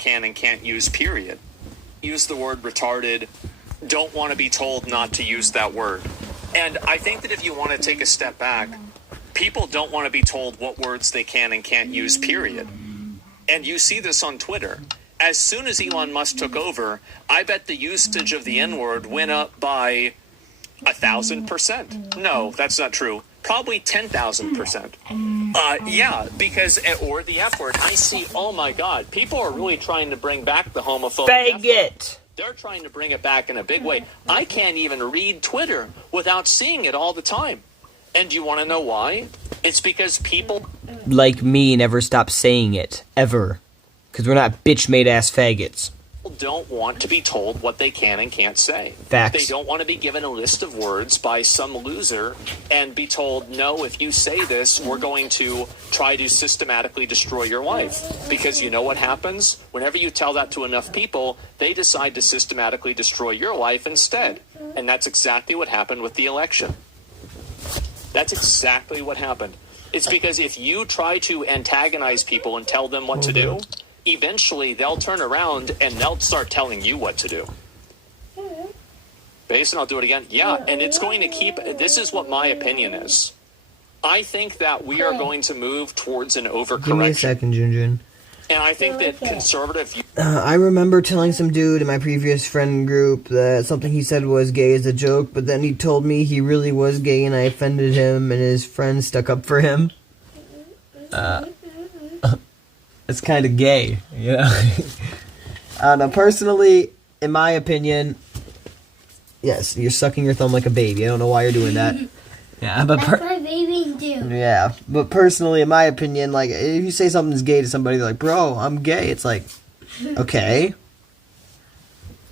can and can't use, period. Use the word retarded, don't want to be told not to use that word. And I think that if you want to take a step back, people don't want to be told what words they can and can't use, period. And you see this on Twitter. As soon as Elon Musk took over, I bet the usage of the N-word went up by 1,000%. No, that's not true. Probably 10,000%. Yeah, because, or the F word. I see, oh my God, people are really trying to bring back the homophobic F word. They're trying to bring it back in a big way. I can't even read Twitter without seeing it all the time. And do you want to know why? It's because people like me never stop saying it, ever. Because we're not bitch-made ass faggots. Don't want to be told what they can and can't say. Facts. They don't want to be given a list of words by some loser and be told, no, if you say this, we're going to try to systematically destroy your life. Because you know what happens? Whenever you tell that to enough people, they decide to systematically destroy your life instead. And that's exactly what happened with the election. That's exactly what happened. It's because if you try to antagonize people and tell them what to do, eventually they'll turn around and they'll start telling you what to do. Basin, I'll do it again. Yeah, and it's going to keep, this is what my opinion is. I think that we are going to move towards an overcorrection. Give me a second, Junjun. And I think that conservative... I remember telling some dude in my previous friend group that something he said was gay as a joke, but then he told me he really was gay and I offended him and his friends stuck up for him. It's kind of gay, you know? I don't know, personally, in my opinion, yes, you're sucking your thumb like a baby. I don't know why you're doing that. Yeah, but that's what babies do. Yeah, but personally, in my opinion, like, if you say something's gay to somebody, they're like, bro, I'm gay. It's like, okay.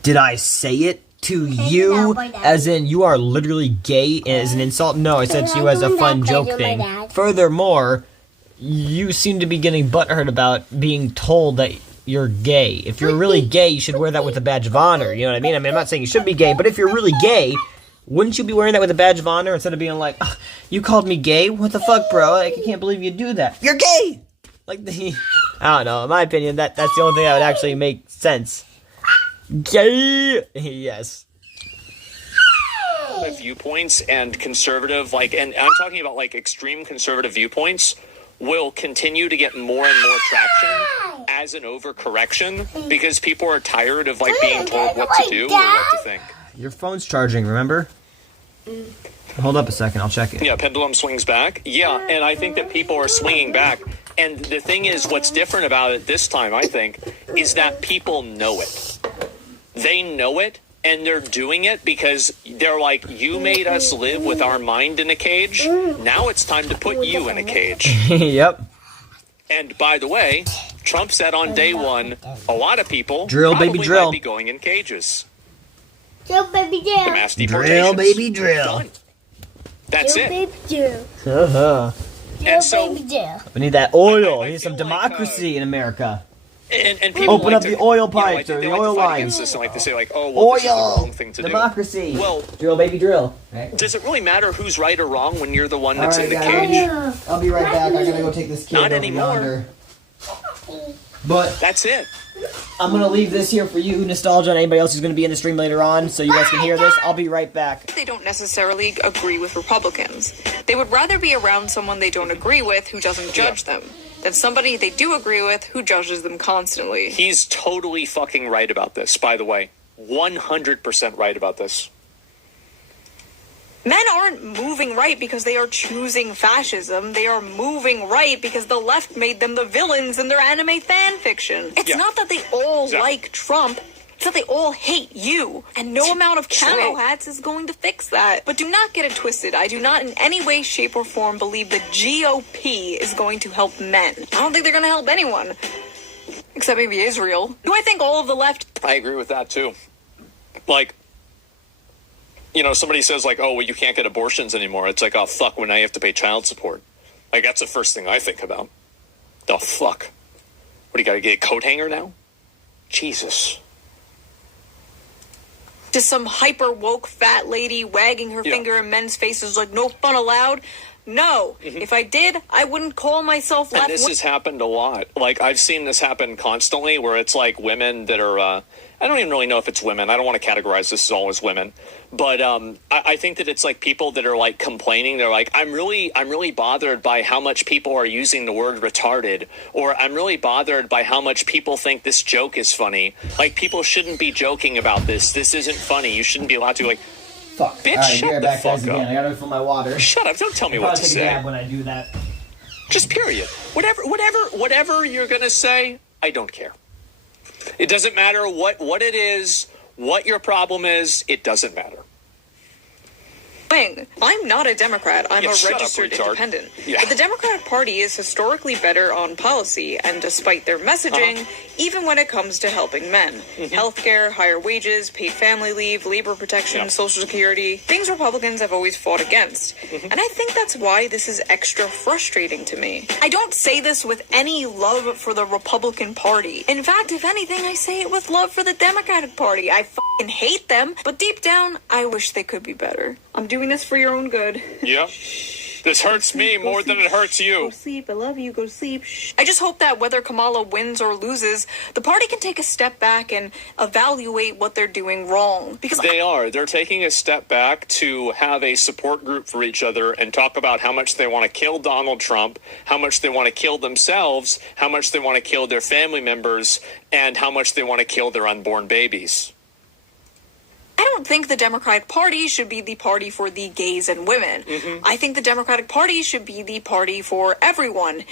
Did I say it to you as in you are literally gay as an insult? No, I said to you as a fun joke thing. Furthermore, you seem to be getting butthurt about being told that you're gay. If you're really gay, you should wear that with a badge of honor. You know what I mean? I mean, I'm not saying you should be gay, but if you're really gay, wouldn't you be wearing that with a badge of honor instead of being like, oh, you called me gay? What the fuck, bro? Like, I can't believe you do that. You're gay! Like, I don't know. In my opinion, that's the only thing that would actually make sense. Gay! Yes. Viewpoints and conservative, like, and I'm talking about, like, extreme conservative viewpoints will continue to get more and more traction as an overcorrection because people are tired of, like, being told what to do or what to think. Your phone's charging, remember? Hold up a second, I'll check it. Yeah, pendulum swings back. Yeah, and I think that people are swinging back. And the thing is, what's different about it this time, I think, is that people know it. They know it, and they're doing it because they're like, you made us live with our mind in a cage. Now it's time to put you in a cage. Yep. And by the way, Trump said on day one, a lot of people drill, baby, drill. might be going in cages. Drill, baby, drill. The mass deportations. Drill, baby, drill. Done. That's drill, it. Baby, drill. Uh-huh. And so, Baby, drill. We need that oil. We need some democracy in America. And people open up the oil pipes or the oil lines. This and like to say, like, oh, well, this is the wrong thing to democracy. do. Well, drill, baby, drill. Right. Does it really matter who's right or wrong when you're the one that's in the guys, cage? I'll be right back. I gotta go take this kid Not over anymore. yonder. But that's it. I'm gonna leave this here for you, nostalgia, and anybody else who's gonna be in the stream later on, so you guys can hear this. I'll be right back. They don't necessarily agree with Republicans. They would rather be around someone they don't agree with who doesn't judge them than somebody they do agree with who judges them constantly. He's totally fucking right about this, by the way. 100% right about this. Men aren't moving right because they are choosing fascism. They are moving right because the left made them the villains in their anime fan fiction. It's not that they all like Trump. It's that they all hate you. And no amount of camo hats is going to fix that. But do not get it twisted. I do not in any way, shape, or form believe the GOP is going to help men. I don't think they're going to help anyone. Except maybe Israel. Do I think all of the left... I agree with that, too. Like... You know, somebody says, like, oh, well, you can't get abortions anymore. It's like, oh, fuck, when I have to pay child support. Like, that's the first thing I think about. The fuck? What, do you gotta get a coat hanger now? Jesus. To some hyper-woke fat lady wagging her finger in men's faces like, no fun allowed. No. If I did, I wouldn't call myself left. And this has happened a lot. Like, I've seen this happen constantly, where it's like women that are, I don't even really know if it's women. I don't want to categorize this as all as women. But I think that it's like people that are like complaining. They're like, I'm really bothered by how much people are using the word retarded. Or I'm really bothered by how much people think this joke is funny. Like, people shouldn't be joking about this. This isn't funny. You shouldn't be allowed to, like, Fuck. Bitch, All right, shut be right the back, fuck guys, again. up. I gotta fill my water. Shut up. Don't tell me what to Take a say. dab when I do that. Just period. Whatever you're going to say, I don't care. It doesn't matter what it is, what your problem is, it doesn't matter. I'm not a Democrat. I'm a shut up, retard independent. Yeah. But the Democratic Party is historically better on policy, and despite their messaging, even when it comes to helping men, healthcare, higher wages, paid family leave, labor protection, Social Security, things Republicans have always fought against. And I think that's why this is extra frustrating to me. I don't say this with any love for the Republican Party. In fact, if anything, I say it with love for the Democratic Party. I fucking hate them, but deep down, I wish they could be better. I'm doing this for your own good. Yep. This hurts me more than it hurts you. Go to sleep. I love you. Go to sleep. I just hope that whether Kamala wins or loses, the party can take a step back and evaluate what they're doing wrong. Because They're taking a step back to have a support group for each other and talk about how much they want to kill Donald Trump, how much they want to kill themselves, how much they want to kill their family members, and how much they want to kill their unborn babies. I don't think the Democratic Party should be the party for the gays and women. I think the Democratic Party should be the party for everyone,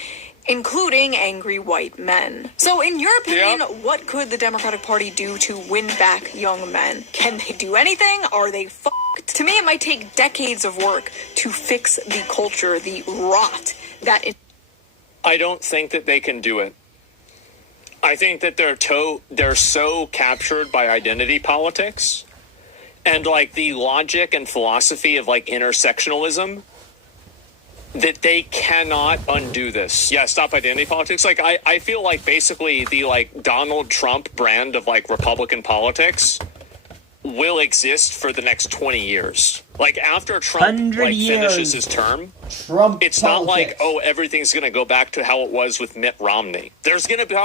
including angry white men. So in your opinion, what could the Democratic Party do to win back young men? Can they do anything? Are they fucked? To me, it might take decades of work to fix the culture, the rot that it... I don't think that they can do it. I think that they're so captured by identity politics and like the logic and philosophy of like intersectionalism that they cannot undo this. Yeah, stop identity politics. Like I feel like basically the like Donald Trump brand of like Republican politics will exist for the next 20 years. Like after Trump like finishes his term, it's not like, oh, everything's going to go back to how it was with Mitt Romney. There's going to be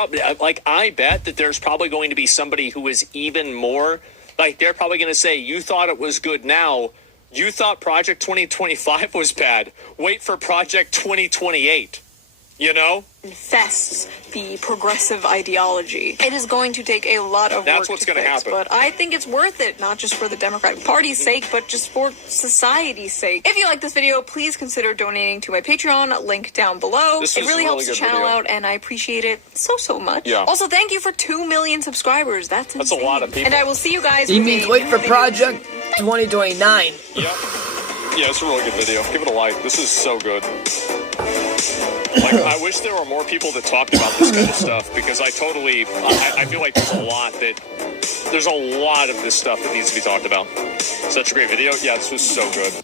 like, I bet that there's probably going to be somebody who is even more like, they're probably going to say, you thought it was good now. You thought Project 2025 was bad. Wait for Project 2028. You know? Infests the progressive ideology. It is going to take a lot of That's work what's to going to fix, happen. but I think it's worth it, not just for the Democratic Party's sake, but just for society's sake. If you like this video, please consider donating to my Patreon, link down below. It really helps the channel out, and I appreciate it so much. Yeah. Also, thank you for 2 million subscribers. That's insane. a lot of people. And I will see you guys. You mean wait for Project 2029. Yep. Yeah, it's a really good video. Give it a like. This is so good. Like, I wish there were more people that talked about this kind of stuff, because I feel like there's a lot of this stuff that needs to be talked about. Such a great video. Yeah, this was so good.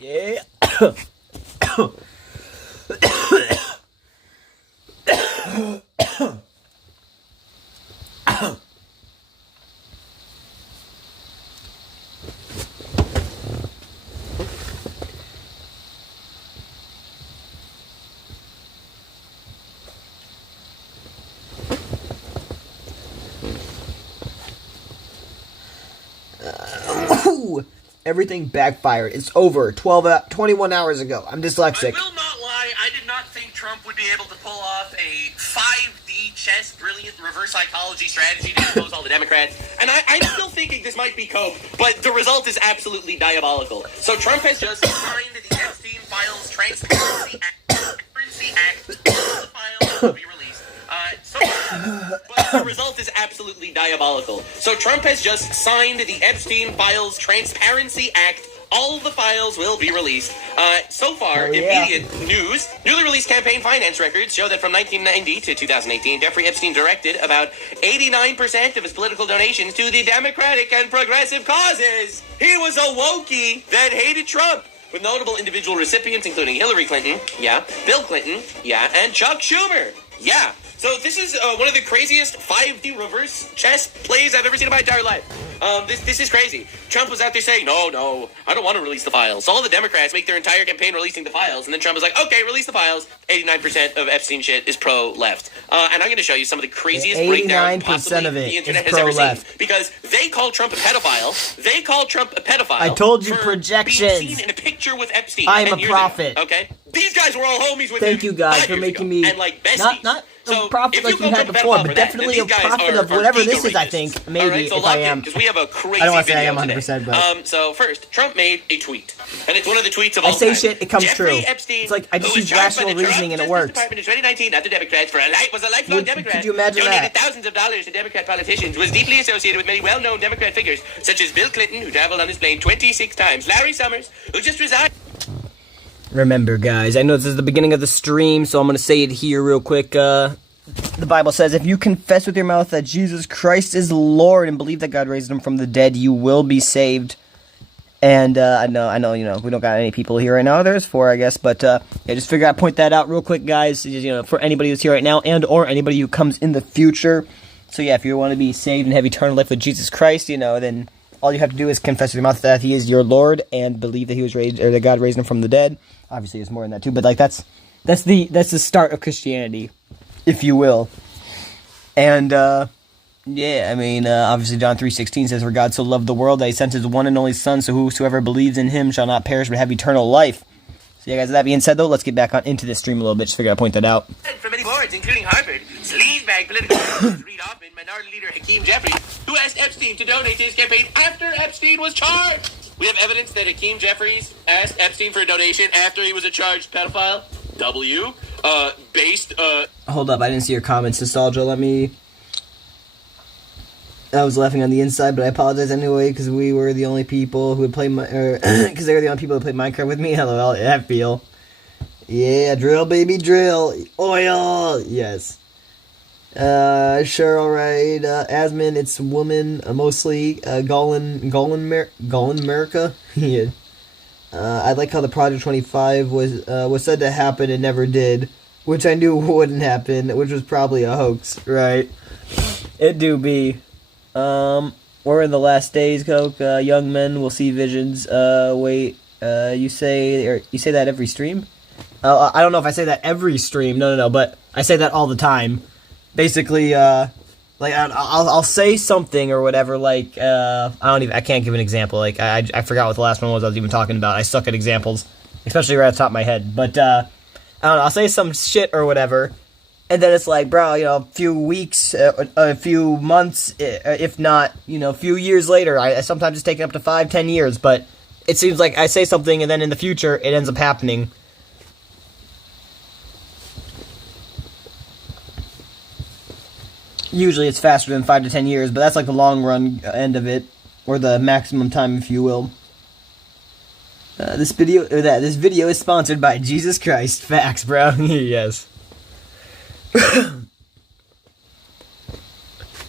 Yeah. Everything backfired. It's over. 21 hours ago. I'm dyslexic. I will not lie, I did not think Trump would be able to pull off a 5D chess brilliant reverse psychology strategy to expose all the Democrats. And I'm still thinking this might be coke, but the result is absolutely diabolical. So Trump has just signed the Epstein Files Transparency Act. The files will be released. But the result is absolutely diabolical. So Trump has just signed the Epstein Files Transparency Act all the files will be released. So far, Oh, yeah. immediate news. Newly released campaign finance records show that from 1990 to 2018, Jeffrey Epstein directed about 89% of his political donations to the Democratic and progressive causes. He was a wokey that hated Trump, with notable individual recipients including Hillary Clinton, yeah, Bill Clinton, yeah, and Chuck Schumer, yeah. So this is one of the craziest 5D reverse chess plays I've ever seen in my entire life. This is crazy. Trump was out there saying, no, I don't want to release the files. So all the Democrats make their entire campaign releasing the files, and then Trump was like, okay, release the files. 89% of Epstein shit is pro-left. And I'm going to show you some of the craziest breakdowns possibly of it the internet is has ever pro-left. seen. Because they call Trump a pedophile. They call Trump a pedophile. I told you, for projections. being seen in a picture with Epstein. I am 10 a years prophet. ago, okay? These guys were all homies with him. Thank you guys 5 for years making ago. me and like besties. not So a prophet if like you you had go before, pedophile but for that, definitely then a these guys prophet are of whatever giga this is. I rapists. think maybe All right, so if lock I in, am. because we have a crazy I don't want to say I video am today. 100%, but So first, Trump made a tweet, and it's one of the tweets of all I say time. shit, it comes Jeffrey true. Epstein, It's like I just who was use charged by rational the Trump reasoning and it Justice works. Department in 2019 after Democrats was a lifelong Would- Democrat. could you imagine donated that? thousands of dollars to Democrat politicians. Was deeply associated with many well-known Democrat figures such as Bill Clinton, who traveled on his plane 26 times, Larry Summers, who just resigned. Remember, guys, I know this is the beginning of the stream, so I'm going to say it here real quick. The Bible says, if you confess with your mouth that Jesus Christ is Lord and believe that God raised him from the dead, you will be saved. And I know, we don't got any people here right now. There's 4, I guess, but yeah, just figure out, point that out real quick, guys. For anybody who's here right now and or anybody who comes in the future. So yeah, if you want to be saved and have eternal life with Jesus Christ, then all you have to do is confess with your mouth that He is your Lord and believe that He was raised, or that God raised him from the dead. Obviously, there's more than that too, but like that's the start of Christianity, if you will. And yeah, I mean, obviously John 3:16 says, "For God so loved the world that He sent His one and only Son, so whosoever believes in Him shall not perish but have eternal life." So yeah, guys, with that being said, though, let's get back on into this stream a little bit. Just figure out to point that out. From many boards, including Harvard, sleazebag political analyst Reid Hoffman, minority leader Hakeem Jeffries, who asked Epstein to donate to his campaign after Epstein was charged. We have evidence that Hakeem Jeffries asked Epstein for a donation after he was a charged pedophile. Hold up, I didn't see your comments, Nostalgia. I was laughing on the inside, but I apologize anyway, because we were the only people who would play because they were the only people who played Minecraft with me. LOL, I feel. Yeah, drill, baby, drill. Oil, yes. Sure, alright. Asmin, it's woman, mostly. Golan America? Yeah. I like how the Project 25 was said to happen and never did, which I knew wouldn't happen, which was probably a hoax, right? It do be. We're in the last days, Coke. Young men will see visions. Wait, you say that every stream? I don't know if I say that every stream. No, but I say that all the time. Basically, I'll say something or whatever. Like, I can't give an example. Like, I forgot what the last one was I was even talking about. I suck at examples, especially right off the top of my head. But I don't know. I'll say some shit or whatever. And then it's like, bro, a few weeks, a few months, if not, a few years later. Sometimes it's taken up to 5-10 years, but it seems like I say something and then in the future it ends up happening. Usually it's faster than 5 to 10 years, but that's like the long run end of it, or the maximum time, if you will. This video is sponsored by Jesus Christ. Facts, bro. Yes.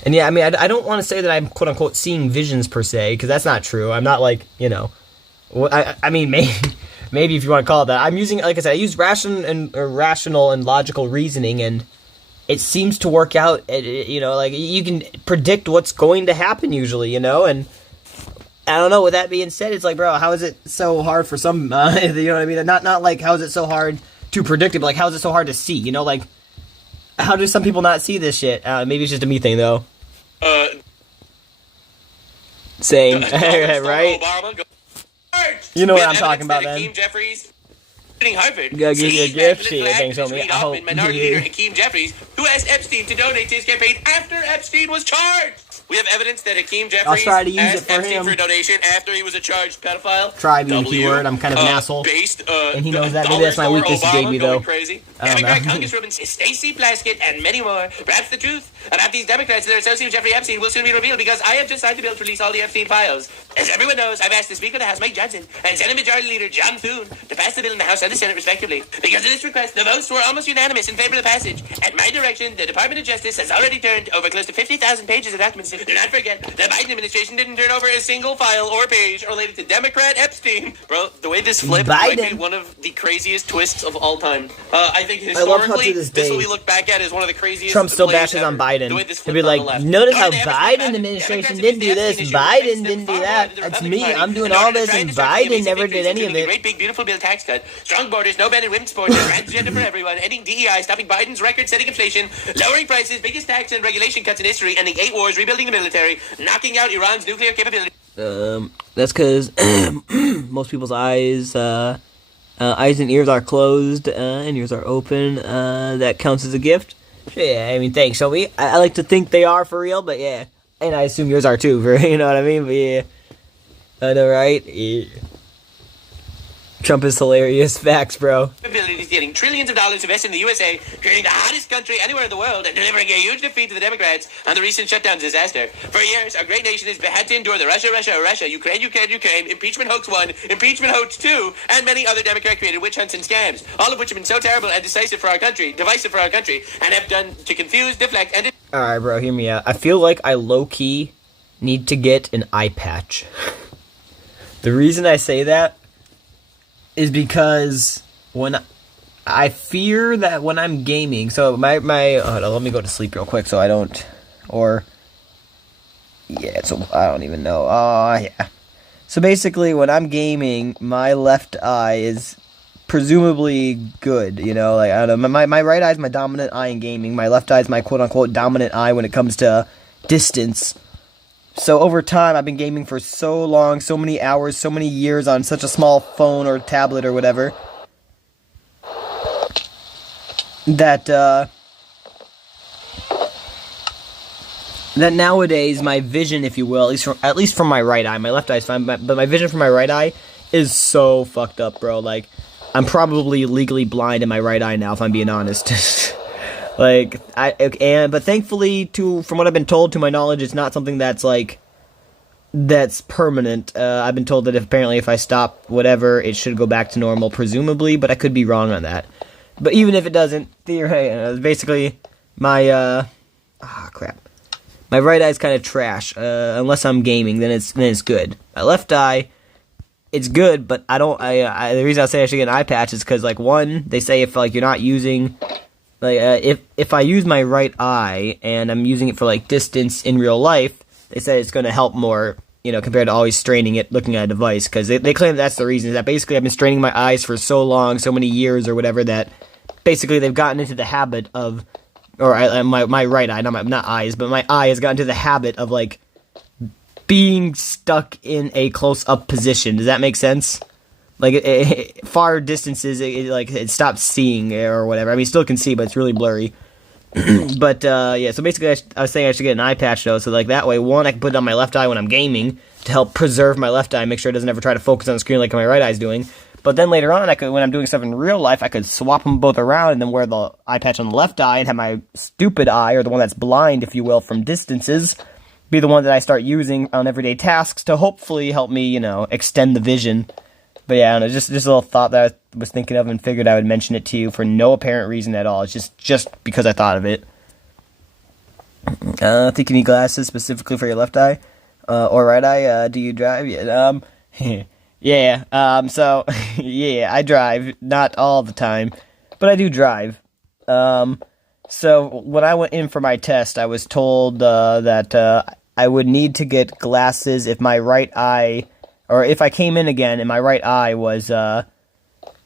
And yeah, I mean, I don't want to say that I'm quote-unquote seeing visions per se, because that's not true. I'm not like, I mean, maybe if you want to call it that. I'm using, like I said, I use rational and logical reasoning, and it seems to work out. Like, you can predict what's going to happen usually, and I don't know. With that being said, it's like, bro, how is it so hard for some, you know what I mean? Not like, how is it so hard to predict it, but like, how is it so hard to see, like, how do some people not see this shit? Maybe it's just a me thing, though. Same, right? You know what I'm talking about, then. Hakeem Jeffries, Harvard, gotta give you a gift, shit. Thanks, homie. Minority leader Hakeem Jeffries, who asked Epstein to donate to his campaign after Epstein was charged. We have evidence that Hakeem Jeffries I'll try to use asked it for Epstein him. for a donation after he was a charged pedophile. Try being a keyword. I'm kind of an asshole. And he knows that. Maybe that's my weakness he gave me, though. Crazy. I don't know. Democrat Congresswoman Stacey Plaskett and many more. Perhaps the truth about these Democrats and their associate with Jeffrey Epstein will soon be revealed because I have just signed the bill to release all the Epstein files. As everyone knows, I've asked the Speaker of the House, Mike Johnson, and Senate Majority Leader John Thune to pass the bill in the House and the Senate, respectively. Because of this request, the votes were almost unanimous in favor of the passage. At my direction, the Department of Justice has already turned over close to 50,000 pages of documents. Do not forget, the Biden administration didn't turn over a single file or page related to Democrat Epstein. Bro, the way this flipped might be one of the craziest twists of all time. I think historically, this will be looked back at as one of the craziest. Trump still bashes on Biden. He'll be like, notice how Biden administration didn't do this, Biden didn't do that. That's me. I'm doing all this, and Biden never did any of it. Great big beautiful bill tax cut, strong borders, no ban in women's sports, transgender for everyone, ending DEI, stopping Biden's record-setting inflation, lowering prices, biggest tax and regulation cuts in history, ending 8 wars, rebuilding the military, knocking out Iran's nuclear capability. That's because most people's eyes and ears are closed, and ears are open. That counts as a gift. Yeah, I mean, thanks, Shelby. I like to think they are for real, but yeah. And I assume yours are too, you know what I mean? But yeah. I know, right? Yeah. Trump is hilarious. Facts, bro. Capabilities getting trillions of dollars invested in the USA, creating the hottest country anywhere in the world, and delivering a huge defeat to the Democrats on the recent shutdown disaster. For years, our great nation has had to endure the Russia, Ukraine, impeachment hoax 1, impeachment hoax 2, and many other Democrat-created witch hunts and scams, all of which have been so terrible and divisive for our country, and have done to confuse, deflect, and... Alright, bro, hear me out. I feel like I low-key need to get an eye patch. The reason I say that is because when I fear that when I'm gaming, so my hold on, let me go to sleep real quick so I don't, or yeah, so I don't even know. Yeah. So basically, when I'm gaming, my left eye is presumably good. You know, like I don't know, my right eye is my dominant eye in gaming. My left eye is my quote unquote dominant eye when it comes to distance. So over time, I've been gaming for so long, so many hours, so many years on such a small phone or tablet or whatever, that nowadays my vision, if you will, at least from my right eye, my left eye is fine, but my vision from my right eye is so fucked up, bro. Like, I'm probably legally blind in my right eye now, if I'm being honest. Like, but thankfully, from what I've been told, to my knowledge, it's not something that's permanent. I've been told that apparently if I stop whatever, it should go back to normal, presumably, but I could be wrong on that. But even if it doesn't, basically, my, crap. My right eye's kind of trash, unless I'm gaming, then it's good. My left eye, it's good, but the reason I say I should get an eye patch is because, like, one, they say if, like, you're not using... Like, if I use my right eye and I'm using it for, like, distance in real life, they say it's going to help more, you know, compared to always straining it looking at a device. Because they claim that's the reason, is that basically I've been straining my eyes for so long, so many years or whatever, that basically they've gotten into the habit of, my right eye, not eyes, but my eye has gotten into the habit of, like, being stuck in a close-up position. Does that make sense? Like, far distances, it stops seeing or whatever. I mean, still can see, but it's really blurry. But, yeah, so basically I was saying I should get an eye patch, though, so, like, that way, one, I can put it on my left eye when I'm gaming to help preserve my left eye, make sure it doesn't ever try to focus on the screen like my right eye's doing. But then later on, when I'm doing stuff in real life, I could swap them both around and then wear the eye patch on the left eye and have my stupid eye, or the one that's blind, if you will, from distances, be the one that I start using on everyday tasks to hopefully help me, you know, extend the vision. But yeah, I don't know, just a little thought that I was thinking of and figured I would mention it to you for no apparent reason at all. It's just because I thought of it. I think you need glasses specifically for your left eye or right eye. Do you drive? Yeah. Yeah. So yeah, I drive, not all the time, but I do drive. So when I went in for my test, I was told that I would need to get glasses if my right eye, or if I came in again and my right eye was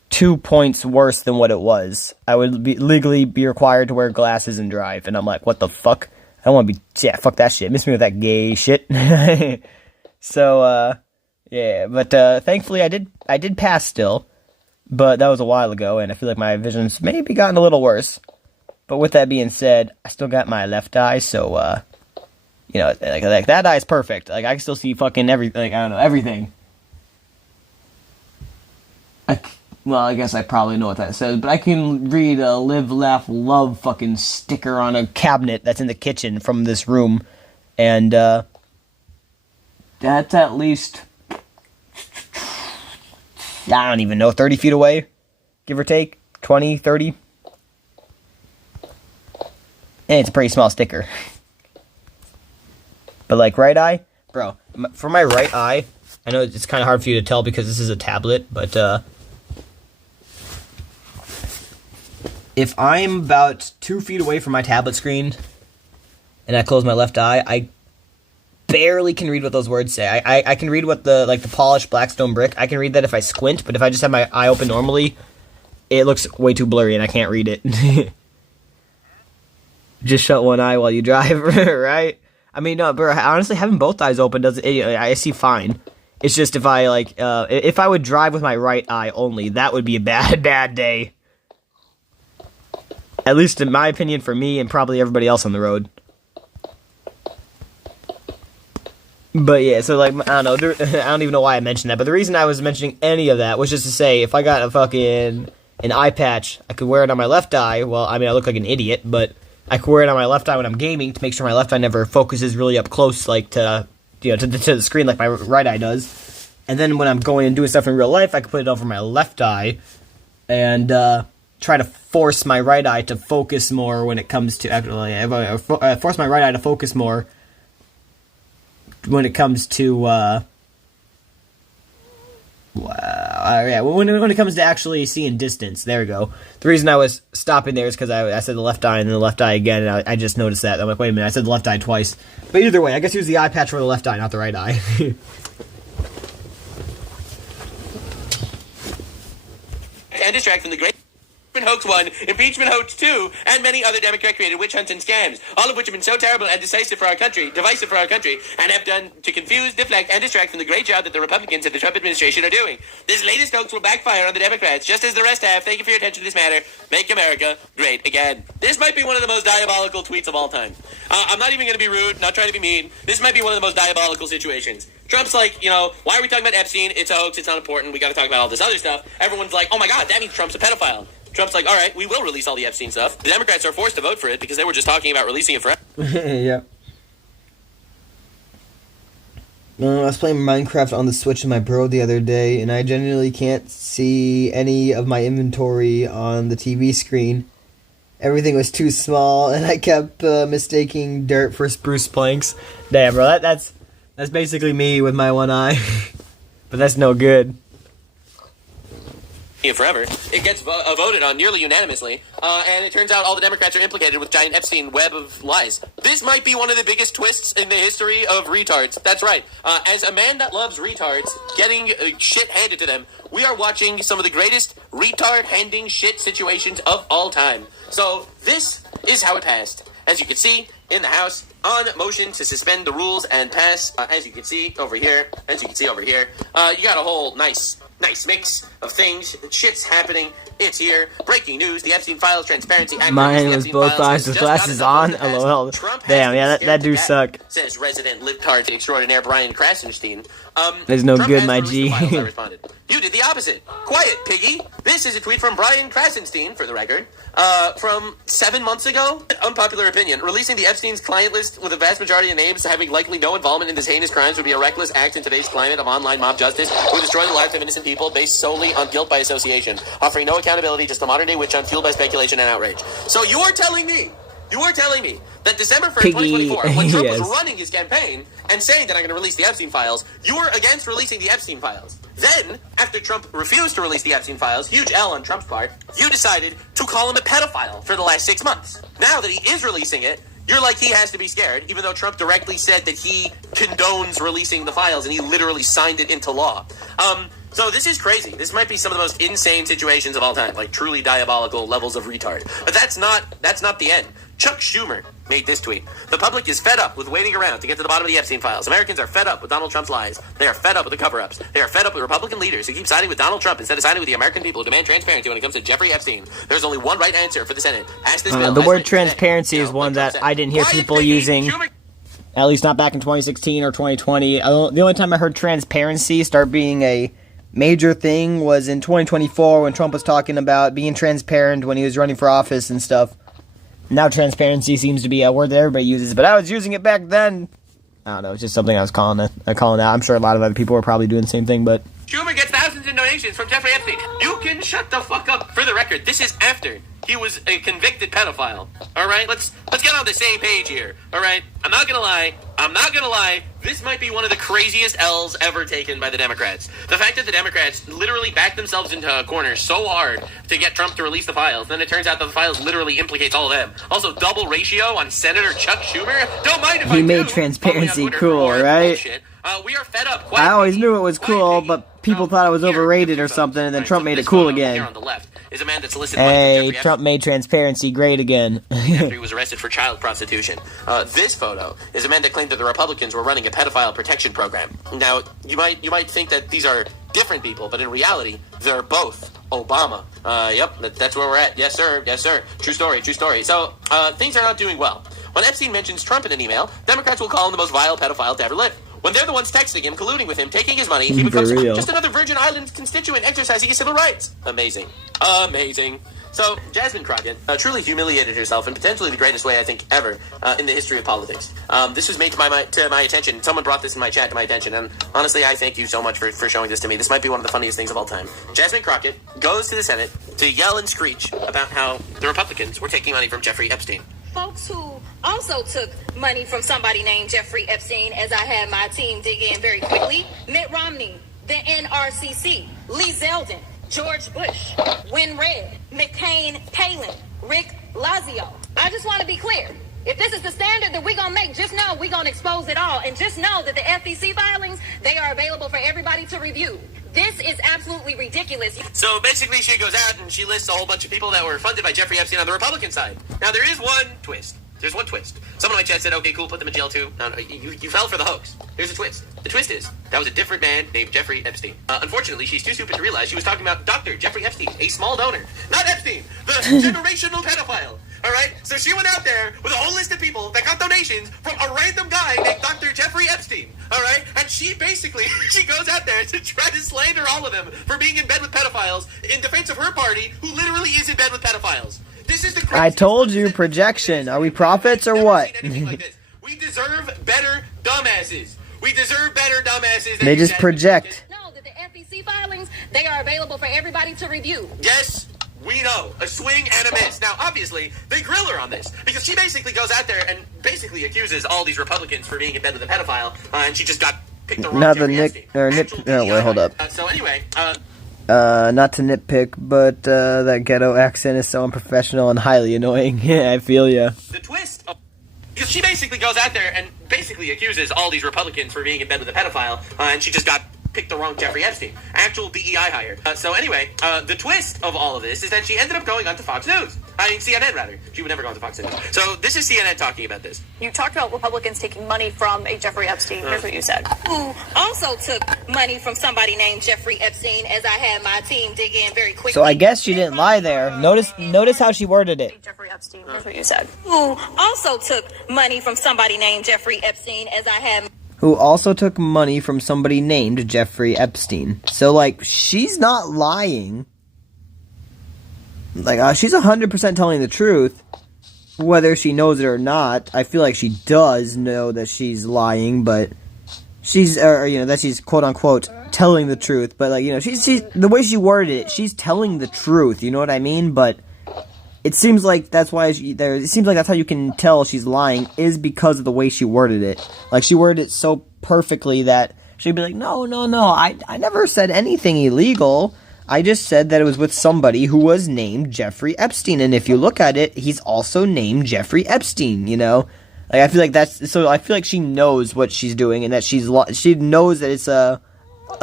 2 points worse than what it was. I would legally be required to wear glasses and drive. And I'm like, what the fuck? I don't want to be, yeah, fuck that shit. Miss me with that gay shit. So, yeah, but thankfully I did pass still. But that was a while ago, and I feel like my vision's maybe gotten a little worse. But with that being said, I still got my left eye, so, You know, like that eye is perfect. Like I can still see fucking everything. Like, I don't know, everything. Well, I guess I probably know what that says, but I can read a live, laugh, love fucking sticker on a cabinet that's in the kitchen from this room. And, that's at least, I don't even know, 30 feet away, give or take, 20, 30. And it's a pretty small sticker. But, like, right eye, bro, for my right eye, I know it's kind of hard for you to tell because this is a tablet, but, if I'm about 2 feet away from my tablet screen and I close my left eye, I barely can read what those words say. I can read what the polished Blackstone brick. I can read that if I squint, but if I just have my eye open normally, it looks way too blurry and I can't read it. Just shut one eye while you drive, right? I mean, no, bro, honestly, having both eyes open doesn't. I see fine. It's just if I if I would drive with my right eye only, that would be a bad day. At least in my opinion, for me and probably everybody else on the road. But yeah, so like, I don't know, I don't even know why I mentioned that, but the reason I was mentioning any of that was just to say, if I got an eye patch, I could wear it on my left eye. Well, I mean, I look like an idiot, but I could wear it on my left eye when I'm gaming to make sure my left eye never focuses really up close, like to the screen like my right eye does. And then when I'm going and doing stuff in real life, I could put it over my left eye and try to force my right eye to focus more when it comes to force my right eye to focus more when it comes to when it comes to actually seeing distance. There we go. The reason I was stopping there is because I said the left eye and then the left eye again, and I just noticed that. I'm like, wait a minute, I said the left eye twice. But either way, I guess use the eye patch for the left eye, not the right eye. And distract from the great hoax 1, impeachment hoax 2, and many other Democrat-created witch hunts and scams, all of which have been so terrible and divisive for our country, and have done to confuse, deflect, and distract from the great job that the Republicans and the Trump administration are doing. This latest hoax will backfire on the Democrats, just as the rest have. Thank you for your attention to this matter. Make America great again. This might be one of the most diabolical tweets of all time. I'm not even going to be rude, not trying to be mean. This might be one of the most diabolical situations. Trump's like, why are we talking about Epstein? It's a hoax, it's not important, we got to talk about all this other stuff. Everyone's like, oh my god, that means Trump's a pedophile. Trump's like, all right, we will release all the Epstein stuff. The Democrats are forced to vote for it because they were just talking about releasing it forever. Yeah. I was playing Minecraft on the Switch with my bro the other day, and I genuinely can't see any of my inventory on the TV screen. Everything was too small, and I kept mistaking dirt for spruce planks. Damn, bro, that's basically me with my one eye. But that's no good. Forever. It gets voted on nearly unanimously, and it turns out all the Democrats are implicated with giant Epstein web of lies. This might be one of the biggest twists in the history of retards. That's right. As a man that loves retards getting shit handed to them, we are watching some of the greatest retard handing shit situations of all time. So this is how it passed. As you can see in the House, on motion to suspend the rules and pass, as you can see over here, you got a whole nice mix of things. Shit's happening. It's here. Breaking news. The Epstein Files Transparency Act. Mine was both eyes with glasses on. LOL. Damn, yeah, that do suck. Says resident libtard extraordinaire Brian Krasenstein. There's no Trump good, has my released G. the files, I responded. You did the opposite. Quiet, piggy. This is a tweet from Brian Krasenstein, for the record, from 7 months ago. Unpopular opinion. Releasing the Epstein's client list with a vast majority of names having likely no involvement in this heinous crimes would be a reckless act in today's climate of online mob justice. Would destroy the lives of innocent people based solely on guilt by association, offering no accountability, just a modern-day witch hunt fueled by speculation and outrage. So you are telling me that December 1st, 2024, when Trump was running his campaign and saying that I'm going to release the Epstein files, you were against releasing the Epstein files. Then, after Trump refused to release the Epstein files, huge L on Trump's part, you decided to call him a pedophile for the last 6 months. Now that he is releasing it, you're like he has to be scared, even though Trump directly said that he condones releasing the files and he literally signed it into law. So this is crazy. This might be some of the most insane situations of all time, like truly diabolical levels of retard. But that's not the end. Chuck Schumer made this tweet. The public is fed up with waiting around to get to the bottom of the Epstein files. Americans are fed up with Donald Trump's lies. They are fed up with the cover-ups. They are fed up with Republican leaders who keep siding with Donald Trump instead of siding with the American people who demand transparency when it comes to Jeffrey Epstein. There's only one right answer for the Senate. Pass this bill. The word transparency is one that I didn't hear people using. At least not back in 2016 or 2020. The only time I heard transparency start being a major thing was in 2024 when Trump was talking about being transparent when he was running for office and stuff. Now transparency seems to be a word that everybody uses, but I was using it back then. I don't know, it's just something I was calling out. I'm sure a lot of other people were probably doing the same thing, but... Schumer gets thousands in donations from Jeffrey Epstein. You can shut the fuck up. For the record, this is after he was a convicted pedophile. All right, let's get on the same page here. All right, I'm not gonna lie. This might be one of the craziest L's ever taken by the Democrats. The fact that the Democrats literally backed themselves into a corner so hard to get Trump to release the files, then it turns out that the files literally implicates all of them. Also, double ratio on Senator Chuck Schumer. Don't mind if he made transparency cool, right? We are fed up. I always knew it was cool, but people thought it was overrated or something, and then Trump made it cool again. Here on the left is a man that solicited money from Jeffrey Trump made transparency great again. after he was arrested for child prostitution. This photo is a man that claimed that the Republicans were running a pedophile protection program. Now, you might think that these are different people, but in reality, they're both Obama. Yep, that's where we're at. Yes, sir. True story. So, things are not doing well. When Epstein mentions Trump in an email, Democrats will call him the most vile pedophile to ever live. When they're the ones texting him, colluding with him, taking his money, he becomes just another Virgin Islands constituent exercising his civil rights. Amazing. So, Jasmine Crockett truly humiliated herself in potentially the greatest way, I think, ever in the history of politics. This was made to my attention. Someone brought this in my chat to my attention, and honestly, I thank you so much for showing this to me. This might be one of the funniest things of all time. Jasmine Crockett goes to the Senate to yell and screech about how the Republicans were taking money from Jeffrey Epstein. Folks who also took money from somebody named Jeffrey Epstein, as I had my team dig in very quickly: Mitt Romney, the NRCC, Lee Zeldin, George Bush, Win Red, McCain Palin, Rick Lazio. I just want to be clear. If this is the standard that we're going to make, just know we're going to expose it all. And just know that the FEC filings, they are available for everybody to review. This is absolutely ridiculous. So basically she goes out and she lists a whole bunch of people that were funded by Jeffrey Epstein on the Republican side. Now there is one twist. There's one twist. Someone in my chat said, okay, cool, put them in jail too. No, you fell for the hoax. Here's the twist. The twist is, that was a different man named Jeffrey Epstein. Unfortunately, she's too stupid to realize she was talking about Dr. Jeffrey Epstein, a small donor. Not Epstein, the generational pedophile. All right? So she went out there with a whole list of people that got donations from a random guy named Dr. Jeffrey Epstein. All right? And she basically, she goes out there to try to slander all of them for being in bed with pedophiles in defense of her party, who literally is in bed with pedophiles. This is the I told you, projection. Are we prophets or what? We deserve better dumbasses. They just project. Know that the FEC filings, they are available for everybody to review. Yes, we know. A swing and a miss. Now, obviously, they grill her on this because she basically goes out there and basically accuses all these Republicans for being in bed with a pedophile, and she just got picked the wrong Not the Jeffrey Nick Epstein. or Nick. Oh, wait, hold up. So anyway, not to nitpick, but that ghetto accent is so unprofessional and highly annoying. Yeah, I feel ya. The twist. Because she basically goes out there and basically accuses all these Republicans for being in bed with a pedophile, and she just got picked the wrong Jeffrey Epstein. Actual DEI hire. So anyway, the twist of all of this is that she ended up going onto Fox News. CNN, rather. She would never go onto Fox News. So this is CNN talking about this. You talked about Republicans taking money from a Jeffrey Epstein. Here's what you said. Who also took money from somebody named Jeffrey Epstein, as I had my team dig in very quickly. So I guess she didn't lie there. Notice how she worded it. Jeffrey Epstein. Here's what you said. Who also took money from somebody named Jeffrey Epstein, as I had... Who also took money from somebody named Jeffrey Epstein. So, like, she's not lying. Like, she's 100% telling the truth. Whether she knows it or not. I feel like she does know that she's lying, but she's, that she's quote-unquote telling the truth. But, like, she's the way she worded it, she's telling the truth, you know what I mean? But it seems like that's why it seems like that's how you can tell she's lying, is because of the way she worded it. Like, she worded it so perfectly that she'd be like, no, I never said anything illegal. I just said that it was with somebody who was named Jeffrey Epstein, and if you look at it, he's also named Jeffrey Epstein, Like, I feel like she knows what she's doing, and that she knows that it's a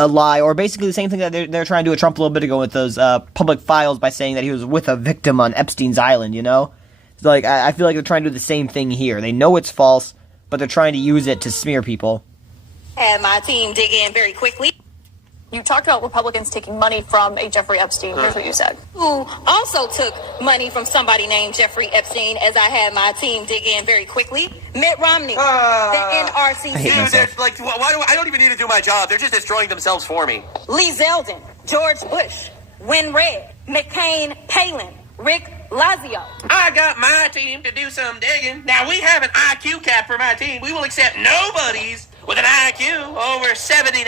lie, or basically the same thing that they're trying to do with Trump a little bit ago with those public files by saying that he was with a victim on Epstein's Island, So, like, I feel like they're trying to do the same thing here. They know it's false, but they're trying to use it to smear people. Had my team dig in very quickly. You talked about Republicans taking money from a Jeffrey Epstein. Here's what you said. Who also took money from somebody named Jeffrey Epstein, as I had my team dig in very quickly. Mitt Romney, the NRCC. Dude, like, why do I don't even need to do my job? They're just destroying themselves for me. Lee Zeldin, George Bush, Win Red, McCain Palin, Rick Lazio. I got my team to do some digging. Now, we have an IQ cap for my team. We will accept nobodies with an IQ over 79.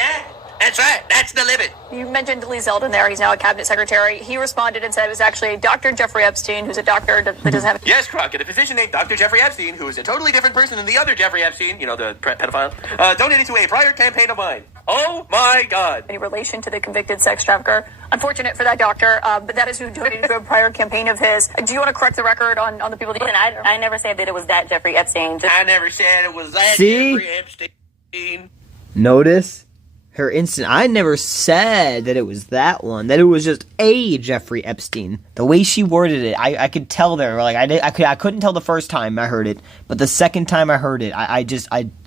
That's right. That's the limit. You mentioned Lee Zeldin there. He's now a cabinet secretary. He responded and said it was actually Dr. Jeffrey Epstein, who's a doctor that doesn't have... Yes, Crockett, a physician named Dr. Jeffrey Epstein, who is a totally different person than the other Jeffrey Epstein, you know, the pedophile, donated to a prior campaign of mine. Oh, my God. Any relation to the convicted sex trafficker. Unfortunate for that doctor, but that is who donated to a prior campaign of his. Do you want to correct the record on the people that... I never said that it was that Jeffrey Epstein. I never said it was that See? Jeffrey Epstein. Notice her instant. I never said that it was that one. That it was just a Jeffrey Epstein. The way she worded it, I could tell there. Like I couldn't tell the first time I heard it, but the second time I heard it, I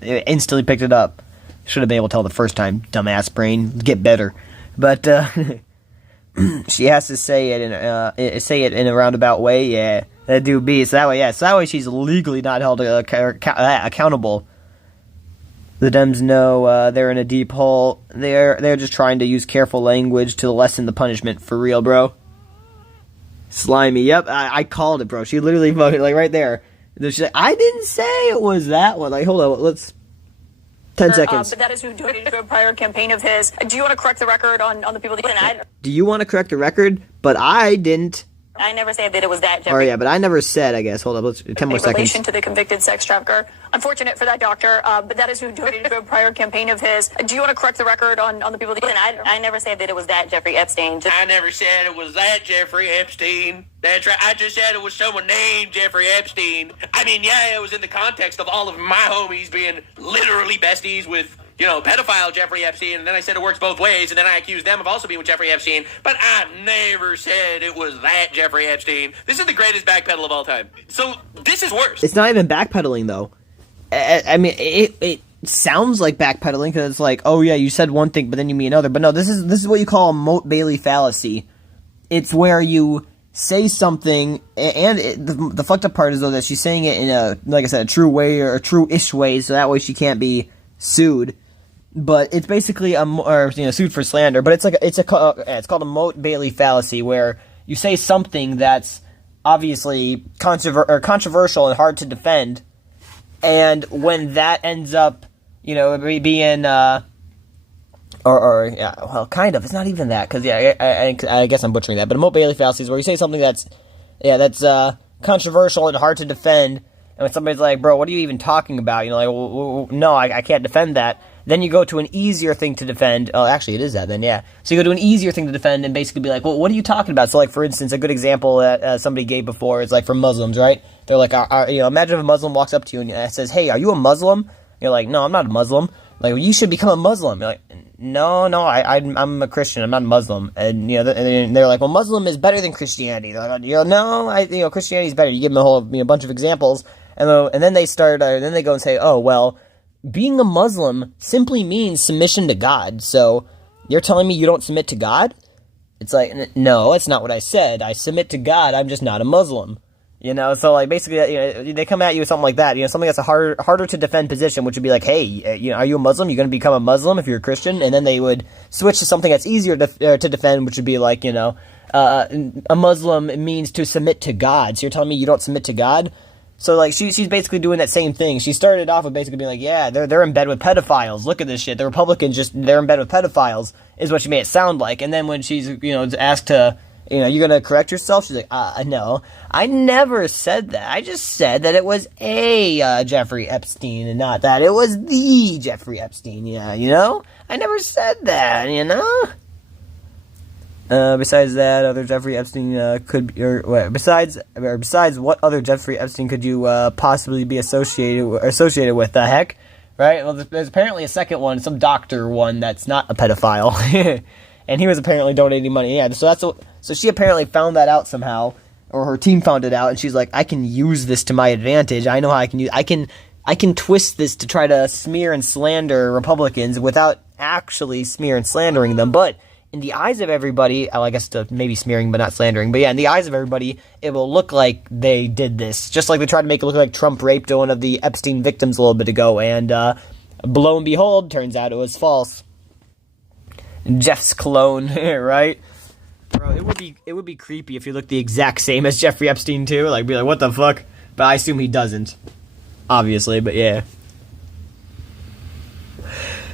instantly picked it up. Should have been able to tell the first time. Dumbass brain, get better. But she has to say it in a roundabout way. Yeah, that do be so that way. Yeah, so that way she's legally not held accountable. The Dems know they're in a deep hole. They're just trying to use careful language to lessen the punishment. For real, bro. Slimy. Yep, I called it, bro. She literally voted, like, right there. She's like, I didn't say it was that one. Like, hold on, let's... 10 seconds. But that is who donated to a prior campaign of his. Do you want to correct the record on the people that... Do you want to correct the record? But I didn't... I never said that it was that Jeffrey. Oh, yeah, but I never said, I guess. Hold up, let's 10 more seconds. In relation to the convicted sex trafficker. Unfortunate for that doctor, but that is who donated to a prior campaign of his. Do you want to correct the record on the people that... I never said that it was that Jeffrey Epstein. I never said it was that Jeffrey Epstein. That's right. I just said it was someone named Jeffrey Epstein. I mean, yeah, it was in the context of all of my homies being literally besties with... you know, pedophile Jeffrey Epstein, and then I said it works both ways, and then I accused them of also being with Jeffrey Epstein, but I never said it was that Jeffrey Epstein. This is the greatest backpedal of all time. So, this is worse. It's not even backpedaling, though. I mean, it sounds like backpedaling, because it's like, oh yeah, you said one thing, but then you mean another. But no, this is what you call a Moat-Bailey fallacy. It's where you say something, and the fucked up part is, though, that she's saying it in a, like I said, a true way, or a true-ish way, so that way she can't be sued. But it's basically sued for slander. But it's called a Moat-Bailey fallacy, where you say something that's obviously controversial and hard to defend, and when that ends up, you know, being yeah, well, kind of. It's not even that, because yeah, I guess I'm butchering that. But a Moat-Bailey fallacy is where you say something that's controversial and hard to defend, and when somebody's like, "Bro, what are you even talking about?" You know, like, well, no, I can't defend that. Then you go to an easier thing to defend. Oh, actually, it is that then, yeah. So you go to an easier thing to defend and basically be like, well, what are you talking about? So, like, for instance, a good example that somebody gave before is, like, for Muslims, right? They're like, you know, imagine if a Muslim walks up to you and says, hey, are you a Muslim? You're like, no, I'm not a Muslim. Like, well, you should become a Muslim. You're like, no, I'm a Christian. I'm not a Muslim. And, you know, and they're like, well, Muslim is better than Christianity. They're like, no, Christianity is better. You give them a whole bunch of examples. And then they then they go and say, oh, well, being a Muslim simply means submission to God. So you're telling me you don't submit to God? It's like, no, that's not what I said. I submit to God. I'm just not a Muslim. You know, so like basically, you know, they come at you with something like that. You know, something that's a harder to defend position, which would be like, hey, you know, are you a Muslim? You're going to become a Muslim if you're a Christian, and then they would switch to something that's easier to defend, which would be like, you know, a Muslim means to submit to God. So you're telling me you don't submit to God? So, like, she's basically doing that same thing. She started off with basically being like, yeah, they're in bed with pedophiles. Look at this shit. The Republicans they're in bed with pedophiles, is what she made it sound like. And then when she's, you know, asked to, you know, you're going to correct yourself? She's like, no. I never said that. I just said that it was a Jeffrey Epstein and not that it was the Jeffrey Epstein. Yeah, you know? I never said that, you know? Besides that, other Jeffrey Epstein besides what other Jeffrey Epstein could you possibly be associated with? The heck, right? Well, there's apparently a second one, some doctor one that's not a pedophile, and he was apparently donating money. Yeah, so she apparently found that out somehow, or her team found it out, and she's like, I can use this to my advantage. I know how I can twist this to try to smear and slander Republicans without actually smear and slandering them, but in the eyes of everybody, well, I guess maybe smearing but not slandering, but yeah, in the eyes of everybody, it will look like they did this. Just like they tried to make it look like Trump raped one of the Epstein victims a little bit ago, and lo and behold, turns out it was false. Jeff's clone, right? Bro, it would be creepy if you looked the exact same as Jeffrey Epstein too. Like, be like, what the fuck? But I assume he doesn't, obviously. But yeah,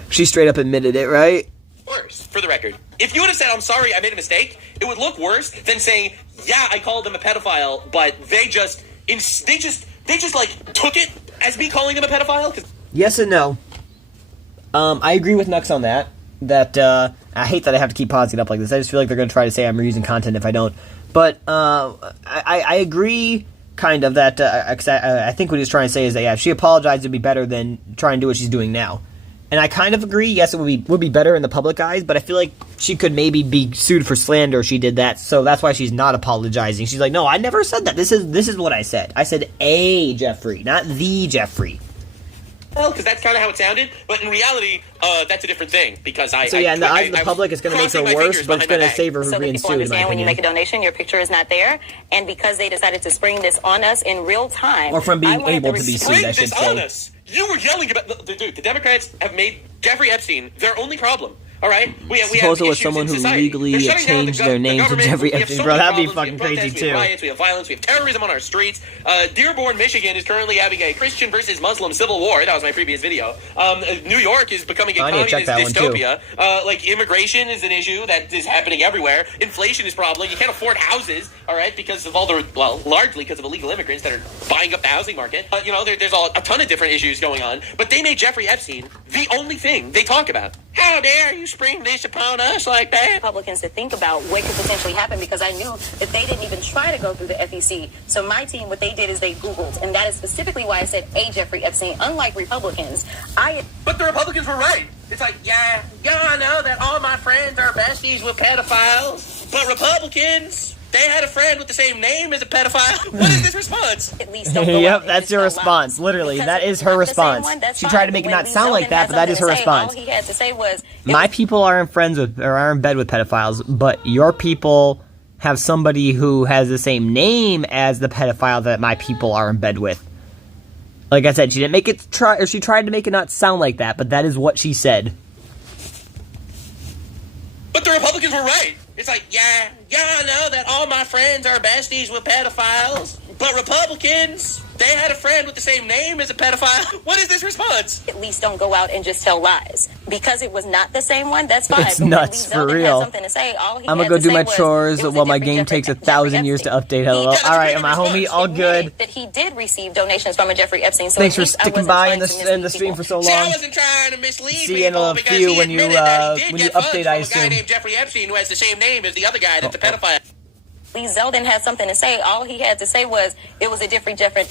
she straight up admitted it, right? Worse, for the record. If you would have said, I'm sorry, I made a mistake, it would look worse than saying, yeah, I called him a pedophile, but they just like took it as me calling him a pedophile. Yes and no. I agree with Nux on that. I hate that I have to keep pausing it up like this. I just feel like they're going to try to say I'm reusing content if I don't. But I agree kind of that, I think what he's trying to say is that, yeah, if she apologized, it would be better than try and do what she's doing now. And I kind of agree, yes, it would be better in the public eyes, but I feel like she could maybe be sued for slander if she did that, so that's why she's not apologizing. She's like, no, I never said that. This is what I said. I said a Jeffrey, not the Jeffrey. Well, because that's kind of how it sounded, but in reality, that's a different thing, because in the eyes of the public, it's going to make her worse, but it's going to save her from being sued, in my opinion. When you make a donation, your picture is not there, and because they decided to spring this on us in real time... Or from being able to be sued, I should say. On us. You were yelling about... Dude, the Democrats have made Jeffrey Epstein their only problem. All right? Suppose it was someone who legally changed their name to Jeffrey Epstein. Bro, that'd be fucking crazy, too. We have riots, we have violence, we have terrorism on our streets. Dearborn, Michigan is currently having a Christian versus Muslim civil war. That was my previous video. New York is becoming a communist dystopia. Like, immigration is an issue that is happening everywhere. Inflation is a problem. You can't afford houses, all right, because of all the, well, largely because of illegal immigrants that are buying up the housing market. There's a ton of different issues going on. But they made Jeffrey Epstein the only thing they talk about. How dare you spring this upon us like that? Republicans to think about what could potentially happen, because I knew that they didn't even try to go through the FEC. So my team, what they did is they Googled, and that is specifically why I said a Jeffrey Epstein. Unlike Republicans, But the Republicans were right. It's like, yeah, I know that all my friends are besties with pedophiles, but Republicans... They had a friend with the same name as a pedophile. What is this response? At least don't go yep, that's your response. Literally, that is her response. She tried to make it not sound like that, but that is her response. All he had to say was, my people aren't friends with or are in bed with pedophiles, but your people have somebody who has the same name as the pedophile that my people are in bed with. Like I said, she didn't make it she tried to make it not sound like that, but that is what she said. But the Republicans were right. It's like, yeah, I know that all my friends are besties with pedophiles, but Republicans, they had a friend with the same name as a pedophile. What is this response? At least don't go out and just tell lies. Because it was not the same one, that's fine. It's nuts, for real. I'm gonna go do my chores while my game takes 1,000 years to update. Hello. Alright, my homie, all good. That he did receive donations from a Jeffrey Epstein. So thanks for sticking by in the stream for so long. See, I wasn't trying to mislead See you in a few when you update, I assume. A guy named Jeffrey Epstein who has the same name as the other guy that's a pedophile. Lee Zeldin had something to say. All he had to say was it was a different Jeffrey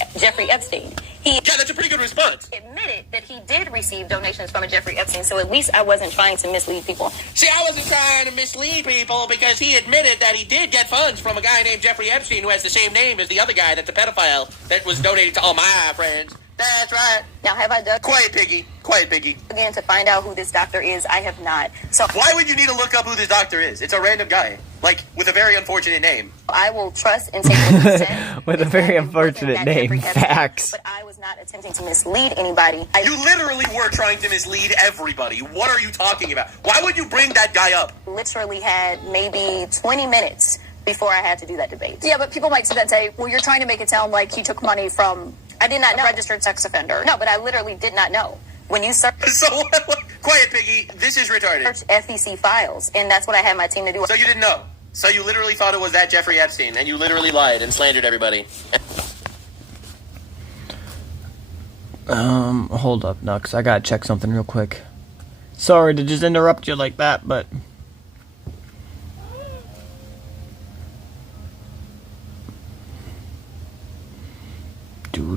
Epstein. Yeah, that's a pretty good response. Admitted that he did receive donations from a Jeffrey Epstein, so at least I wasn't trying to mislead people. See, I wasn't trying to mislead people because he admitted that he did get funds from a guy named Jeffrey Epstein who has the same name as the other guy that's a pedophile that was donated to all my friends. That's right. Now, have I done... Quiet, piggy. Again, to find out who this doctor is, I have not. So why would you need to look up who this doctor is? It's a random guy, like, with a very unfortunate name. I will trust and take what he said. With a very unfortunate name. Facts. But I was not attempting to mislead anybody. You literally were trying to mislead everybody. What are you talking about? Why would you bring that guy up? Literally had maybe 20 minutes before I had to do that debate. Yeah, but people might then say, well, you're trying to make it sound like he took money from... I did not know. A registered sex offender. No, but I literally did not know. When you search... So, quiet, piggy. This is retarded. FEC files, and that's what I had my team to do. So you didn't know? So you literally thought it was that Jeffrey Epstein, and you literally lied and slandered everybody. Hold up, Nux. I gotta check something real quick. Sorry to just interrupt you like that, but... Do.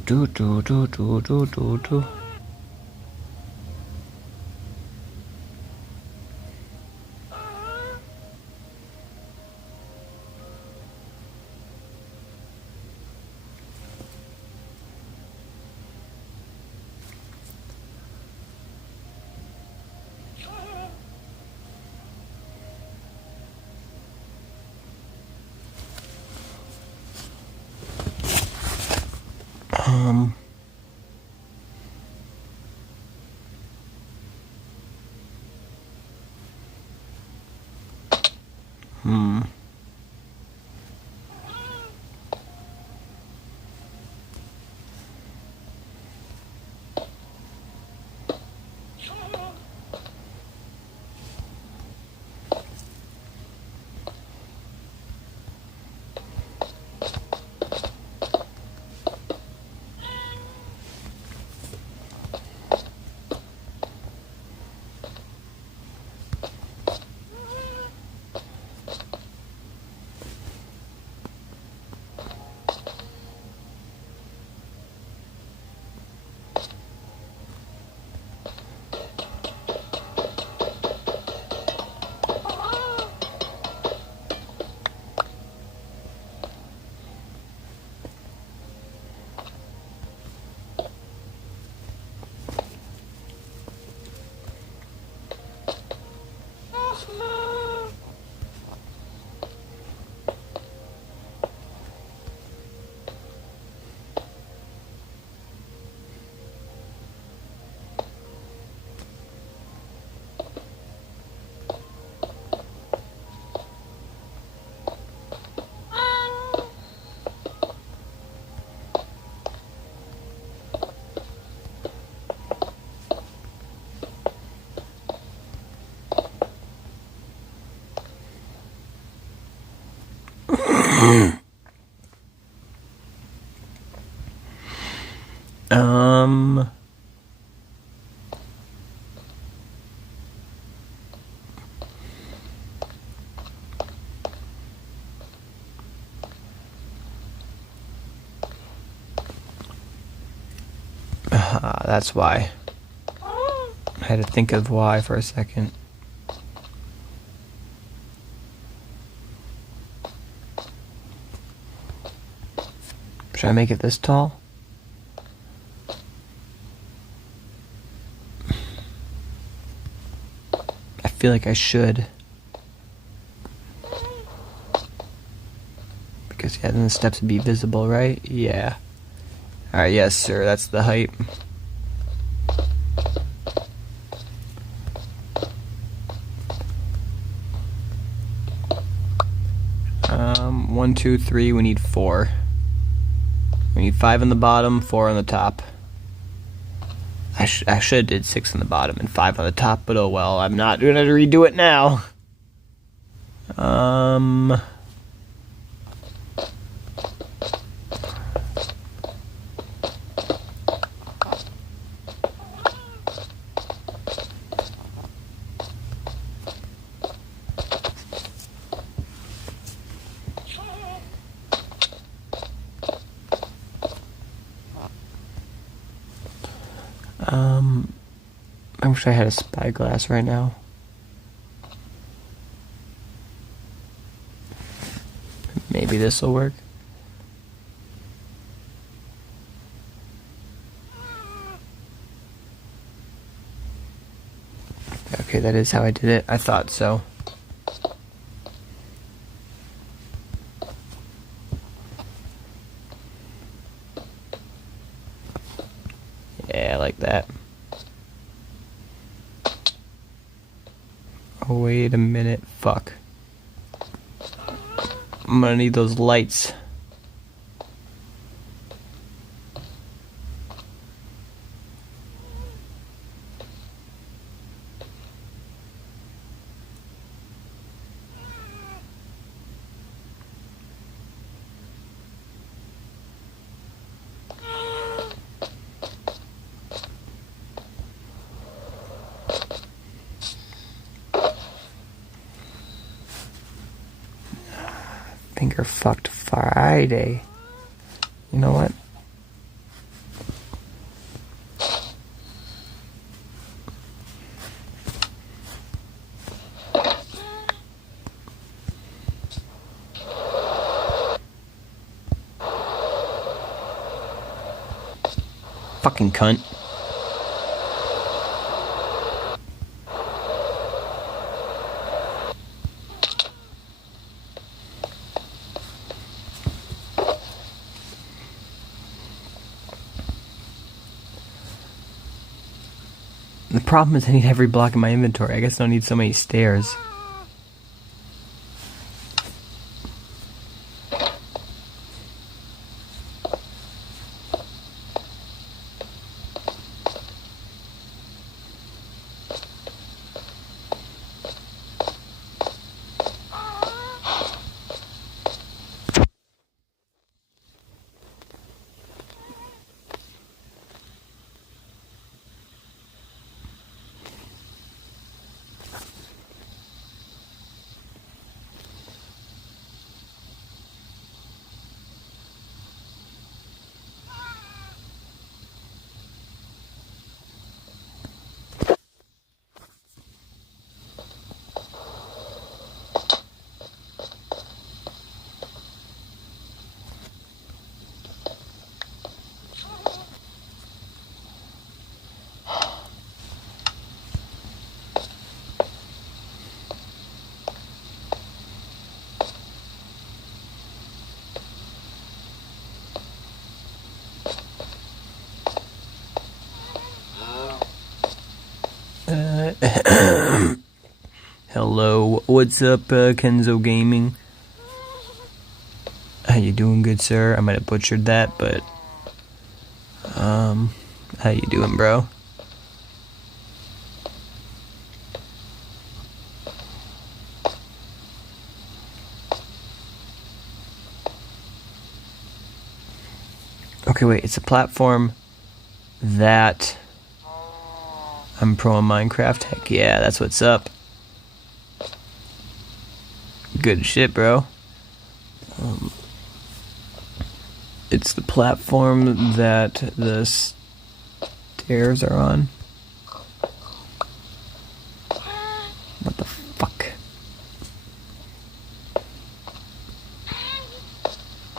That's why. I had to think of why for a second. Should I make it this tall? I feel like I should. Because yeah, then the steps would be visible, right? Yeah. Alright, yes sir, that's the height. One, two, three, we need 4. We need 5 on the bottom, 4 on the top. I should have did 6 on the bottom and 5 on the top, but oh well, I'm not gonna redo it now. I wish I had a spyglass right now. Maybe this will work. Okay, that is how I did it. I thought so. Yeah, I like that. Oh, wait a minute. Fuck. I'm gonna need those lights. Finger fucked Friday. You know what? Fucking cunt. The problem is I need every block in my inventory. I guess I don't need so many stairs. Hello, what's up, Kenzo Gaming? How you doing, good sir? I might have butchered that, but how you doing, bro? Okay, wait, it's a platform that I'm pro on Minecraft. Heck yeah, that's what's up. Good shit, bro. It's the platform that the stairs are on. What the fuck?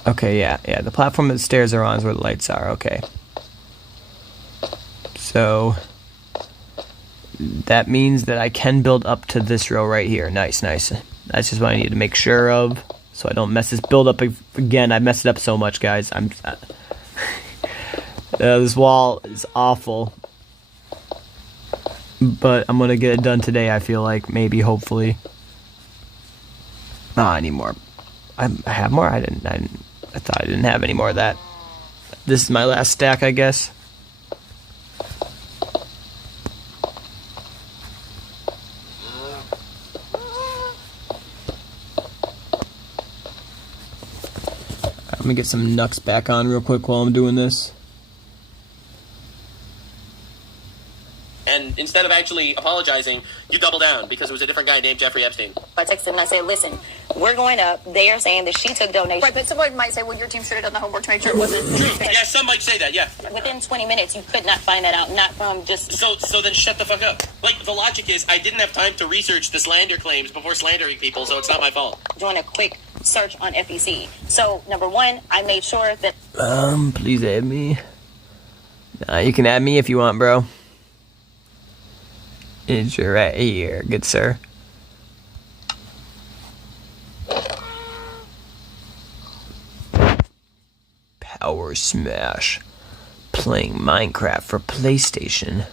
Okay, yeah, the platform that the stairs are on is where the lights are, okay. So that means that I can build up to this row right here. Nice. That's just what I need to make sure of, so I don't mess this build up again. I messed it up so much, guys. This wall is awful, but I'm gonna get it done today. I feel like, maybe, hopefully. I need more. I have more. I thought I didn't have any more of that. This is my last stack, I guess. Let me get some Nux back on real quick while I'm doing this. And instead of actually apologizing, you double down because it was a different guy named Jeffrey Epstein. I texted him and I said, listen, we're going up. They are saying that she took donations. Right, but someone might say, well, your team should have done the homework to make sure it wasn't. Yeah, some might say that, yeah. Within 20 minutes, you could not find that out, not from just... So then shut the fuck up. Like, the logic is, I didn't have time to research the slander claims before slandering people, so it's not my fault. Doing a quick search on FEC. So, number one, I made sure that... Please add me. You can add me if you want, bro. It's right here, good sir. Power Smash. Playing Minecraft for PlayStation.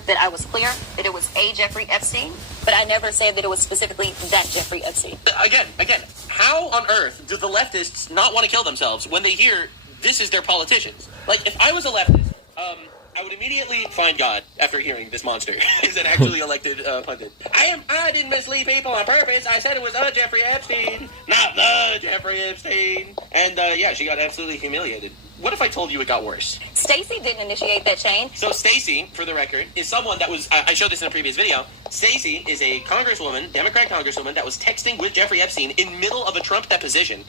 that I was clear that it was a Jeffrey Epstein, but I never said that it was specifically that Jeffrey Epstein. Again, how on earth do the leftists not want to kill themselves when they hear this is their politicians? Like, if I was a leftist, I would immediately find God after hearing this monster is an actually elected pundit. I didn't mislead people on purpose. I said it was Jeffrey Epstein, not the Jeffrey Epstein. And yeah, she got absolutely humiliated. What if I told you it got worse? Stacey didn't initiate that change. So Stacey, for the record, is someone that was, I showed this in a previous video, Stacey is a congresswoman, Democrat congresswoman, that was texting with Jeffrey Epstein in middle of a Trump deposition,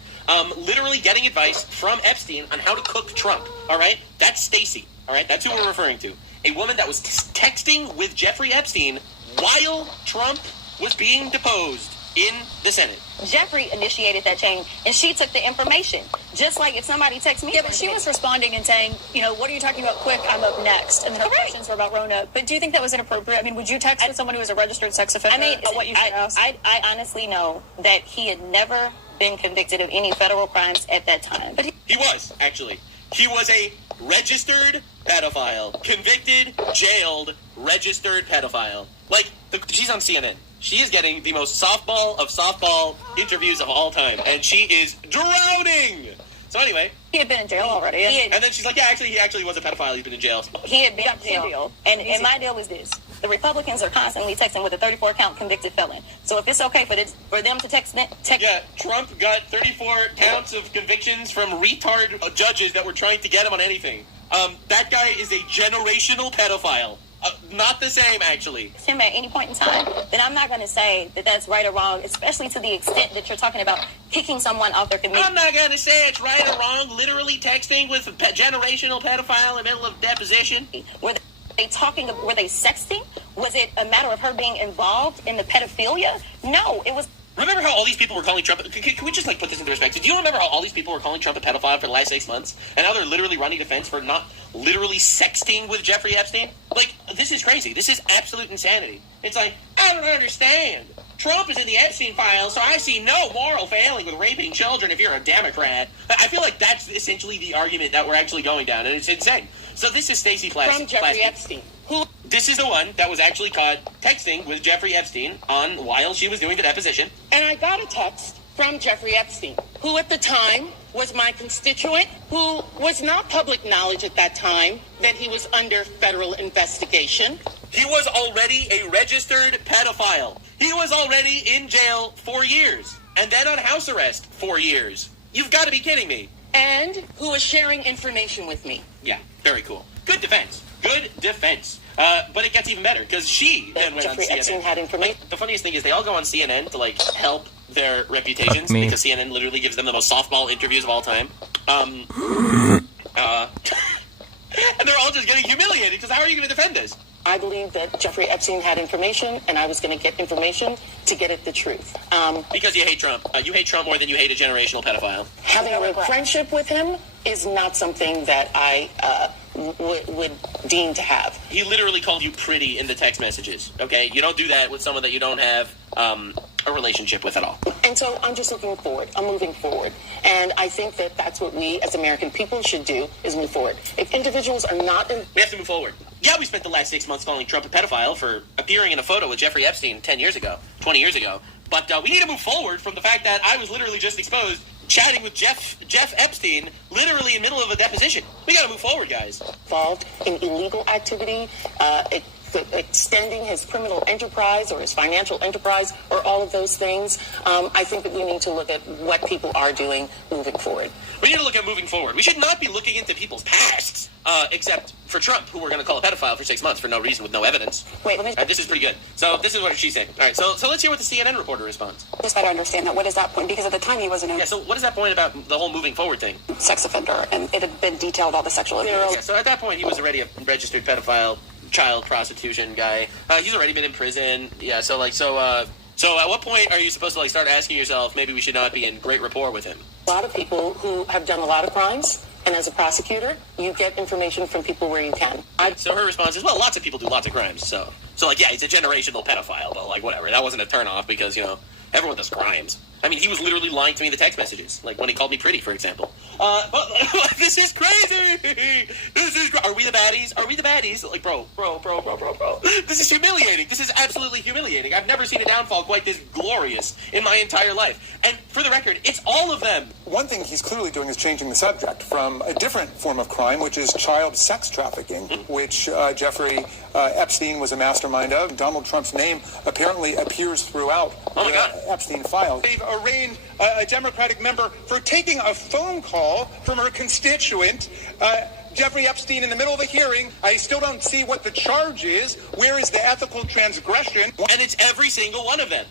literally getting advice from Epstein on how to cook Trump, all right? That's Stacey, all right? That's who we're referring to. A woman that was texting with Jeffrey Epstein while Trump was being deposed. in the Senate. Jeffrey initiated that chain, and she took the information. Just like if somebody texts me. Yeah, but she was responding and saying, what are you talking about? Quick, I'm up next. And her questions were about Rona. But do you think that was inappropriate? I mean, would you text with someone who is a registered sex offender? I mean, what you should ask? I honestly know that he had never been convicted of any federal crimes at that time. But He was, actually. He was a registered pedophile. Convicted, jailed, registered pedophile. Like, she's on CNN. She is getting the most softball of softball interviews of all time. And she is drowning! So anyway. He had been in jail already. And then she's like, yeah, he actually was a pedophile. He's been in jail. He had been in jail. And my deal was this. The Republicans are constantly texting with a 34-count convicted felon. So if it's okay for them to text... Yeah, Trump got 34 counts of convictions from retard judges that were trying to get him on anything. That guy is a generational pedophile. Not the same, actually. Him at any point in time, then I'm not going to say that that's right or wrong, especially to the extent that you're talking about kicking someone off their committee. I'm not going to say it's right or wrong. Literally texting with a generational pedophile in the middle of deposition. Were they sexting? Was it a matter of her being involved in the pedophilia? No, it was... Remember how all these people were calling Trump... Can we just, put this into perspective? Do you remember how all these people were calling Trump a pedophile for the last 6 months? And now they're literally running defense for not literally sexting with Jeffrey Epstein? This is crazy. This is absolute insanity. It's like, I don't understand. Trump is in the Epstein files, so I see no moral failing with raping children if you're a Democrat. I feel like that's essentially the argument that we're actually going down, and it's insane. So this is Stacey Plaskett. From Jeffrey Epstein. This is the one that was actually caught texting with Jeffrey Epstein while she was doing the deposition. And I got a text from Jeffrey Epstein, who at the time was my constituent, who was not public knowledge at that time that he was under federal investigation. He was already a registered pedophile. He was already in jail 4 years, and then on house arrest 4 years. You've got to be kidding me. And who was sharing information with me. Yeah, very cool. Good defense. Good defense. But it gets even better, because she then went on CNN. Epstein had information. The funniest thing is they all go on CNN to, help their reputations, because CNN literally gives them the most softball interviews of all time. And they're all just getting humiliated, because how are you going to defend this? I believe that Jeffrey Epstein had information, and I was going to get information to get at the truth. Because you hate Trump. You hate Trump more than you hate a generational pedophile. Having a friendship with him is not something that I would deem to have. He literally called you pretty in the text messages, okay? You don't do that with someone that you don't have a relationship with at all. And so I'm just looking forward. I'm moving forward. And I think that that's what we as American people should do, is move forward. If individuals are not... We have to move forward. Yeah, we spent the last 6 months calling Trump a pedophile for appearing in a photo with Jeffrey Epstein 10 years ago, 20 years ago. But we need to move forward from the fact that I was literally just exposed chatting with Jeff Epstein literally in the middle of a deposition. We got to move forward, guys. Involved in illegal activity, extending his criminal enterprise or his financial enterprise, or all of those things. I think that we need to look at what people are doing moving forward. We need to look at moving forward. We should not be looking into people's pasts, except for Trump, who we're going to call a pedophile for 6 months for no reason with no evidence. Wait, let me... this is pretty good. So this is what she's saying. All right, so let's hear what the CNN reporter responds. Just better understand that. What is that point? Because at the time he wasn't Yeah, so what is that point about the whole moving forward thing? sex offender, and it had been detailed all the sexual abuse. Yeah, so at that point he was already a registered pedophile, child prostitution guy. He's already been in prison. Yeah, so at what point are you supposed to start asking yourself, maybe we should not be in great rapport with him? A lot of people who have done a lot of crimes, and as a prosecutor, you get information from people where you can. So her response is, well, lots of people do lots of crimes, so yeah, he's a generational pedophile, but whatever. That wasn't a turnoff because, everyone does crimes. I mean, he was literally lying to me in the text messages, when he called me pretty, for example. But this is crazy! Are we the baddies? Are we the baddies? Bro. This is humiliating. This is absolutely humiliating. I've never seen a downfall quite this glorious in my entire life. And for the record, it's all of them. One thing he's clearly doing is changing the subject from a different form of crime, which is child sex trafficking, which Jeffrey Epstein was a mastermind of. Donald Trump's name apparently appears throughout the Epstein file. They've arraigned a Democratic member for taking a phone call from her constituent, Jeffrey Epstein, in the middle of a hearing. I still don't see what the charge is. Where is the ethical transgression? And it's every single one of them.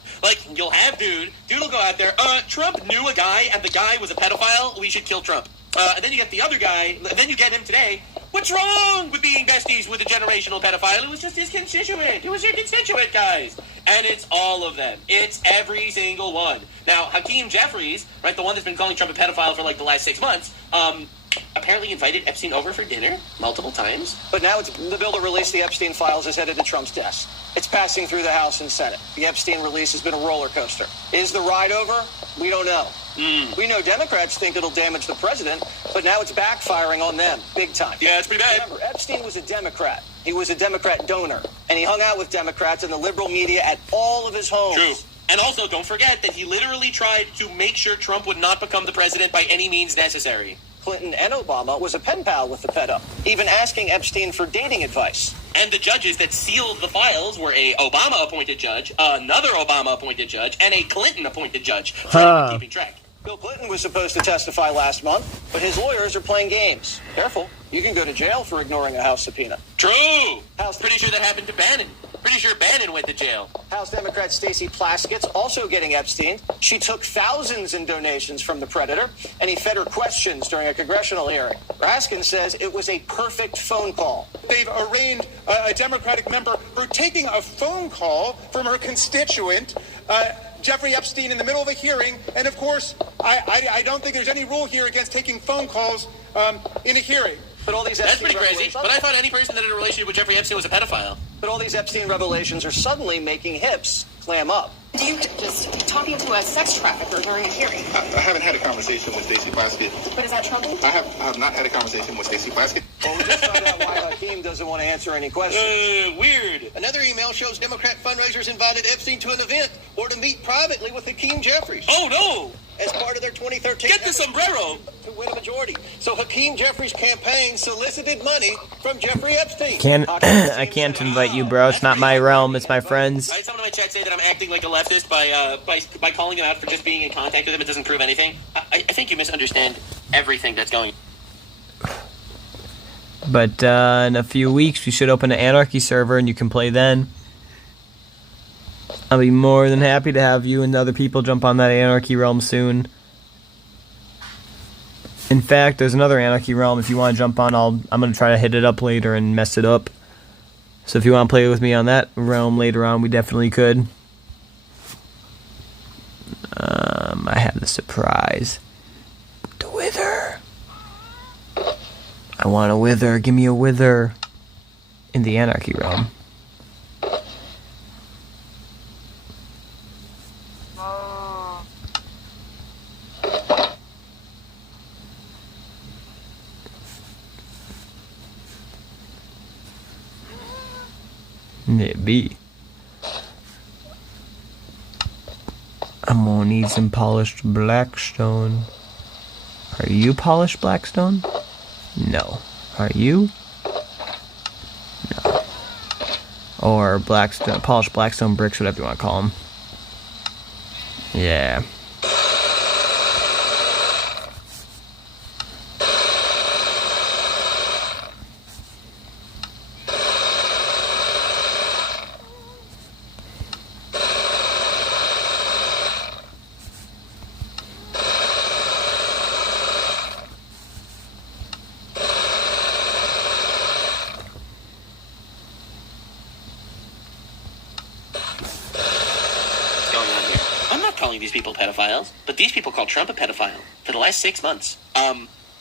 You'll have dude will go out there, Trump knew a guy, and the guy was a pedophile, we should kill Trump. And then you get the other guy, and then you get him today. What's wrong with being besties with a generational pedophile? It was just his constituent. It was your constituent, guys. And it's all of them. It's every single one. Now, Hakeem Jeffries, right, the one that's been calling Trump a pedophile for like the last 6 months, apparently invited Epstein over for dinner multiple times. But now the bill to release the Epstein files is headed to Trump's desk. It's passing through the House and Senate. The Epstein release has been a roller coaster. Is the ride over? We don't know. We know Democrats think it'll damage the president, but now it's backfiring on them big time. Yeah, it's pretty bad. Remember, Epstein was a Democrat. He was a Democrat donor, and he hung out with Democrats and the liberal media at all of his homes. True. And also, don't forget that he literally tried to make sure Trump would not become the president by any means necessary. Clinton and Obama was a pen pal with the pedo, even asking Epstein for dating advice. And the judges that sealed the files were a Obama-appointed judge, another Obama-appointed judge, and a Clinton-appointed judge. Keeping track. Bill Clinton was supposed to testify last month, but his lawyers are playing games. Careful, you can go to jail for ignoring a House subpoena. True! Pretty sure that happened to Bannon. Pretty sure Bannon went to jail. House Democrat Stacey Plaskett's also getting Epstein. She took thousands in donations from the predator, and he fed her questions during a congressional hearing. Raskin says it was a perfect phone call. They've arraigned a Democratic member for taking a phone call from her constituent, Jeffrey Epstein, in the middle of a hearing. And of course, I don't think there's any rule here against taking phone calls in a hearing. But all these That's Epstein pretty crazy. But I thought any person that had a relationship with Jeffrey Epstein was a pedophile. But all these Epstein revelations are suddenly making hips clam up. Do you just talking to a sex trafficker during a hearing? I haven't had a conversation with Stacey Plaskett. But is that trouble? I have not had a conversation with Stacey Plaskett. Well, we just found out why Hakeem doesn't want to answer any questions. Weird. Another email shows Democrat fundraisers invited Epstein to an event or to meet privately with Hakeem Jeffries. Oh, no! As part of their 2013 Get the sombrero! To win a majority. So Hakeem Jeffries' campaign solicited money from Jeffrey Epstein. I can't invite you, bro. It's not my realm. It's my friends. I had someone in my chat say that I'm acting like a leftist by calling him out for just being in contact with him. It doesn't prove anything. I think you misunderstand everything that's going on. But in a few weeks, we should open an Anarchy server, and you can play then. I'll be more than happy to have you and other people jump on that Anarchy realm soon. In fact, there's another Anarchy realm. If you want to jump on, I'm going to try to hit it up later and mess it up. So if you want to play with me on that realm later on, we definitely could. I have the surprise. The Wither. I want a Wither. Give me a Wither. In the Anarchy realm. Maybe. I'm gonna need some polished blackstone. Are you polished blackstone? No. Are you? No. Or blackstone, polished blackstone bricks, whatever you want to call them. Yeah. These people pedophiles, but these people call Trump a pedophile for the last 6 months.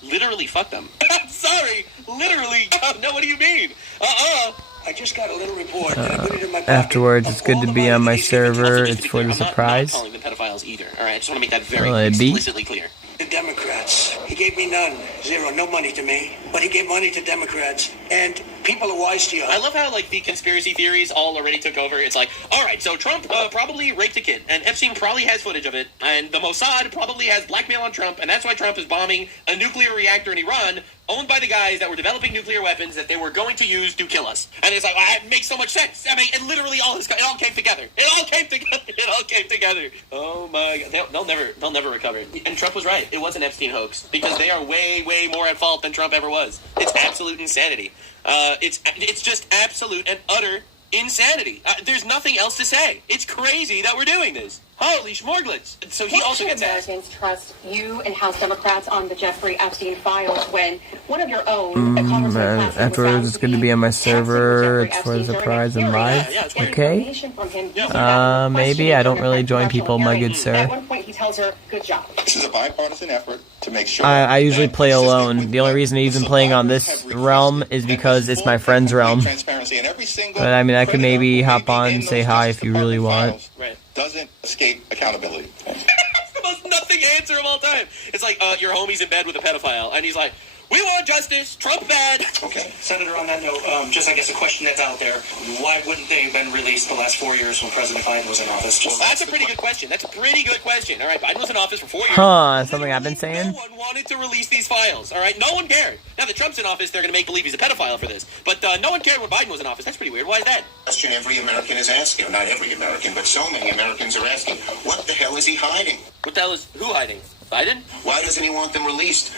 Literally fuck them. I'm sorry, literally. No, what do you mean? I just got a little report and I put it in my pocket. Afterwards, it's good to be on my server. It's for the surprise. I'm not calling them pedophiles either. All right, I just want to make that very explicitly clear. The Democrats. He gave me none, zero, no money to me, but he gave money to Democrats, and people are wise to you. I love how, like, the conspiracy theories all already took over. It's like, all right, so Trump probably raped a kid, and Epstein probably has footage of it, and the Mossad probably has blackmail on Trump, and that's why Trump is bombing a nuclear reactor in Iran owned by the guys that were developing nuclear weapons that they were going to use to kill us. And it's like, well, it makes so much sense. I mean, it literally all came together. It all came together. It all came together. Oh my God, they'll never recover. And Trump was right. It was an Epstein hoax because they are way, way more at fault than Trump ever was. It's absolute insanity. It's just absolute and utter insanity. There's nothing else to say. It's crazy that we're doing this. Holy schmorglets. So he also gets asked. Americans trust you and House Democrats on the Jeffrey Epstein files when one of your own, afterwards it's going to be on my server. It's for the surprise and live. Okay. Maybe. I don't really join people, my good sir. At one point he tells her, good job. This is a bipartisan effort to make sure. I usually play alone. The only reason I'm even playing on this realm is because it's my friend's realm. But I mean, I could maybe hop on and say hi if you really want. Doesn't escape accountability. That's the most nothing answer of all time. It's like, your homie's in bed with a pedophile, and he's like, we want justice, Trump bad. Okay, Senator, on that note, just I guess a question that's out there. Why wouldn't they have been released the last 4 years when President Biden was in office? Well, that's a pretty good question. That's a pretty good question. All right, Biden was in office for 4 years. Huh, something I've been saying? No one wanted to release these files, all right? No one cared. Now that Trump's in office, they're going to make believe he's a pedophile for this. But no one cared when Biden was in office. That's pretty weird. Why is that? Question every American is asking, or not every American, but so many Americans are asking, what the hell is he hiding? What the hell is, who hiding? Biden? Why doesn't he want them released?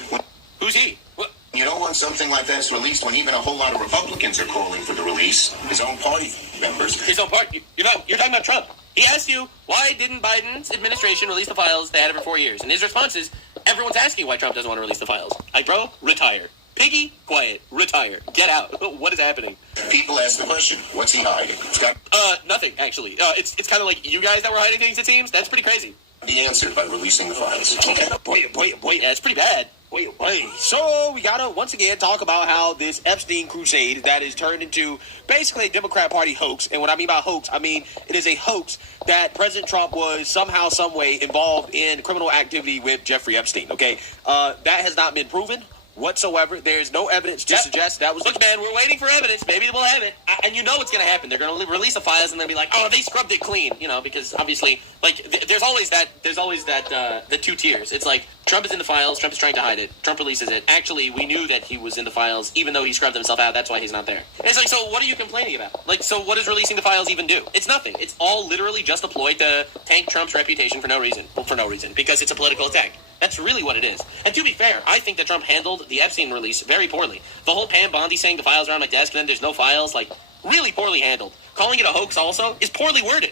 Who's he? What? You don't want something like this released when even a whole lot of Republicans are calling for the release. His own party members. His own party? You're talking about Trump. He asked you, why didn't Biden's administration release the files they had it for 4 years? And his response is, everyone's asking why Trump doesn't want to release the files. Like, bro, retire. Piggy, quiet, retire. Get out. What is happening? People ask the question, what's he hiding? Nothing, actually. It's kind of like you guys that were hiding things, it seems. That's pretty crazy. Be answered by releasing the files. Okay. Boy, yeah, it's pretty bad. Wait. So we gotta once again talk about how this Epstein crusade that is turned into basically a Democrat Party hoax. And what I mean by hoax, I mean it is a hoax that President Trump was somehow, some way involved in criminal activity with Jeffrey Epstein. Okay, that has not been proven whatsoever. There's no evidence to suggest that was. Look, man, we're waiting for evidence. Maybe we'll have it, and you know what's going to happen. They're going to release the files, and they'll be like, "Oh, they scrubbed it clean," you know, because obviously, like, there's always that the two tiers. It's like Trump is in the files. Trump is trying to hide it. Trump releases it. Actually, we knew that he was in the files, even though he scrubbed himself out. That's why he's not there. And it's like, so what are you complaining about? Like, so what does releasing the files even do? It's nothing. It's all literally just a ploy to tank Trump's reputation for no reason. Well, for no reason, because it's a political attack. That's really what it is. And to be fair, I think that Trump handled the Epstein release very poorly. The whole Pam Bondi saying the files are on my desk and then there's no files, like, really poorly handled. Calling it a hoax also is poorly worded.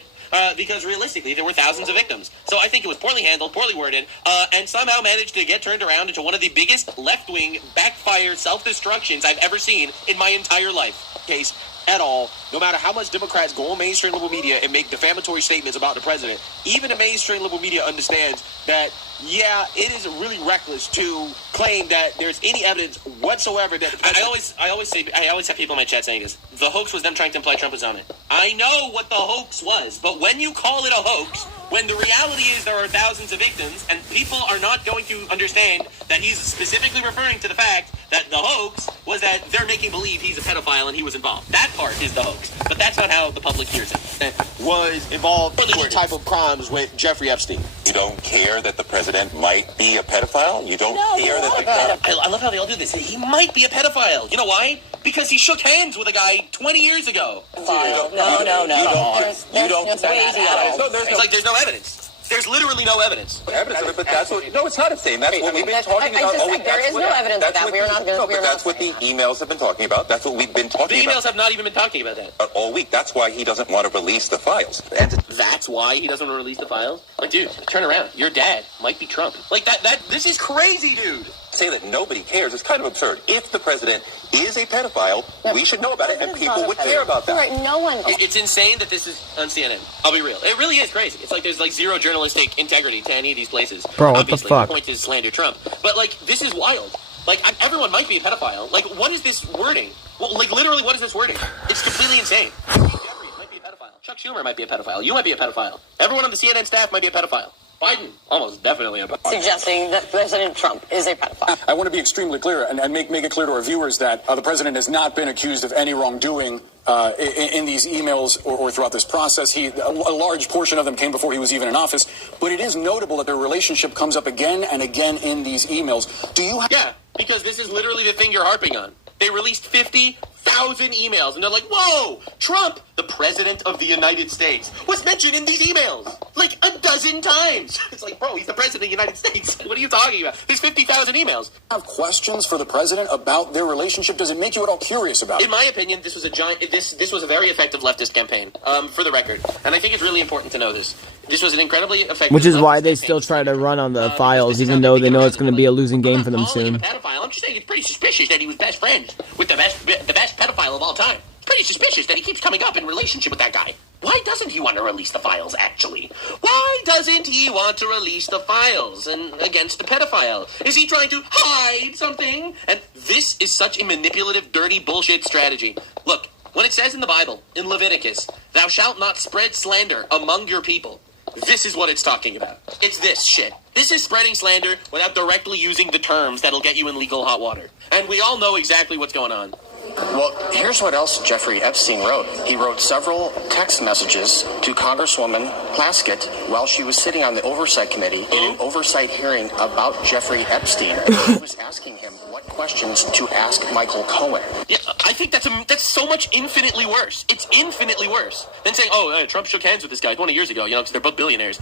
Because realistically, there were thousands of victims. So I think it was poorly handled, poorly worded, and somehow managed to get turned around into one of the biggest left-wing backfire self-destructions I've ever seen in my entire life. Case at all, no matter how much Democrats go on mainstream liberal media and make defamatory statements about the president, even the mainstream liberal media understands that, yeah, it is really reckless to claim that there's any evidence whatsoever that I always have people in my chat saying this. The hoax was them trying to imply Trump was on it. I know what the hoax was, but when you call it a hoax, when the reality is there are thousands of victims and people are not going to understand that he's specifically referring to the fact that the hoax was that they're making believe he's a pedophile and he was involved. That part is the hoax, but that's not how the public hears it. Was involved in any type of crimes with Jeffrey Epstein. You don't care that the president might be a pedophile? You don't care that the... I love how they all do this. He might be a pedophile. You know why? Because he shook hands with a guy 20 years ago. No. There's no evidence. There's literally no evidence. Evidence of it, but that's what... No, it's not a thing. That's what we've been talking about. There is no evidence of that. We are not going to... No, but that's what the emails have been talking about. That's what we've been talking about. The emails have not even been talking about that. All week. That's why he doesn't want to release the files. And that's why he doesn't want to release the files? Like, dude, turn around. Your dad might be Trump. Like, this is crazy, dude. Say that nobody cares. It's kind of absurd. If the president is a pedophile, we should know about it, and people would care about that. Right, no one... It's insane that this is on CNN. I'll be real. It really is crazy. It's like there's like zero journalistic integrity to any of these places. Bro, what obviously, the fuck? The point is slander Trump. But, like, this is wild. Like, everyone might be a pedophile. Like, what is this wording? Well, like, literally, what is this wording? It's completely insane. Jeffrey might be a pedophile. Chuck Schumer might be a pedophile. You might be a pedophile. Everyone on the CNN staff might be a pedophile. Biden, almost definitely a pedophile. Suggesting that President Trump is a pedophile. I want to be extremely clear and make it clear to our viewers that the president has not been accused of any wrongdoing in these emails or throughout this process. A large portion of them came before he was even in office. But it is notable that their relationship comes up again and again in these emails. Yeah, because this is literally the thing you're harping on. They released 50,000 emails, and they're like, whoa, Trump, the president of the United States, was mentioned in these emails like a dozen times. It's like, bro, he's the president of the United States. What are you talking about? There's 50,000 emails. Have questions for the president about their relationship? Does it make you at all curious about it? In my opinion, this was a very effective leftist campaign, for the record. And I think it's really important to know this. This was an incredibly effective Which is leftist why they campaign. still try to run on the files, even though they know it's going to be a losing game for them soon. Pedophile. I'm just saying it's pretty suspicious that he was best friends with the best pedophile of all time. It's pretty suspicious that he keeps coming up in relationship with that guy. Why doesn't he want to release the files, actually? Why doesn't he want to release the files against the pedophile? Is he trying to hide something? And this is such a manipulative, dirty bullshit strategy. Look, when it says in the Bible, in Leviticus, thou shalt not spread slander among your people, this is what it's talking about. It's this shit. This is spreading slander without directly using the terms that'll get you in legal hot water. And we all know exactly what's going on. Well, here's what else Jeffrey Epstein wrote. He wrote several text messages to Congresswoman Plaskett while she was sitting on the Oversight Committee in an oversight hearing about Jeffrey Epstein. He was asking him what questions to ask Michael Cohen. Yeah, I think that's so much infinitely worse. It's infinitely worse than saying, Trump shook hands with this guy 20 years ago, because they're both billionaires.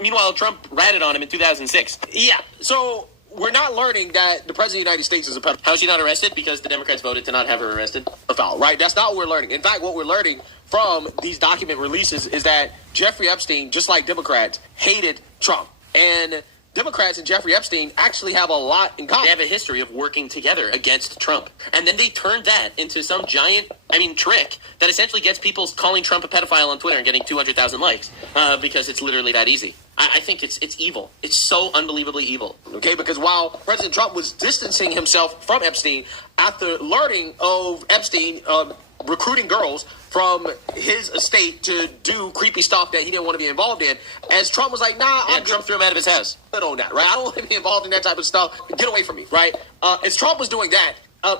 Meanwhile, Trump ratted on him in 2006. Yeah, so we're not learning that the president of the United States is a pedophile. How's she not arrested? Because the Democrats voted to not have her arrested. Right? That's not what we're learning. In fact, what we're learning from these document releases is that Jeffrey Epstein, just like Democrats, hated Trump. And Democrats and Jeffrey Epstein actually have a lot in common. They have a history of working together against Trump. And then they turned that into some giant, trick that essentially gets people calling Trump a pedophile on Twitter and getting 200,000 likes because it's literally that easy. I think it's evil. It's so unbelievably evil. Okay, because while President Trump was distancing himself from Epstein after learning of Epstein recruiting girls from his estate to do creepy stuff that he didn't want to be involved in, as Trump was like, Trump threw him out of his house. On that, right? I don't want to be involved in that type of stuff. Get away from me, right? As Trump was doing that,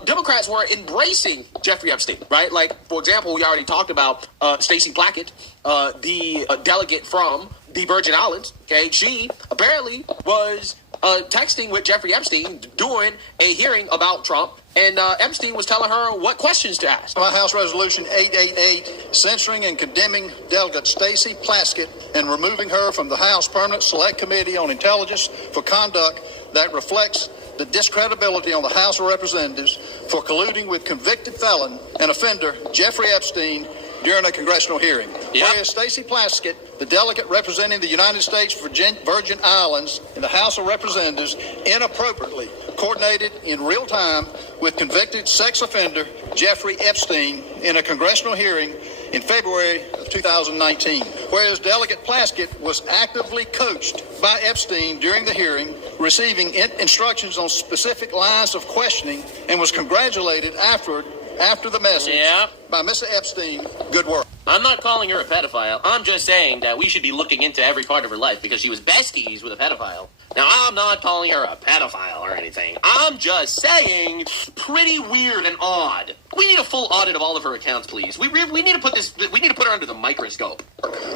Democrats were embracing Jeffrey Epstein, right? Like, for example, we already talked about Stacey Plaskett, the delegate from the Virgin Islands. Okay, she apparently was texting with Jeffrey Epstein during a hearing about Trump, and Epstein was telling her what questions to ask. House Resolution 888, censoring and condemning Delegate Stacey Plaskett and removing her from the House Permanent Select Committee on Intelligence for conduct that reflects the discredibility on the House of Representatives for colluding with convicted felon and offender Jeffrey Epstein during a congressional hearing. Yep. Whereas Stacey Plaskett, the delegate representing the United States Virgin Islands in the House of Representatives, inappropriately coordinated in real time with convicted sex offender Jeffrey Epstein in a congressional hearing in February of 2019. Whereas Delegate Plaskett was actively coached by Epstein during the hearing, receiving instructions on specific lines of questioning, and was congratulated after the message by Mr. Epstein. Good work. I'm not calling her a pedophile. I'm just saying that we should be looking into every part of her life because she was besties with a pedophile. Now, I'm not calling her a pedophile or anything. I'm just saying pretty weird and odd. We need a full audit of all of her accounts, please. We need to put this. We need to put her under the microscope.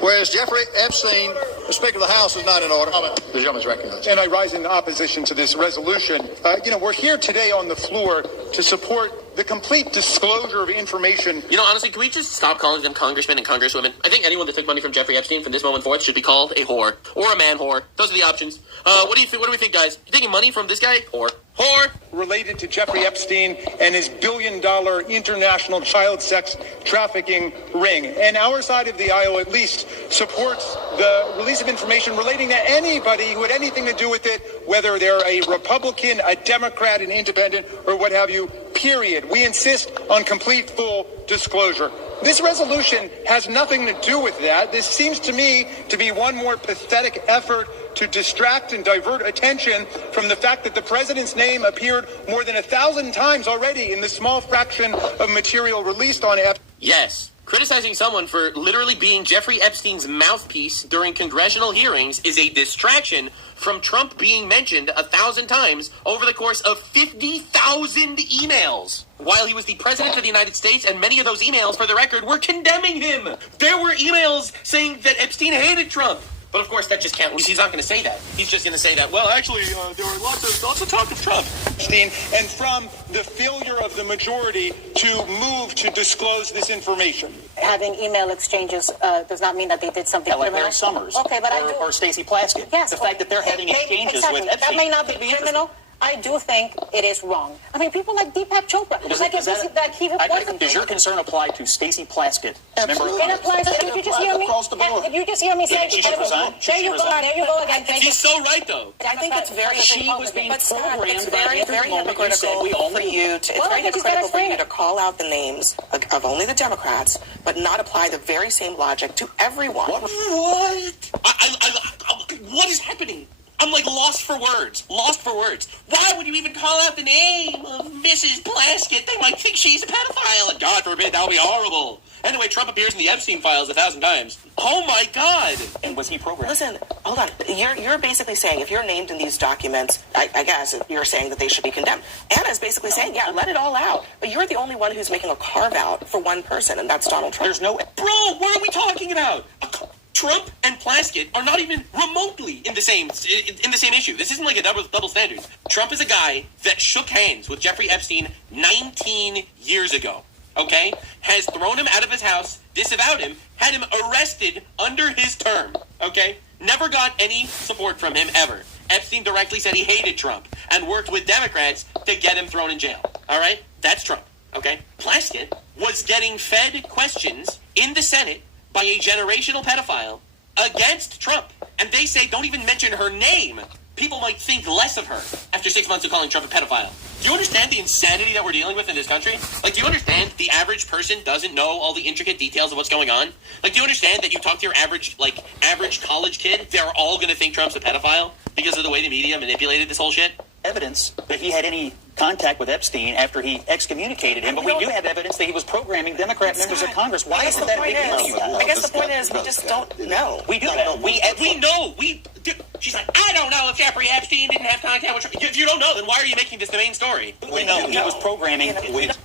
Whereas Jeffrey Epstein, the Speaker of the House, is not in order. The gentleman's recognized. And I rise in opposition to this resolution. We're here today on the floor to support the complete disclosure of information. Honestly, can we just stop calling them congressmen and congresswomen? I think anyone that took money from Jeffrey Epstein from this moment forth should be called a whore or a man whore. Those are the options. What do you think? What do we think, guys? You taking money from this guy? Whore. Related to Jeffrey Epstein and his billion-dollar international child sex trafficking ring. And our side of the aisle at least supports the release of information relating to anybody who had anything to do with it, whether they're a Republican, a Democrat, an independent, or what have you, period. We insist on complete full disclosure. This resolution has nothing to do with that. This seems to me to be one more pathetic effort to distract and divert attention from the fact that the president's name appeared more than 1,000 times already in the small fraction of material released on Epstein. Yes. Criticizing someone for literally being Jeffrey Epstein's mouthpiece during congressional hearings is a distraction from Trump being mentioned 1,000 times over the course of 50,000 emails while he was the president of the United States, and many of those emails, for the record, were condemning him. There were emails saying that Epstein hated Trump. But of course, that just can't. He's not going to say that. He's just going to say that. Well, actually, there were lots of talk of Trump. And from the failure of the majority to move to disclose this information. Having email exchanges does not mean that they did something Like criminal. Larry Summers. Okay, but or Stacey Plaskett. Yes. The fact that they're having exchanges exactly. with Epstein. That may not be criminal. I do think it is wrong. I mean, people like Deepak Chopra. Does your concern apply to Stacey Plaskett? It applies. Did you just hear me? Did you just hear me say? She should resign. There you go again. He's so right, though. I think it's very. She was being programmed. It's very hypocritical for you to. It's very hypocritical for you to call out the names of only the Democrats, but not apply the very same logic to everyone. What? What is happening? I'm like lost for words. Why would you even call out the name of Mrs. Plaskett? They might think she's a pedophile, and God forbid, that would be horrible. Anyway, Trump appears in the Epstein files 1,000 times. Oh my God! And was he programmed? Listen, hold on. You're basically saying if you're named in these documents, I guess you're saying that they should be condemned. Anna's basically saying, yeah, let it all out. But you're the only one who's making a carve out for one person, and that's Donald Trump. There's no... Bro, what are we talking about? Trump and Plaskett are not even remotely in the same issue. This isn't like a double standard. Trump is a guy that shook hands with Jeffrey Epstein 19 years ago, okay? Has thrown him out of his house, disavowed him, had him arrested under his term, okay? Never got any support from him ever. Epstein directly said he hated Trump and worked with Democrats to get him thrown in jail, all right? That's Trump, okay? Plaskett was getting fed questions in the Senate by a generational pedophile against Trump. And they say, don't even mention her name. People might think less of her after 6 months of calling Trump a pedophile. Do you understand the insanity that we're dealing with in this country? Like, do you understand the average person doesn't know all the intricate details of what's going on? Like, do you understand that you talk to your average college kid, they're all going to think Trump's a pedophile because of the way the media manipulated this whole shit? Evidence that he had any contact with Epstein after he excommunicated him, but we do have evidence that he was programming Democrat members of Congress. Why isn't that a big deal to you? I guess the point is we just don't know. We do know. We know. She's like, I don't know if Jeffrey Epstein didn't have contact with Trump. If you don't know, then why are you making this the main story? We know he was programming.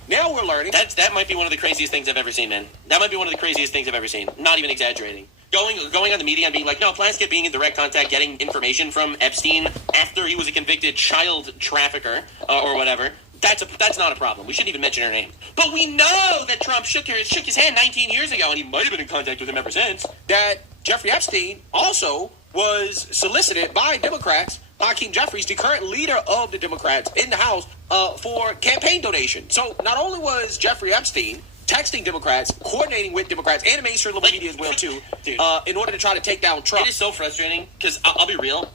Now we're learning. That might be one of the craziest things I've ever seen, man. That might be one of the craziest things I've ever seen. Not even exaggerating. Going on the media and being like, no, Plaskett being in direct contact, getting information from Epstein after he was a convicted child trafficker or whatever, that's not a problem. We shouldn't even mention her name. But we know that Trump shook his hand 19 years ago, and he might have been in contact with him ever since, that Jeffrey Epstein also was solicited by Democrats, Hakeem Jeffries, the current leader of the Democrats in the House, for campaign donation. So not only was Jeffrey Epstein texting Democrats, coordinating with Democrats, and mainstream liberal media as well, too, in order to try to take down Trump. It is so frustrating, because I'll be real.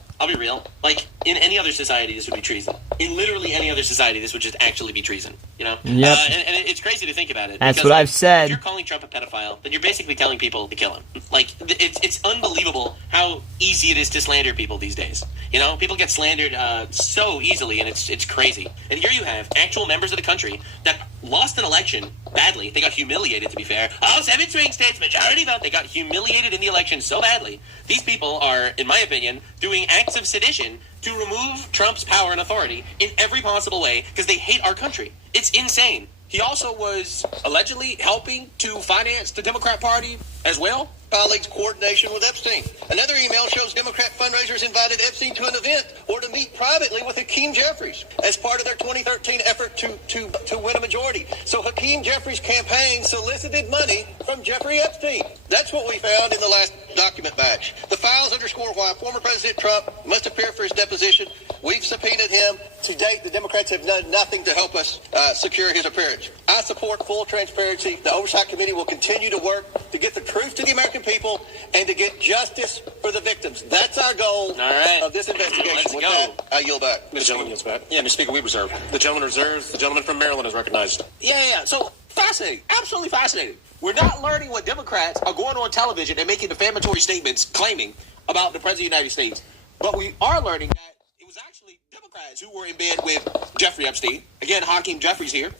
Like, in any other society, this would be treason. In literally any other society, this would just actually be treason, you know? Yep. And it's crazy to think about it. That's because, what I've said. If you're calling Trump a pedophile, then you're basically telling people to kill him. Like, it's unbelievable how easy it is to slander people these days. You know, people get slandered so easily, and it's crazy. And here you have actual members of the country that lost an election badly. They got humiliated, to be fair. 7 swing states, majority vote. They got humiliated in the election so badly. These people are, in my opinion, doing acts of sedition to remove Trump's power and authority in every possible way because they hate our country. It's insane. He also was allegedly helping to finance the Democrat Party as well. Colleagues' coordination with Epstein. Another email shows Democrat fundraisers invited Epstein to an event or to meet privately with Hakeem Jeffries as part of their 2013 effort to win a majority. So Hakeem Jeffries' campaign solicited money from Jeffrey Epstein. That's what we found in the last document batch. The files underscore why former President Trump must appear for his deposition. We've subpoenaed him. To date, the Democrats have done nothing to help us secure his appearance. I support full transparency. The Oversight Committee will continue to work to get the truth to the American people and to get justice for the victims. That's our goal of this investigation. Let's With go. that, I yield back. The gentleman yields back. Yeah, Mr. Speaker, we reserve. The gentleman reserves. The gentleman from Maryland is recognized. Yeah. So, fascinating. Absolutely fascinating. We're not learning what Democrats are going on television and making defamatory statements claiming about the President of the United States. But we are learning that it was actually Democrats who were in bed with Jeffrey Epstein. Again, Hakeem Jeffries here.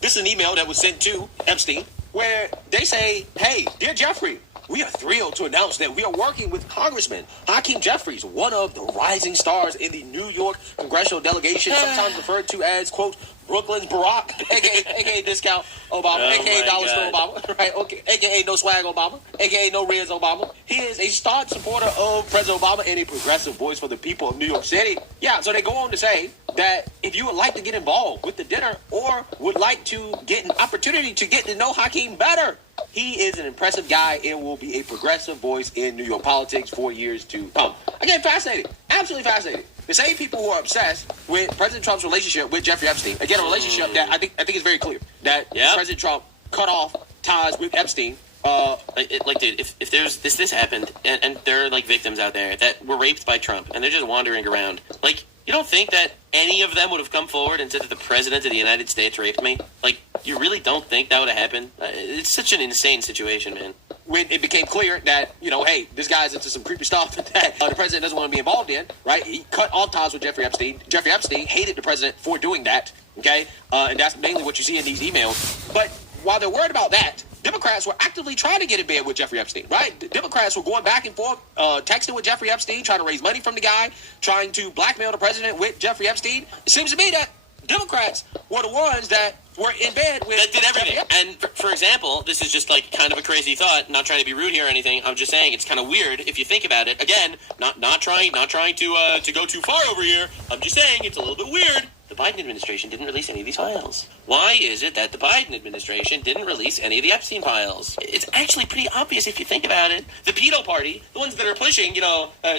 This is an email that was sent to Epstein where they say, hey, dear Jeffrey, we are thrilled to announce that we are working with Congressman Hakeem Jeffries, one of the rising stars in the New York congressional delegation, sometimes referred to as, quote, Brooklyn's Barack, a.k.a. Discount Obama, a.k.a. Dollars for Obama, right? right, okay, a.k.a. no swag Obama, a.k.a. no Riz Obama. He is a staunch supporter of President Obama and a progressive voice for the people of New York City. Yeah, so they go on to say that if you would like to get involved with the dinner or would like to get an opportunity to get to know Hakeem better, he is an impressive guy and will be a progressive voice in New York politics for years to come. Again, fascinating. Absolutely fascinating. The same people who are obsessed with President Trump's relationship with Jeffrey Epstein. Again, a relationship that I think is very clear. That President Trump cut off ties with Epstein. Dude, if this happened and there are like victims out there that were raped by Trump and they're just wandering around, like, you don't think that any of them would have come forward and said that the president of the United States raped me? Like, you really don't think that would have happened? It's such an insane situation, man. When it became clear that, hey, this guy's into some creepy stuff that the president doesn't want to be involved in, right? He cut off ties with Jeffrey Epstein. Jeffrey Epstein hated the president for doing that, okay? And that's mainly what you see in these emails. But while they're worried about that, Democrats were actively trying to get in bed with Jeffrey Epstein, right? The Democrats were going back and forth, texting with Jeffrey Epstein, trying to raise money from the guy, trying to blackmail the president with Jeffrey Epstein. It seems to me that Democrats were the ones that were in bed with that did everything. And for example, this is just like kind of a crazy thought. Not trying to be rude here or anything. I'm just saying it's kind of weird if you think about it. Again, not trying to go too far over here. I'm just saying it's a little bit weird. The Biden administration didn't release any of these files. Why is it that the Biden administration didn't release any of the Epstein files? It's actually pretty obvious if you think about it. The pedo party, the ones that are pushing,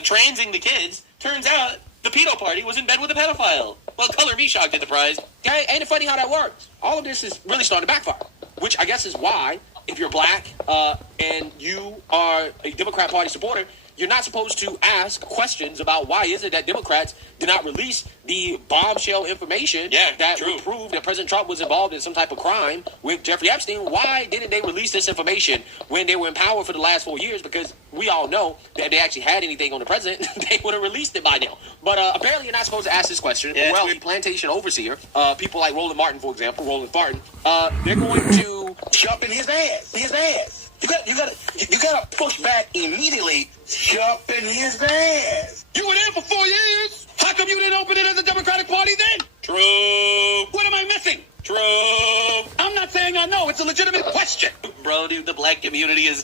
transing the kids, turns out the pedo party was in bed with a pedophile. Well, color me shocked at the prize. Okay, ain't it funny how that works? All of this is really starting to backfire, which I guess is why, if you're black and you are a Democrat Party supporter, you're not supposed to ask questions about why is it that Democrats did not release the bombshell information that would prove that President Trump was involved in some type of crime with Jeffrey Epstein. Why didn't they release this information when they were in power for the last 4 years? Because we all know that if they actually had anything on the president, they would have released it by now. But apparently you're not supposed to ask this question. Yeah, well, the plantation overseer, people like Roland Martin, for example, Roland Martin, they're going to jump in his ass. You gotta push back immediately. Jump in his ass. You were there for 4 years. How come you didn't open it as a Democratic Party then? True. What am I missing? True. I'm not saying I know. It's a legitimate question. Bro, dude, the black community is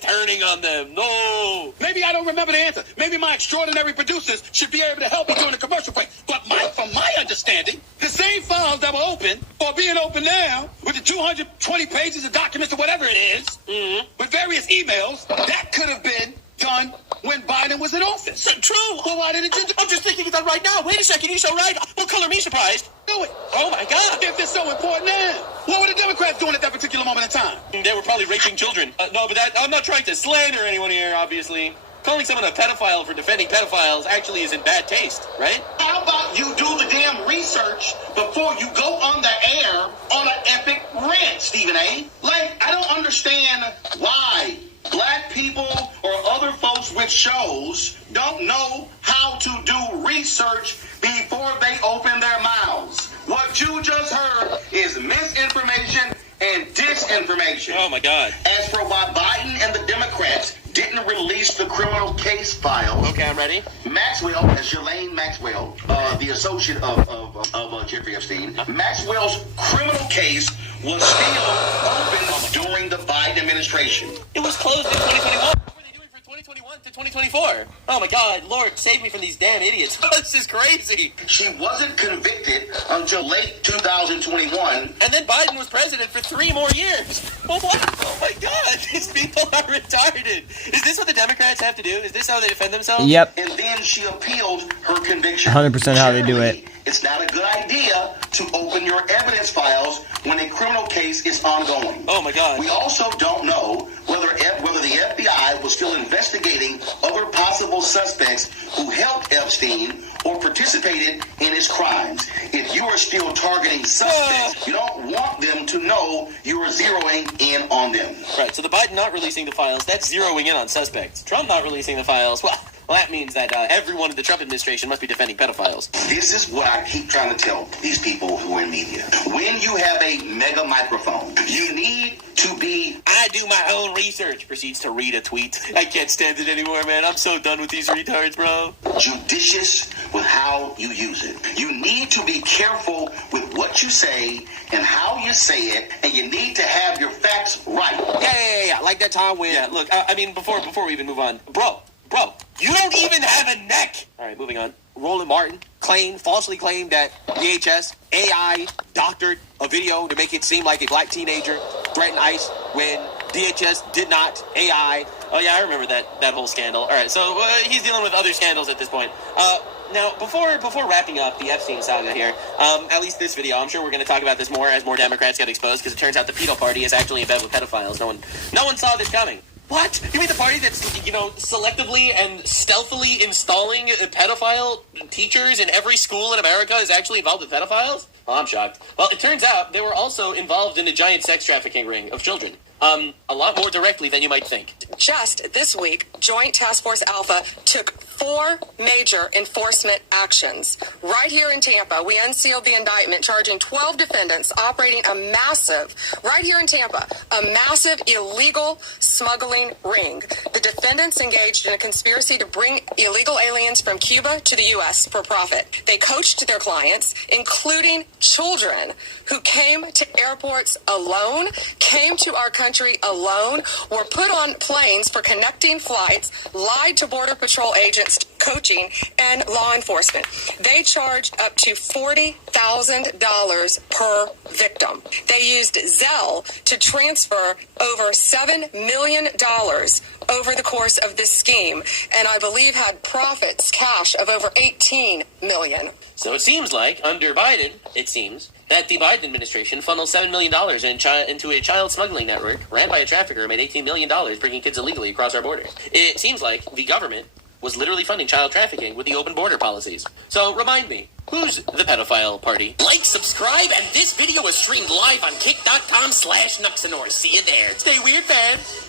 turning on them. No. Maybe I don't remember the answer. Maybe my extraordinary producers should be able to help me during the commercial break. But from my understanding, the same files that were open or being open now with the 220 pages of documents or whatever it is, with various emails, that could have been done when Biden was in office. True. Well, why didn't you? I'm just thinking of that right now. Wait a second, you're so right. Well, color me surprised. Do it. Oh my God. If it's so important now, what were the Democrats doing at that particular moment in time? They were probably raping children. No, but I'm not trying to slander anyone here, obviously. Calling someone a pedophile for defending pedophiles actually is in bad taste, right? How about you do the damn research before you go on the air on an epic rant, Stephen A? Like, I don't understand why black people or other folks with shows don't know how to do research before they open their mouths. What you just heard is misinformation and disinformation. Oh my God. As for why Biden and the Democrats didn't release the criminal case file. Okay, I'm ready. Maxwell, as Ghislaine Maxwell, the associate of Jeffrey Epstein, Maxwell's criminal case was still open during the Biden administration. It was closed in 2021. What were they doing from 2021 to 2024? Oh my God, Lord, save me from these damn idiots. This is crazy. She wasn't convicted until late 2021. And then Biden was president for 3 more years. Well, what? Oh my God, these people are retarded. Is this what the Democrats have to do? Is this how they defend themselves? Yep. And then she appealed her conviction. 100% how they do it. It's not a good idea to open your evidence files when a criminal case is ongoing. Oh my God. We also don't know whether the FBI was still investigating other possible suspects who helped Epstein or participated in his crimes. If you are still targeting suspects, you don't want them to know you are zeroing in on them. Right, so the Biden not releasing the files, that's zeroing in on suspects. Trump not releasing the files, well, that means that everyone in the Trump administration must be defending pedophiles. This is what I keep trying to tell these people who are in media. When you have a mega microphone, you need to be... I do my own research. Proceeds to read a tweet. I can't stand it anymore, man. I'm so done with these retards, bro. Judicious with how you use it. You need to be careful with what you say and how you say it, and you need to have your facts That's right. Yeah. Like that time when... Yeah, look, I mean, before we even move on, bro, you don't even have a neck. All right, moving on. Roland Martin falsely claimed that DHS AI doctored a video to make it seem like a black teenager threatened ICE when DHS did not. AI. Oh yeah, I remember that whole scandal. All right, so he's dealing with other scandals at this point. Now, before wrapping up the Epstein saga here, at least this video, I'm sure we're going to talk about this more as more Democrats get exposed, because it turns out the pedo party is actually in bed with pedophiles. No one saw this coming. What? You mean the party that's, selectively and stealthily installing pedophile teachers in every school in America is actually involved with pedophiles? Well, I'm shocked. Well, it turns out they were also involved in a giant sex trafficking ring of children. A lot more directly than you might think. Just this week, Joint Task Force Alpha took 4 major enforcement actions. Right here in Tampa, we unsealed the indictment charging 12 defendants operating right here in Tampa, a massive illegal smuggling ring. The defendants engaged in a conspiracy to bring illegal aliens from Cuba to the U.S. for profit. They coached their clients, including children, who came to airports alone, came to our country alone, were put on planes for connecting flights, lied to Border Patrol agents, coaching, and law enforcement. They charged up to $40,000 per victim. They used Zelle to transfer over $7 million over the course of this scheme, and I believe had profits, cash of over $18 million. So it seems like, under Biden, that the Biden administration funneled $7 million into a child smuggling network ran by a trafficker who made $18 million bringing kids illegally across our borders. It seems like the government was literally funding child trafficking with the open border policies. So remind me, who's the pedophile party? Like, subscribe, and this video is streamed live on kick.com/Nuxanor. See you there. Stay weird, fans.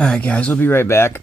Alright guys, we'll be right back.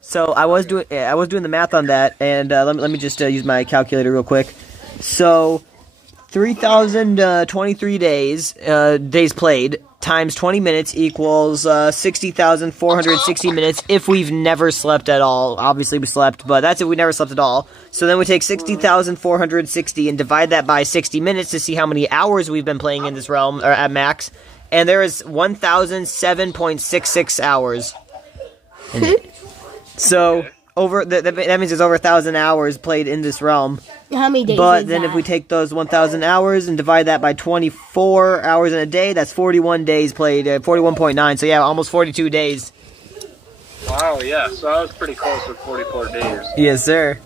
So I was doing the math on that, and let me just use my calculator real quick. So 3,023 days played times 20 minutes equals 60,460 minutes if we've never slept at all. Obviously we slept, but that's if we never slept at all. So then we take 60,460 and divide that by 60 minutes to see how many hours we've been playing in this realm, or at max. And there is 1,007.66 hours. So that means there's over 1,000 hours played in this realm. How many days? But is then that? if we take those 1,000 hours and divide that by 24 hours in a day, that's 41 days played. 41.9. So yeah, almost 42 days. Wow. Yeah. So I was pretty close with 44 days. Yes, sir.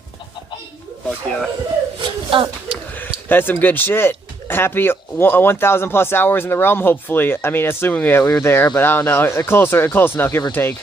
Fuck yeah. That's some good shit. Happy 1,000 plus hours in the realm. Hopefully, I mean, assuming that we were there, but I don't know. Close enough, give or take.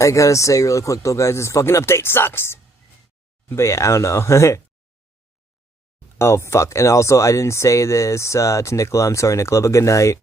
I gotta say really quick though, guys, this fucking update sucks. But yeah, I don't know. Oh fuck, and also I didn't say this to Nicola. I'm sorry, Nicola, but good night.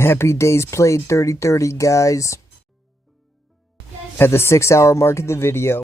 Happy days played 30-30, guys. At the 6-hour mark of the video.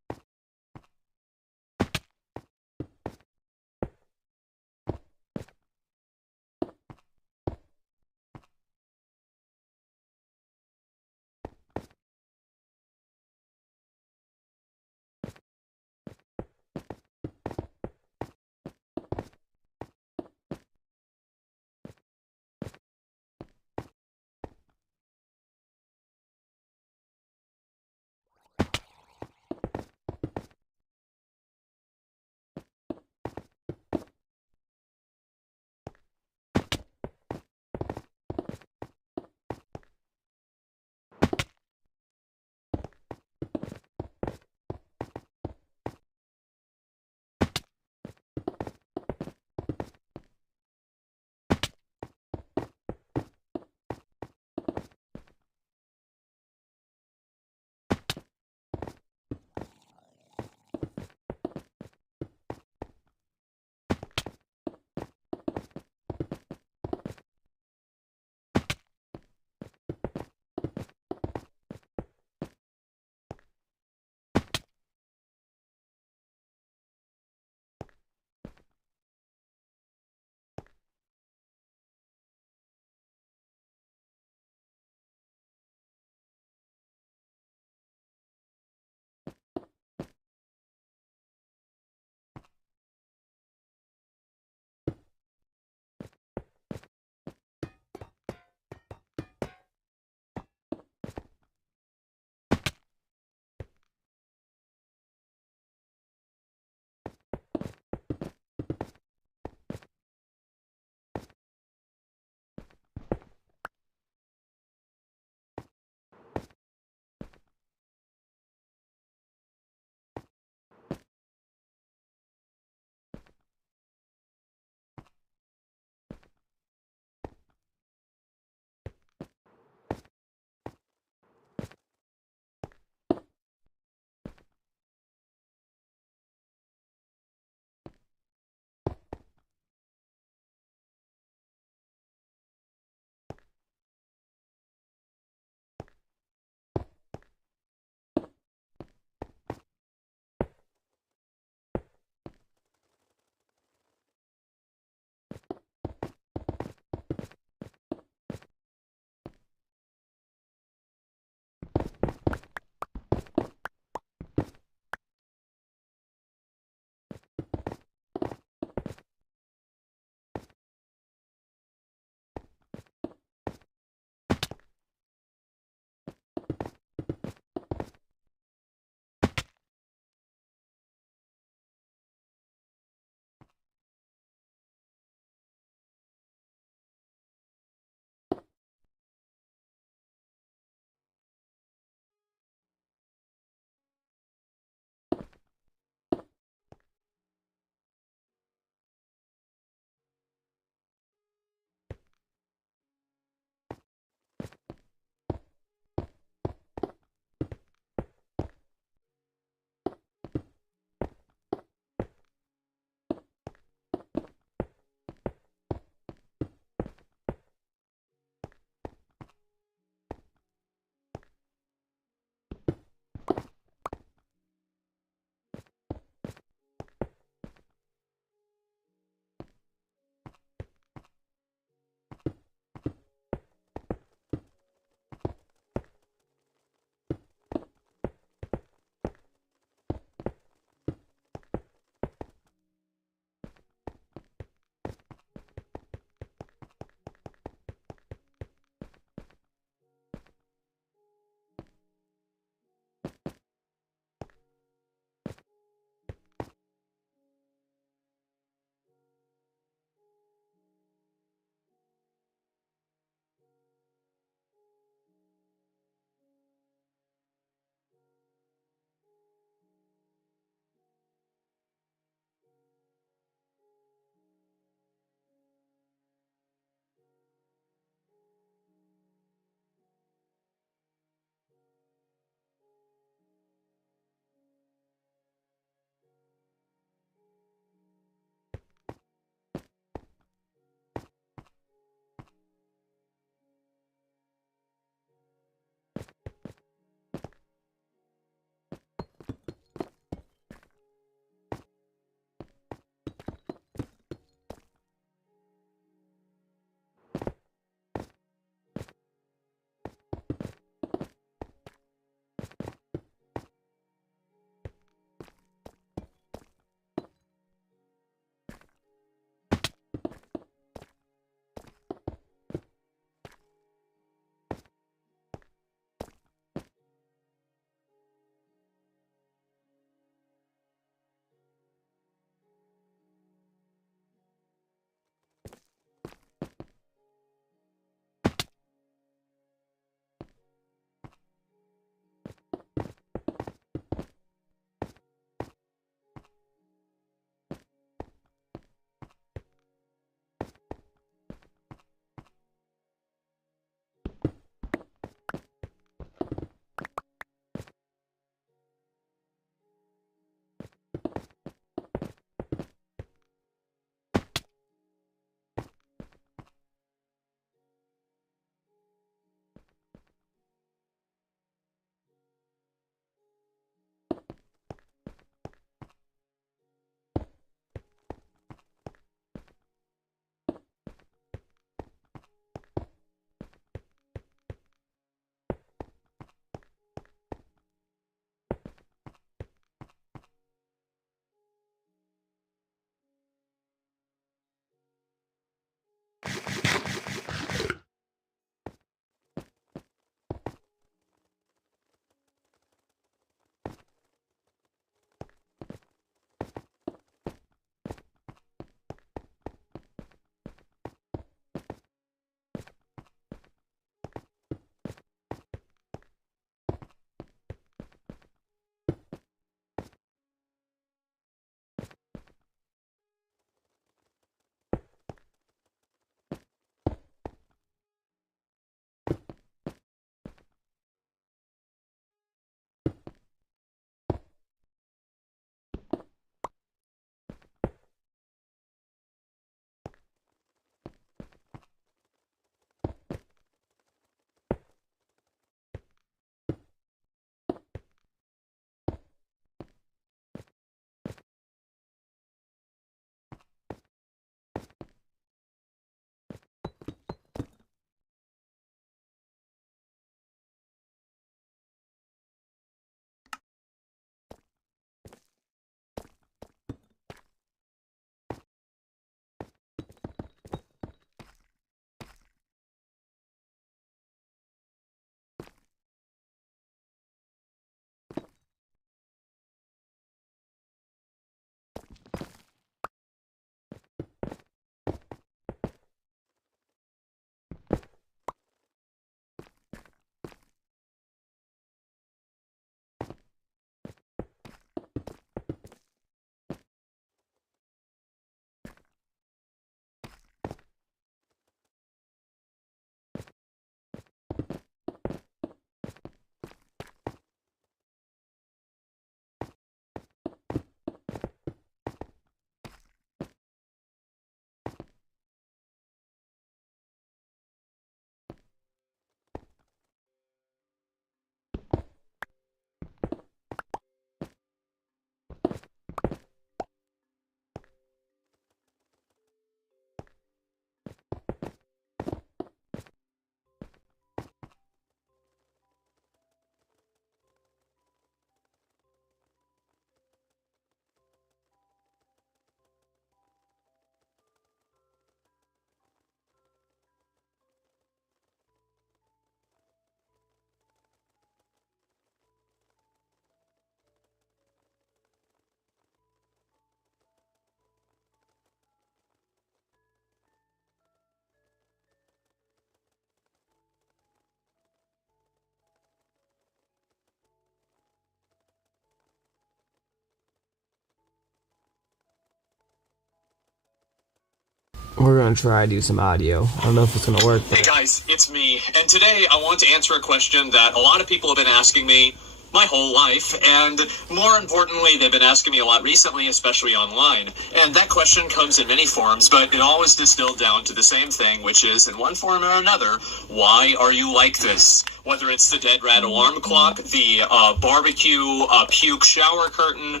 We're gonna try to do some audio. I don't know if it's gonna work. Hey guys, it's me, and today I want to answer a question that a lot of people have been asking me my whole life, and more importantly, they've been asking me a lot recently, especially online. And that question comes in many forms, but it always distilled down to the same thing, which is, in one form or another, why are you like this? Whether it's the dead rat alarm clock, the barbecue puke shower curtain,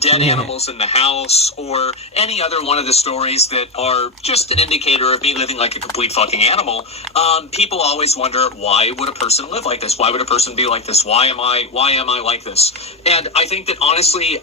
dead animals in the house, or any other one of the stories that are just an indicator of me living like a complete fucking animal, people always wonder, why would a person live like this? Why would a person be like this? Why am I like this? And I think that honestly,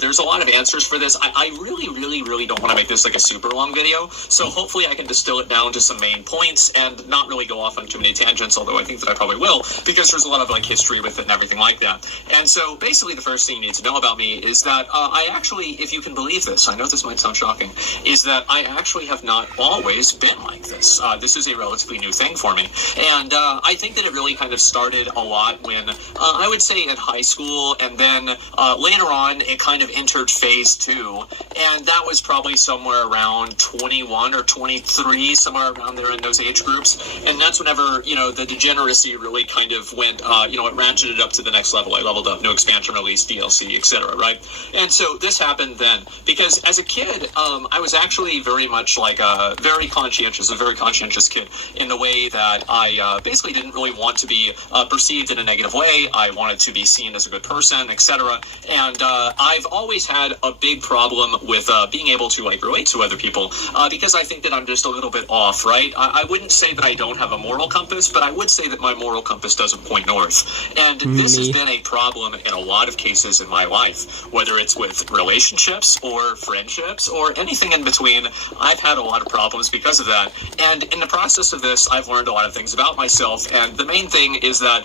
there's a lot of answers for this. I really don't want to make this like a super long video, so hopefully I can distill it down to some main points and not really go off on too many tangents, although I think that I probably will, because there's a lot of like history with it and everything like that. And so basically the first thing you need to know about me is that I actually, if you can believe this, I know this might sound shocking, is that I actually have not always been like this. This is a relatively new thing for me. And I think that it really kind of started a lot when I would say at high school, and then later on it kind of entered phase 2, and that was probably somewhere around 21 or 23, somewhere around there in those age groups. And that's whenever the degeneracy really kind of went, it ratcheted up to the next level. I leveled up, new expansion release, DLC, etc., right? And so this happened then, because as a kid, I was actually very much like a very conscientious kid, in the way that I basically didn't really want to be perceived in a negative way. I wanted to be seen as a good person, etc. And I've always had a big problem with being able to like relate to other people, because I think that I'm just a little bit off, right? I wouldn't say that I don't have a moral compass, but I would say that my moral compass doesn't point north. And this has been a problem in a lot of cases in my life, whether it's with relationships or friendships or anything in between. I've had a lot of problems because of that. And in the process of this, I've learned a lot of things about myself. And the main thing is that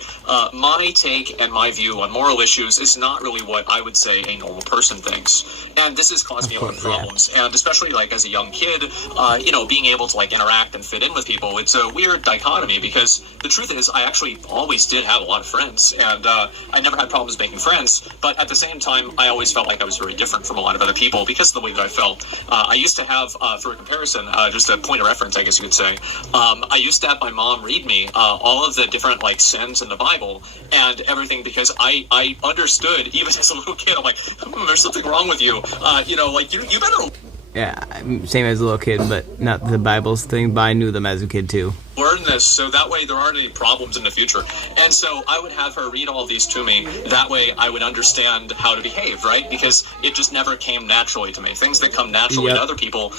my take and my view on moral issues is not really what I would say a normal person thinks. And this has caused me a lot of problems. Yeah. And especially like as a young kid, being able to like interact and fit in with people, it's a weird dichotomy, because the truth is I actually always did have a lot of friends, and I never had problems making friends, but at the same time I always felt like I was very different from a lot of other people because of the way that I felt. I used to have, for a comparison, just a point of reference, I guess you could say, I used to have my mom read me all of the different like sins in the Bible and everything, because I understood, even as a little kid, I'm like, there's something wrong with you. You better... Yeah, same as a little kid, but not the Bible's thing, but I knew them as a kid too. Learn this, so that way there aren't any problems in the future. And so I would have her read all of these to me. That way I would understand how to behave, right? Because it just never came naturally to me. Things that come naturally to other people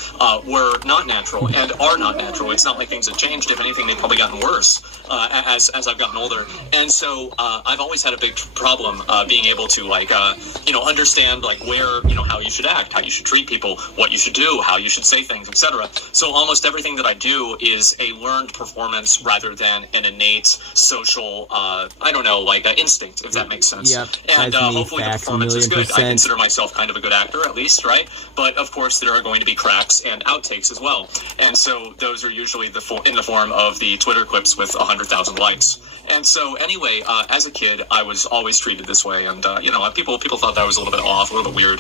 were not natural and are not natural. It's not like things have changed. If anything, they've probably gotten worse as I've gotten older. And so I've always had a big problem being able to understand where, how you should act, how you should treat people, what you should do, how you should say things, etc. So almost everything that I do is a learned performance rather than an innate social, instinct, if that makes sense. Yep. And hopefully the performance is good. I consider myself kind of a good actor, at least, right? But of course there are going to be cracks and outtakes as well. And so those are usually in the form of the Twitter clips with 100,000 likes. And so anyway, as a kid, I was always treated this way, and people thought that I was a little bit off, a little bit weird.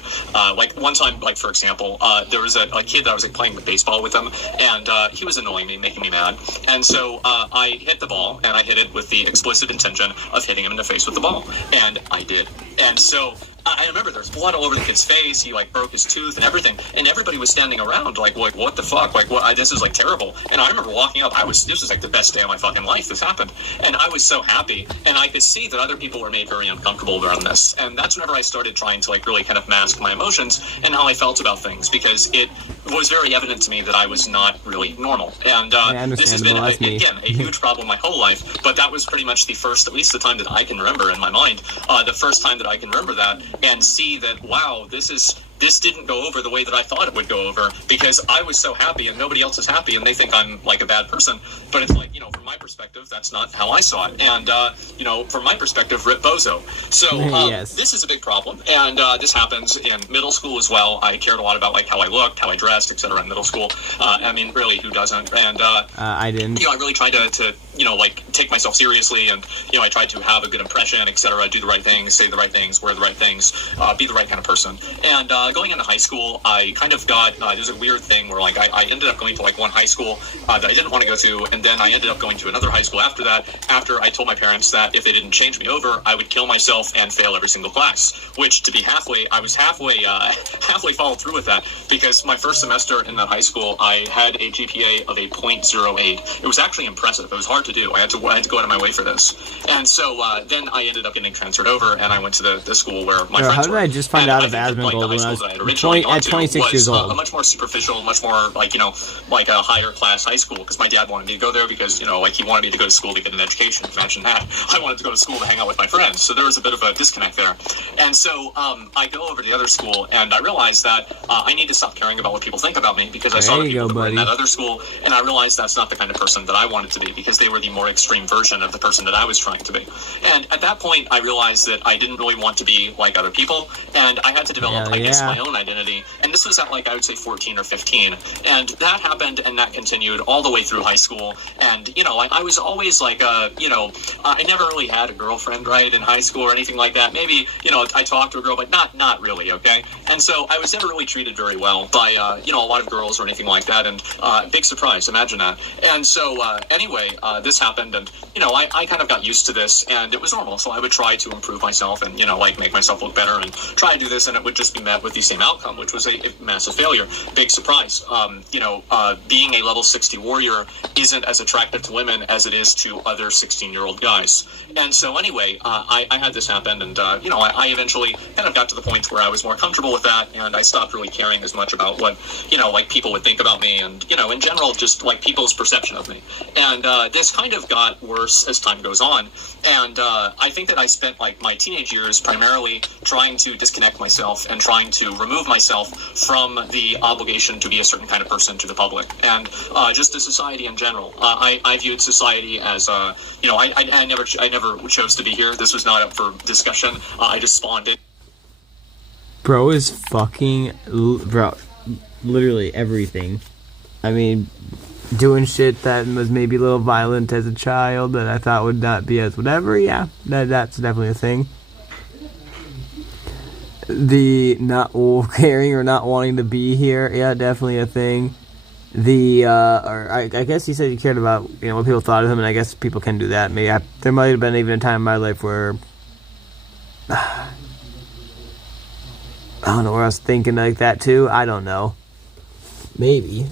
One time, for example, there was a kid that I was playing baseball with him, and he was annoying me, making me mad. And so I hit the ball, and I hit it with the explicit intention of hitting him in the face with the ball, and I did. And so I remember there was blood all over the kid's face. He broke his tooth and everything, and everybody was standing around like what the fuck? This is terrible. And I remember walking up. This was the best day of my fucking life. This happened, and I was so happy. And I could see that other people were made very uncomfortable around this. And that's whenever I started trying to really kind of mask my emotions and how I felt about things, because it was very evident to me that I was not really normal. And this has been again a huge problem my whole life. But that was pretty much the first, at least the time that I can remember in my mind, the first time that I can remember that. And see that, wow, this didn't go over the way that I thought it would go over, because I was so happy and nobody else is happy and they think I'm a bad person. But it's from my perspective, that's not how I saw it. And, from my perspective, rip bozo. So This is a big problem. And this happens in middle school as well. I cared a lot about how I looked, how I dressed, etc. in middle school. Really, who doesn't? And I didn't. I really tried to take myself seriously, and I tried to have a good impression, etc. Do the right things, say the right things, wear the right things, be the right kind of person. And going into high school, I kind of got there's a weird thing where I ended up going to one high school that I didn't want to go to, and then I ended up going to another high school after that. After I told my parents that if they didn't change me over, I would kill myself and fail every single class. Which, to be I was halfway followed through with that, because my first semester in that high school, I had a GPA of a .08. It was actually impressive. It was hard to do. I had to go out of my way for this. And so then I ended up getting transferred over, and I went to the school where my friends were. How did I just find out of Asmongold when I was at 26 years old? A much more superficial, much more a higher class high school, because my dad wanted me to go there because he wanted me to go to school to get an education. Imagine that. I wanted to go to school to hang out with my friends, so there was a bit of a disconnect there. And so I go over to the other school, and I realized that I need to stop caring about what people think about me, because I saw the people that were in that other school, and I realized that's not the kind of person that I wanted to be, because they were the more extreme version of the person that I was trying to be. And at that point, I realized that I didn't really want to be like other people, and I had to develop, my own identity. And this was at I would say 14 or 15. And that happened, and that continued all the way through high school. And, I was always I never really had a girlfriend, right, in high school or anything like that. Maybe, I talked to a girl, but not really, okay? And so I was never really treated very well by, a lot of girls or anything like that. And big surprise, imagine that. And so, anyway, this happened, and, I kind of got used to this, and it was normal. So I would try to improve myself and, make myself look better and try to do this, and it would just be met with the same outcome, which was a massive failure. Big surprise. Being a level 60 warrior isn't as attractive to women as it is to other 16-year-old guys. And so anyway, I had this happen, and, I eventually kind of got to the point where I was more comfortable with that, and I stopped really caring as much about what, people would think about me, and, in general, just, people's perception of me. And this kind of got worse as time goes on, and I think that I spent, my teenage years primarily trying to disconnect myself and trying to remove myself from the obligation to be a certain kind of person to the public, and just to society in general. I viewed society as, I never chose to be here. This was not up for discussion. I just spawned it. Bro is fucking, literally everything. I mean, doing shit that was maybe a little violent as a child that I thought would not be as whatever, yeah, that's definitely a thing. The not caring or not wanting to be here, yeah, definitely a thing. I guess he said he cared about, what people thought of him, and I guess people can do that. Maybe there might have been even a time in my life where I don't know, where I was thinking like that too. I don't know. Maybe.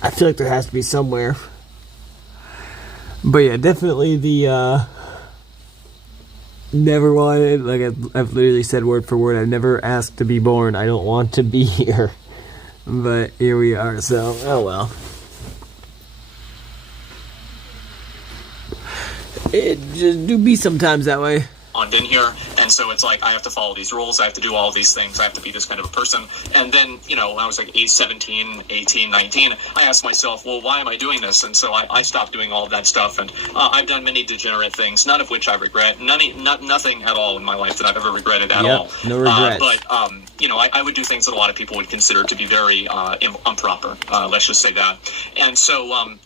I feel like there has to be somewhere. But yeah, definitely the never wanted, I've literally said word for word, I've never asked to be born. I don't want to be here. But here we are, so, oh well. It just do be sometimes that way. In here, and so it's I have to follow these rules, I have to do all these things, I have to be this kind of a person. And then, when I was 17, 18, 19, I asked myself, well, why am I doing this? And so I stopped doing all of that stuff, and I've done many degenerate things, none of which I regret, nothing at all in my life that I've ever regretted at all. No regrets. But I would do things that a lot of people would consider to be very improper, let's just say that. And so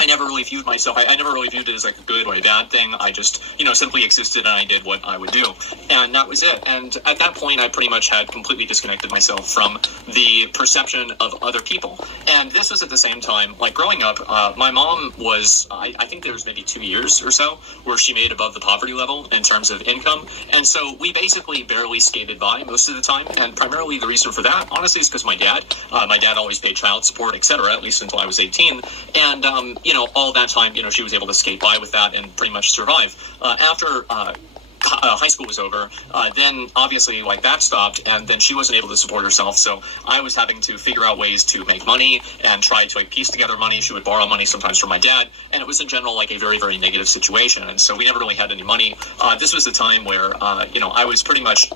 I never really viewed myself, I never really viewed it as a good or a bad thing. I just, simply existed, and I did what I would do. And that was it. And at that point, I pretty much had completely disconnected myself from the perception of other people. And this was at the same time, growing up, my mom was, I think there was maybe 2 years or so where she made above the poverty level in terms of income. And so we basically barely skated by most of the time. And primarily the reason for that, honestly, is because my dad always paid child support, etc., at least until I was 18. And, all that time, she was able to skate by with that and pretty much survive. After high school was over, then obviously that stopped, and then she wasn't able to support herself, so I was having to figure out ways to make money and try to piece together money. She would borrow money sometimes from my dad, and it was in general a very, very negative situation, and so we never really had any money. This was the time where I was pretty much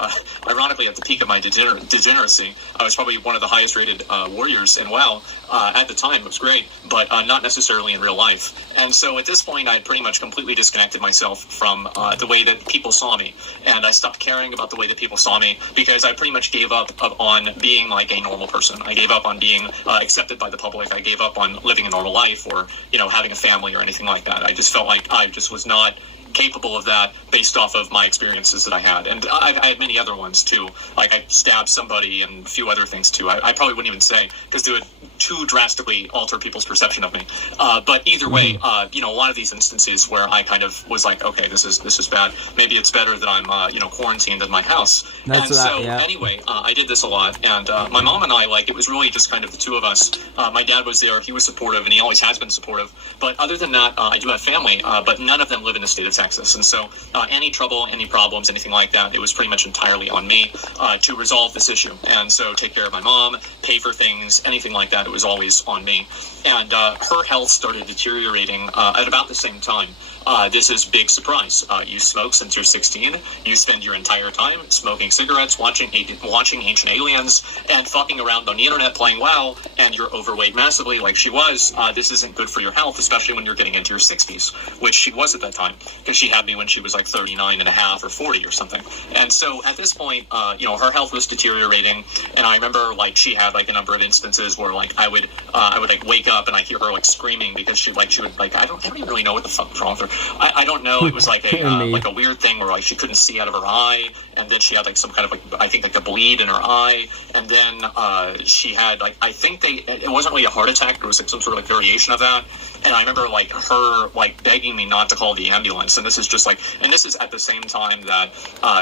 ironically at the peak of my degeneracy. I was probably one of the highest rated warriors in WoW at the time. It was great, but not necessarily in real life. And so at this point, I pretty much completely disconnected myself from the way that people saw me, and I stopped caring about the way that people saw me because I pretty much gave up on being like a normal person. I gave up on being accepted by the public. I gave up on living a normal life or, you know, having a family or anything like that. I just felt like I just was not capable of that based off of my experiences that I had. And I had many other ones too. Like I stabbed somebody and a few other things too. I probably wouldn't even say because they would too drastically alter people's perception of me. But either way, you know, a lot of these instances where I kind of was like, okay, this is bad. Maybe it's better that I'm, you know, quarantined in my house. Anyway, I did this a lot. And my mom and I, like, it was really just kind of the two of us. My dad was there. He was supportive, and he always has been supportive. But other than that, I do have family, but none of them live in the state of Texas. And so any trouble, any problems, anything like that, it was pretty much entirely on me to resolve this issue. And so take care of my mom, pay for things, anything like that, it was always on me. And her health started deteriorating at about the same time. This is big surprise. You smoke since you're 16. You spend your entire time smoking cigarettes, watching Ancient Aliens, and fucking around on the internet playing WoW, and you're overweight massively like she was. This isn't good for your health, especially when you're getting into your 60s, which she was at that time, because she had me when she was like 39 and a half or 40 or something. And so at this point, you know, her health was deteriorating, and I remember like she had like a number of instances where like I would like wake up and I hear her like screaming because she would like I don't even really know what the fuck was wrong with her. I don't know. It was like a weird thing where like she couldn't see out of her eye, and then she had like some kind of like I think like a bleed in her eye, and then she had like I think it wasn't really a heart attack. It was like some sort of like variation of that. And I remember like her like begging me not to call the ambulance, and this is just like, and this is at the same time that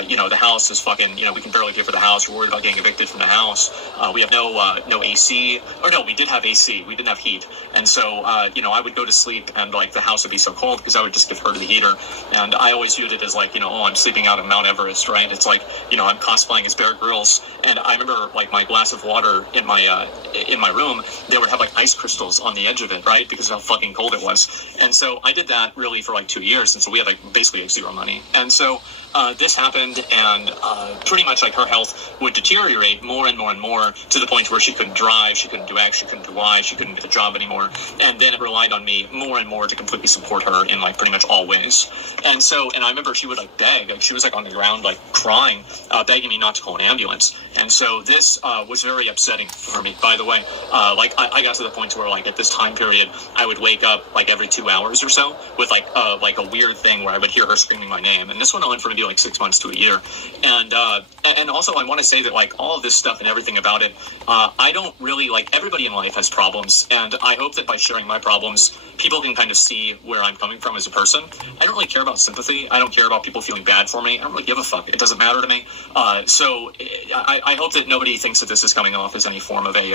you know, the house is fucking, you know, we can barely pay for the house. We're worried about getting evicted from the house. We have no AC, or no, we did have AC. We didn't have heat, and so you know, I would go to sleep and like the house would be so cold because I would just give her the heater, and I always viewed it as like, you know, oh, I'm sleeping out on Mount Everest, right? It's like, you know, I'm cosplaying as Bear Grylls, and I remember like my glass of water in my room, they would have like ice crystals on the edge of it, right? Because of how fucking cold it was. And so I did that really for like 2 years, and so we had like basically like zero money. And so this happened, and pretty much like her health would deteriorate more and more and more to the point where she couldn't drive, she couldn't do X, she couldn't do Y, she couldn't get a job anymore. And then it relied on me more and more to completely support her in like pretty much all ways. And so, and I remember she would like beg, like she was like on the ground like crying, begging me not to call an ambulance. And so this was very upsetting for me, by the way. Like I got to the point where like at this time period I would wake up like every 2 hours or so with like a weird thing where I would hear her screaming my name. And this went on for maybe like 6 months to a year. And also I want to say that like all of this stuff and everything about it, I don't really, like, everybody in life has problems, and I hope that by sharing my problems people can kind of see where I'm coming from as a person. I don't really care about sympathy. I don't care about people feeling bad for me. I don't really give a fuck. It doesn't matter to me. So I hope that nobody thinks that this is coming off as any form of a,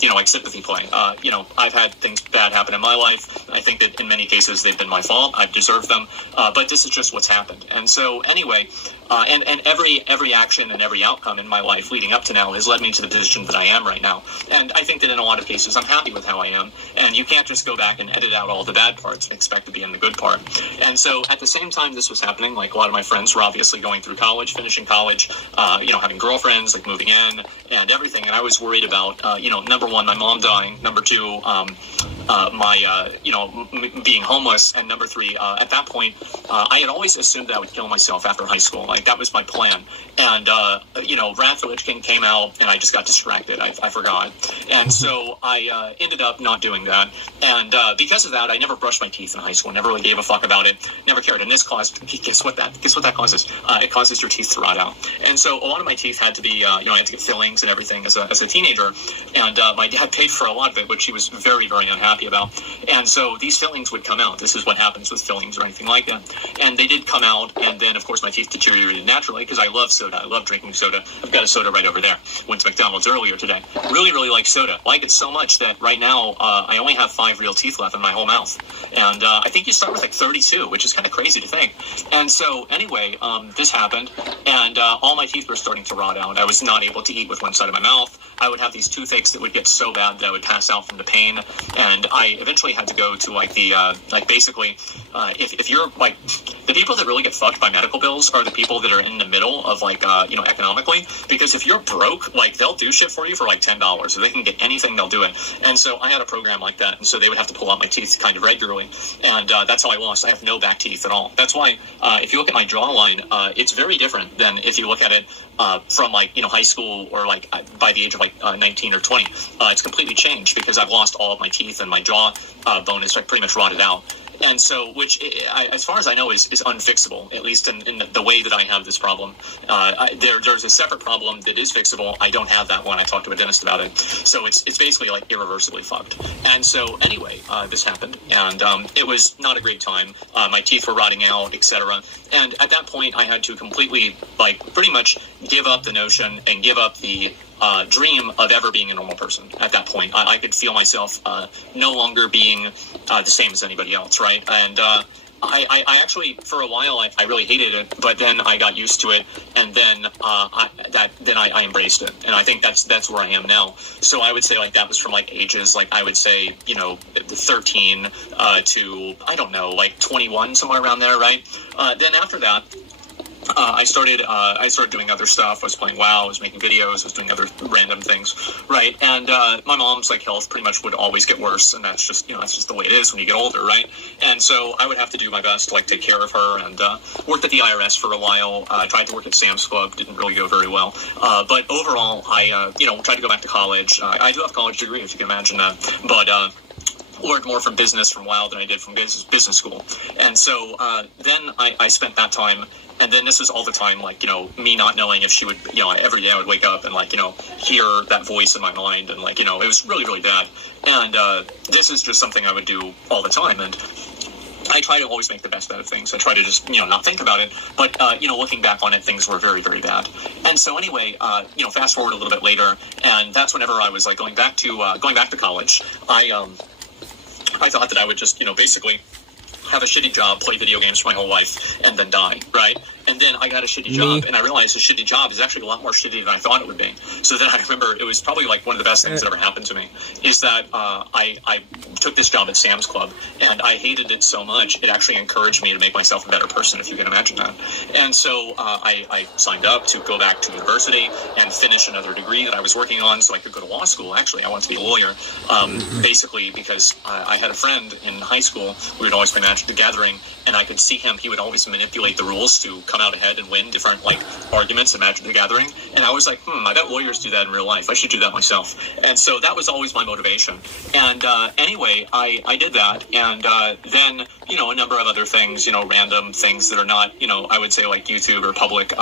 you know, like sympathy play. You know, I've had things bad happen in my life. I think that in many cases they've been my fault. I've deserved them. But this is just what's happened. And so anyway, and every action and every outcome in my life leading up to now has led me to the position that I am right now. And I think that in a lot of cases I'm happy with how I am. And you can't just go back and edit out all the bad parts and expect to be in the good part. And so at the same time this was happening, like a lot of my friends were obviously going through college, finishing college, you know, having girlfriends, like moving in and everything. And I was worried about, you know, number one, my mom dying, number two, my, you know, being homeless, and number three, at that point, I had always assumed that I would kill myself after high school. Like, that was my plan. And, you know, Wrath of the Lich King came out, and I just got distracted. I forgot. And so I ended up not doing that. And because of that, I never brushed my teeth in high school. Never really gave a fuck about it. Never cared. And this caused, guess what that causes? It causes your teeth to rot out. And so a lot of my teeth had to be, you know, I had to get fillings and everything as a teenager. And my dad paid for a lot of it, which he was very, very unhappy about. And so these fillings would come out. This is what happens with fillings or anything like that. And they did come out, and then, of course, my teeth deteriorated naturally because I love soda. I love drinking soda. I've got a soda right over there. Went to McDonald's earlier today. Really, really like soda. Like it so much that right now I only have 5 real teeth left in my whole mouth. And I think you start with like 32, which is kind of crazy to think. And so anyway, this happened, and all my teeth were starting to rot out. I was not able to eat with one side of my mouth. I would have these toothaches that would get so bad that I would pass out from the pain. And I eventually had to go to like the basically if you're like the people that really get fucked by medical bills are the people that are in the middle of like economically, because if you're broke, like they'll do shit for you for like $10, so they can get anything, they'll do it. And so I had a program like that, and so they would have to pull out my teeth kind of regularly, and that's how I lost. I have no back teeth at all. That's why if you look at my jawline, it's very different than if you look at it from like high school or like by the age of like 19 or 20. It's completely changed because I've lost all of my teeth and my jaw bone is like pretty much rotted out. And so, which, as far as I know, is unfixable, at least in the way that I have this problem. There's a separate problem that is fixable. I don't have that one. I talked to a dentist about it. So it's basically like irreversibly fucked. And so anyway, this happened, and it was not a great time. My teeth were rotting out, etc. And at that point, I had to completely, like, pretty much give up the notion and give up the dream of ever being a normal person. At that point, I could feel myself no longer being the same as anybody else, right? And I actually, for a while, I really hated it, but then I got used to it, and then I embraced it, and I think that's where I am now. So I would say like that was from like ages, like I would say 13 to I don't know, like 21, somewhere around there, right? Then after that, I started doing other stuff. I was playing WoW, I was making videos, I was doing other random things, right? And my mom's like health pretty much would always get worse, and that's just that's just the way it is when you get older, right? And so I would have to do my best to like take care of her, and worked at the IRS for a while. Tried to work at Sam's Club, didn't really go very well. But overall, I tried to go back to college. I do have a college degree, if you can imagine that, but learned more from business from WoW than I did from business school. And so then I spent that time. And then this is all the time, like, me not knowing if she would, every day I would wake up and, like, hear that voice in my mind. And, like, it was really, really bad. And this is just something I would do all the time. And I try to always make the best out of things. I try to just, not think about it. But, looking back on it, things were very, very bad. And so anyway, fast forward a little bit later. And that's whenever I was, like, going back to college. I thought that I would just, basically have a shitty job, play video games for my whole life, and then die, right? And then I got a shitty job, and I realized a shitty job is actually a lot more shitty than I thought it would be. So then I remember it was probably like one of the best things that ever happened to me, is that I took this job at Sam's Club, and I hated it so much, it actually encouraged me to make myself a better person, if you can imagine that. And so I signed up to go back to university and finish another degree that I was working on so I could go to law school. Actually, I wanted to be a lawyer, basically because I had a friend in high school. We would always play Magic the Gathering, and I could see him. He would always manipulate the rules to come out ahead and win different like arguments in Magic the Gathering. And I was like, I bet lawyers do that in real life. I should do that myself. And so that was always my motivation. And anyway, I did that. And then, a number of other things, random things that are not, I would say like YouTube or public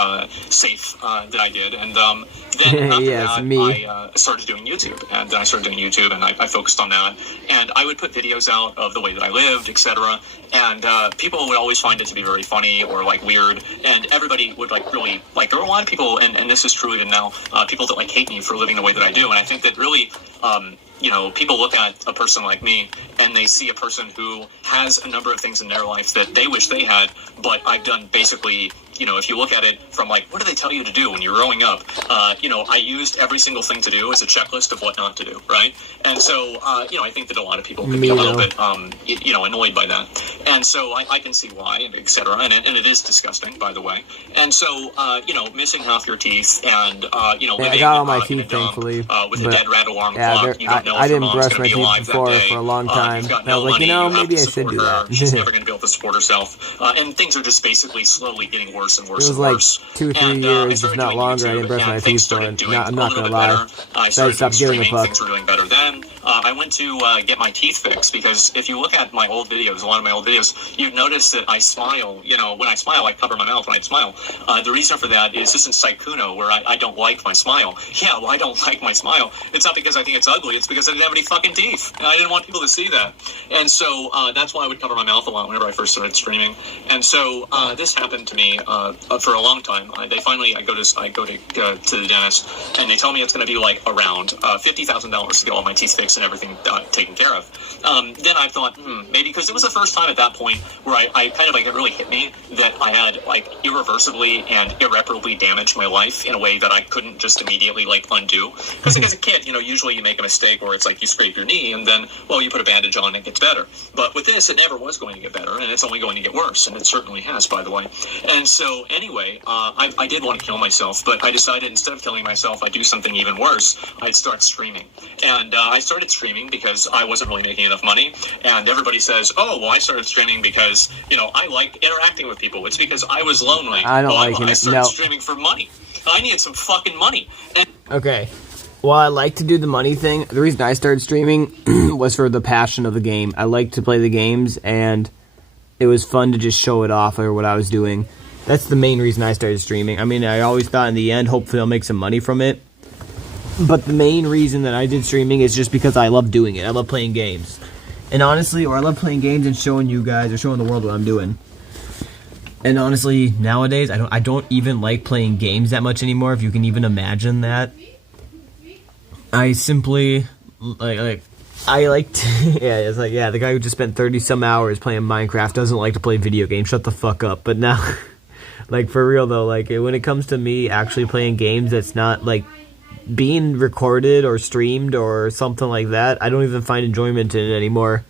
safe that I did. And then after that, I started doing YouTube. And then I started doing YouTube, and I focused on that. And I would put videos out of the way that I lived, etc. And people would always find it to be very funny or like weird, and everybody would like really like. There were a lot of people, and this is true even now, people that like hate me for living the way that I do. And I think that really, people look at a person like me and they see a person who has a number of things in their life that they wish they had, but I've done basically. If you look at it from like, what do they tell you to do when you're growing up? I used every single thing to do as a checklist of what not to do, right? And so, I think that a lot of people can be a little bit, annoyed by that. And so I can see why, et cetera. And it is disgusting, by the way. And so, missing half your teeth and, living I got all my teeth, thankfully. With a dead rat alarm clock, you don't know if your mom's going to be alive that day. For a long time. You've got no money, maybe I should do that. She's never going to be able to support herself. And things are just basically slowly getting worse and worse. It was like 2-3 years, if not longer. I didn't brush my teeth for it. I'm not gonna lie. I started stopped giving a fuck. Things were doing better then. I went to get my teeth fixed because if you look at my old videos, a lot of my old videos, you'd notice that I smile. When I smile, I cover my mouth when I smile. The reason for that is just in Saikuno, where I don't like my smile. Yeah, well, I don't like my smile. It's not because I think it's ugly. It's because I didn't have any fucking teeth, and I didn't want people to see that. And so that's why I would cover my mouth a lot whenever I first started streaming. And so this happened to me for a long time. I go to the dentist, and they tell me it's going to be like around $50,000 to get all my teeth fixed. and everything taken care of. Then I thought, maybe, because it was the first time at that point where I kind of like, it really hit me that I had like irreversibly and irreparably damaged my life in a way that I couldn't just immediately like undo. Because like, as a kid, you know, usually you make a mistake where it's like you scrape your knee and then, well, you put a bandage on and it gets better. But with this, it never was going to get better, and it's only going to get worse, and it certainly has, by the way. And so anyway, I did want to kill myself, but I decided instead of killing myself, I'd do something even worse. I'd start streaming. And I started streaming because I wasn't really making enough money, and everybody says, oh, well, I started streaming because, you know, I like interacting with people. It's because I was lonely. I don't like it. I started streaming for money. I needed some fucking money. And Okay. Well, I like to do the money thing. The reason I started streaming was for the passion of the game. I like to play the games, and it was fun to just show it off or what I was doing. That's the main reason I started streaming. I mean, I always thought in the end, hopefully I'll make some money from it. But the main reason that I did streaming is just because I love doing it. I love playing games. And honestly, or I love playing games and showing you guys or showing the world what I'm doing. And honestly, nowadays, I don't even like playing games that much anymore, if you can even imagine that. I simply, I like to, it's like, the guy who just spent 30-some hours playing Minecraft doesn't like to play video games. Shut the fuck up. But now, like, for real, though, like, when it comes to me actually playing games that's not, like, being recorded or streamed or something like that, I don't even find enjoyment in it anymore.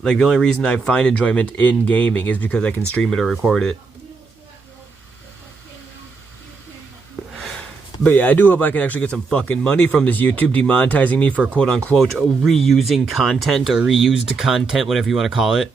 Like, the only reason I find enjoyment in gaming is because I can stream it or record it. But yeah, I do hope I can actually get some fucking money from this YouTube demonetizing me for quote-unquote reusing content or reused content, whatever you want to call it.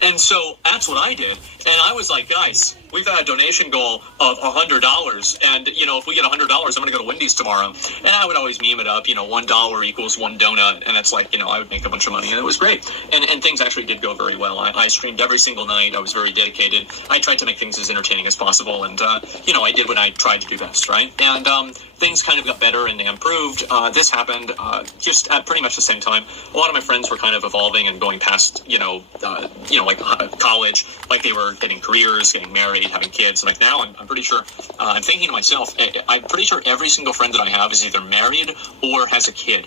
And so that's what I did. And I was like, guys, we've got a donation goal of $100. And, you know, if we get $100, I'm going to go to Wendy's tomorrow. And I would always meme it up, you know, $1 equals one donut. And it's like, you know, I would make a bunch of money. And it was great. And things actually did go very well. I streamed every single night. I was very dedicated. I tried to make things as entertaining as possible. And, you know, I did what I tried to do best, right? And things kind of got better and improved. This happened just at pretty much the same time. A lot of my friends were kind of evolving and going past, like college, like they were getting careers, getting married, having kids. And like now I'm pretty sure, I'm thinking to myself, I'm pretty sure every single friend that I have is either married or has a kid.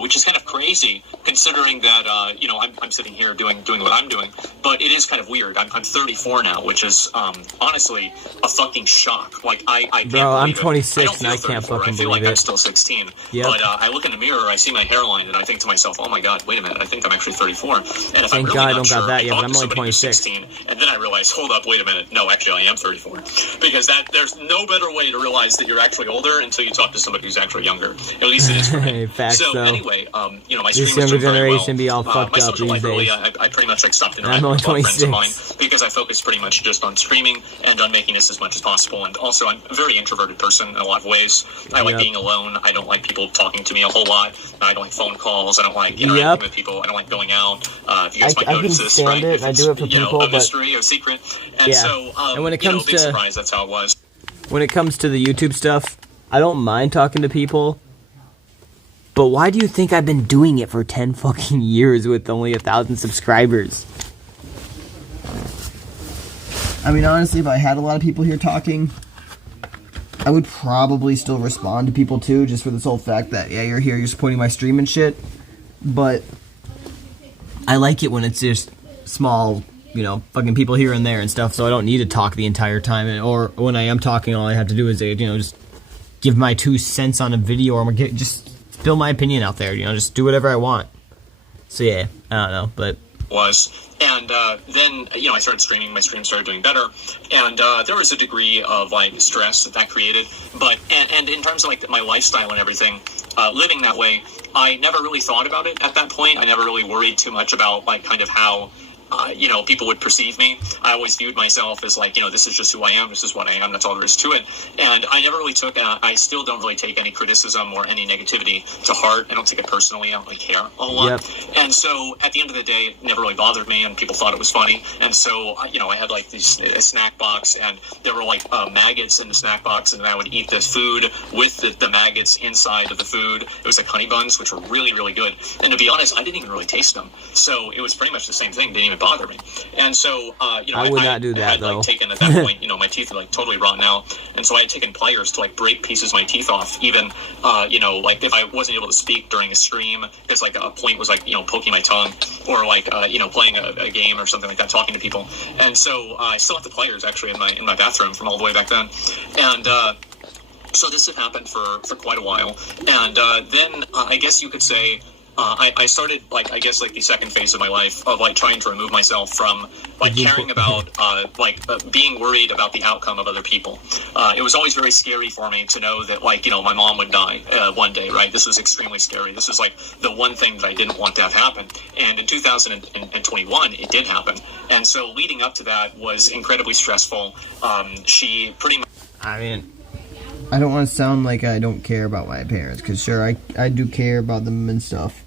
Which is kind of crazy, considering that, I'm sitting here doing what I'm doing. But it is kind of weird. I'm 34 now, which is, honestly, a fucking shock. Like, I can't Bro, I'm believe 26 and I 34. can't fucking I feel believe like it. I'm still 16. Yep. But I look in the mirror, I see my hairline, and I think to myself, oh my god, wait a minute, I think I'm actually 34. And if Thank I'm really God I not don't sure, got that I yet, talk but I'm to only somebody who's 26. 16, and then I realize, hold up, wait a minute, no, actually I am 34. Because there's no better way to realize that you're actually older until you talk to somebody who's actually younger. At least it is for me. Facts, so though. anyway, my This stream was younger doing very well. generation be all fucked my up social these life really, days. I pretty much like stopped I'm interacting only with a lot of friends of 26. mine because I focused pretty much just on streaming and on making this as much as possible. And also, I'm a very introverted person in a lot of ways. I like being alone. I don't like people talking to me a whole lot. I don't like phone calls. I don't like interacting with people. I don't like going out. If you guys might I notice can this, stand right? it, If and I it's, do it for people, a but mystery, a secret. And so, and when it comes big to surprise, that's how it was. When it comes to the YouTube stuff, I don't mind talking to people. But why do you think I've been doing it for 10 fucking years with only 1,000 subscribers? I mean, honestly, if I had a lot of people here talking, I would probably still respond to people too, just for this whole fact that, yeah, you're here, you're supporting my stream and shit. But I like it when it's just small, fucking people here and there and stuff, so I don't need to talk the entire time. Or when I am talking, all I have to do is, just give my 2 cents on a video, or just spill my opinion out there, just do whatever I want. So yeah, I don't know, but And then, I started streaming. My stream started doing better. And there was a degree of, stress that created. But, and in terms of, my lifestyle and everything, living that way, I never really thought about it at that point. I never really worried too much about, kind of how, people would perceive me. I always viewed myself as this is just who I am. This is what I am. That's all there is to it. And I never really took, I still don't really take any criticism or any negativity to heart. I don't take it personally. I don't really care a lot. Yep. And so at the end of the day, it never really bothered me, and people thought it was funny. And so, I had these a snack box, and there were maggots in the snack box, and I would eat this food with the maggots inside of the food. It was honey buns, which were really, really good. And to be honest, I didn't even really taste them. So it was pretty much the same thing. Didn't even to bother me. And so, I would not do that, had, though. Like, taken, at that point, my teeth were, like, totally rotten out. And so I had taken pliers to, like, break pieces of my teeth off, even, like, if I wasn't able to speak during a stream, because, like, a point was, like, poking my tongue, or, like, playing a game or something like that, talking to people. And so I still have the pliers, actually, in my bathroom from all the way back then. And, so this had happened for quite a while. And then I guess you could say I started, like, I guess, like, the second phase of my life of, like, trying to remove myself from, like, caring about, being worried about the outcome of other people. It was always very scary for me to know that, like, my mom would die one day, right? This was extremely scary. This is, like, the one thing that I didn't want to have happen. And in 2021, it did happen. And so leading up to that was incredibly stressful. She pretty much... I mean, I don't want to sound like I don't care about my parents, because sure, I do care about them and stuff.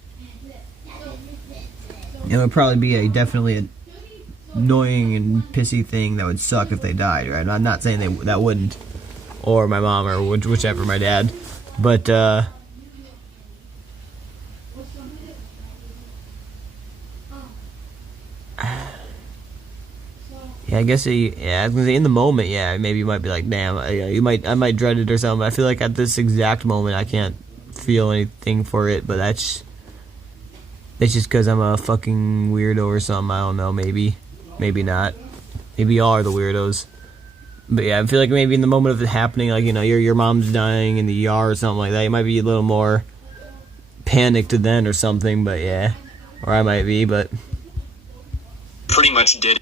It would probably be definitely an annoying and pissy thing that would suck if they died, right? I'm not saying that wouldn't, or my mom, or whichever, my dad, but yeah, I guess I was gonna say in the moment, yeah, maybe you might be like, damn, I might dread it or something. I feel like at this exact moment, I can't feel anything for it, but that's just because I'm a fucking weirdo or something. I don't know, maybe not. Maybe y'all are the weirdos. But yeah, I feel like maybe in the moment of it happening, like, your mom's dying in the ER or something like that, you might be a little more panicked then or something, but yeah. Or I might be, but... pretty much did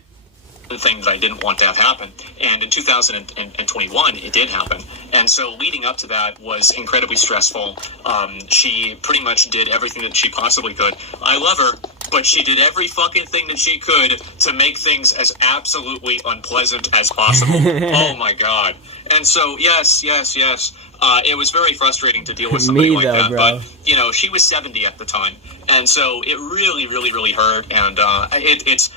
the thing that I didn't want to have happen. And in 2021, it did happen. And so leading up to that was incredibly stressful. She pretty much did everything that she possibly could. I love her, but she did every fucking thing that she could to make things as absolutely unpleasant as possible. Oh my God. And so, yes. It was very frustrating to deal with somebody like that, bro. But, she was 70 at the time. And so it really, really, really hurt. And it's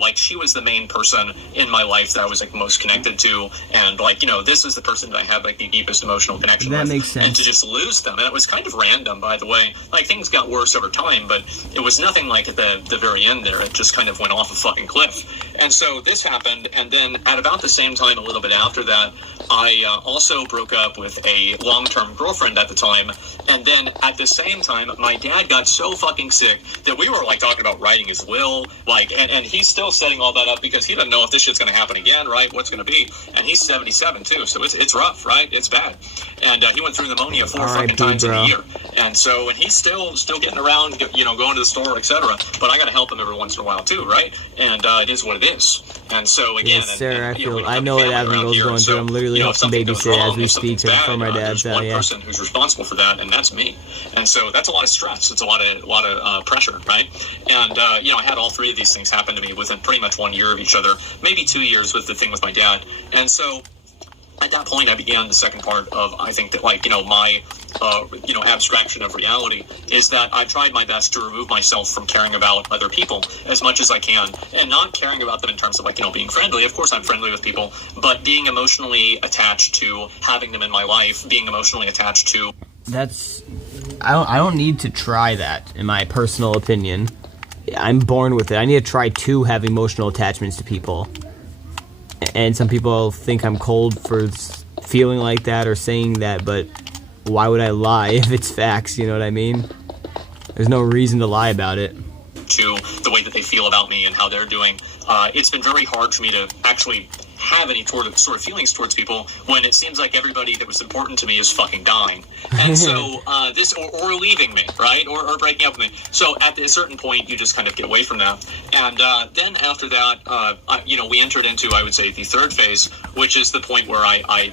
like, she was the main person in my life that I was, like, most connected to, and, like, this is the person that I had, like, the deepest emotional connection with. That makes sense. And to just lose them, and it was kind of random, by the way. Like, things got worse over time, but it was nothing like at the very end there. It just kind of went off a fucking cliff. And so this happened, and then at about the same time, a little bit after that, I also broke up with a long-term girlfriend at the time, and then at the same time, my dad got so fucking sick that we were, like, talking about writing his will, like, and he's still setting all that up because he doesn't know if this shit's going to happen again, right? What's going to be? And he's 77 too, so it's rough, right? It's bad. And he went through pneumonia 4 fucking times in a year, and so and he's still getting around, going to the store, etc. But I got to help him every once in a while too, right? And it is what it is. And so again, yes, sir. I know what Abigail's going through. I'm literally helping babysit as we speak for my dad. There's one person who's responsible for that, and that's me. And so that's a lot of stress. It's a lot of pressure, right? And I had all three of these things happen to me within pretty much 1 year of each other, maybe 2 years with the thing with my dad. And so at that point, I began the second part of, I think that, like, my, abstraction of reality is that I've tried my best to remove myself from caring about other people as much as I can, and not caring about them in terms of, like, being friendly. Of course, I'm friendly with people, but being emotionally attached to having them in my life, being emotionally attached to... I don't need to try that, in my personal opinion. I'm born with it. I need to try to have emotional attachments to people. And some people think I'm cold for feeling like that or saying that, but why would I lie if it's facts, you know what I mean? There's no reason to lie about it. To the way that they feel about me and how they're doing. It's been very hard for me to actually have any sort of feelings towards people when it seems like everybody that was important to me is fucking dying. And so this, or leaving me, right? Or breaking up with me. So at a certain point, you just kind of get away from that. And then after that, we entered into, I would say, the third phase, which is the point where I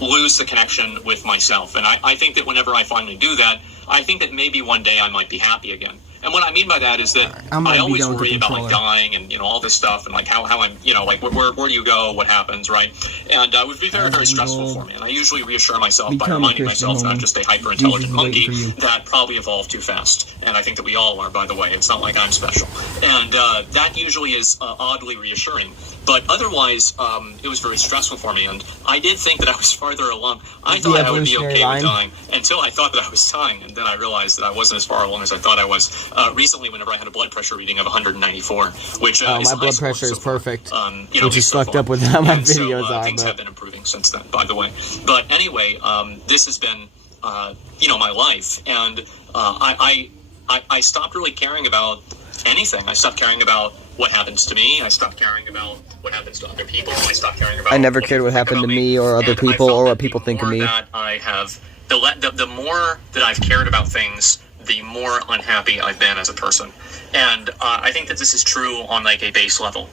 lose the connection with myself. And I think that whenever I finally do that, I think that maybe one day I might be happy again. And what I mean by that is that I always worry about, like, dying and, all this stuff and, like, how I'm, like, where do you go, what happens, right? And it would be very, very stressful for me. And I usually reassure myself by reminding myself that I'm just a hyper-intelligent monkey that probably evolved too fast. And I think that we all are, by the way. It's not like I'm special. And that usually is oddly reassuring. But otherwise, it was very stressful for me. And I did think that I was farther along. I thought I would be okay with dying until I thought that I was dying. And then I realized that I wasn't as far along as I thought I was. recently whenever I had a blood pressure reading of 194, which my is blood pressure is perfect, which is so fucked far. up with how my And videos so, are. things But have been improving since then, by the way. But anyway, this has been, my life, and I stopped really caring about anything. I stopped caring about what happens to me. I stopped caring about what happens to other people. I stopped caring about. I never cared what happened to me or other people or what people think of me. That I have the more that I've cared about things, the more unhappy I've been as a person. And I think that this is true on like a base level.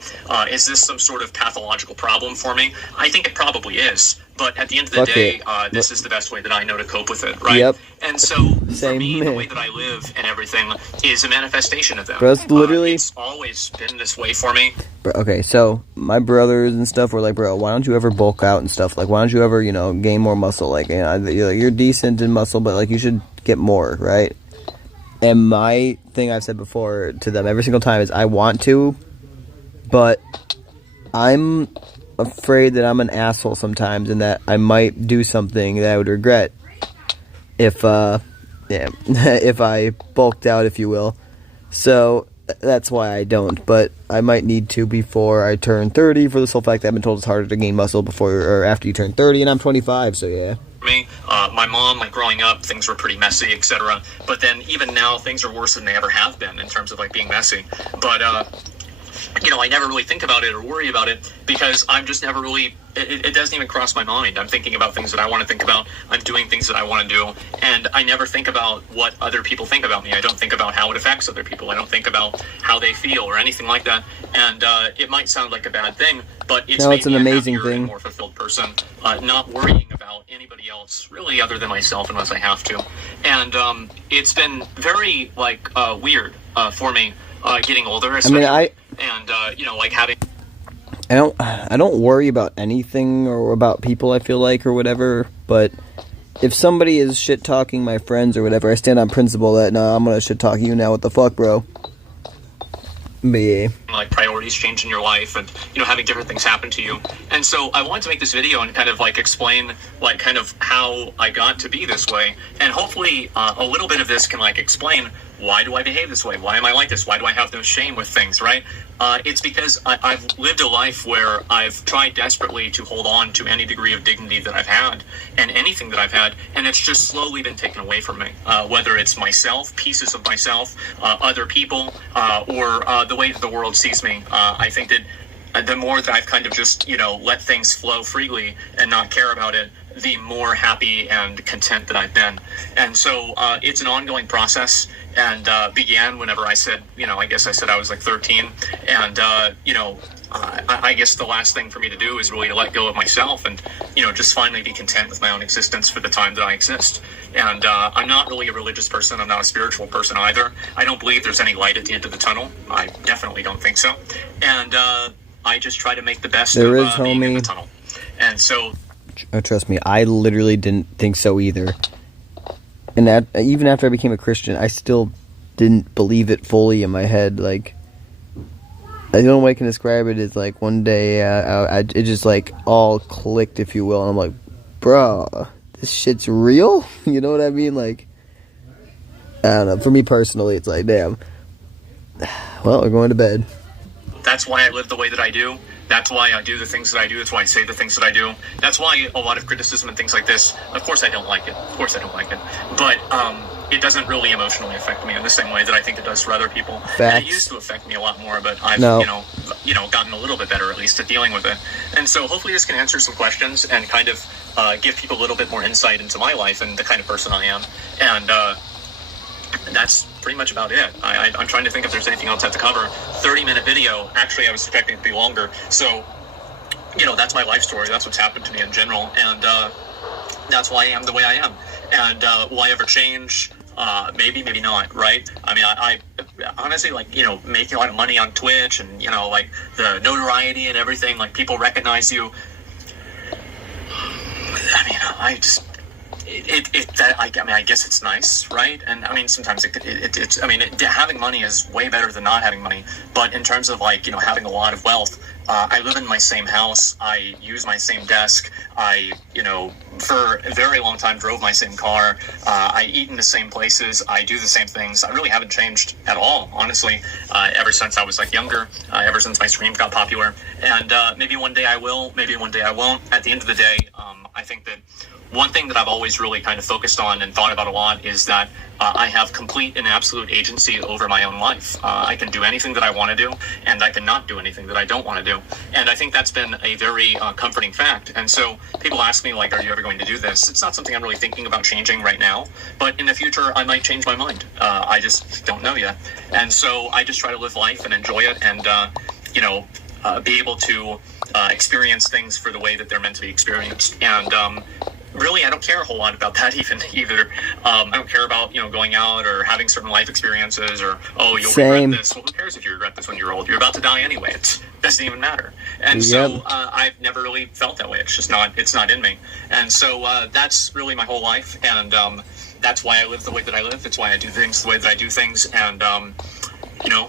Is this some sort of pathological problem for me? I think it probably is. But at the end of the day, this is the best way that I know to cope with it, right? Yep. And so for me, the way that I live and everything is a manifestation of that. Bro, it's literally... it's always been this way for me. Bro, okay, so my brothers and stuff were like, bro, why don't you ever bulk out and stuff? Like, why don't you ever, gain more muscle? Like, you're decent in muscle, but like you should get more, right? And my thing I've said before to them every single time is I want to, but I'm afraid that I'm an asshole sometimes and that I might do something that I would regret if I bulked out, if you will. So that's why I don't, but I might need to before I turn 30 for the sole fact that I've been told it's harder to gain muscle before or after you turn 30, and I'm 25, so yeah. Me, my mom, like growing up, things were pretty messy, etc. But then even now, things are worse than they ever have been in terms of like being messy. But I never really think about it or worry about it because I'm just never really. It doesn't even cross my mind. I'm thinking about things that I want to think about. I'm doing things that I want to do, and I never think about what other people think about me. I don't think about how it affects other people. I don't think about how they feel or anything like that. And it might sound like a bad thing, but it's made an me amazing a happier thing. and more fulfilled person. Not worrying about anybody else, really, other than myself, unless I have to. And it's been very weird for me getting older. Especially, like having. I don't worry about anything or about people, I feel like, or whatever, but if somebody is shit-talking my friends or whatever, I stand on principle that, no, I'm gonna shit-talk you now, what the fuck, bro? But yeah. Like priorities change in your life and, having different things happen to you. And so I wanted to make this video and kind of explain kind of how I got to be this way. And hopefully a little bit of this can explain why do I behave this way? Why am I like this? Why do I have no shame with things, right? It's because I've lived a life where I've tried desperately to hold on to any degree of dignity that I've had and anything that I've had, and it's just slowly been taken away from me. Whether it's myself, pieces of myself, other people, or the way that the world sees me. I think that the more that I've kind of just, let things flow freely and not care about it, the more happy and content that I've been. And so it's an ongoing process, and began whenever I said, I guess I said I was 13, and I guess the last thing for me to do is really to let go of myself and just finally be content with my own existence for the time that I exist. And I'm not really a religious person. I'm not a spiritual person either. I don't believe there's any light at the end of the tunnel. I definitely don't think so. And I just try to make the best of being in the tunnel. And so trust me, I literally didn't think so either. And that, even after I became a Christian, I still didn't believe it fully in my head. The only way I can describe it is one day it just all clicked, if you will, and I'm like, bro, this shit's real? You know what I mean? I don't know. For me personally, it's damn. Well, we're going to bed. That's why I live the way that I do. That's why I do the things that I do. That's why I say the things that I do. That's why a lot of criticism and things like this, of course I don't like it. Of course I don't like it. But it doesn't really emotionally affect me in the same way that I think it does for other people. Facts. And it used to affect me a lot more, but I've, gotten a little bit better, at least, at dealing with it. And so hopefully this can answer some questions and kind of give people a little bit more insight into my life and the kind of person I am. And that's pretty much about it. I'm trying to think if there's anything else I have to cover. 30-minute video. Actually, I was expecting it to be longer. So, that's my life story. That's what's happened to me in general. And that's why I am the way I am. And will I ever change? Maybe, maybe not, right? I mean, I honestly, making a lot of money on Twitch and, the notoriety and everything, people recognize you. I mean, I guess it's nice, right? And I mean, sometimes having money is way better than not having money. But in terms of having a lot of wealth, I live in my same house. I use my same desk. I, for a very long time drove my same car. I eat in the same places. I do the same things. I really haven't changed at all, honestly, ever since I was younger, ever since my stream got popular. And maybe one day I will, maybe one day I won't. At the end of the day, I think that one thing that I've always really kind of focused on and thought about a lot is that I have complete and absolute agency over my own life. I can do anything that I want to do, and I can not do anything that I don't want to do. And I think that's been a very comforting fact. And so people ask me, are you ever going to do this? It's not something I'm really thinking about changing right now, but in the future, I might change my mind. I just don't know yet. And so I just try to live life and enjoy it and, be able to experience things for the way that they're meant to be experienced. And, really, I don't care a whole lot about that either. I don't care about, going out or having certain life experiences or, you'll regret this. Well, who cares if you regret this when you're old? You're about to die anyway. It doesn't even matter. And so I've never really felt that way. It's just it's not in me. And so that's really my whole life. And that's why I live the way that I live. It's why I do things the way that I do things. And,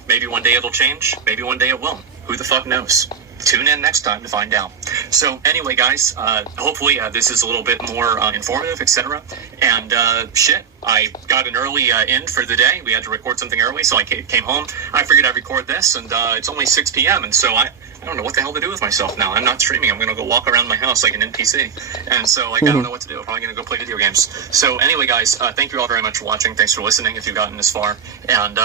maybe one day it'll change. Maybe one day it won't. Who the fuck knows? Tune in next time to find out. So anyway, guys, hopefully this is a little bit more informative, etc. And I got an early end for the day. We had to record something early, so I came home. I figured I'd record this, and it's only 6 p.m., and so I don't know what the hell to do with myself now. I'm not streaming. I'm going to go walk around my house like an NPC. And so I don't know what to do. I'm probably going to go play video games. So anyway, guys, thank you all very much for watching. Thanks for listening if you've gotten this far. And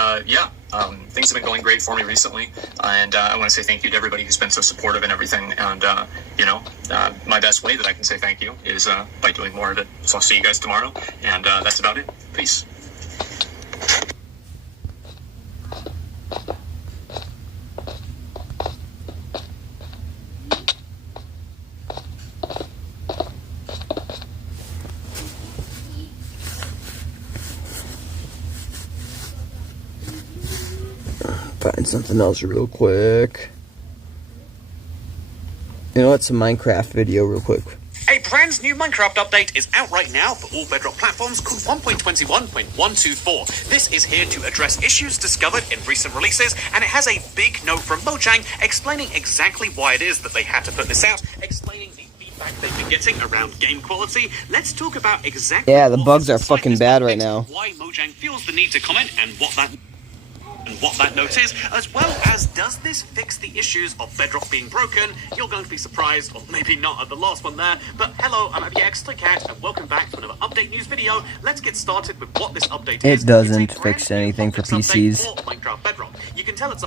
things have been going great for me recently. And I want to say thank you to everybody who's been so supportive and everything. And, my best way that I can say thank you is by doing more of it. So I'll see you guys tomorrow. And that's about it. Peace. Find something else real quick. You know what? Some Minecraft video real quick. A brand new Minecraft update is out right now for all Bedrock platforms called 1.21.124. This is here to address issues discovered in recent releases, and it has a big note from Mojang explaining exactly why it is that they had to put this out, explaining the feedback they've been getting around game quality. Let's talk about exactly the bugs are fucking bad right now. Why Mojang feels the need to comment and what that note is, as well as does this fix the issues of Bedrock being broken. You're going to be surprised, or maybe not at the last one there, but hello, I'm ExtraCat, and welcome back to another update news video. Let's get started with what this update is. It doesn't fix anything for PCs. For Minecraft Bedrock. You can tell it's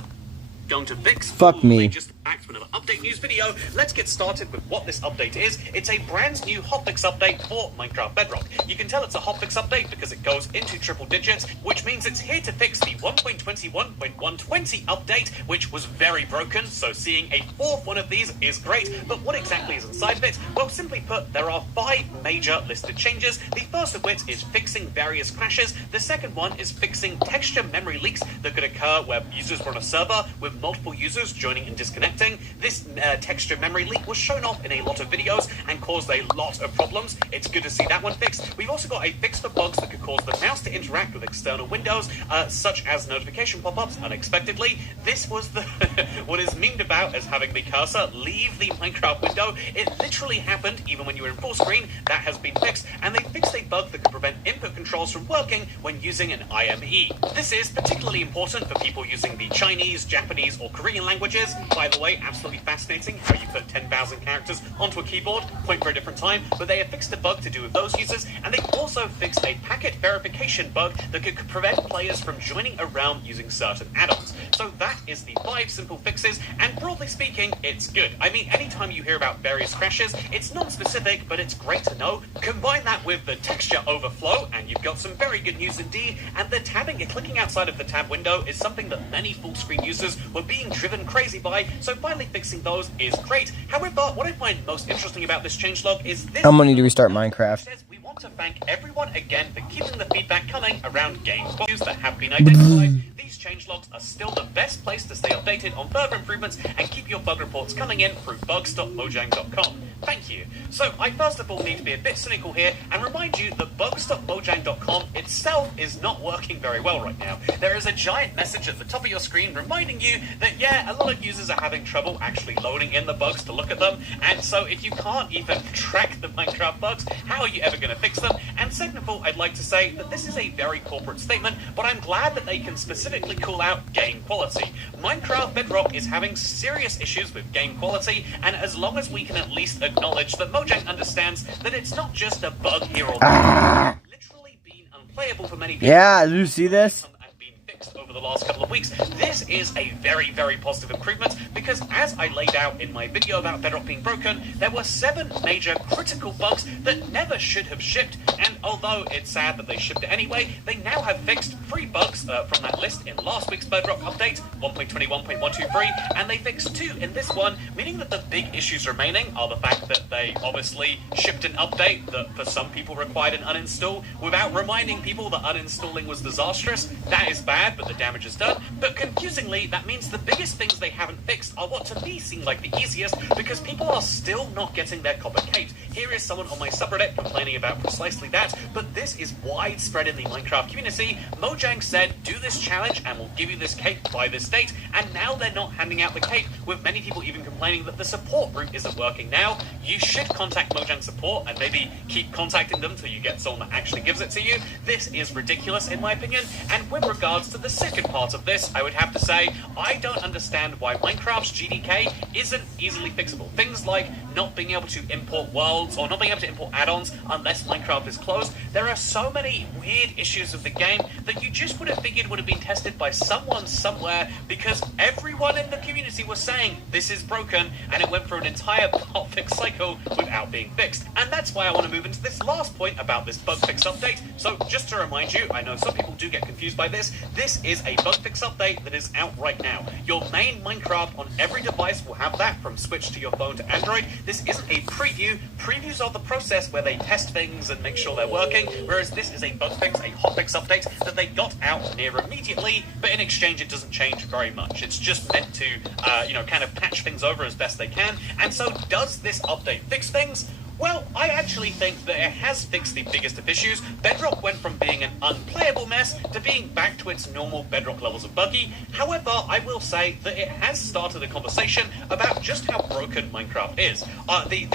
going to fix. Fuck me. Just back to another update news video. Let's get started with what this update is. It's a brand new hotfix update for Minecraft Bedrock. You can tell it's a hotfix update because it goes into triple digits, which means it's here to fix the 1.21.120 update, which was very broken. So seeing a fourth one of these is great. But what exactly is inside of it? Well, simply put, there are 5 major listed changes. The first of which is fixing various crashes. The second one is fixing texture memory leaks that could occur where users were on a server with multiple users joining and disconnecting. This texture memory leak was shown off in a lot of videos and caused a lot of problems. It's good to see that one fixed. We've also got a fix for bugs that could cause the mouse to interact with external windows, such as notification pop-ups unexpectedly. This was the what is memed about as having the cursor leave the Minecraft window. It literally happened even when you were in full screen. That has been fixed, and they fixed a bug that could prevent input controls from working when using an IME. This is particularly important for people using the Chinese, Japanese, or Korean languages. By the way, absolutely fascinating how you put 10,000 characters onto a keyboard, point for a different time, but they have fixed a bug to do with those users, and they also fixed a packet verification bug that could prevent players from joining a realm using certain add-ons. So that is the 5 simple fixes, and broadly speaking, it's good. I mean, anytime you hear about various crashes, it's non-specific, but it's great to know. Combine that with the texture overflow, and you've got some very good news indeed, and the tabbing and clicking outside of the tab window is something that many full-screen users were being driven crazy by, so finally fixing those is great. However, what I find most interesting about this changelog is this. I'm gonna need to restart Minecraft. We want to thank everyone again for keeping the feedback coming around game issues that have been identified. These these changelogs are still the best place to stay updated on further improvements and keep your bug reports coming in through bugs.mojang.com. Thank you. So I first of all need to be a bit cynical here and remind you that bugs.mojang.com itself is not working very well right now. There is a giant message at the top of your screen reminding you that, yeah, a lot of users are having trouble actually loading in the bugs to look at them, and so if you can't even track the Minecraft bugs, how are you ever going to fix them? And second of all, I'd like to say that this is a very corporate statement, but I'm glad that they can specifically call out game quality. Minecraft Bedrock is having serious issues with game quality, and as long as we can at least acknowledge that Mojang understands that it's not just a bug here or there, it's literally been unplayable for many people. Yeah, did you see this? Over the last couple of weeks, this is a very, very positive improvement because as I laid out in my video about Bedrock being broken, there were 7 major critical bugs that never should have shipped, and although it's sad that they shipped it anyway, they now have fixed 3 bugs from that list in last week's Bedrock update, 1.21.123, and they fixed 2 in this one, meaning that the big issues remaining are the fact that they obviously shipped an update that for some people required an uninstall without reminding people that uninstalling was disastrous. That is bad, but the damage is done. But confusingly, that means the biggest things they haven't fixed are what to me seem like the easiest, because people are still not getting their copper caped. Here is someone on my subreddit complaining about precisely that, but this is widespread in the Minecraft community. Mojang said, do this challenge and we'll give you this cape by this date, and now they're not handing out the cape, with many people even complaining that the support route isn't working now. You should contact Mojang support and maybe keep contacting them till you get someone that actually gives it to you. This is ridiculous in my opinion, and with regards to the second part of this, I would have to say, I don't understand why Minecraft's GDK isn't easily fixable. Things like not being able to import worlds or not being able to import add-ons unless Minecraft is closed. There are so many weird issues of the game that you just would have figured would have been tested by someone somewhere, because everyone in the community was saying this is broken, and it went through an entire bug fix cycle without being fixed. And that's why I want to move into this last point about this bug fix update. So just to remind you, I know some people do get confused by this, this is a bug fix update that is out right now. Your main Minecraft on every device will have that, from Switch to your phone to Android. This isn't a preview. Previews are the process where they test things and make sure they're working, whereas this is a bug fix, a hotfix update that they got out near immediately, but in exchange it doesn't change very much. It's just meant to, kind of patch things over as best they can. And so does this update fix things? Well, I actually think that it has fixed the biggest of issues. Bedrock went from being an unplayable mess to being back to its normal Bedrock levels of buggy. However, I will say that it has started a conversation about just how broken Minecraft is.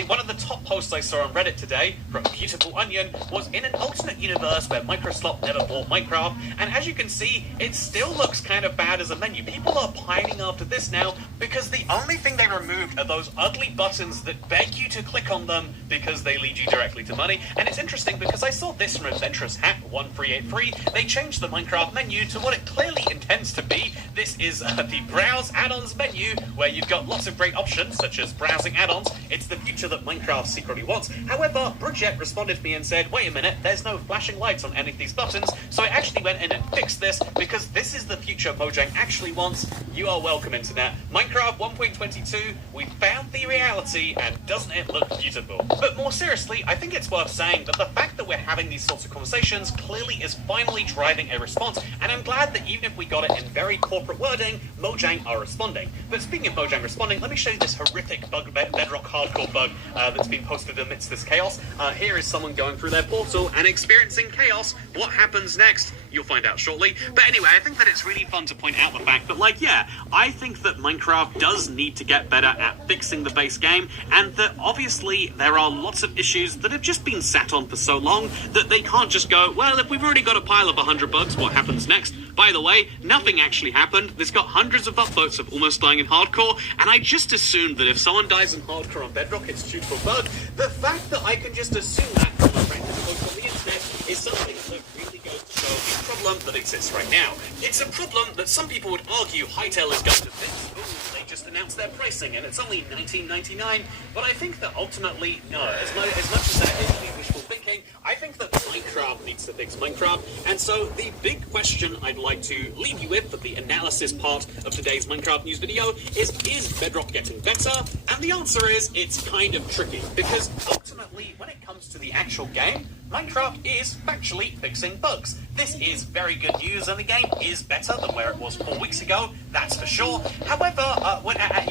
One of the top posts I saw on Reddit today from Beautiful Onion was in an alternate universe where Microsoft never bought Minecraft, and as you can see, it still looks kind of bad as a menu. People are pining after this now because the only thing they removed are those ugly buttons that beg you to click on them because they lead you directly to money. And it's interesting because I saw this from Adventurous Hat 1383. They changed the Minecraft menu to what it clearly intends to be. This is the Browse Add-ons menu, where you've got lots of great options, such as browsing add-ons. It's the future that Minecraft secretly wants. However, Bridget responded to me and said, wait a minute, there's no flashing lights on any of these buttons, so I actually went in and fixed this, because this is the future Mojang actually wants. You are welcome, Internet. Minecraft 1.22, we found the reality, and doesn't it look beautiful? But more seriously, I think it's worth saying that the fact that we're having these sorts of conversations clearly is finally driving a response, and I'm glad that even if we got it in very corporate wording, Mojang are responding. But speaking of Mojang responding, let me show you this horrific Bedrock hardcore bug that's been posted amidst this chaos. Here is someone going through their portal and experiencing chaos. What happens next? You'll find out shortly. But anyway, I think that it's really fun to point out the fact that, I think that Minecraft does need to get better at fixing the base game, and that obviously there are lots of issues that have just been sat on for so long that they can't just go, well, if we've already got a pile of 100 bugs, what happens next? By the way, nothing actually happened. There's got hundreds of upvotes of almost dying in hardcore, and I just assumed that if someone dies in hardcore on Bedrock, it's due to a bug. The fact that I can just assume that from a random post on the internet is something that really goes to show the problem that exists right now. It's a problem that some people would argue Hytale is going to fix. They just announced their pricing, and it's only $19.99, but I think that ultimately, no. As much as that is the wishful thinking, I think that Minecraft needs to fix Minecraft, and so the big question I'd like to leave you with for the analysis part of today's Minecraft news video is Bedrock getting better? And the answer is, it's kind of tricky, because ultimately, when it comes to the actual game, Minecraft is factually fixing bugs. This is very good news, and the game is better than where it was 4 weeks ago, that's for sure. However,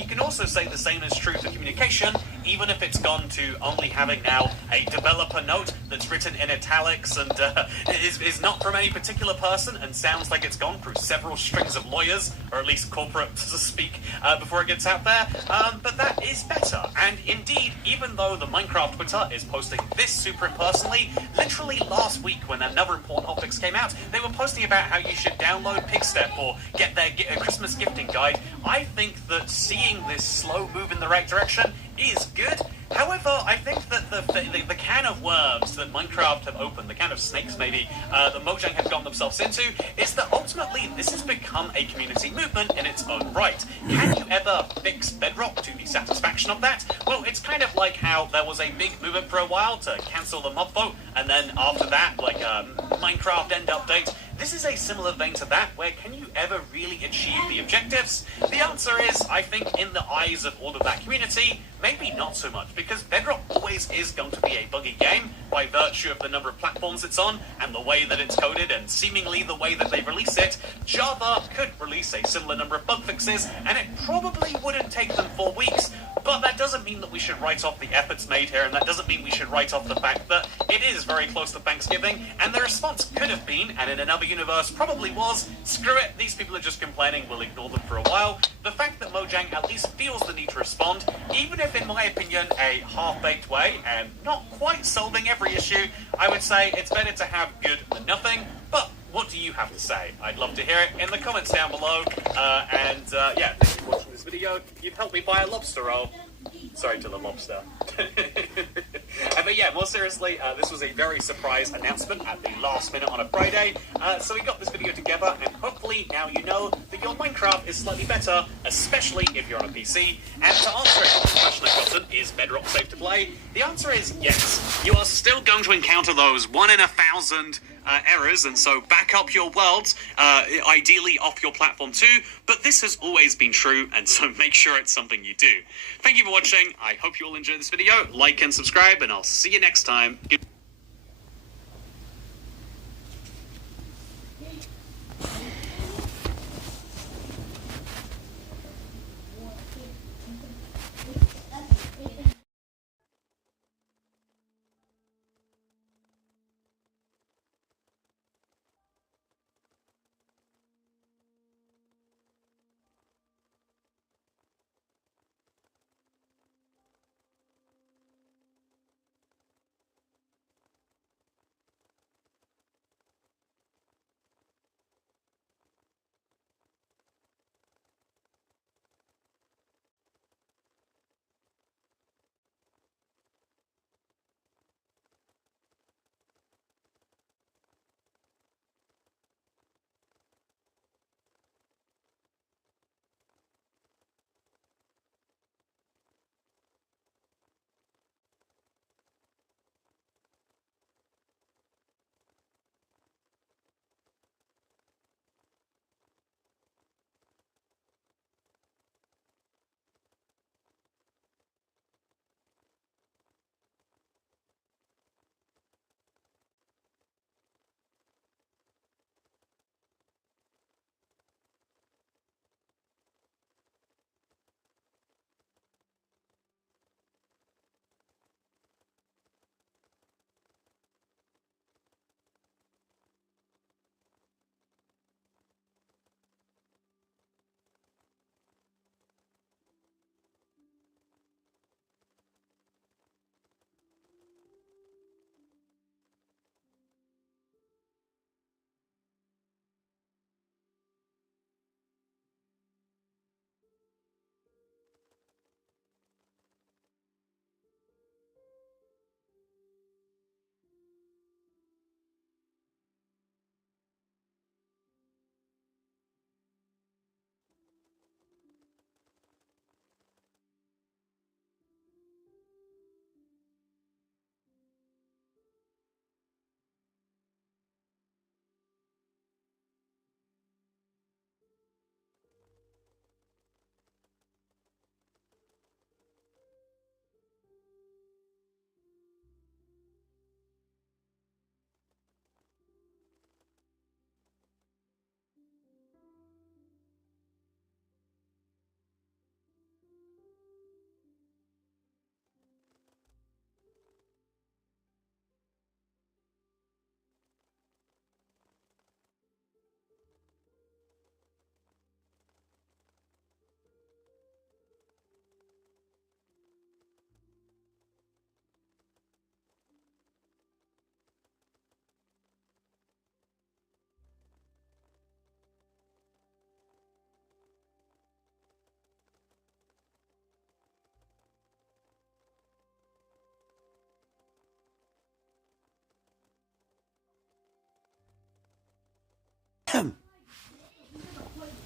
you can also say the same is true for communication, even if it's gone to only having now a developer note that's written in italics and is not from any particular person and sounds like it's gone through several strings of lawyers, or at least corporate to speak, before it gets out there. But that is better. And indeed, even though the Minecraft Twitter is posting this super impersonally, literally last week when another important hotfix came out, they were posting about how you should download Pigstep or get their Christmas gifting guide. I think that seeing this slow move in the right direction is good. However, I think that the can of worms that Minecraft have opened, the can of snakes maybe, that Mojang have gotten themselves into, is that ultimately this has become a community movement in its own right. Can you ever fix Bedrock to the satisfaction of that? Well, it's kind of like how there was a big movement for a while to cancel the mob vote, and then after that, like Minecraft end update. This is a similar vein to that, where can you ever really achieve the objectives? The answer is, I think, in the eyes of all of that community, maybe not so much, because Bedrock always is going to be a buggy game by virtue of the number of platforms it's on and the way that it's coded and seemingly the way that they release it. Java could release a similar number of bug fixes, and it probably wouldn't take them 4 weeks, but that doesn't mean that we should write off the efforts made here, and that doesn't mean we should write off the fact that it is very close to Thanksgiving, and the response could have been, and in another universe probably was, screw it, these people are just complaining, we'll ignore them for a while. The fact that Mojang at least feels the need to respond, even if in my opinion a half-baked way, and not quite solving every issue, I would say it's better to have good than nothing, but what do you have to say? I'd love to hear it in the comments down below, yeah, thank you for watching this video. You've helped me buy a lobster roll. Sorry to the lobster. But yeah, more seriously, this was a very surprise announcement at the last minute on a Friday. So we got this video together, and hopefully now you know that your Minecraft is slightly better, especially if you're on a PC. And to answer it, the question I've gotten, is Bedrock safe to play? The answer is yes. You are still going to encounter those 1 in 1,000 errors, and so back up your worlds, ideally off your platform too, but this has always been true, and so make sure it's something you do. Thank you for watching. I hope you all enjoyed this video. Like and subscribe, and I'll see you next time.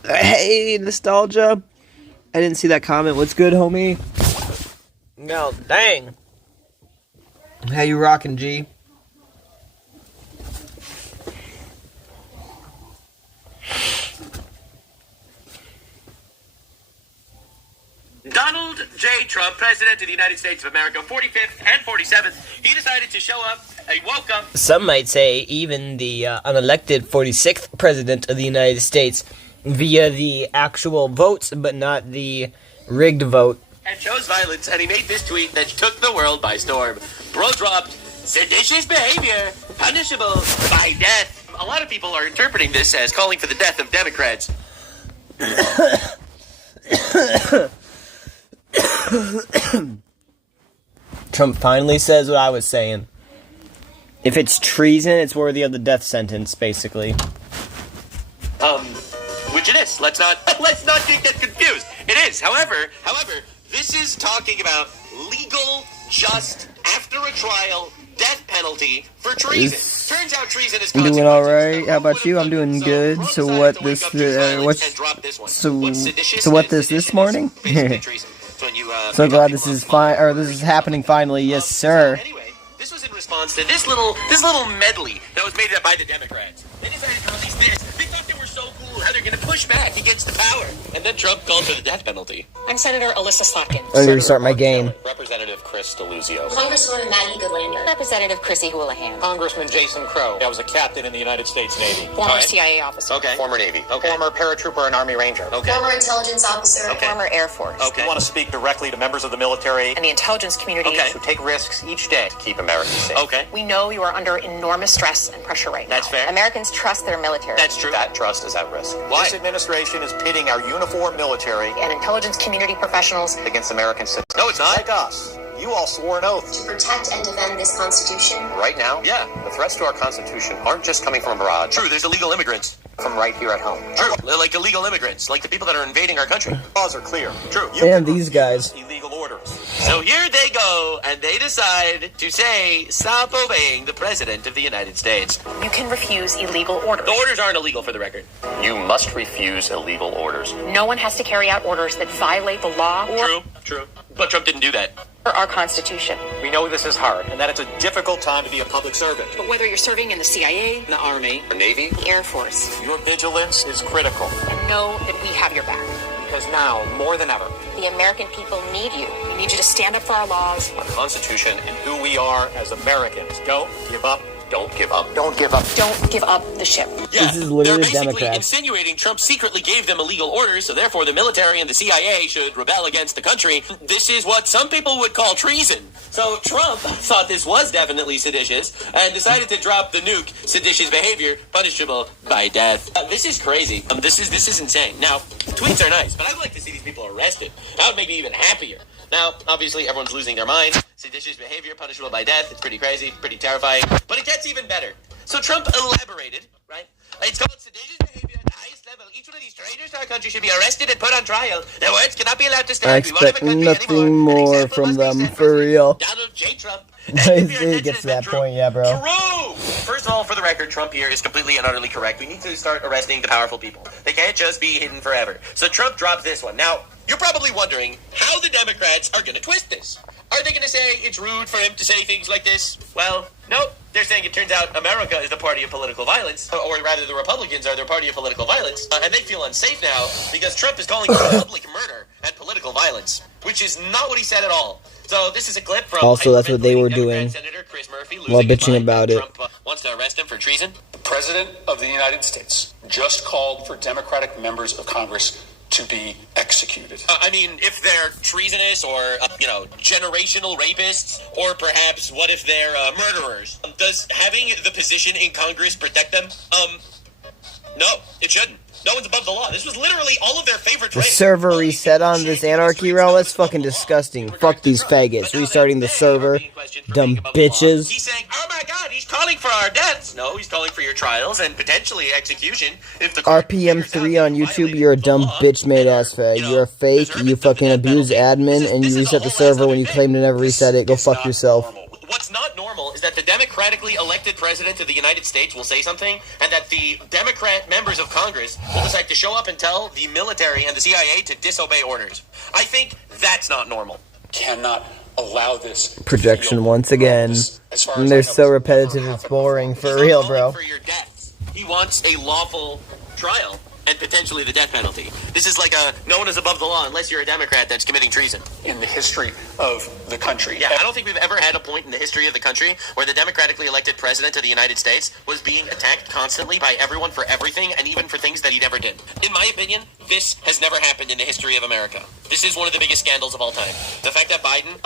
Hey, nostalgia. I didn't see that comment. What's good, homie? No, dang. How you rocking, G? Donald J. Trump, President of the United States of America, 45th and 47th, he decided to show up. He woke up. Some might say even the unelected 46th President of the United States via the actual votes, but not the rigged vote. And chose violence, and he made this tweet that took the world by storm. Bro dropped, seditious behavior, punishable by death. A lot of people are interpreting this as calling for the death of Democrats. Trump finally says what I was saying. If it's treason, it's worthy of the death sentence, basically. Which it is. Let's not get confused. It is. However, this is talking about legal, just, after a trial, death penalty for treason. Turns out treason is I'm doing all right. How about you? I'm doing good. So what this this morning? So glad this is fine, or this is happening finally. Yes, sir. Anyway, this was in response to this little medley that was made up by the Democrats. They decided to release this. They thought they were so cool how they're going to push back against the power. And then Trump called for the death penalty. I'm Senator Alyssa Slotkin. I'm going to start my game. Representative Chris DeLuzio. Congresswoman Maggie Goodlander. Representative Chrissy Houlihan. Congressman Jason Crow. I was a captain in the United States Navy. Former CIA officer. Okay. Former Navy. Okay. Former paratrooper and Army Ranger. Okay. Former intelligence officer. Okay. Former Air Force. Okay. I want to speak directly to members of the military And the intelligence community. Okay. who take risks each day to keep America safe. Okay. We know you are under enormous stress and pressure right now. That's fair. Americans trust their military. That's true. That trust is at risk. Why? This administration is pitting our uniformed military And intelligence community professionals. against American citizens. No, it's not. Like us. You all swore an oath. To protect and defend this Constitution. Right now, Yeah. the threats to our Constitution aren't just coming from abroad. True, there's illegal immigrants. From right here at home. True. Like illegal immigrants. Like the people that are invading our country. Laws are clear. True. Damn, these guys. Illegal orders. So here they go, and they decide to say, stop obeying the President of the United States. You can refuse illegal orders. The orders aren't illegal, for the record. You must refuse illegal orders. No one has to carry out orders that violate the law or True. But Trump didn't do that. our Constitution. We know this is hard and that it's a difficult time to be a public servant. But whether you're serving in the CIA, The Army, the Navy, the Air Force, your vigilance is critical. and know that we have your back. Because now, more than ever, The American people need you. We need you to stand up for our laws. our Constitution and who we are as Americans. Don't give up. Don't give up. Don't give up. Don't give up the ship. Yeah, This is literally they're basically Democrats. insinuating Trump secretly gave them illegal orders, so therefore the military and the CIA should rebel against the country. This is what some people would call treason. So Trump thought this was definitely seditious and decided to drop the nuke, seditious behavior, punishable by death. This is crazy. This is insane. Now, tweets are nice, but I'd like to see these people arrested. That would make me even happier. Now, obviously, everyone's losing their mind. Seditious behavior, punishable by death. It's pretty crazy, pretty terrifying. But it gets even better. So Trump elaborated, right? It's called seditious behavior at the highest level. Each one of these traitors to our country should be arrested and put on trial. Their words cannot be allowed to stand. I expect nothing more from them, for real. Donald J. Trump. It gets to that point, yeah, bro. True! First of all, for the record, Trump here is completely and utterly correct. We need to start arresting the powerful people. They can't just be hidden forever. So Trump dropped this one. Now, you're probably wondering how the Democrats are going to twist this. Are they going to say it's rude for him to say things like this? Well, nope. They're saying it turns out America is the party of political violence, or rather the Republicans are their party of political violence, and they feel unsafe now because Trump is calling for public murder and political violence, which is not what he said at all. So this is a clip from Also, that's what they were doing Senator Chris Murphy while bitching about it. Trump wants to arrest him for treason. The President of the United States just called for Democratic members of Congress to be executed. I mean, if they're treasonous or, generational rapists, or perhaps what if they're murderers? Does having the position in Congress protect them? No, it shouldn't. No one's above the law. This was literally all of their favorite The traits. server reset on this anarchy row? That's fucking disgusting. Fuck these faggots. Restarting the server. Dumb bitches. He's saying, oh my god, he's calling for our deaths. No, he's calling for your trials and potentially execution if the RPM3 on YouTube, you're a dumb bitch made ass fag. You're a fake, you fucking abuse admin, and you reset the server when you claim to never reset it. Go fuck yourself. What's not normal is that the democratically elected president of the United States will say something, and that the Democrat members of Congress will decide to show up and tell the military and the CIA to disobey orders. I think that's not normal. Cannot allow this Projection once again. And they're so repetitive, it's boring. For real, bro. For your death. He wants a lawful trial and potentially the death penalty. This is like no one is above the law unless you're a Democrat that's committing treason. In the history of the country. Yeah, I don't think we've ever had a point in the history of the country where the democratically elected president of the United States was being attacked constantly by everyone for everything and even for things that he never did. In my opinion, this has never happened in the history of America. This is one of the biggest scandals of all time. The fact that Biden,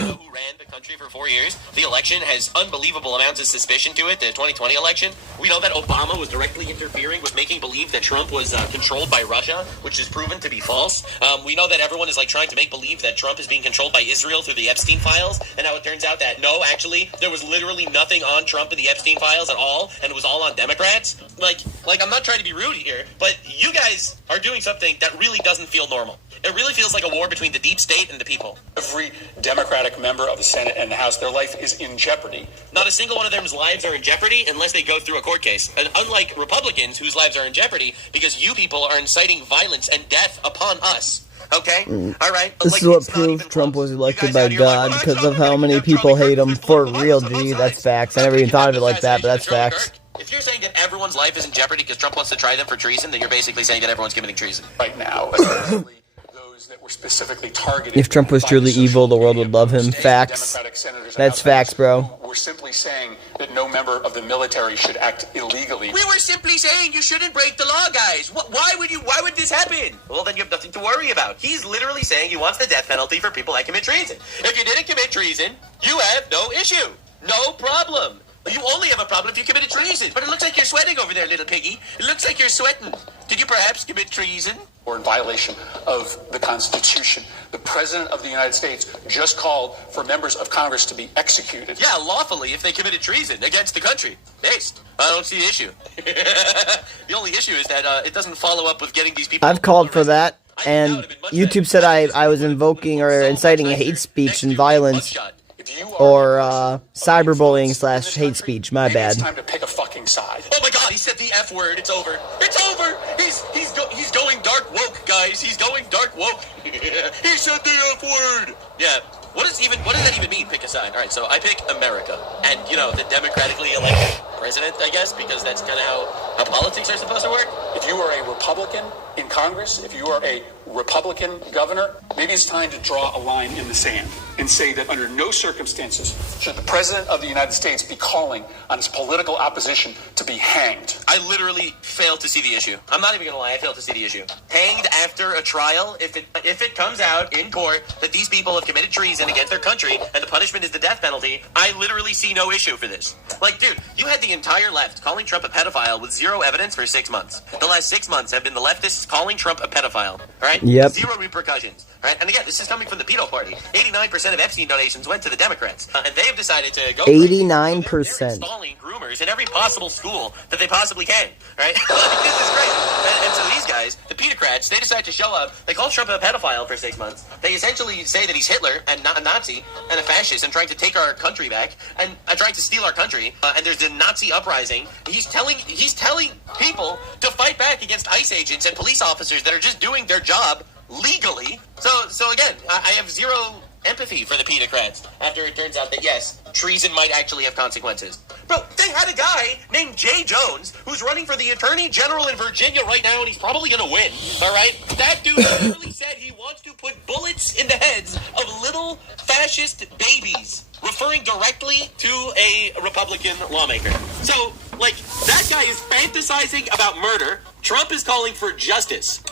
who ran the country for 4 years, the election has unbelievable amounts of suspicion to it, the 2020 election. We know that Obama was directly interfering with making believe that Trump was controlled by Russia, which is proven to be false. We know that everyone is trying to make believe that Trump is being controlled by Israel through the Epstein files, and now it turns out that no, actually, there was literally nothing on Trump in the Epstein files at all, and it was all on Democrats. I'm not trying to be rude here, but you guys are doing something that really doesn't feel normal. It really feels like a war between the deep state and the people. Every Democratic member of the Senate and the House, their life is in jeopardy. Not a single one of them's lives are in jeopardy unless they go through a court case. And unlike Republicans, whose lives are in jeopardy because you people are inciting violence and death upon us. Okay? All right? This is what proves Trump was elected by God, because of how many people hate him. For real, G. That's facts. I never even thought of it like that, but that's facts. If you're saying that everyone's life is in jeopardy because Trump wants to try them for treason, then you're basically saying that everyone's committing treason. Right now, especially those that were specifically targeted. If Trump was truly evil, the world would love him. Facts. That's facts, bro. We're simply saying that no member of the military should act illegally. We were simply saying you shouldn't break the law, guys. Why would this happen? Well, then you have nothing to worry about. He's literally saying he wants the death penalty for people that commit treason. If you didn't commit treason, you have no issue. No problem. You only have a problem if you committed treason. But it looks like you're sweating over there, little piggy. It looks like you're sweating. Did you perhaps commit treason? Or in violation of the Constitution. The President of the United States just called for members of Congress to be executed. Yeah, lawfully if they committed treason against the country. Based. I don't see the issue. The only issue is that it doesn't follow up with getting these people... I've called for that, and YouTube said I was invoking or inciting hate speech and violence. Or cyberbullying / hate speech. My bad. It's time to pick a fucking side. Oh my God! He said the F word. It's over. It's over. He's going dark woke, guys. He's going dark woke. He said the F word. Yeah. What does that even mean? Pick a side. All right. So I pick America, and the democratically elected president, I guess, because that's kind of how politics are supposed to work. If you are a Republican in Congress, if you are a Republican governor, maybe it's time to draw a line in the sand and say that under no circumstances should the President of the United States be calling on his political opposition to be hanged. I literally failed to see the issue. I'm not even going to lie. I failed to see the issue. Hanged after a trial, if it comes out in court that these people have committed treason against their country and the punishment is the death penalty, I literally see no issue for this. Dude, you had the entire left calling Trump a pedophile with zero evidence for 6 months. The last 6 months have been the leftists calling Trump a pedophile. All right? Yep. Zero repercussions. All right? And again, this is coming from the pedo party. 89% of Epstein donations went to the Democrats. And they have decided to go... 89%. They're installing groomers in every possible school that they possibly can. Right? This is crazy. And so these guys, the pedocrats, they decide to show up. They call Trump a pedophile for 6 months. They essentially say that he's Hitler and not a Nazi and a fascist and trying to take our country back and trying to steal our country. And there's a Nazi uprising. He's telling people to fight back against ICE agents and police officers that are just doing their job legally. So again, I have zero empathy for the pedocrats after it turns out that, yes, treason might actually have consequences. Bro, they had a guy named Jay Jones who's running for the Attorney General in Virginia right now, and he's probably going to win, all right? That dude literally said he wants to put bullets in the heads of little fascist babies, referring directly to a Republican lawmaker. So, that guy is fantasizing about murder. Trump is calling for justice.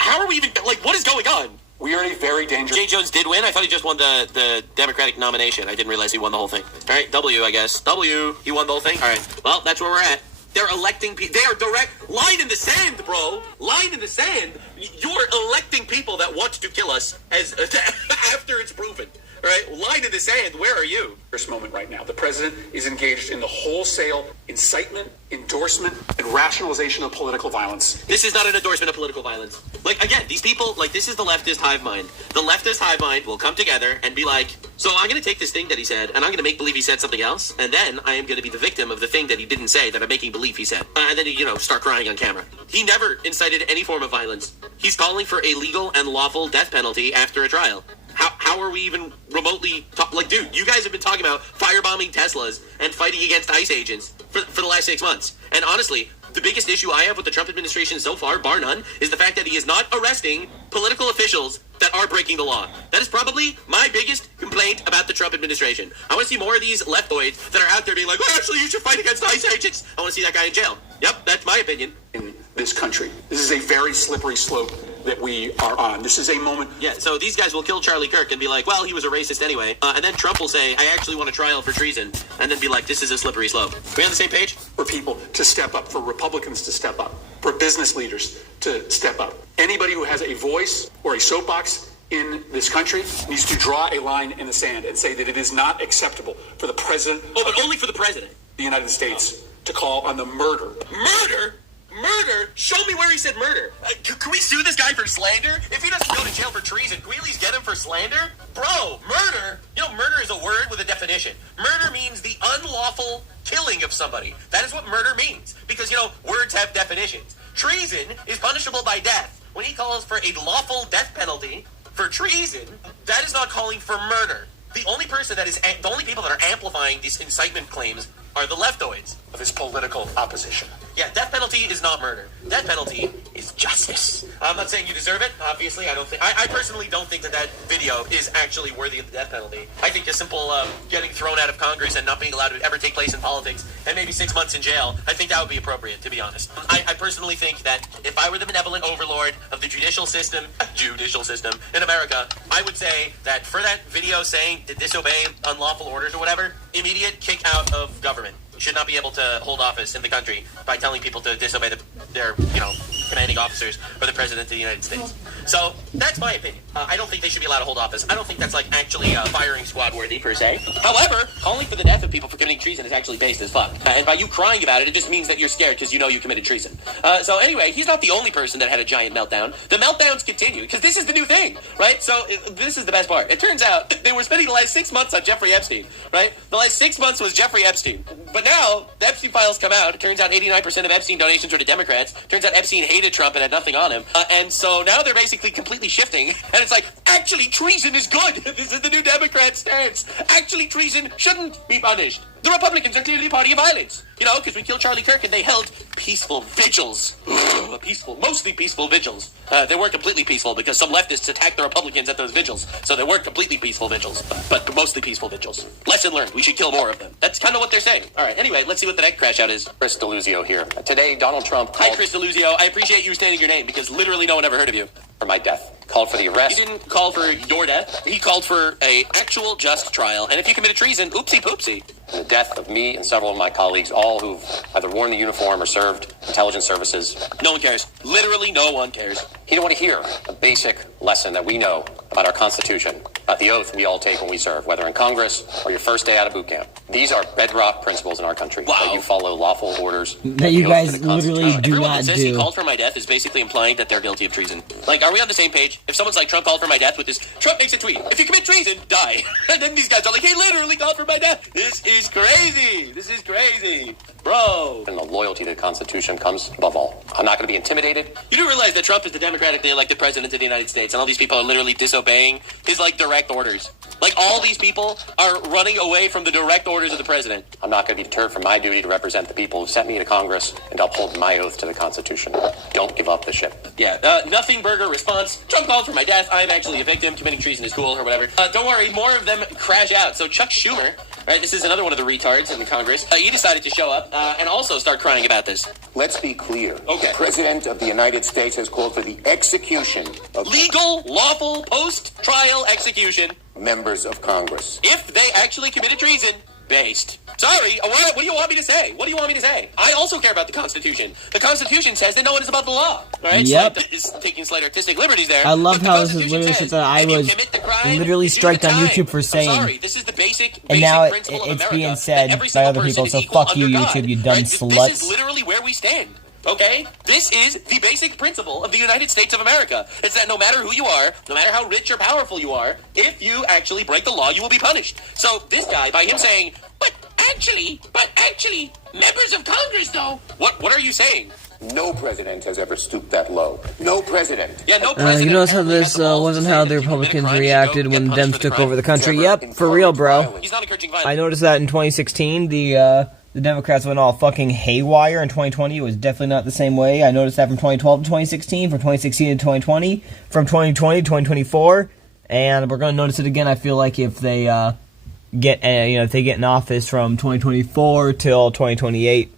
How are we even, what is going on? We are in a very dangerous... Jay Jones did win? I thought he just won the Democratic nomination. I didn't realize he won the whole thing. All right, W, I guess. W, he won the whole thing? All right, well, that's where we're at. They're electing people. They are direct... Line in the sand, bro. Line in the sand. You're electing people that want to kill us after it's proven. right? Line in the sand, where are you? This moment right now. The president is engaged in the wholesale incitement, endorsement, and rationalization of political violence. This is not an endorsement of political violence. Like, again, these people, like, this is the leftist hive mind. The leftist hive mind will come together and be like, so I'm going to take this thing that he said, and I'm going to make believe he said something else, and then I am going to be the victim of the thing that he didn't say that I'm making believe he said. And then, start crying on camera. He never incited any form of violence. He's calling for a legal and lawful death penalty after a trial. How are we even remotely like, dude, you guys have been talking about firebombing Teslas and fighting against ICE agents for the last 6 months. And honestly, the biggest issue I have with the Trump administration so far, bar none, is the fact that he is not arresting political officials that are breaking the law. That is probably my biggest complaint about the Trump administration. I want to see more of these leftoids that are out there being like, well, actually, you should fight against ICE agents. I want to see that guy in jail. Yep, that's my opinion. In this country. This is a very slippery slope that we are on. This is a moment. Yeah, so these guys will kill Charlie Kirk and be like, well, he was a racist anyway. And then Trump will say, I actually want a trial for treason. And then be like, this is a slippery slope. Are we on the same page? For people to step up, for Republicans to step up, for business leaders to step up. Anybody who has a voice or a soapbox in this country needs to draw a line in the sand and say that it is not acceptable for the president. Oh, but only for the president. The United States to call on the murder. Murder? Murder? Show me where he said murder. Can we sue this guy for slander? If he doesn't go to jail for treason, can we at least get him for slander? Bro, murder? Murder is a word with a definition. Murder means the unlawful killing of somebody. That is what murder means. Because, words have definitions. Treason is punishable by death. When he calls for a lawful death penalty for treason, that is not calling for murder. The only people that are amplifying these incitement claims are the leftoids of his political opposition. Yeah, death penalty is not murder. Death penalty is justice. I'm not saying you deserve it. Obviously, I personally don't think that video is actually worthy of the death penalty. I think a simple getting thrown out of Congress and not being allowed to ever take place in politics and maybe 6 months in jail, I think that would be appropriate, to be honest. I personally think that if I were the benevolent overlord of the judicial system in America, I would say that for that video saying to disobey unlawful orders or whatever, immediate kick out of government. Should not be able to hold office in the country by telling people to disobey their commanding officers or the president of the United States. So that's my opinion. I don't think they should be allowed to hold office. I don't think that's actually firing squad worthy per se. However, calling for the death of people for committing treason is actually based as fuck. And by you crying about it, it just means that you're scared because you committed treason. So anyway, he's not the only person that had a giant meltdown. The meltdowns continue because this is the new thing, right? So this is the best part. It turns out they were spending the last 6 months on Jeffrey Epstein, right? The last 6 months was Jeffrey Epstein. But now the Epstein files come out. It turns out 89% of Epstein donations were to Democrats. Turns out Epstein hated Trump and had nothing on him. And so now they're basically completely shifting. And it's like, actually, treason is good. This is the new Democrat stance. Actually, treason shouldn't be punished. The Republicans are clearly a party of violence. Because we killed Charlie Kirk and they held peaceful vigils. Mostly peaceful vigils. They weren't completely peaceful because some leftists attacked the Republicans at those vigils. So they weren't completely peaceful vigils, but mostly peaceful vigils. Lesson learned. We should kill more of them. That's kind of what they're saying. All right, anyway, let's see what the next crash out is. Chris Deluzio here. Today, Donald Trump called... Hi, Chris Deluzio. I appreciate you stating your name because literally no one ever heard of you. For my death. Called for the arrest. He didn't call for your death. He called for a actual just trial. And if you committed treason, oopsie poopsie. And the death of me and several of my colleagues, all who've either worn the uniform or served intelligence services. No one cares. Literally no one cares. He didn't want to hear a basic lesson that we know about our Constitution, about the oath we all take when we serve, whether in Congress or your first day out of boot camp. These are bedrock principles in our country. Wow. That you follow lawful orders. That you guys literally do Everyone not that says do. He called for my death is basically implying that they're guilty of treason. Are we on the same page? If someone's like, Trump called for my death with this, Trump makes a tweet. If you commit treason, die. And then these guys are like, he literally called for my death. This is crazy. This is crazy. Bro. And the loyalty to the Constitution comes above all. I'm not going to be intimidated. You do realize that Trump is the democratically elected president of the United States, and all these people are literally disobeying his, direct orders. All these people are running away from the direct orders of the president. I'm not going to be deterred from my duty to represent the people who sent me to Congress and to uphold my oath to the Constitution. Don't give up the ship. Yeah, nothing burger response. Trump called for my death. I'm actually a victim. Committing treason is cool or whatever. Don't worry, more of them crash out. So Chuck Schumer, right, this is another one of the retards in the Congress. He decided to show up and also start crying about this. Let's be clear. Okay. The President of the United States has called for the execution of legal, lawful, post-trial execution members of Congress. if they actually committed treason based. Sorry, what do you want me to say? What do you want me to say? I also care about the Constitution. The Constitution says that no one is above the law, right? Yep. So is taking slight artistic liberties there. I love how this is literally shit that I was literally striked on YouTube for saying. Sorry, this is the basic and now principle of it's America, being said every by single other people, person so is equal fuck you, under God, YouTube, you dumb right? sluts. This is literally where we stand. Okay? This is the basic principle of the United States of America. It's that no matter who you are, no matter how rich or powerful you are, if you actually break the law, you will be punished. So this guy, by him saying, but actually, members of Congress, though. What are you saying? No president has ever stooped that low. No president. Yeah, no president. You notice how this wasn't how the Republicans reacted when Dems took over the country? Yep, for real, bro. He's not encouraging violence. I noticed that in 2016, the Democrats went all fucking haywire. In 2020, it was definitely not the same way. I noticed that from 2012 to 2016, from 2016 to 2020, from 2020 to 2024, and we're going to notice it again. I feel like if they if they get in office from 2024 till 2028.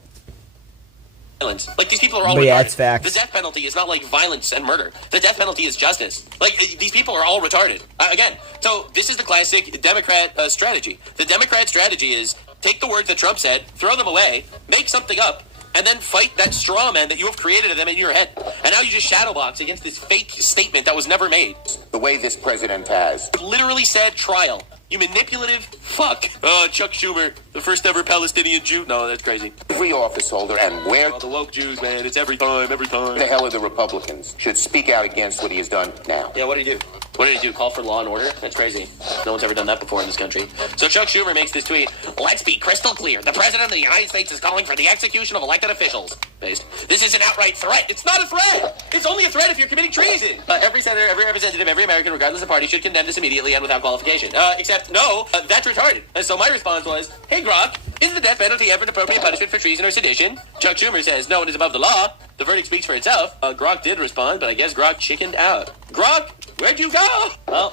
Like, these people are all But retarded. yeah, it's facts. The death penalty is not like violence and murder. The death penalty is justice. Like, these people are all retarded. Again, so this is the classic Democrat strategy. The Democrat strategy is take the words that Trump said, throw them away, make something up, and then fight that straw man that you have created of them in your head. And now you just shadowbox against this fake statement that was never made. The way this president has. Literally said trial. You manipulative fuck. Oh, Chuck Schumer, the first ever Palestinian Jew. No, that's crazy. Every office holder and where the woke Jews, man, it's every time. The hell are the Republicans should speak out against what he has done now. Yeah, what did he do? What did he do? Call for law and order? That's crazy. No one's ever done that before in this country. So Chuck Schumer makes this tweet. Let's be crystal clear. The President of the United States is calling for the execution of elected officials. Based. This is an outright threat. It's not a threat. It's only a threat if you're committing treason. Every senator, every representative, every American, regardless of party, should condemn this immediately and without qualification. Except, no, that's retarded. And so my response was, hey, Grok, is the death penalty ever an appropriate punishment for treason or sedition? Chuck Schumer says, no, it is above the law. The verdict speaks for itself. Grok did respond, but I guess Grok chickened out. Grok, where'd you go? Well,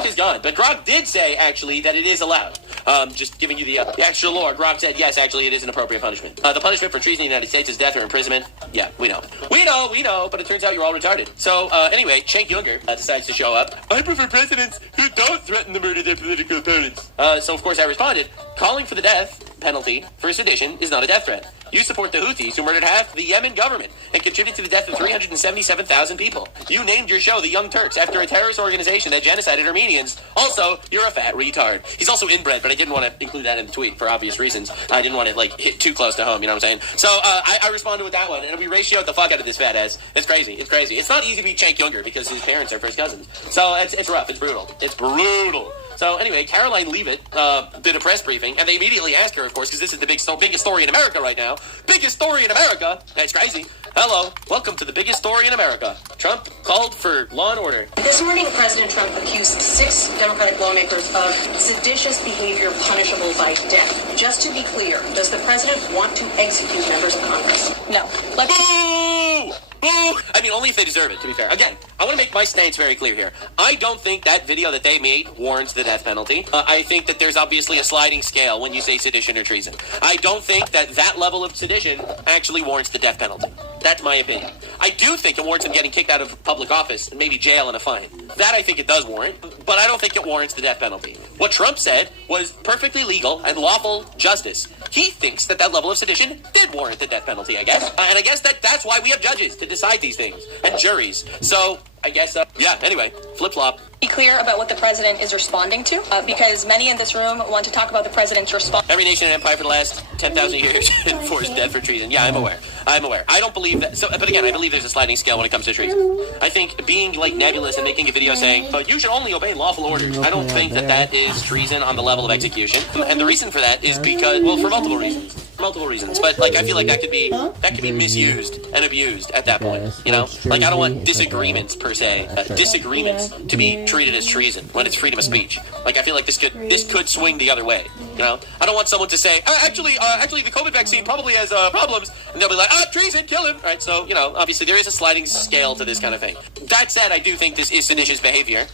he's gone. But Grok did say, actually, that it is allowed. Just giving you the extra lore. Grok said, yes, actually, it is an appropriate punishment. The punishment for treason in the United States is death or imprisonment. Yeah, we know. We know, but it turns out you're all retarded. So, anyway, Cenk Uygur decides to show up. I prefer presidents who don't threaten to murder their political opponents. So, of course, I responded, calling for the death penalty for sedition is not a death threat. You support the Houthis who murdered half the Yemen government and contributed to the death of 377,000 people. You named your show the Young Turks after a terrorist organization that genocided Armenians. Also, you're a fat retard. He's also inbred, but I didn't want to include that in the tweet for obvious reasons. I didn't want to, hit too close to home, you know what I'm saying? So, I responded with that one, and we ratioed the fuck out of this fat ass. It's crazy. It's not easy to be Cenk Uygur because his parents are first cousins. So, it's rough. It's brutal. So anyway, Caroline Leavitt did a press briefing, and they immediately asked her, of course, because this is the biggest story in America right now. Biggest story in America. That's crazy. Hello, welcome to the biggest story in America. Trump called for law and order. This morning, President Trump accused 6 Democratic lawmakers of seditious behavior punishable by death. Just to be clear, does the president want to execute members of Congress? No. Boo! Boo! I mean, only if they deserve it, to be fair. Again, I want to make my stance very clear here. I don't think that video that they made warrants the death penalty. I think that there's obviously a sliding scale when you say sedition or treason. I don't think that level of sedition actually warrants the death penalty. That's my opinion. I do think it warrants him getting kicked out of public office and maybe jail and a fine. That I think it does warrant, but I don't think it warrants the death penalty. What Trump said was perfectly legal and lawful justice. He thinks that level of sedition did warrant the death penalty, I guess. And I guess that's why we have judges to decide these things, and juries. So, I guess, anyway, flip-flop. Be clear about what the president is responding to, because many in this room want to talk about the president's response. Every nation and empire for the last 10,000 years enforced death for treason. Yeah, I'm aware. I don't believe that. So, but again, I believe there's a sliding scale when it comes to treason. I think being nebulous and making a video saying, you should only obey lawful orders. I don't think that is treason on the level of execution. And the reason for that is because, for multiple reasons. But I feel like that could be misused and abused at that point. You know, I don't want disagreements per se, disagreements to be treated as treason when it's freedom of speech. I feel like this could swing the other way. You know, I don't want someone to say, actually, the COVID vaccine probably has problems, and they'll be like, treason, kill him. All right, so obviously there is a sliding scale to this kind of thing. That said, I do think this is seditious behavior.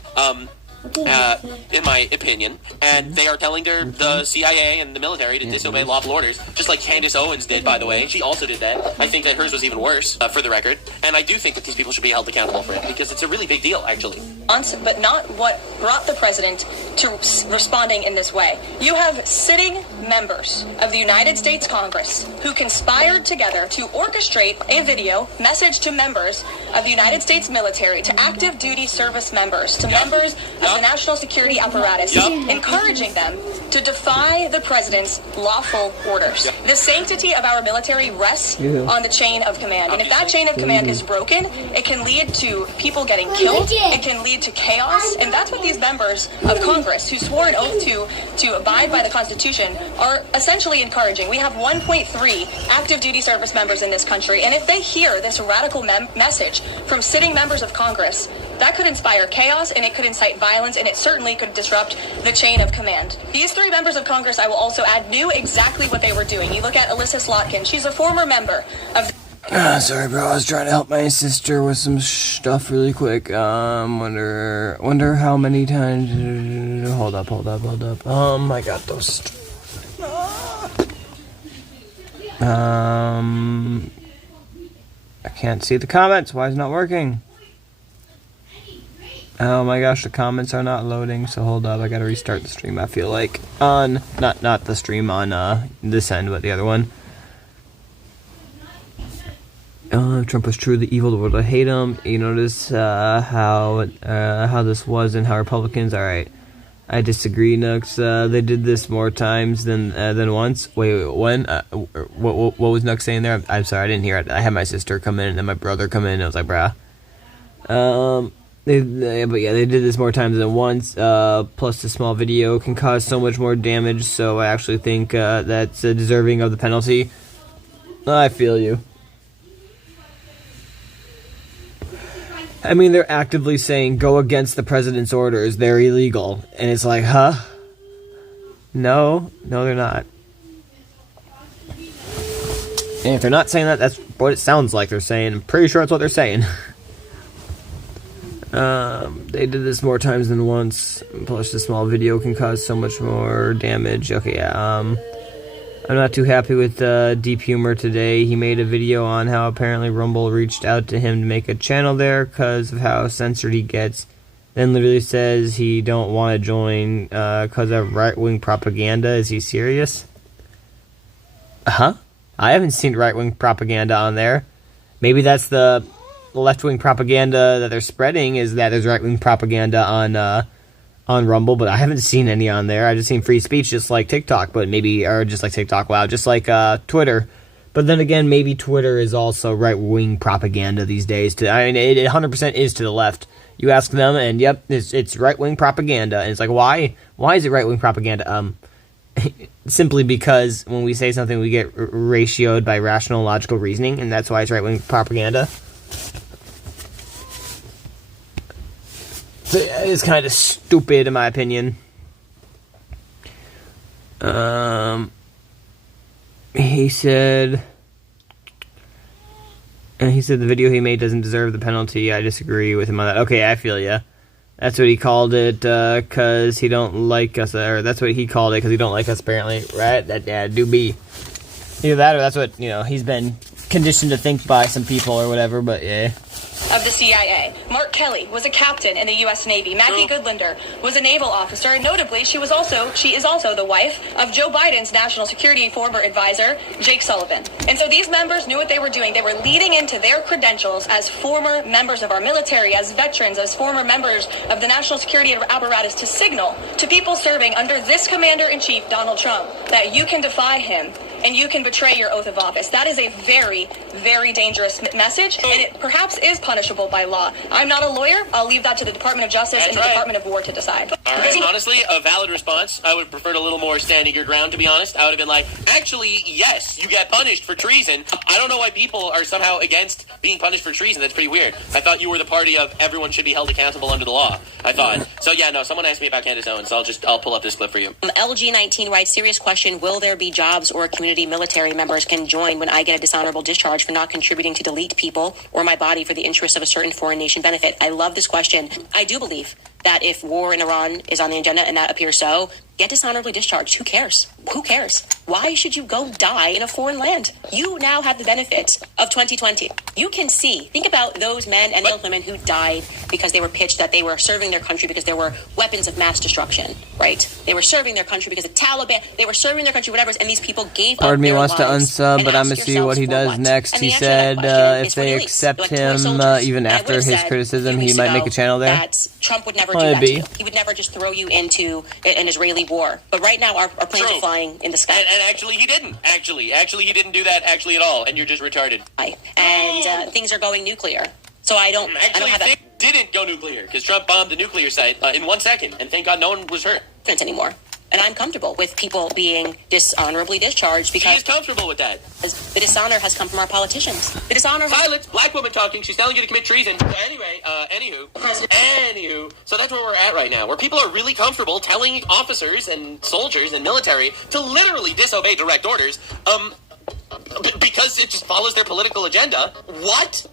in my opinion, and they are telling the CIA and the military to disobey lawful orders, just like Candace Owens did, by the way. She also did that. I think that hers was even worse, for the record, and I do think that these people should be held accountable for it, because it's a really big deal, actually. But not what brought the president to responding in this way. You have sitting members of the United States Congress who conspired together to orchestrate a video message to members of the United States military, to active duty service members, to members of the national security apparatus, encouraging them to defy the president's lawful orders. The sanctity of our military rests on the chain of command. And if that chain of command is broken, it can lead to people getting killed. It can lead to chaos. And that's what these members of Congress, who swore an oath to abide by the Constitution, are essentially encouraging. We have 1.3 active duty service members in this country. And if they hear this radical message from sitting members of Congress, that could inspire chaos, and it could incite violence, and it certainly could disrupt the chain of command. These 3 members of Congress, I will also add, knew exactly what they were doing. You look at Alyssa Slotkin. She's a former member of sorry, bro. I was trying to help my sister with some stuff really quick. Wonder how many times. Hold up. I got those. I can't see the comments. Why is it not working? Oh my gosh, the comments are not loading, so hold up, I gotta restart the stream, I feel like. On, not the stream on this end, but the other one. If Trump was true, the evil, the world would hate him. You notice how this was and how Republicans, alright. I disagree, Nux. They did this more times than once. Wait, when? What was Nux saying there? I'm sorry, I didn't hear it. I had my sister come in and then my brother come in, and I was like, bruh. They did this more times than once, plus the small video can cause so much more damage, so I actually think that's deserving of the penalty. I feel you. I mean, they're actively saying, go against the president's orders, they're illegal. And it's like, huh? No, they're not. And if they're not saying that, that's what it sounds like they're saying. I'm pretty sure that's what they're saying. They did this more times than once, plus the small video can cause so much more damage. Okay, yeah, I'm not too happy with Deep Humor today. He made a video on how apparently Rumble reached out to him to make a channel there because of how censored he gets. Then literally says he don't want to join because of right-wing propaganda. Is he serious? I haven't seen right-wing propaganda on there. Maybe that's the left-wing propaganda that they're spreading, is that there's right-wing propaganda on Rumble, but I haven't seen any on there. I've just seen free speech, just like TikTok, just like TikTok, wow, just like Twitter. But then again, maybe Twitter is also right-wing propaganda these days. I mean, it 100% is to the left. You ask them, and yep, it's right-wing propaganda. And it's like, why? Why is it right-wing propaganda? Simply because when we say something, we get ratioed by rational, logical reasoning, and that's why it's right-wing propaganda. It's kind of stupid, in my opinion. He said the video he made doesn't deserve the penalty. I disagree with him on that. Okay, I feel ya. That's what he called it, cause he don't like us, or that's what he called it, cause he don't like us, apparently, right? That do be. Either that, or that's what, he's been conditioned to think by some people or whatever, but yeah. Of the CIA. Mark Kelly was a captain in the U.S. Navy. Maggie Goodlander was a naval officer, and notably, she is also the wife of Joe Biden's national security former advisor, Jake Sullivan. And so these members knew what they were doing. They were leading into their credentials as former members of our military, as veterans, as former members of the national security apparatus to signal to people serving under this commander-in-chief, Donald Trump, that you can defy him and you can betray your oath of office. That is a very, very dangerous message, and it perhaps is punishable by law. I'm not a lawyer. I'll leave that to the Department of Justice and the Department of War to decide. All right, honestly, a valid response. I would have preferred a little more standing your ground, to be honest. I would have been like, actually, yes, you get punished for treason. I don't know why people are somehow against being punished for treason. That's pretty weird. I thought you were the party of everyone should be held accountable under the law. I thought. So yeah, no, someone asked me about Candace Owens, so I'll pull up this clip for you. LG19 writes, serious question, will there be jobs or community military members can join when I get a dishonorable discharge for not contributing to delete people or my body for the interest of a certain foreign nation benefit? I love this question. I do believe that if war in Iran is on the agenda and that appears so, get dishonorably discharged. Who cares? Who cares? Why should you go die in a foreign land? You now have the benefit of 2020. You can see, think about those men and those women who died because they were pitched that they were serving their country because there were weapons of mass destruction, right? They were serving their country because the Taliban, they were serving their country, whatever, and these people gave Pardon up me their wants to lives. unsub, And but I'm ask going to see yourselves what he for does what? next. And the He answer to that said question if is for they release. accept Like toy him, soldiers. even And I after would've his said criticism, a few he weeks might make ago a channel there. that Trump would never do Might that be. to you. He would never just throw you into an Israeli war. But right now, our planes are flying in the sky. And actually, he didn't. Actually, he didn't do that actually at all. And you're just retarded. And things are going nuclear. So I don't have Things didn't go nuclear because Trump bombed the nuclear site in 1 second, and thank God no one was hurt. Anymore. And I'm comfortable with people being dishonorably discharged because she's comfortable with that. The dishonor has come from our politicians. The dishonor. Silence. Black woman talking. She's telling you to commit treason. So anyway, anywho. So that's where we're at right now, where people are really comfortable telling officers and soldiers and military to literally disobey direct orders, because it just follows their political agenda. What?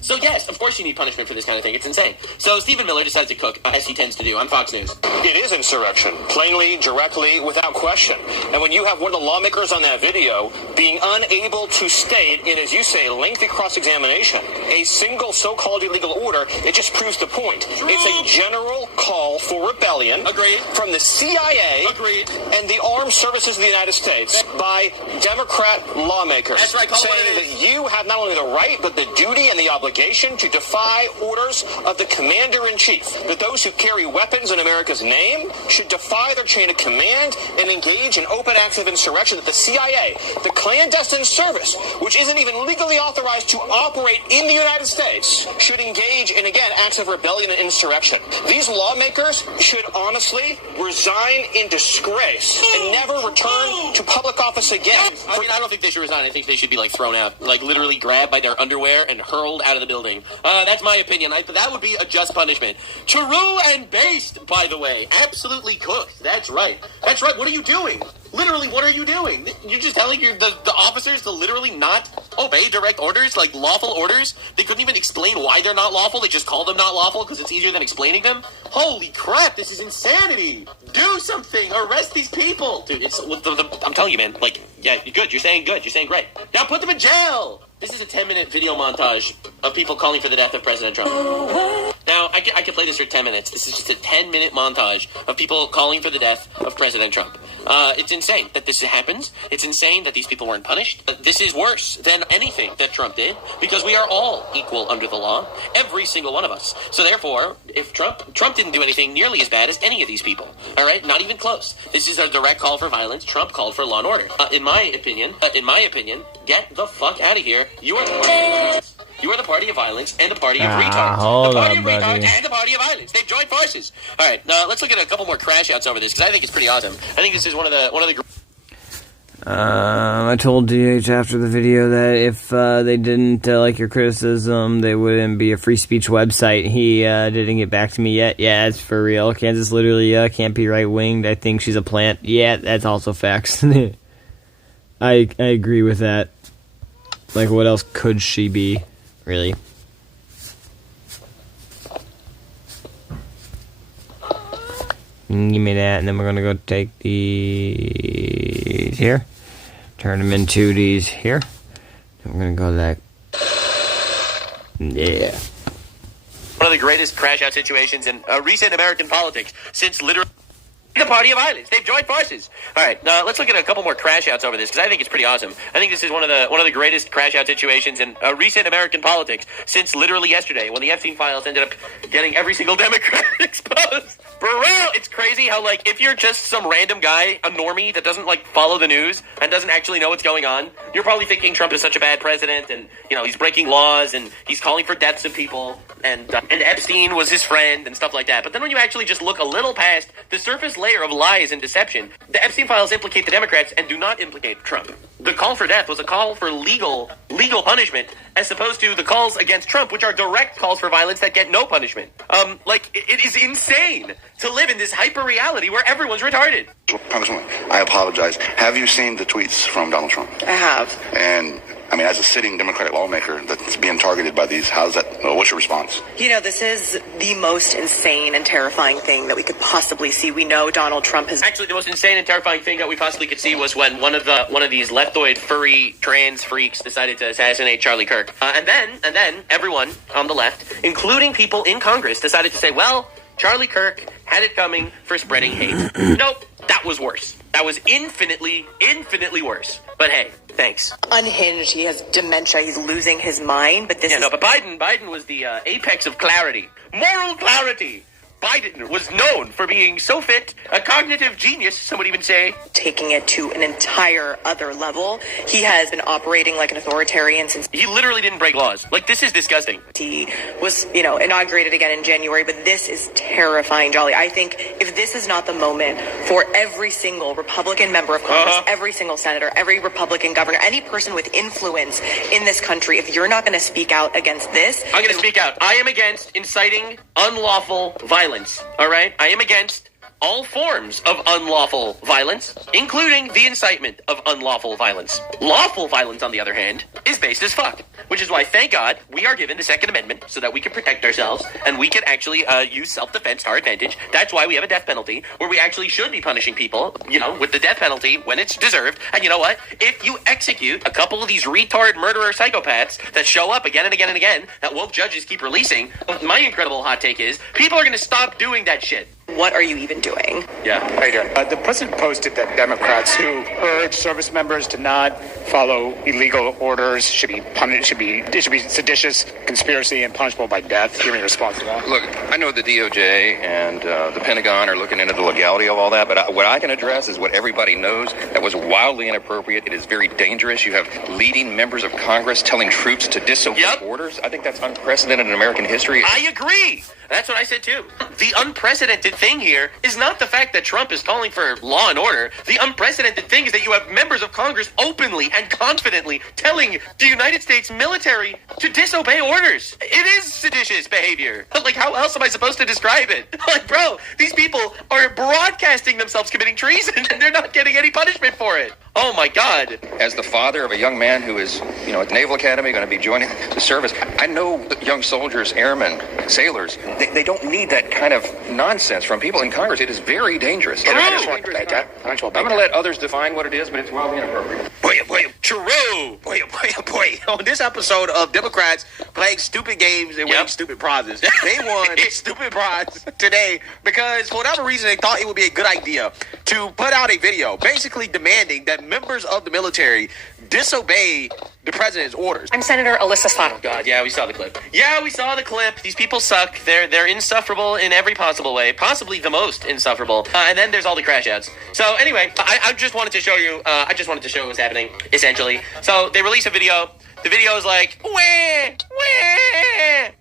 So yes, of course you need punishment for this kind of thing. It's insane. So Stephen Miller decided to cook, as he tends to do, on Fox News. It is insurrection, plainly, directly, without question. And when you have one of the lawmakers on that video being unable to state, in, as you say, lengthy cross-examination, a single so-called illegal order, it just proves the point. It's a general call for rebellion. Agreed. From the CIA. Agreed. And the armed services of the United States by Democrat lawmakers. That's right. Call it what saying it that is. you have not only the right, but the duty and the obligation to defy orders of the commander-in-chief, that those who carry weapons in America's name should defy their chain of command and engage in open acts of insurrection, that the CIA, the clandestine service, which isn't even legally authorized to operate in the United States, should engage in, again, acts of rebellion and insurrection. These lawmakers should honestly resign in disgrace and never return to public office again. I mean, I don't think they should resign. I think they should be, thrown out, literally grabbed by their underwear and hurled out of the building. That's my opinion. That would be a just punishment. True and based, by the way. Absolutely cooked. That's right. What are you doing? Literally, what are you doing? You're just telling the officers to literally not obey direct orders, lawful orders? They couldn't even explain why they're not lawful. They just call them not lawful because it's easier than explaining them. Holy crap, this is insanity. Do something. Arrest these people. Dude, I'm telling you, man. Yeah, you're good. You're saying good. You're saying great. Now put them in jail. This is a 10-minute video montage of people calling for the death of President Trump. Now, I can play this for 10 minutes. This is just a 10-minute montage of people calling for the death of President Trump. It's insane that this happens. It's insane that these people weren't punished. This is worse than anything that Trump did because we are all equal under the law, every single one of us. So therefore, if Trump didn't do anything nearly as bad as any of these people, all right? Not even close. This is a direct call for violence. Trump called for law and order. In my opinion, get the fuck out of here. You are the party of violence. You are the party of violence and the party of retards. Hold the party on, of buddy. retards and the party of violence. They've joined forces. All right, let's look at a couple more crash outs over this because I think it's pretty awesome. I think this is one of the. I told DH after the video that if they didn't like your criticism, they wouldn't be a free speech website. He didn't get back to me yet. Yeah, it's for real. Kansas literally can't be right-winged. I think she's a plant. Yeah, that's also facts. I agree with that. What else could she be, really? Give me that, and then we're going to go take these here. Turn them into these here. And we're going to go that. Yeah. One of the greatest crash out situations in recent American politics since literally the party of violence. They've joined forces. All right, let's look at a couple more crash outs over this because I think it's pretty awesome. I think this is one of the greatest crash out situations in recent American politics since literally yesterday when the Epstein files ended up getting every single Democrat exposed. For real, it's crazy how if you're just some random guy, a normie that doesn't follow the news and doesn't actually know what's going on, you're probably thinking Trump is such a bad president and he's breaking laws and he's calling for deaths of people and Epstein was his friend and stuff like that. But then when you actually just look a little past the surface layer of lies and deception, the Epstein files implicate the Democrats and do not implicate Trump. The call for death was a call for legal punishment, as opposed to the calls against Trump, which are direct calls for violence that get no punishment. It is insane to live in this hyper reality where everyone's retarded. Congresswoman, I apologize. Have you seen the tweets from Donald Trump? I have. And I mean, as a sitting Democratic lawmaker that's being targeted by these, what's your response? You know, this is the most insane and terrifying thing that we could possibly see. We know Donald Trump has... Actually, the most insane and terrifying thing that we possibly could see was when one of these leftoid furry trans freaks decided to assassinate Charlie Kirk. And then everyone on the left, including people in Congress, decided to say, well, Charlie Kirk had it coming for spreading hate. Nope, that was worse. That was infinitely worse. But hey, thanks. Unhinged. He has dementia. He's losing his mind. But but Biden was the apex of clarity. Moral clarity. Biden was known for being so fit, a cognitive genius, some would even say. Taking it to an entire other level. He has been operating like an authoritarian since... He literally didn't break laws. Like, this is disgusting. He was, inaugurated again in January, but this is terrifying, Jolly. I think if this is not the moment for every single Republican member of Congress, every single senator, every Republican governor, any person with influence in this country, if you're not going to speak out against this... I'm going to speak out. I am against inciting unlawful violence. All right? I am against all forms of unlawful violence, including the incitement of unlawful violence. Lawful violence, on the other hand, is based as fuck, which is why, thank God, we are given the Second Amendment so that we can protect ourselves and we can actually use self-defense to our advantage. That's why we have a death penalty, where we actually should be punishing people, with the death penalty when it's deserved. And you know what? If you execute a couple of these retard murderer psychopaths that show up again and again and again, that woke judges keep releasing, my incredible hot take is, people are going to stop doing that shit. What are you even doing? Yeah. How you doing? The president posted that Democrats who urge service members to not follow illegal orders should be punished. Should be seditious, conspiracy, and punishable by death. Give me a response to that. Look, I know the DOJ and the Pentagon are looking into the legality of all that, but what I can address is what everybody knows. That was wildly inappropriate. It is very dangerous. You have leading members of Congress telling troops to disobey orders. I think that's unprecedented in American history. I agree. That's what I said too. The unprecedented thing here is not the fact that Trump is calling for law and order. The unprecedented thing is that you have members of Congress openly and confidently telling the United States military to disobey orders. It is seditious behavior. Like, how else am I supposed to describe it? Like, bro, these people are broadcasting themselves committing treason and they're not getting any punishment for it. Oh my God. As the father of a young man who is, at the Naval Academy, going to be joining the service, I know young soldiers, airmen, sailors, they don't need that kind of nonsense from people in Congress. It is very dangerous. I just want to debate that. I'm going to let others define what it is, but it's wildly inappropriate. True. Boy. On this episode of Democrats playing stupid games and winning stupid prizes, they won a stupid prize today because for whatever reason they thought it would be a good idea to put out a video basically demanding that members of the military disobey the president's orders. I'm Senator Alyssa Slotto. Oh God, yeah, we saw the clip. These people suck. They're insufferable in every possible way, possibly the most insufferable. And then there's all the crash outs. So anyway, I just wanted to show you. I just wanted to show what's happening essentially. So they release a video. The video is like, wah.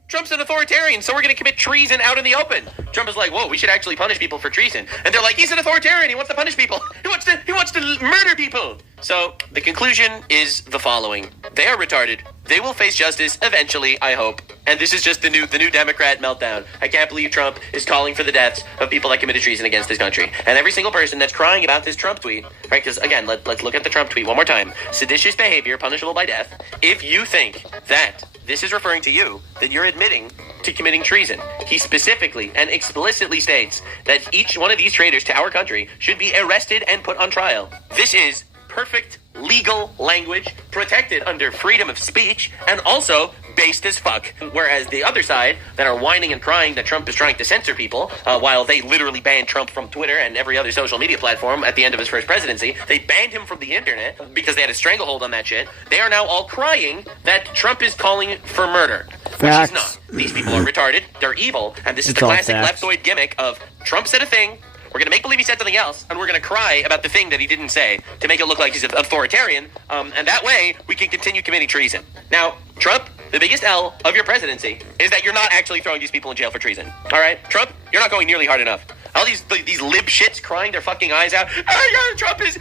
Trump's an authoritarian, so we're going to commit treason out in the open. Trump is like, whoa, we should actually punish people for treason. And they're like, he's an authoritarian. He wants to punish people. He wants to murder people. So the conclusion is the following. They are retarded. They will face justice eventually, I hope. And this is just the new Democrat meltdown. I can't believe Trump is calling for the deaths of people that committed treason against this country. And every single person that's crying about this Trump tweet, right? Because again, let's look at the Trump tweet one more time. Seditious behavior punishable by death. If you think that this is referring to you, then you're admitting to committing treason. He specifically and explicitly states that each one of these traitors to our country should be arrested and put on trial. This is perfect legal language protected under freedom of speech and also based as fuck. Whereas the other side that are whining and crying that Trump is trying to censor people while they literally banned Trump from Twitter and every other social media platform at the end of his first presidency. They banned him from the internet because they had a stranglehold on that shit. They are now all crying that Trump is calling for murder. Facts. Which he's not. These people are retarded. They're evil. And this is It's the all classic facts. leftoid gimmick of Trump said a thing. We're going to make believe he said something else, and we're going to cry about the thing that he didn't say to make it look like he's an authoritarian, and that way we can continue committing treason. Now, Trump, the biggest L of your presidency is that you're not actually throwing these people in jail for treason. All right? Trump, you're not going nearly hard enough. All these lib shits crying their fucking eyes out. Oh, Trump he's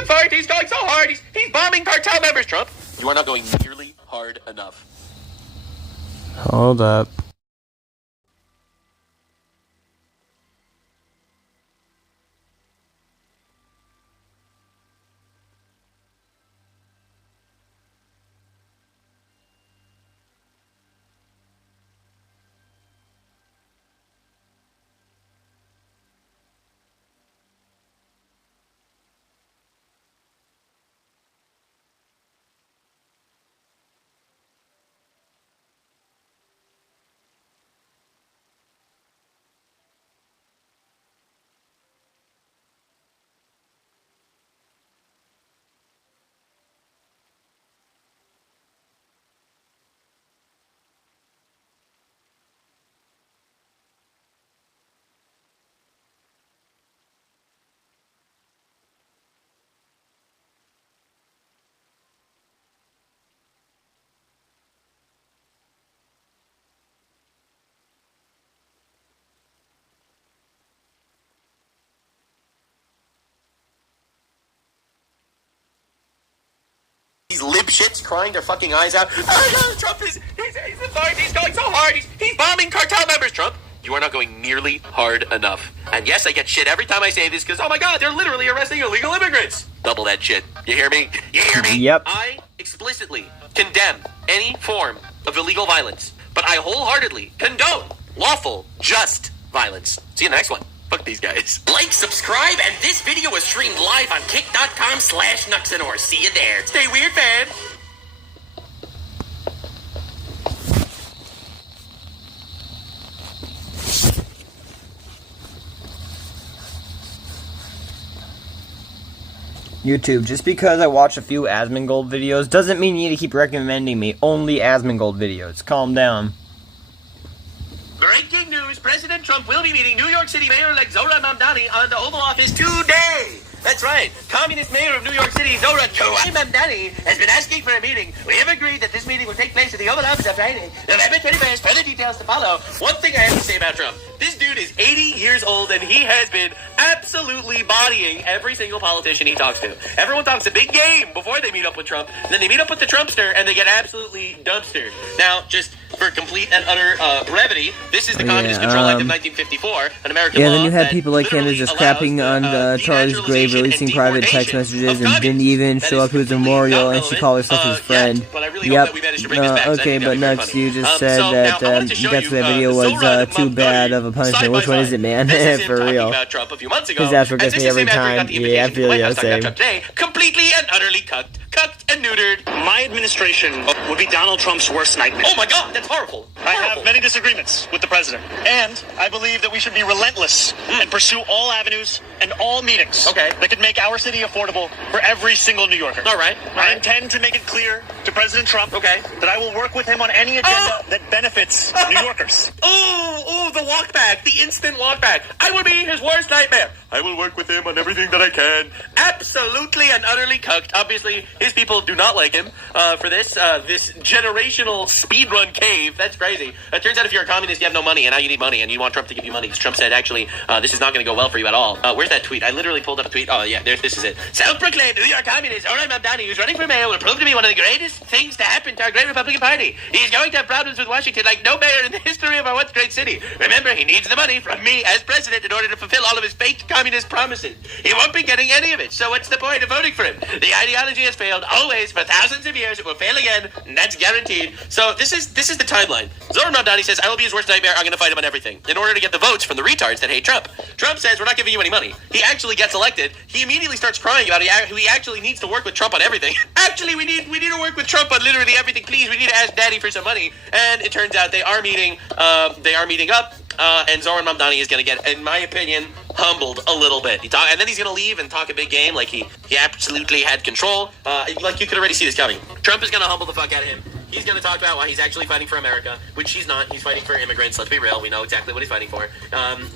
authority, he's going so hard, he's bombing cartel members. Trump, you are not going nearly hard enough. Hold up. dipshits crying their fucking eyes out. Oh no, Trump he's going so hard. He's bombing cartel members. Trump, you are not going nearly hard enough. And yes, I get shit every time I say this because, oh my God, they're literally arresting illegal immigrants. Double that shit. You hear me? You hear me? Yep. I explicitly condemn any form of illegal violence, but I wholeheartedly condone lawful, just violence. See you in the next one. Fuck these guys. Like, subscribe, and this video is streamed live on kick.com/Nuxanor. See you there. Stay weird, man. YouTube, just because I watch a few Asmongold videos doesn't mean you need to keep recommending me only Asmongold videos. Calm down. Breaking news, President Trump will be meeting New York City Mayor-elect Zohran Mamdani on the Oval Office today. That's right. Communist mayor of New York City, Zohran Mamdani, has been asking for a meeting. We have agreed that this meeting will take place at the Oval Office on Friday, November 21st. Further details to follow. One thing I have to say about Trump. This dude is 80 years old, and he has been absolutely bodying every single politician he talks to. Everyone talks a big game before they meet up with Trump. Then they meet up with the Trumpster, and they get absolutely dumpstered. Now, just for complete and utter brevity, this is the Communist Control Act of 1954, an American law. Yeah, then you had people like him just crapping on Charlie's grave, releasing private text messages, and didn't even show up to his memorial, and she called herself his friend. Yep. Okay, but next you just said that that video was too bad of a punishment. Which one is it, man? For real. His afro gets me every time. Yeah, I feel you, same. Completely and utterly cucked and neutered. My administration would be Donald Trump's worst nightmare. Oh my God, that's horrible. I have many disagreements with the president, and I believe that we should be relentless and pursue all avenues and all meetings that could make our city affordable for every single New Yorker. All right. I intend to make it clear to President Trump that I will work with him on any agenda that benefits New Yorkers. Oh, the walk back, the instant walk back. I will be his worst nightmare. I will work with him on everything that I can. Absolutely and utterly cucked. Obviously, his people do not like him for this generational speedrun cave. That's crazy. It turns out if you're a communist, you have no money, and now you need money, and you want Trump to give you money. Because Trump said, actually, this is not going to go well for you at all. Where's that tweet? I literally pulled up a tweet. Oh, yeah, this is it. Self-proclaimed New York communist Zohran Mamdani, who's running for mayor, will prove to be one of the greatest things to happen to our great Republican Party. He's going to have problems with Washington like no mayor in the history of our once great city. Remember, he needs the money from me as president in order to fulfill all of his fake communist promises. He won't be getting any of it, so what's the point of voting for him? The ideology has failed always for thousands of years. It will fail again, and that's guaranteed. So this is the timeline. Zohran Mamdani says, I will be his worst nightmare. I'm going to fight him on everything in order to get the votes from the retards that hate Trump. Trump says, we're not giving you any money. He actually gets elected. He immediately starts crying about how he actually needs to work with Trump on everything. Actually, we need to work with Trump on literally everything. Please, we need to ask Daddy for some money. And it turns out they are meeting up. And Zohran Mamdani is going to get, in my opinion, humbled a little bit. And then he's going to leave and talk a big game like he absolutely had control. Like you could already see this coming. Trump is going to humble the fuck out of him. He's going to talk about why he's actually fighting for America, which he's not. He's fighting for immigrants. Let's be real. We know exactly what he's fighting for.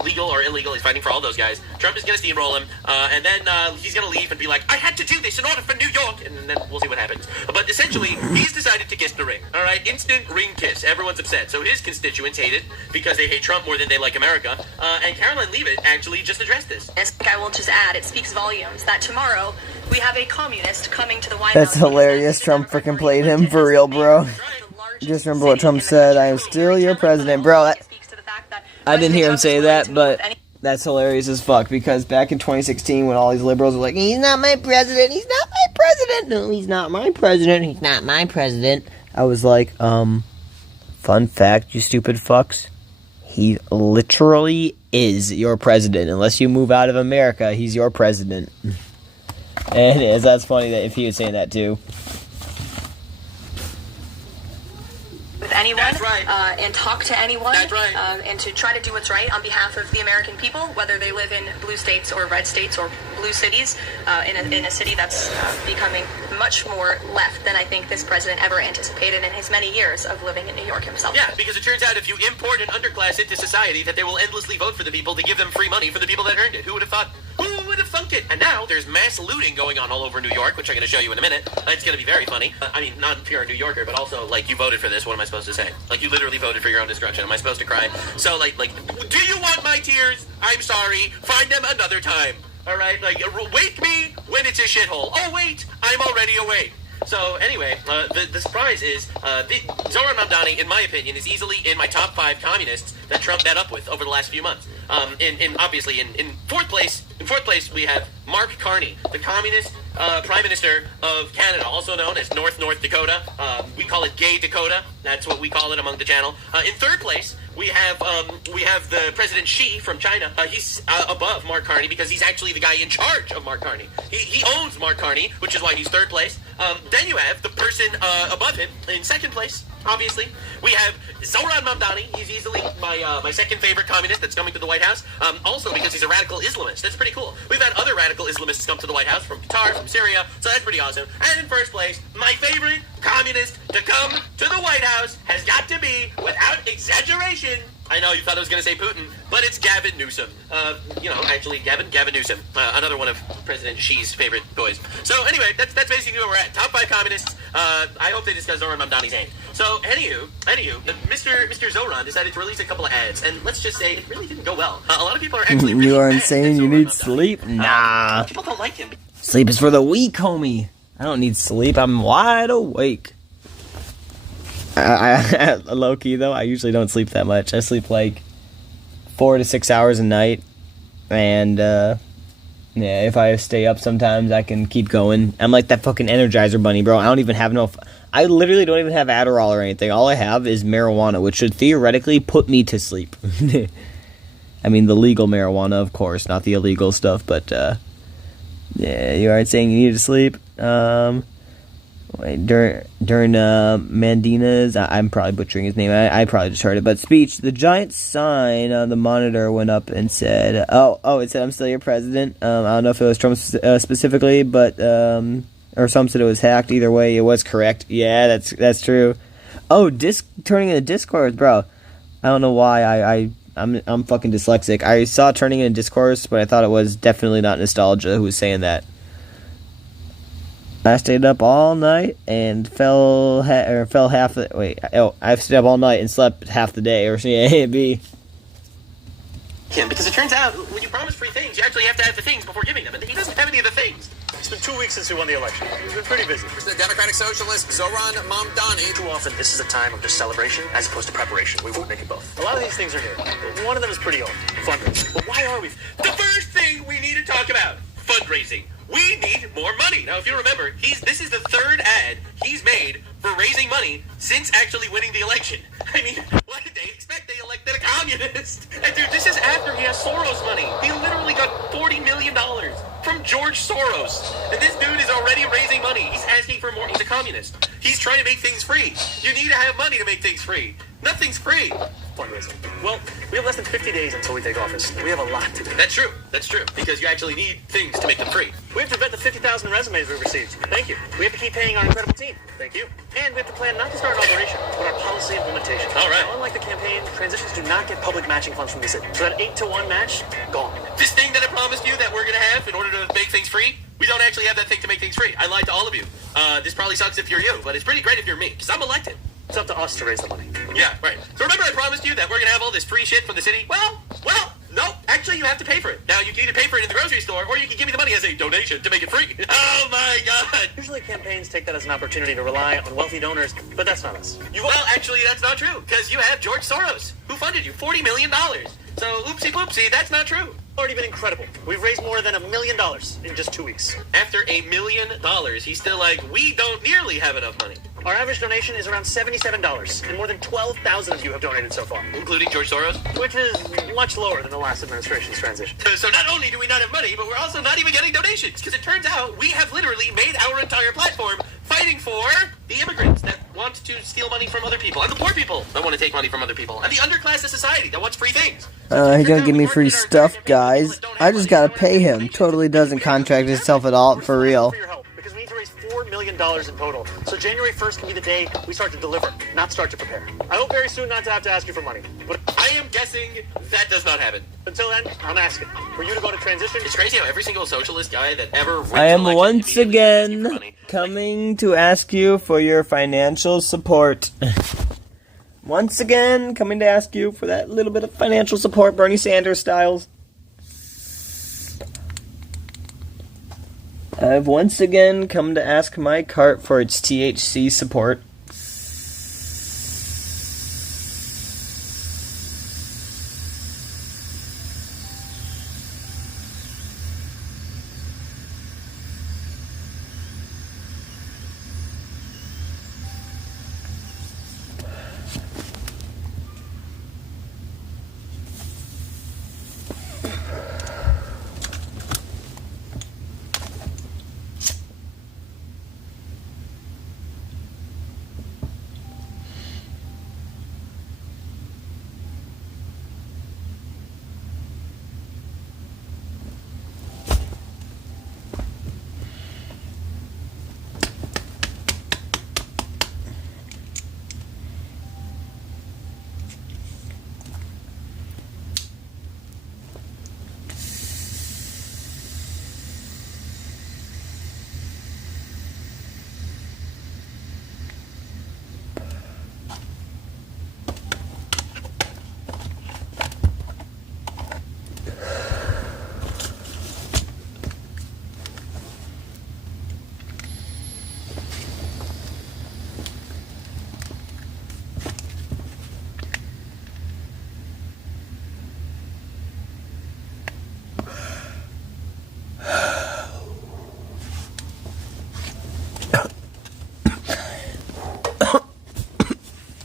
Legal or illegal, he's fighting for all those guys. Trump is going to steamroll him, and then he's going to leave and be like, I had to do this in order for New York, and then we'll see what happens. But essentially, he's decided to kiss the ring. All right? Instant ring kiss. Everyone's upset. So his constituents hate it because they hate Trump more than they like America. And Caroline Leavitt actually just addressed this. I will just add, it speaks volumes that tomorrow we have a communist coming to the White That's House. hilarious. Trump freaking played him for real, bro. Just remember what Trump said. I am still your president, bro. I didn't hear him say that, but that's hilarious as fuck. Because back in 2016, when all these liberals were like, "He's not my president. He's not my president. No, he's not my president. He's not my president." I was like, fun fact, you stupid fucks. He literally is your president. Unless you move out of America, he's your president. And it is. That's funny that if he was saying that too. With anyone, right. And talk to anyone, right. And to try to do what's right on behalf of the American people, whether they live in blue states or red states or blue cities, in a city that's becoming much more left than I think this president ever anticipated in his many years of living in New York himself. Yeah, because it turns out if you import an underclass into society, that they will endlessly vote for the people to give them free money for the people that earned it. Who would have thought? Who would have thunk it? And now there's mass looting going on all over New York, which I'm going to show you in a minute. It's going to be very funny. I mean, not if you're a New Yorker, but also, like, you voted for this. What am I supposed to say? Like, you literally voted for your own destruction. Am I supposed to cry? So, like, do you want my tears? I'm sorry. Find them another time. All right? Like, wake me when it's a shithole. Oh, wait. I'm already awake. So anyway, the surprise is Zoran Mamdani, in my opinion, is easily in my top 5 communists that Trump met up with over the last few months. Obviously in fourth place, we have Mark Carney, the communist Prime Minister of Canada, also known as North Dakota. We call it Gay Dakota. That's what we call it among the channel. In third place, we have the President Xi from China. He's above Mark Carney because he's actually the guy in charge of Mark Carney. He owns Mark Carney, which is why he's third place. Then you have the person above him in second place. Obviously, we have Zoran Mamdani. He's easily my second favorite communist that's coming to the White House. Also because he's a radical Islamist. That's pretty cool. We've had other radical Islamists come to the White House from Qatar, from Syria, so that's pretty awesome. And in first place, my favorite communist to come to the White House has got to be, without exaggeration, I know you thought I was going to say Putin, but it's Gavin Newsom. Gavin Newsom, another one of President Xi's favorite boys. So anyway, that's basically where we're at. Top 5 communists. I hope they discuss Zoran Mamdani's name. So anywho, Mr. Zoran decided to release a couple of ads, and let's just say it really didn't go well. A lot of people are actually really You are mad insane. You need sleep? Nah. people don't like him. Sleep is for the weak, homie. I don't need sleep. I'm wide awake. I low key though, I usually don't sleep that much. I sleep like 4 to 6 hours a night, and yeah, if I stay up sometimes I can keep going. I'm like that fucking Energizer bunny, bro. I don't even have I literally don't even have Adderall or anything. All I have is marijuana, which should theoretically put me to sleep. I mean the legal marijuana, of course, not the illegal stuff, but yeah, you aren't saying you need to sleep. During Mandina's, I'm probably butchering his name, I probably just heard it, but speech, the giant sign on the monitor went up and said, it said, "I'm still your president." I don't know if it was Trump specifically, but, or some said it was hacked. Either way, it was correct. Yeah, that's true. Oh, turning into discourse, bro. I don't know why I'm fucking dyslexic. I saw turning into discourse, but I thought it was definitely not Nostalgia who was saying that. I stayed up all night and fell half the... I stayed up all night and slept half the day, or A&B. Because it turns out, when you promise free things, you actually have to have the things before giving them, and he doesn't have any of the things. It's been 2 weeks since we won the election. He's been pretty busy. The Democratic Socialist, Zoran Mamdani. Too often, this is a time of just celebration as opposed to preparation. We won't make it both. A lot of these things are new. But one of them is pretty old. Fundraising. But why are we... The first thing we need to talk about, fundraising. We need more money. Now, if you remember, this is the third ad he's made for raising money since actually winning the election. I mean, what did they expect? They elected a communist. And dude, this is after he has Soros money. He literally got $40 million from George Soros. And this dude is already raising money. He's asking for more. He's a communist. He's trying to make things free. You need to have money to make things free. Nothing's free. Fundraising. Well, we have less than 50 days until we take office. We have a lot to do. That's true. Because you actually need things to make them free. We have to vet the 50,000 resumes we've received. Thank you. We have to keep paying our incredible team. Thank you. And we have to plan not just our inauguration, but our policy implementation. All right. Now, unlike the campaign, transitions do not get public matching funds from the city. So that 8-to-1 match, gone. This thing that I promised you that we're going to have in order to make things free, we don't actually have that thing to make things free. I lied to all of you. This probably sucks if you're you, but it's pretty great if you're me, because I'm elected. It's up to us to raise the money. Yeah, right. So remember I promised you that we're going to have all this free shit from the city? Well, no. Actually, you have to pay for it. Now, you can either pay for it in the grocery store, or you can give me the money as a donation to make it free. Oh, my God. Usually campaigns take that as an opportunity to rely on wealthy donors, but that's not us. Well, actually, that's not true, because you have George Soros, who funded you $40 million. So, oopsie poopsie, that's not true. Already been incredible. We've raised more than $1 million in just 2 weeks. After $1 million, he's still like, we don't nearly have enough money. Our average donation is around $77, and more than 12,000 of you have donated so far. Including George Soros? Which is much lower than the last administration's transition. So not only do we not have money, but we're also not even getting donations, because it turns out we have literally made our entire platform fighting for the immigrants that want to steal money from other people, and the poor people that want to take money from other people, and the underclass of society that wants free things. He's gonna give me free stuff, guys. I just gotta pay him. Totally doesn't contract himself at all, for real. Because we need to raise $4 million in total. So January 1st can be the day we start to deliver, not start to prepare. I hope very soon not to have to ask you for money. But I am guessing that does not happen. Until then, I'm asking for you to go to transition. It's crazy how every single socialist guy that ever I am once again coming to ask you for your financial support. Once again, coming to ask you for that little bit of financial support, Bernie Sanders styles. I've once again come to ask my cart for its THC support.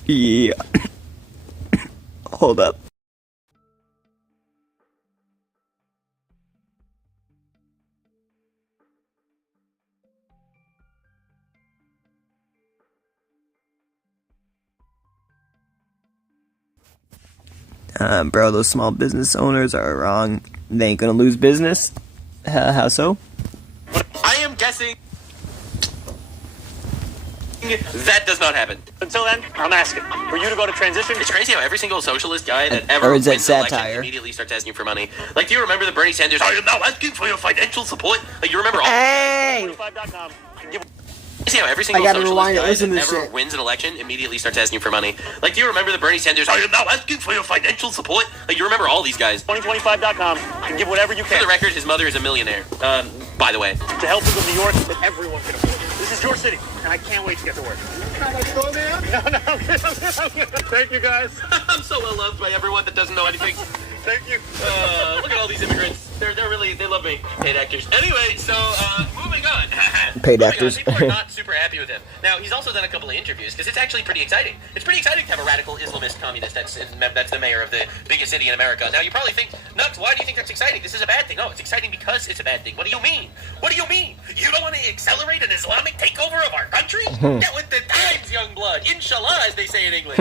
Yeah. Hold up. Bro, those small business owners are wrong. They ain't gonna lose business. How so? I am guessing that does not happen. Until then, I'm asking for you to go to transition. It's crazy how every single socialist guy that ever Or is that wins an election satire? immediately starts asking for money. Like, do you remember the Bernie Sanders? I am now asking for your financial support. Like, you remember all? Hey! See how every single I gotta socialist rewind it, guy listen that to this ever shit. wins an election immediately starts asking for money. Like, do you remember the Bernie Sanders? I am now asking for your financial support. Like, you remember all these guys. 2025.com. You can give whatever you For can. the record, his mother is a millionaire. By the way. To help people in New York that everyone can afford. This is your city, and I can't wait to get to work. Can I go there? No. Thank you, guys. I'm so well loved by everyone that doesn't know anything. Thank you. Look at all these immigrants. They're really, they love me. Paid actors. Anyway, so, moving on. Paid Moving actors. on. People are not super happy with him. Now, he's also done a couple of interviews, because it's actually pretty exciting. It's pretty exciting to have a radical Islamist communist that's the mayor of the biggest city in America. Now, you probably think, Nux, why do you think that's exciting? This is a bad thing. No, it's exciting because it's a bad thing. What do you mean? What do you mean? You don't want to accelerate an Islamic takeover of our country? Get with the times, young blood. Inshallah, as they say in English.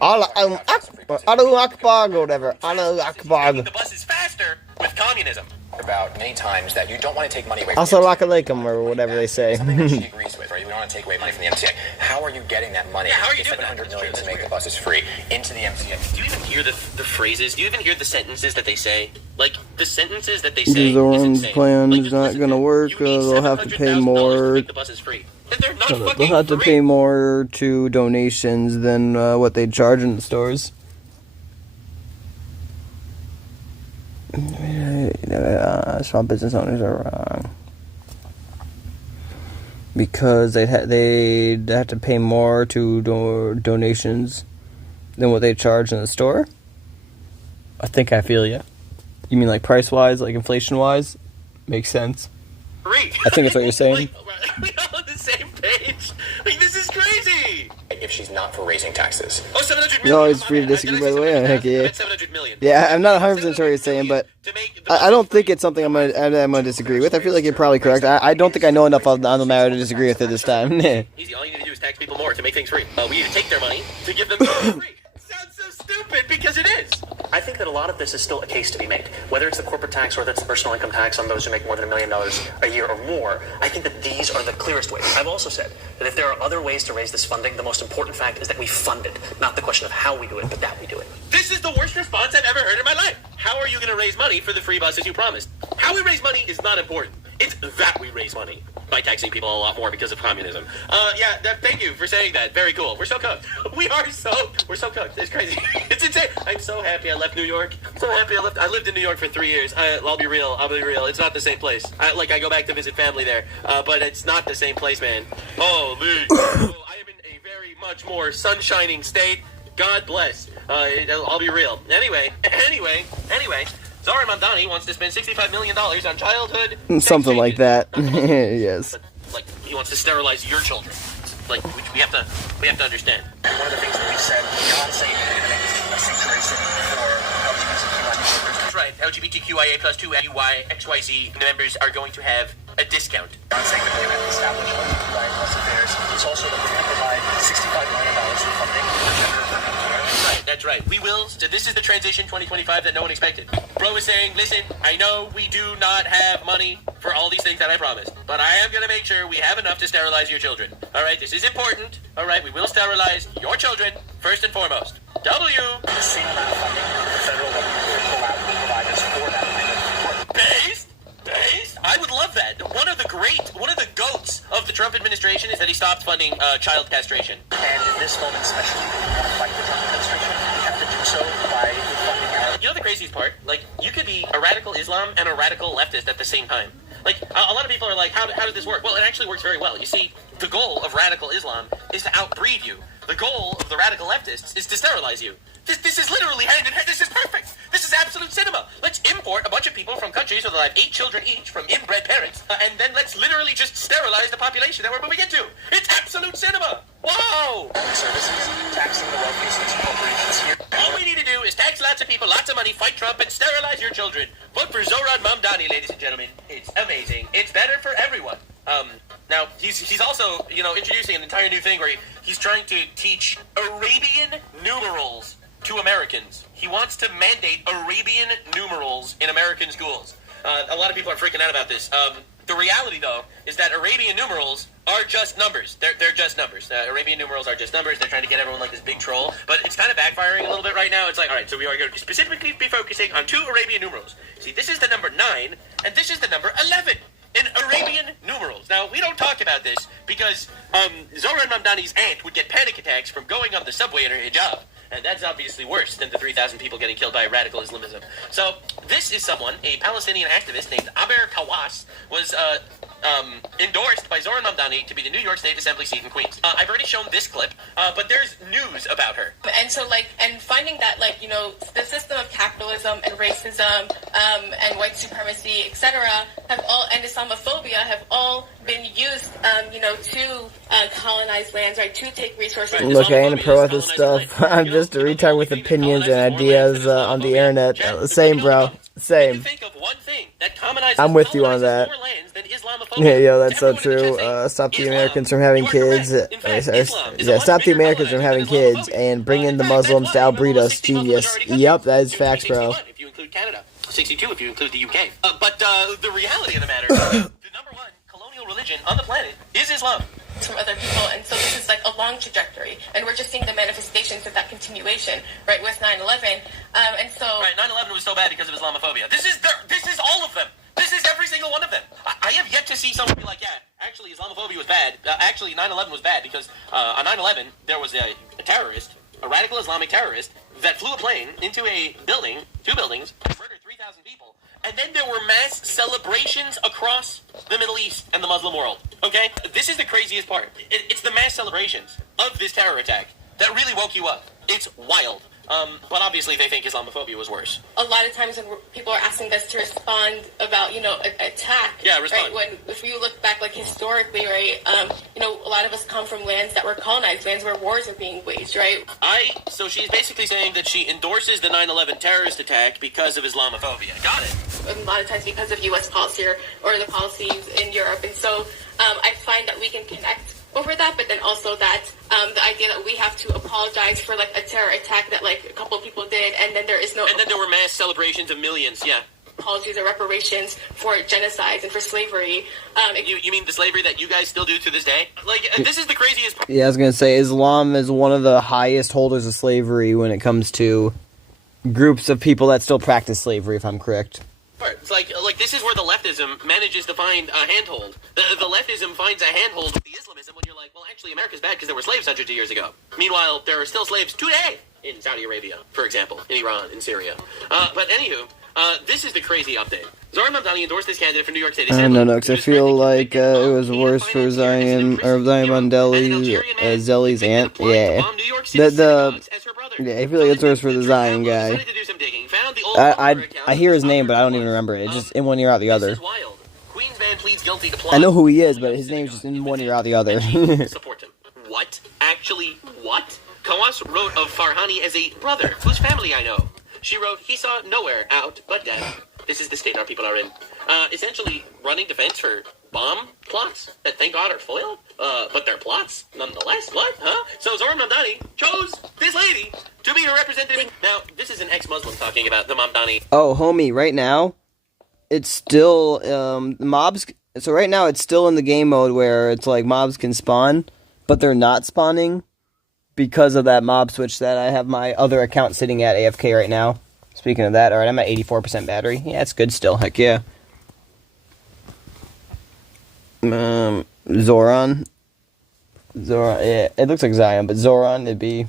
Allahu Akbar, or whatever. Allahu Akbar. The bus is faster with communism. About many times that you don't want to take money away from Assalamu alaikum, or whatever they say. something that she agrees with, right? You don't want to take away money from the MTA. How are you getting that money? Yeah, how are you doing that? $700 million to make the buses free into the MTA. Do you even hear the phrases? Do you even hear the sentences that they say? Like, the sentences that they say The is Zorn's insane. plan Like, is just not listen gonna to it. work. You need They'll have to pay $700,000 to more. make the buses free. And they're not They'll fucking have to free. pay more to donations than what they charge in the stores. Small business owners are wrong because they'd have to pay more to donations than what they charge in the store. I think I feel ya. You mean like price wise, like inflation wise? Makes sense. Free. I think that's what you're saying. We're all on the same page. Like, this is crazy. If she's not for raising taxes. Oh, 700 million. You're always free to disagree, by the way. Heck yeah. 700 million. Yeah, I'm not 100% sure what you're saying, but I don't think it's something I'm gonna disagree with. I feel like you're probably correct. I don't think I know enough on the matter to disagree with it this time. Easy. All you need to do is tax people more to make things free. We need to take their money to give them free. Sounds so stupid because it is. I think that a lot of this is still a case to be made. Whether it's the corporate tax or whether it's the personal income tax on those who make more than $1 million a year or more, I think that these are the clearest ways. I've also said that if there are other ways to raise this funding, the most important fact is that we fund it, not the question of how we do it, but that we do it. This is the worst response I've ever heard in my life. How are you going to raise money for the free buses you promised? How we raise money is not important. It's that we raise money by taxing people a lot more because of communism. Thank you for saying that. Very cool. We're so cooked. We're so cooked. It's crazy. It's insane. I'm so happy I left New York. So happy I lived in New York for 3 years. I'll be real. It's not the same place. I go back to visit family there, but it's not the same place, man. Holy. I am in a very much more sunshining state. God bless. I'll be real. Anyway. Zohran Mamdani wants to spend $65 million on childhood Something like that. Yes. Like, he wants to sterilize your children. Like, we have to understand. One of the things that we said, Beyonce is a sanctuary for LGBTQIA. That's right. LGBTQIA plus 2 XYZ members are going to have a discount. Beyonce will establish LGBTQIA plus affairs. It's also that we're going to provide $65 million for funding for gender affirming care. That's right. We will. So this is the transition 2025 that no one expected. Bro is saying, listen, I know we do not have money for all these things that I promised, but I am going to make sure we have enough to sterilize your children. All right, this is important. All right, we will sterilize your children first and foremost. W. The same amount of funding the federal government will pull out and provide us for that kind of Based? I would love that. One of the goats of the Trump administration is that he stopped funding child castration. And in this moment especially, if we want to fight the Trump administration, we have to do so by funding our... You know the craziest part? Like, you could be a radical Islam and a radical leftist at the same time. Like, a lot of people are like, how does this work? Well, it actually works very well. You see, the goal of radical Islam is to outbreed you. The goal of the radical leftists is to sterilize you. This is literally hand in hand. This is perfect. This is absolute cinema. Let's import a bunch of people from countries where they have 8 children each from inbred parents, and then let's literally just sterilize the population that we're moving into. It's absolute cinema. Whoa! Services, taxing the wealthiest corporations here. All we need to do is tax lots of people, lots of money, fight Trump, and sterilize your children. Vote for Zohran Mamdani, ladies and gentlemen. It's amazing. It's better for everyone. Now, he's also, introducing an entire new thing where he's trying to teach Arabian numerals to Americans. He wants to mandate Arabian numerals in American schools. A lot of people are freaking out about this. The reality, though, is that Arabian numerals are just numbers. They're just numbers. Arabian numerals are just numbers. They're trying to get everyone like this big troll. But it's kind of backfiring a little bit right now. It's like, all right, so we are going to specifically be focusing on 2 Arabian numerals. See, this is the number 9, and this is the number 11. In Arabian numerals. Now, we don't talk about this because Zohran Mamdani's aunt would get panic attacks from going on the subway in her hijab. And that's obviously worse than the 3,000 people getting killed by radical Islamism. So, this is someone, a Palestinian activist named Aber Kawas, was endorsed by Zohran Mamdani to be the New York State Assembly seat in Queens. I've already shown this clip, but there's news about her. And so, and finding that, the system of capitalism and racism and white supremacy, etc., and Islamophobia have all been used, to colonize lands, right, to take resources. Look, I ain't a pro at this stuff. I'm just a retard with opinions and ideas on the internet. Same, bro. Same. I'm with you on that. Yeah, that's so true. Stop the Americans from having kids. Stop the Americans from having kids and bring in the Muslims to outbreed us. Genius. Yep, that is facts, bro. If you include Canada. 62 if you include the UK. But the reality of the matter, the number 1 colonial religion on the planet is Islam. From other people, and so this is a long trajectory, and we're just seeing the manifestations of that continuation, right, with 9/11, and so... Right, 9/11 was so bad because of Islamophobia. This is all of them. This is every single one of them. I have yet to see someone be like, yeah, actually Islamophobia was bad. Actually 9/11 was bad because on 9/11 there was a terrorist, a radical Islamic terrorist, that flew a plane into a building, 2 buildings, murdered 3,000 people. And then there were mass celebrations across the Middle East and the Muslim world. Okay? This is the craziest part. It's the mass celebrations of this terror attack that really woke you up. It's wild. But obviously they think Islamophobia was worse. A lot of times when people are asking us to respond about, attack. Yeah, respond. Right? If you look back, historically, right, a lot of us come from lands that were colonized, lands where wars are being waged, right? So she's basically saying that she endorses the 9/11 terrorist attack because of Islamophobia. Got it. A lot of times because of U.S. policy or the policies in Europe. And so I find that we can connect over that, but then also that the idea that we have to apologize for a terror attack that a couple of people did, and then there is no... And then there were mass celebrations of millions, yeah. Apologies or reparations for genocides and for slavery. You mean the slavery that you guys still do to this day? This is the craziest part. Yeah, I was going to say, Islam is one of the highest holders of slavery when it comes to groups of people that still practice slavery, if I'm correct. It's like this is where the leftism manages to find a handhold. The leftism finds a handhold with the Islamism when you're like, well, actually, America's bad because there were slaves hundreds of years ago. Meanwhile, there are still slaves today in Saudi Arabia, for example, in Iran, in Syria. But anywho, this is the crazy update. Zohran Mamdani endorsed this candidate for New York State Assembly. I don't know, because I feel like it was worse for Zion Mandeli, Zelly's aunt. Yeah. I feel like it's worse for the Zion guy. I hear his name, but I don't even remember it. It's just in one ear out the other. I know who he is, but his name's just in one ear out the other. Support him. What? Actually, what? Kawas wrote of Farhani as a brother whose family I know. She wrote, he saw nowhere out but death. This is the state our people are in. Essentially running defense for bomb plots that thank God are foiled, but they're plots nonetheless. What? Huh? So Zohran Mamdani chose this lady to be her representative. Now, this is an ex-Muslim talking about the Mamdani. Oh, homie, right now, it's still, mobs, so right now it's still in the game mode where it's like mobs can spawn, but they're not spawning because of that mob switch that I have my other account sitting at AFK right now. Speaking of that, alright, I'm at 84% battery. Yeah, it's good still, heck yeah. Zoran, yeah, it looks like Zion, but Zoran, it'd be...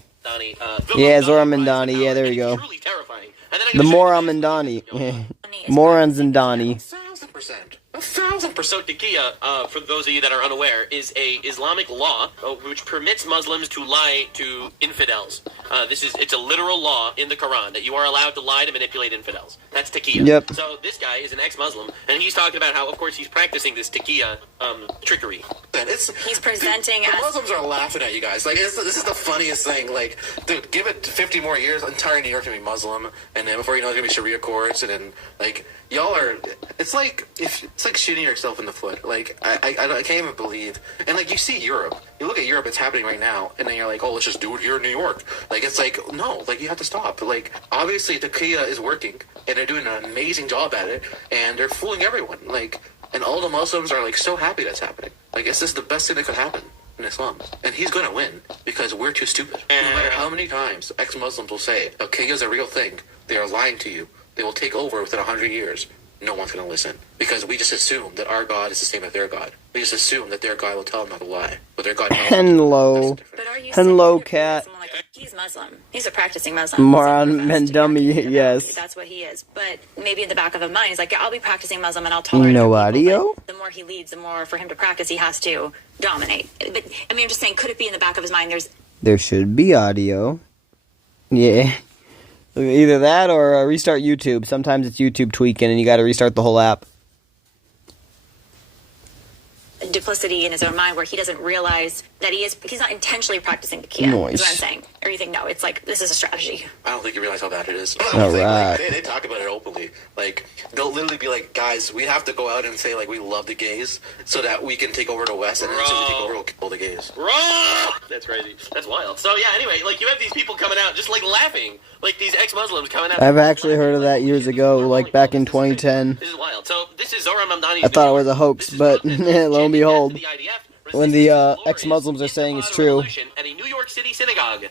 yeah, Zohran Mandani, yeah, there we go. The Moron Mandani. Morons and Donnie. 1,000%. So Taqiyya, for those of you that are unaware, is a Islamic law which permits Muslims to lie to infidels. It's a literal law in the Quran that you are allowed to lie to manipulate infidels. That's Taqiyya. Yep. So this guy is an ex-Muslim, and he's talking about how, of course, he's practicing this Taqiyya trickery. He's presenting the Muslims are laughing at you guys. Like, this is the funniest thing. Like, dude, give it 50 more years, entire New York can be Muslim, and then before you know, it's gonna be Sharia courts, and then like y'all are. It's like shooting yourself in the foot. Like I can't even believe. And like you see Europe, you look at Europe, it's happening right now, and then you're like, oh, let's just do it here in New York. Like it's like no, like you have to stop. Like obviously Taqiyya is working, and they're doing an amazing job at it, and they're fooling everyone. Like. And all the Muslims are like so happy that's happening. Like it's just the best thing that could happen in Islam. And he's gonna win because we're too stupid. No matter how many times ex-Muslims will say, okay, is a real thing, they are lying to you. They will take over within 100 years. No one's gonna listen. Because we just assume that our God is the same as their God. We just assume that their God will tell them not to lie. But their God tells them. Hello, cat. He's Muslim. He's a practicing Muslim. Moron Mendummy, yes. That's what he is. But maybe in the back of his mind, he's like, I'll be practicing Muslim and I'll tolerate no other people, audio? but the more he leads, the more for him to practice, he has to dominate. But I mean, I'm just saying, could it be in the back of his mind? There should be audio. Yeah. Either that or restart YouTube. Sometimes it's YouTube tweaking and you gotta restart the whole app. Duplicity in his own mind where he doesn't realize that he's not intentionally practicing Taqiyya. Nice. Is what I'm saying. Or you think, no, it's like, this is a strategy. I don't think you realize how bad it is. All right. They talk about it openly. Like, they'll literally be like, guys, we have to go out and say, like, we love the gays so that we can take over the West, and then as soon as we take over, we'll kill the gays. That's crazy. That's wild. So, yeah, anyway, like, you have these people coming out just, like, laughing. Like, these ex-Muslims coming out. I've actually heard of that years ago, like back in 2010. This is wild. So, this is Zohran Mamdani. I thought it was a hoax, but lo and behold, when the ex-Muslims are saying it's true. At a New York City synagogue.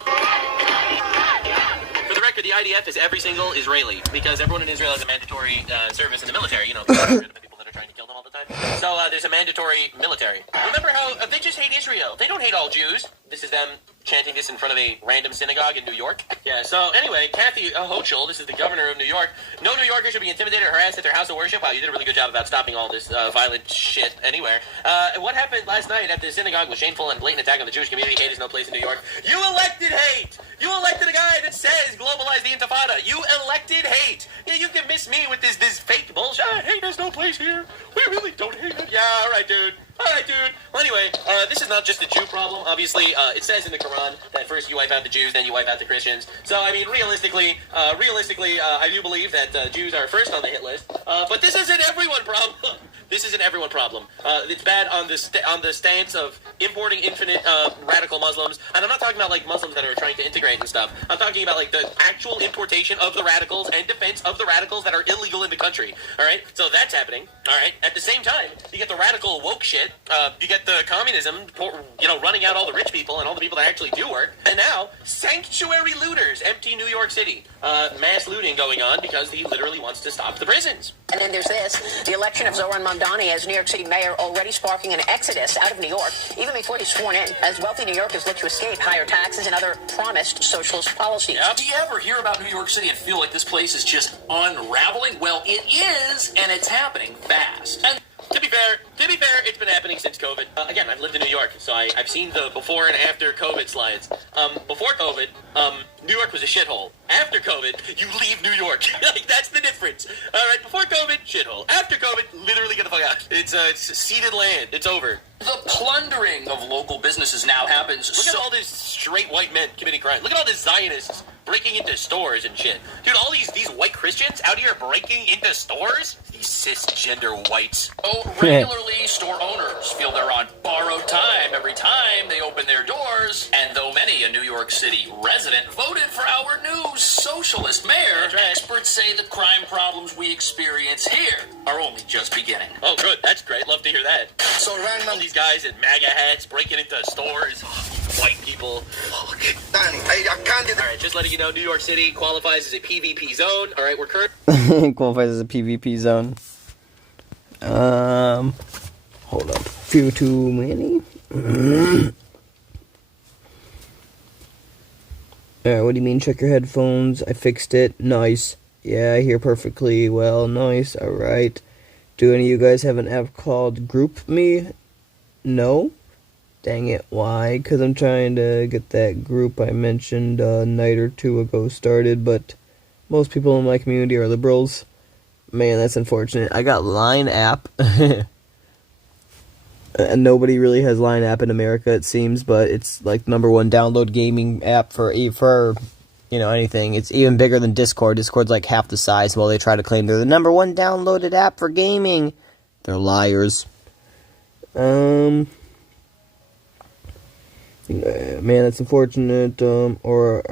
For the record, the IDF is every single Israeli, because everyone in Israel has a mandatory service in the military, you know, because they're the people that are trying to kill them all the time. So there's a mandatory military. Remember how they just hate Israel. They don't hate all Jews. This is them chanting this in front of a random synagogue in New York. Yeah, so anyway, Kathy Hochul, this is the governor of New York. No New Yorker should be intimidated or harassed at their house of worship. Wow, you did a really good job about stopping all this violent shit anywhere. And what happened last night at the synagogue was shameful and blatant attack on the Jewish community. Hate is no place in New York. You elected hate! You elected a guy that says globalize the Intifada. You elected hate! Yeah, you can miss me with this fake bullshit. Hate has no place here. We really don't hate it. Yeah, alright, dude. Alright, dude. Well, anyway, this is not just a Jew problem. Obviously, it says in the Quran that first you wipe out the Jews, then you wipe out the Christians. So, I mean, realistically, I do believe that Jews are first on the hit list. But this is an everyone problem. this is an everyone problem. It's bad on the stance of importing infinite radical Muslims, and I'm not talking about like Muslims that are trying to integrate and stuff. I'm talking about like the actual importation of the radicals and defense of the radicals that are illegal in the country. All right, so that's happening. All right, at the same time, you get the radical woke shit. You get the communism, running out all the rich people and all the people that actually do work, and now sanctuary looters empty New York City. Mass looting going on because he literally wants to stop the prisons. And then there's this, the election of Zohran Mamdani as New York City mayor already sparking an exodus out of New York, even before he's sworn in, as wealthy New Yorkers look to escape higher taxes and other promised socialist policies. Do you ever hear about New York City and feel like this place is just unraveling? Well, it is, and it's happening fast. And To be fair, it's been happening since COVID. Again, I've lived in New York, so I've seen the before and after COVID slides. Before COVID, New York was a shithole. After COVID, you leave New York. Like, that's the difference. All right, before COVID, shithole. After COVID, literally get the fuck out. It's ceded land. It's over. the plundering of local businesses now happens. Look at all these straight white men committing crime. Look at all these Zionists breaking into stores and shit. Dude, all these white Christians out here breaking into stores? These cisgender whites. Oh, regularly, store owners feel they're on borrowed time every time they open their doors. And though many a New York City resident voted for our new socialist mayor, experts say the crime problems we experience here are only just beginning. Oh, good. That's great. Love to hear that. So, all these guys in MAGA hats breaking into stores. White people. Fuck. Alright, just letting you know, New York City qualifies as a PvP zone. Alright, we're currently... qualifies as a PvP zone. Hold up. Few too many? Alright, what do you mean check your headphones? I fixed it. Nice. Yeah, I hear perfectly well. Nice. Alright. Do any of you guys have an app called GroupMe? No? Dang it, why? Because I'm trying to get that group I mentioned a night or two ago started, but most people in my community are liberals. Man, that's unfortunate. I got Line app. And nobody really has Line app in America, it seems, but it's like #1 download gaming app for you know, anything. It's even bigger than Discord. Discord's like half the size while they try to claim they're the #1 downloaded app for gaming. They're liars. Man, that's unfortunate. Or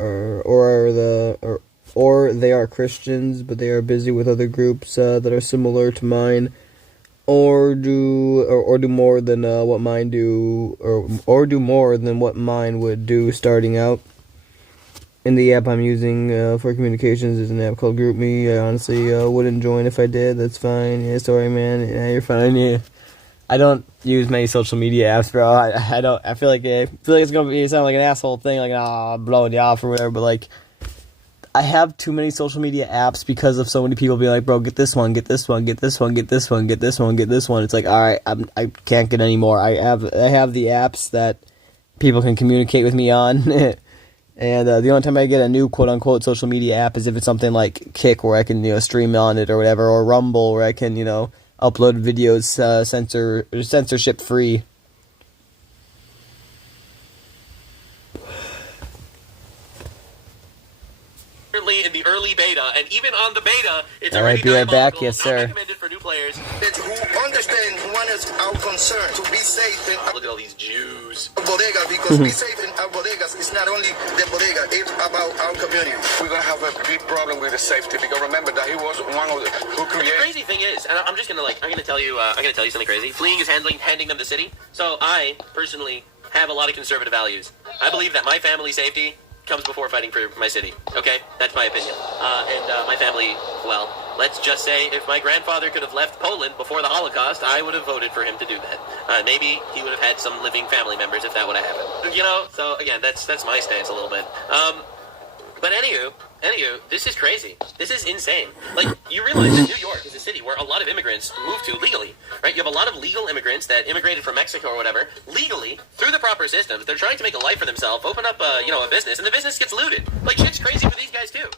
they are Christians, but they are busy with other groups that are similar to mine, or do more than what mine do, or do more than what mine would do starting out. And the app I'm using for communications is an app called GroupMe. I honestly wouldn't join if I did. That's fine. Yeah, sorry, man. Yeah, you're fine. Yeah. I don't use many social media apps, bro. I feel like it's gonna sound like an asshole thing, like I'm blowing you off or whatever. But like, I have too many social media apps because of so many people being like, bro, get this one, get this one, get this one, get this one, get this one, get this one. It's like, all right, I can't get any more. I have the apps that people can communicate with me on, and the only time I get a new quote unquote social media app is if it's something like Kick, where I can stream on it or whatever, or Rumble, where I can upload videos censorship free. In the early beta, and even on the beta, it's Alright, already be right back. Yes, not sir. recommended for new players. Who understand what is our concern to be safe in Look at all these Jews. bodega, because be safe in our bodegas is not only the bodega, it's about our community. We're going to have a big problem with the safety, because remember that he was one of the who The created... crazy thing is, and I'm gonna tell you something crazy. Fleeing is handing them the city. So I personally have a lot of conservative values. I believe that my family safety comes before fighting for my city. Okay, that's my opinion. And my family, well, let's just say if my grandfather could have left Poland before the Holocaust, I would have voted for him to do that. Maybe he would have had some living family members if that would have happened. So again, that's my stance a little bit. But anywho, this is crazy. This is insane. Like, you realize that New York is a city where a lot of immigrants move to legally, right? You have a lot of legal immigrants that immigrated from Mexico or whatever, legally, through the proper systems. They're trying to make a life for themselves, open up a business, and the business gets looted. Like, shit's crazy for these guys, too.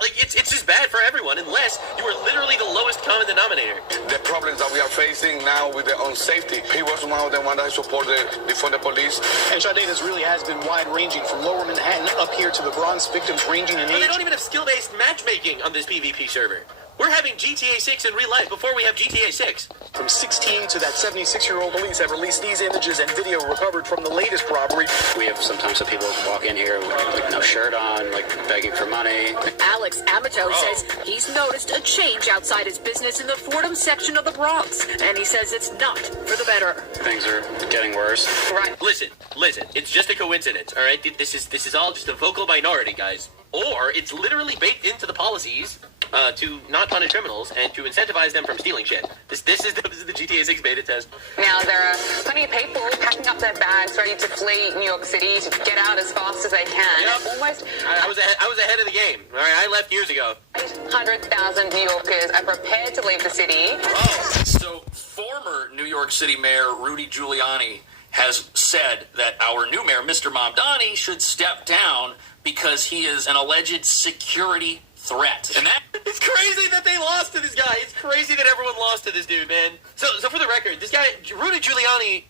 Like, it's just bad for everyone, unless you are literally the lowest common denominator. The problems that we are facing now with their own safety. He was one of the ones that supported the police. And Sade, this really has been wide-ranging, from lower Manhattan up here to the Bronx, victims ranging in But age. they don't even have skill-based matchmaking on this PvP server. We're having GTA 6 in real life before we have GTA 6. From 16 to that 76-year-old, police have released these images and video recovered from the latest robbery. We have sometimes some people walk in here with no shirt on, like begging for money. Alex Amato says he's noticed a change outside his business in the Fordham section of the Bronx, and he says it's not for the better. Things are getting worse. Right. Listen. It's just a coincidence, all right? This is all just a vocal minority, guys. Or it's literally baked into the policies to not punish criminals and to incentivize them from stealing shit. This is the GTA 6 beta test. Now, there are plenty of people packing up their bags ready to flee New York City to get out as fast as they can. Yep. Almost I was ahead of the game. All right, I left years ago. 800,000 New Yorkers are prepared to leave the city. So, former New York City Mayor Rudy Giuliani has said that our new mayor, Mr. Mamdani, should step down because he is an alleged security threat. And that it's crazy that they lost to this guy. It's crazy that everyone lost to this dude, man. So for the record, this guy, Rudy Giuliani,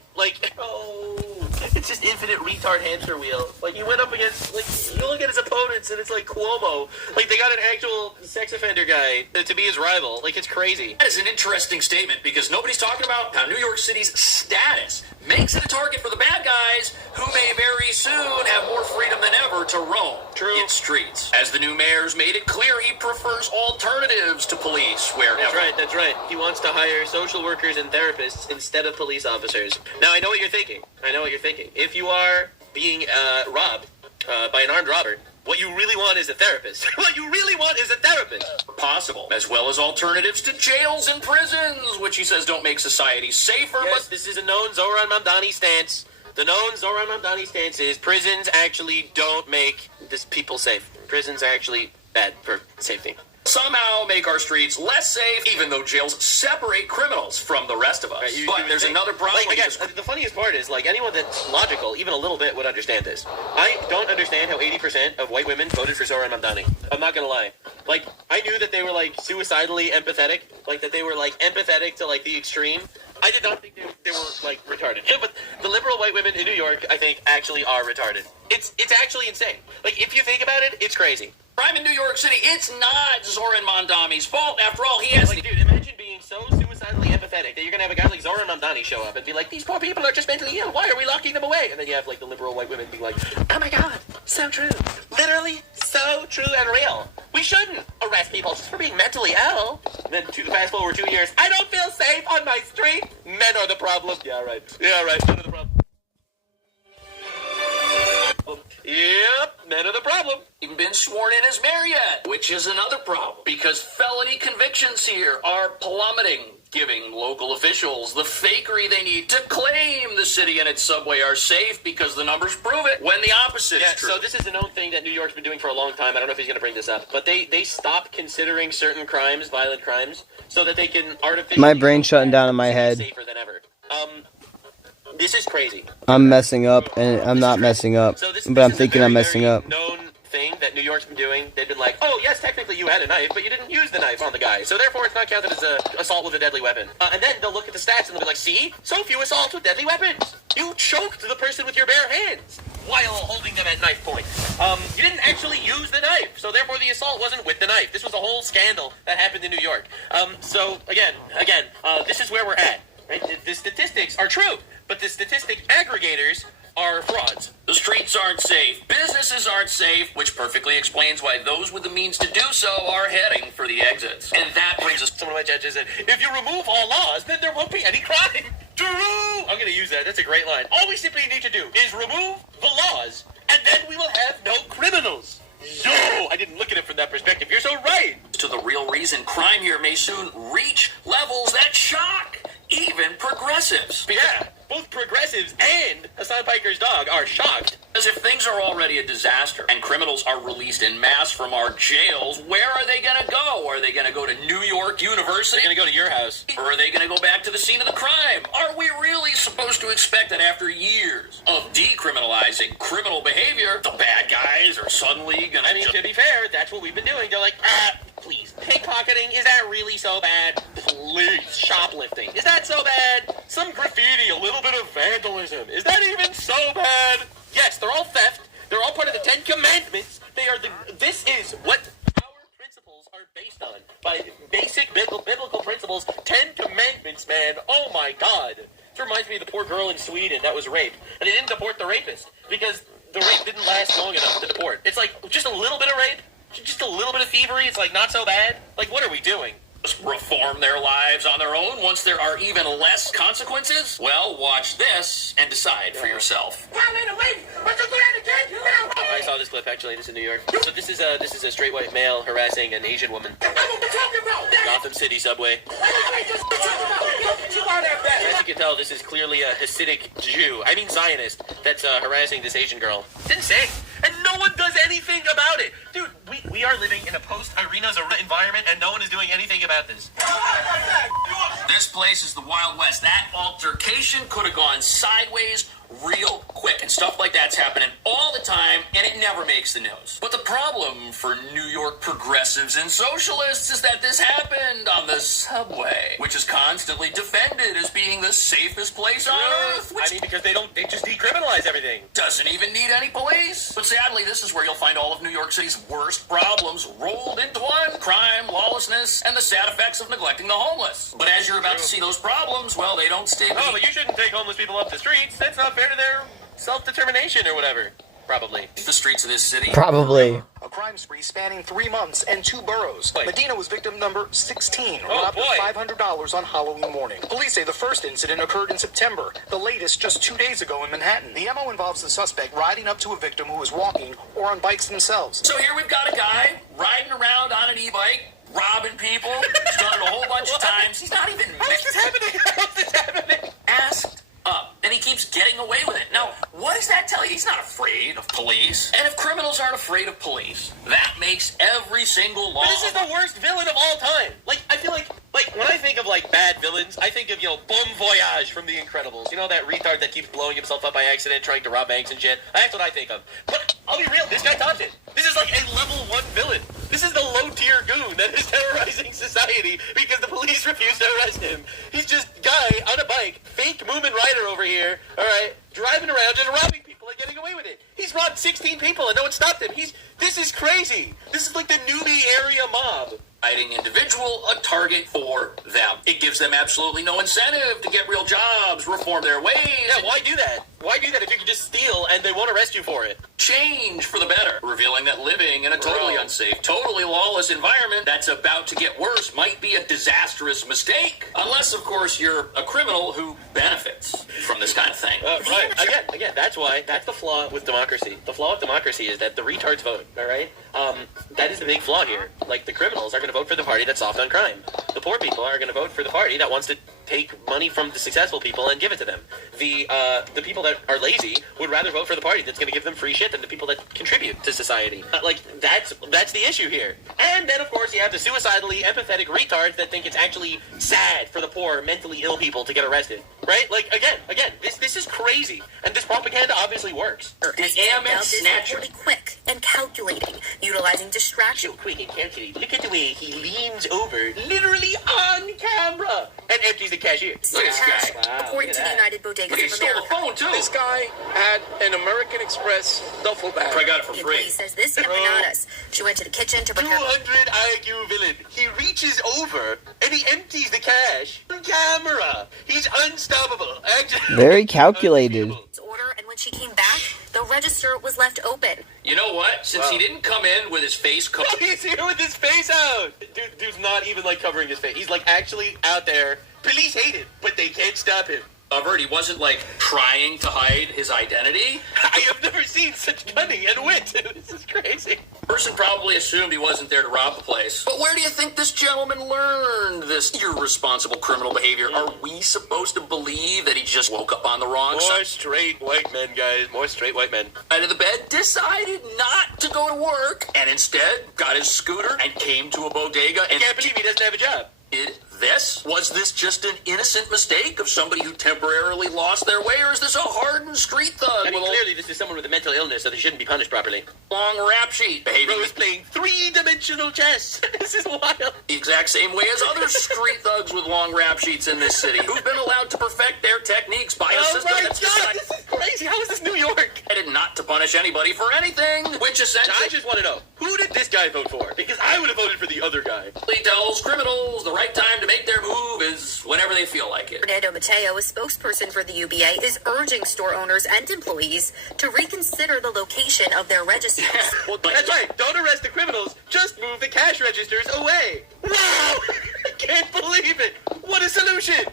it's just infinite retard hamster wheel. Like, he went up against, you look at his opponents and it's like Cuomo. Like, they got an actual sex offender guy to be his rival. Like, it's crazy. That is an interesting statement because nobody's talking about how New York City's status makes it a target for the bad guys who may very soon have more freedom than ever to roam its streets. As the new mayor's made it clear, he prefers alternatives to police wherever. That's right. He wants to hire social workers and therapists instead of police officers. Now, I know what you're thinking. If you are being robbed by an armed robber, what you really want is a therapist. Possible, as well as alternatives to jails and prisons, which he says don't make society safer. Yes, but this is a known Zoran Mamdani stance. The known Zoran Mamdani stance is prisons actually don't make this people safe. Prisons are actually bad for safety. Somehow make our streets less safe, even though jails separate criminals from the rest of us. But there's another problem. Again, the funniest part is, anyone that's logical, even a little bit, would understand this. I don't understand how 80% of white women voted for Zoran Mamdani. I'm not gonna lie. I knew that they were, suicidally empathetic. That they were, empathetic to, the extreme. I did not think they were, retarded. But the liberal white women in New York, I think, actually are retarded. It's actually insane. If you think about it, it's crazy. Crime in New York City, it's not Zoran Mamdani's fault. After all, he has... dude, imagine being so suicidally empathetic that you're gonna have a guy like Zoran Mamdani show up and be like, these poor people are just mentally ill. Why are we locking them away? And then you have, the liberal white women being like, oh my god, so true. Literally so true and real. We shouldn't arrest people just for being mentally ill. And then to the fast forward 2 years, I don't feel safe on my street. Men are the problem. Yeah, right. Men are the problem. Yep, men are the problem. Even been sworn in as mayor yet, which is another problem because felony convictions here are plummeting, giving local officials the fakery they need to claim the city and its subway are safe because the numbers prove it when the opposite is true. So this is a known thing that New York's been doing for a long time. I don't know if he's going to bring this up, but they stopped considering certain crimes violent crimes so that they can artificially... My brain's shutting down in my head. ...safer than ever. This is crazy. I'm messing up, and I'm not messing up, but I'm thinking I'm messing up. Known thing that New York's been doing. They've been like, oh yes, technically you had a knife, but you didn't use the knife on the guy, so therefore it's not counted as an assault with a deadly weapon. And then they'll look at the stats and they'll be like, see, so few assaults with deadly weapons. You choked the person with your bare hands while holding them at knife point. You didn't actually use the knife, so therefore the assault wasn't with the knife. This was a whole scandal that happened in New York. So again, this is where we're at. Right? The statistics are true, but the statistic aggregators are frauds. The streets aren't safe. Businesses aren't safe, which perfectly explains why those with the means to do so are heading for the exits. And that brings us... Some of my judges said, if you remove all laws, then there won't be any crime. True! I'm going to use that. That's a great line. All we simply need to do is remove the laws, and then we will have no criminals. Yo! I didn't look at it from that perspective. You're so right! To the real reason crime here may soon reach levels that shock even progressives. Yeah, both progressives and Hassan Piker's dog are shocked. As if things are already a disaster and criminals are released en masse from our jails, where are they going to go? Are they going to go to New York University? They're going to go to your house. Or are they going to go back to the scene of the crime? Are we really supposed to expect that after years of decriminalizing criminal behavior, the bad guys are suddenly going to... I mean, to be fair, that's what we've been doing. They're like, please. Pickpocketing, is that really so bad? Please. Shoplifting, is that so bad? Some graffiti, a little bit of vandalism, is that even so bad? Yes, they're all theft. They're all part of the 10 Commandments. This is what our principles are based on. By poor girl in Sweden that was raped, and they didn't deport the rapist because the rape didn't last long enough to deport. It's like just a little bit of rape, just a little bit of thievery. It's like not so bad. Like, what are we doing? Reform their lives on their own once there are even less consequences? Well, watch this and decide for yourself. I saw this clip actually. This is in New York. So this is a straight white male harassing an Asian woman. Gotham City subway. As you can tell, this is clearly a Hasidic Jew. I mean Zionist that's harassing this Asian girl. It's insane. And no one does anything about it. Dude, we are living in a post-Irina Zara environment and no one is doing anything about this. This place is the Wild West. That altercation could have gone sideways real quick, and stuff like that's happening all the time, and it never makes the news. But the problem for New York progressives and socialists is that this happened on the subway, which is constantly defended as being the safest place on earth. I mean, because they just decriminalize everything. Doesn't even need any police. But sadly, this is where you'll find all of New York City's worst problems rolled into one: crime, lawlessness, and the sad effects of neglecting the homeless. But as you're about to see those problems, well, they don't stay. Oh, but you shouldn't take homeless people up the streets. That's not fair to their self-determination or whatever. Probably. The streets of this city. Probably. A crime spree spanning 3 months and 2 boroughs. Medina was victim number 16, Oh, robbed of boy. $500 on Halloween morning. Police say the first incident occurred in September, the latest just 2 days ago in Manhattan. The MO involves the suspect riding up to a victim who was walking or on bikes themselves. So here we've got a guy riding around on an e-bike, robbing people. He's done it a whole bunch of times. He's not even... How is this happening? How is this happening? Asked up, and he keeps getting away with it. Now, what does that tell you? He's not afraid of police. And if criminals aren't afraid of police, that makes every single law... But this is the worst villain of all time. Like, I feel like when I think of, bad villains, I think of, Bon Voyage from The Incredibles. You know, that retard that keeps blowing himself up by accident, trying to rob banks and shit? That's what I think of. But I'll be real, this guy tops it. This is like a level 1 villain. This is the low-tier goon that is terrorizing society because the police refuse to arrest him. He's just guy on a bike, fake Moomin Rider over here, alright, driving around just robbing people and getting away with it. He's robbed 16 people and no one stopped him. This is crazy. This is like the newbie area mob. Fighting individual, a target for them. It gives them absolutely no incentive to get real jobs, reform their ways. Yeah, why do that? Why do that if you can just steal and they won't arrest you for it? Change for the better, revealing that living in a totally unsafe, totally lawless environment that's about to get worse might be a disastrous mistake. Unless, of course, you're a criminal who benefits from this kind of thing. Right. Again, that's the flaw with democracy. The flaw with democracy is that the retards vote, all right? That is the big flaw here. Like, the criminals are going to vote for the party that's soft on crime. The poor people are going to vote for the party that wants to take money from the successful people and give it to them. The people that are lazy would rather vote for the party that's going to give them free shit than the people that contribute to society. That's the issue here. And then, of course, you have the suicidally empathetic retards that think it's actually sad for the poor, mentally ill people to get arrested. Right? Like, again, this is crazy. And this propaganda obviously works. The EMAN'S snatcher. Really quick and calculating, utilizing distraction. So quick and calculating. Look at the way he leans over, literally on camera, and empties the cashier. Look at this guy. Wow, According to the United Bodegas He of stole America. the phone, too. This guy had an American Express duffel bag. I got it for The free. employee says this empanadas. She went to the kitchen to prepare. 200 IQ villain. He reaches over and he empties the cash on camera. He's unstoppable. Very calculated. Order, and when she came back, the register was left open. You know what? Since he didn't come in with his face covered. Oh, he's here with his face out. Dude's not even covering his face. He's actually out there. Police hate him, but they can't stop him. Covered. He wasn't trying to hide his identity. I have never seen such cunning and wit. This is crazy. Person probably assumed he wasn't there to rob the place. But where do you think this gentleman learned this irresponsible criminal behavior? Are we supposed to believe that he just woke up on the wrong side? More straight white men, guys. More straight white men. Out of the bed, decided not to go to work, and instead got his scooter and came to a bodega and... I can't believe he doesn't have a job. Did this? Was this just an innocent mistake of somebody who temporarily lost their way, or is this a hardened street thug? I mean, clearly this is someone with a mental illness, so they shouldn't be punished properly. Long rap sheet. Behaving Bro is playing 3-dimensional chess. This is wild. the exact same way as other street thugs with long rap sheets in this city, who've been allowed to perfect their techniques by a system that's God, this is crazy. How is this New York? decided not to punish anybody for anything, which essentially... I just want to know, who did this guy vote for? Because I would have voted for the other guy. He tells criminals the right time to make their move is whenever they feel like it. Fernando Mateo, a spokesperson for the UBA, is urging store owners and employees to reconsider the location of their registers. Well, that's right. Don't arrest the criminals. Just move the cash registers away. Wow! I can't believe it. What a solution.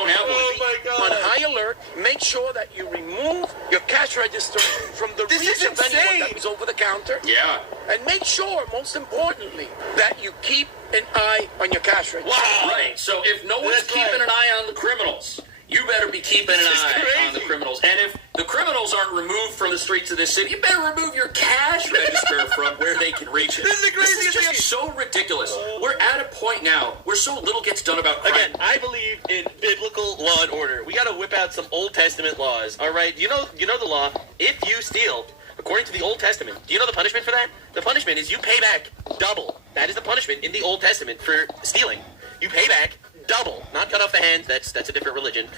Oh my God. On high alert, make sure that you remove your cash register from the This reach is of anyone insane. that is over the counter. Yeah. And make sure, most importantly, that you keep an eye on your cash register. Wow. Right. So if no one's keeping an eye on the criminals, you better be keeping an eye on the criminals. And if the criminals aren't removed from the streets of this city, you better remove your cash register from where they can reach it. This is the craziest This is just so ridiculous. We're at a point now where so little gets done about crime. Again, I believe in biblical law and order. We got to whip out some Old Testament laws. All right, you know the law. If you steal, according to the Old Testament, do you know the punishment for that? The punishment is you pay back double. That is the punishment in the Old Testament for stealing. You pay back double, not cut off the hands. That's a different religion.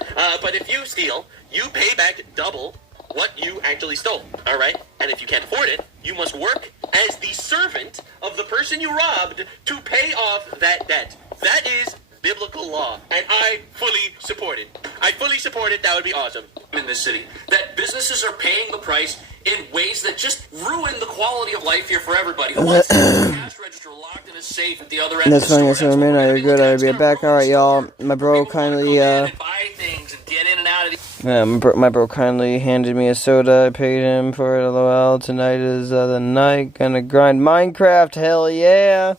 But if you steal, you pay back double what you actually stole. All right, and if you can't afford it, you must work as the servant of the person you robbed to pay off that debt. That is biblical law, and I fully support it. I fully support it. That would be awesome. In this city, that businesses are paying the price in ways that just ruin the quality of life here for everybody. Who wants the cash register locked in a safe at the other end of the That's funny. store? So, man, you're good. I'll be back. All right, y'all. My bro kindly, Buy things and get in and out of the... my bro kindly handed me a soda. I paid him for it. LOL. Tonight is the night. Gonna grind Minecraft. Hell yeah.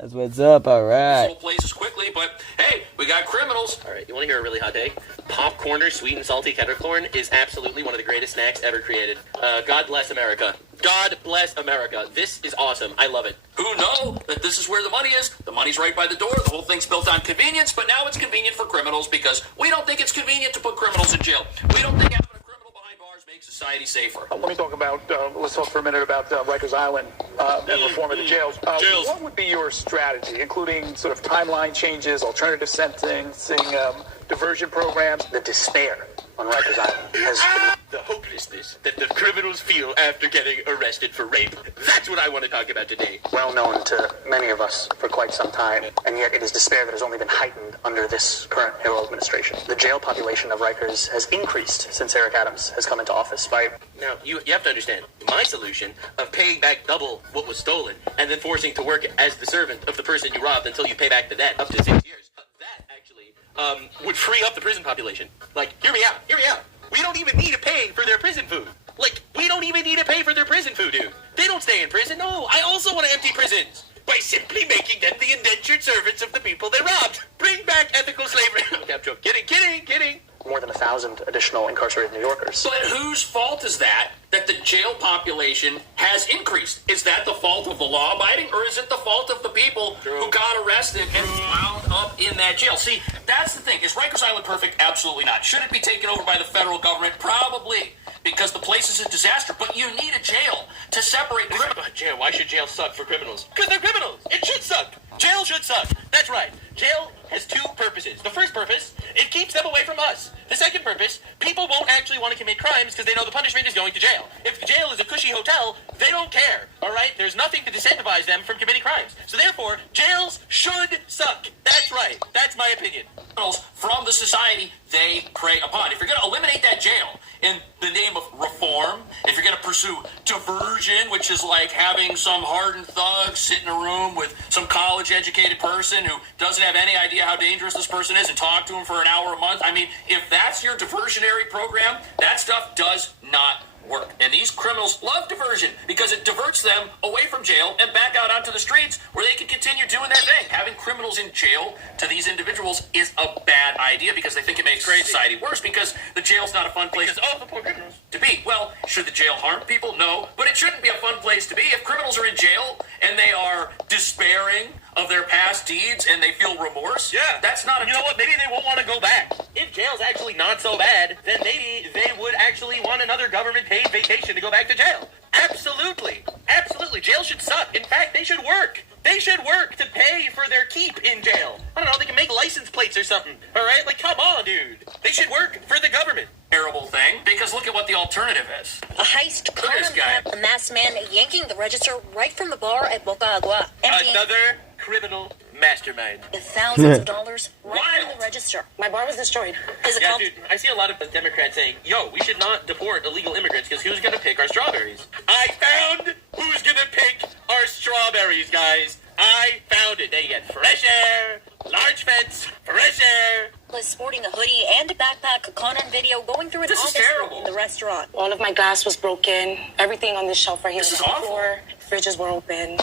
That's what's up. All right. places quickly, but hey, we got criminals. All right, you want to hear a really hot take? Popcorner, sweet and salty cheddar corn is absolutely one of the greatest snacks ever created. God bless America. God bless America. This is awesome. I love it. Who know that this is where the money is? The money's right by the door. The whole thing's built on convenience, but now it's convenient for criminals because we don't think it's convenient to put criminals in jail. We don't think having a criminal behind bars makes society safer. Let me talk about, let's talk for a minute about Rikers Island and reform of the jails. What would be your strategy, including sort of timeline changes, alternative sentencing, diversion programs? The despair on Rikers Island has the hopelessness that the criminals feel after getting arrested for rape. That's what I want to talk about today. well known to many of us for quite some time, and yet it is despair that has only been heightened under this current Hill administration. The jail population of Rikers has increased since Eric Adams has come into office by... Now, you have to understand, my solution of paying back double what was stolen and then forcing to work as the servant of the person you robbed until you pay back the debt up to 6 years, that actually would free up the prison population. Like, hear me out. We don't even need to pay for their prison food. Like, we don't even need to pay for their prison food, dude. They don't stay in prison. No, I also want to empty prisons by simply making them the indentured servants of the people they robbed. Bring back ethical slavery. Okay, I'm joking. Kidding. More than 1,000 additional incarcerated New Yorkers. But whose fault is that the jail population has increased? Is that the fault of the law-abiding, or is it the fault of the people who got arrested and wound up in that jail? See, that's the thing. Is Rikers Island perfect? Absolutely not. Should it be taken over by the federal government? Probably, because the place is a disaster. But you need a jail to separate criminals. Jail. Why should jail suck for criminals? Because they're criminals. It should suck. Jail should suck. That's right. Jail has two purposes. The first purpose, it keeps them away from us. The second purpose, people won't actually want to commit crimes because they know the punishment is going to jail. If the jail is a cushy hotel, they don't care, all right? There's nothing to disincentivize them from committing crimes. So therefore, jails should suck. That's right. That's my opinion. From the society they prey upon. If you're going to eliminate that jail in the name of reform, if you're going to pursue diversion, which is like having some hardened thug sit in a room with some college-educated person who doesn't have any idea how dangerous this person is and talk to him for an hour a month, I mean, if that's your diversionary program, that stuff does not work. And these criminals love diversion because it diverts them away from jail and back out onto the streets where they can continue doing their thing. Having criminals in jail to these individuals is a bad idea because they think it makes society worse because the jail's not a fun place the poor criminals to be. Well, should the jail harm people? No, but it shouldn't be a fun place to be. If criminals are in jail and they are despairing of their past deeds and they feel remorse, that's not a... You know what? Maybe they won't want to go back. If jail's actually not so bad, then maybe they would actually want another government-paid vacation to go back to jail. Absolutely. Jail should suck. In fact, they should work. They should work to pay for their keep in jail. I don't know, they can make license plates or something. All right? Like, come on, dude. They should work for the government. terrible thing, because look at what the alternative is. A heist. Look at this guy. A masked man yanking the register right from the bar at Boca Agua. Another criminal mastermind. Thousands of dollars right from the register. My bar was destroyed. Is it Yeah, called? dude, I see a lot of Democrats saying, yo, we should not deport illegal immigrants because who's going to pick our strawberries? I found who's going to pick our strawberries, guys. I found it. They get fresh air, large fence, fresh air. Was sporting a hoodie and a backpack, caught on video going through an This is office terrible. in the restaurant. All of my glass was broken. Everything on this shelf right here This was is on the awful. floor. Fridges were open.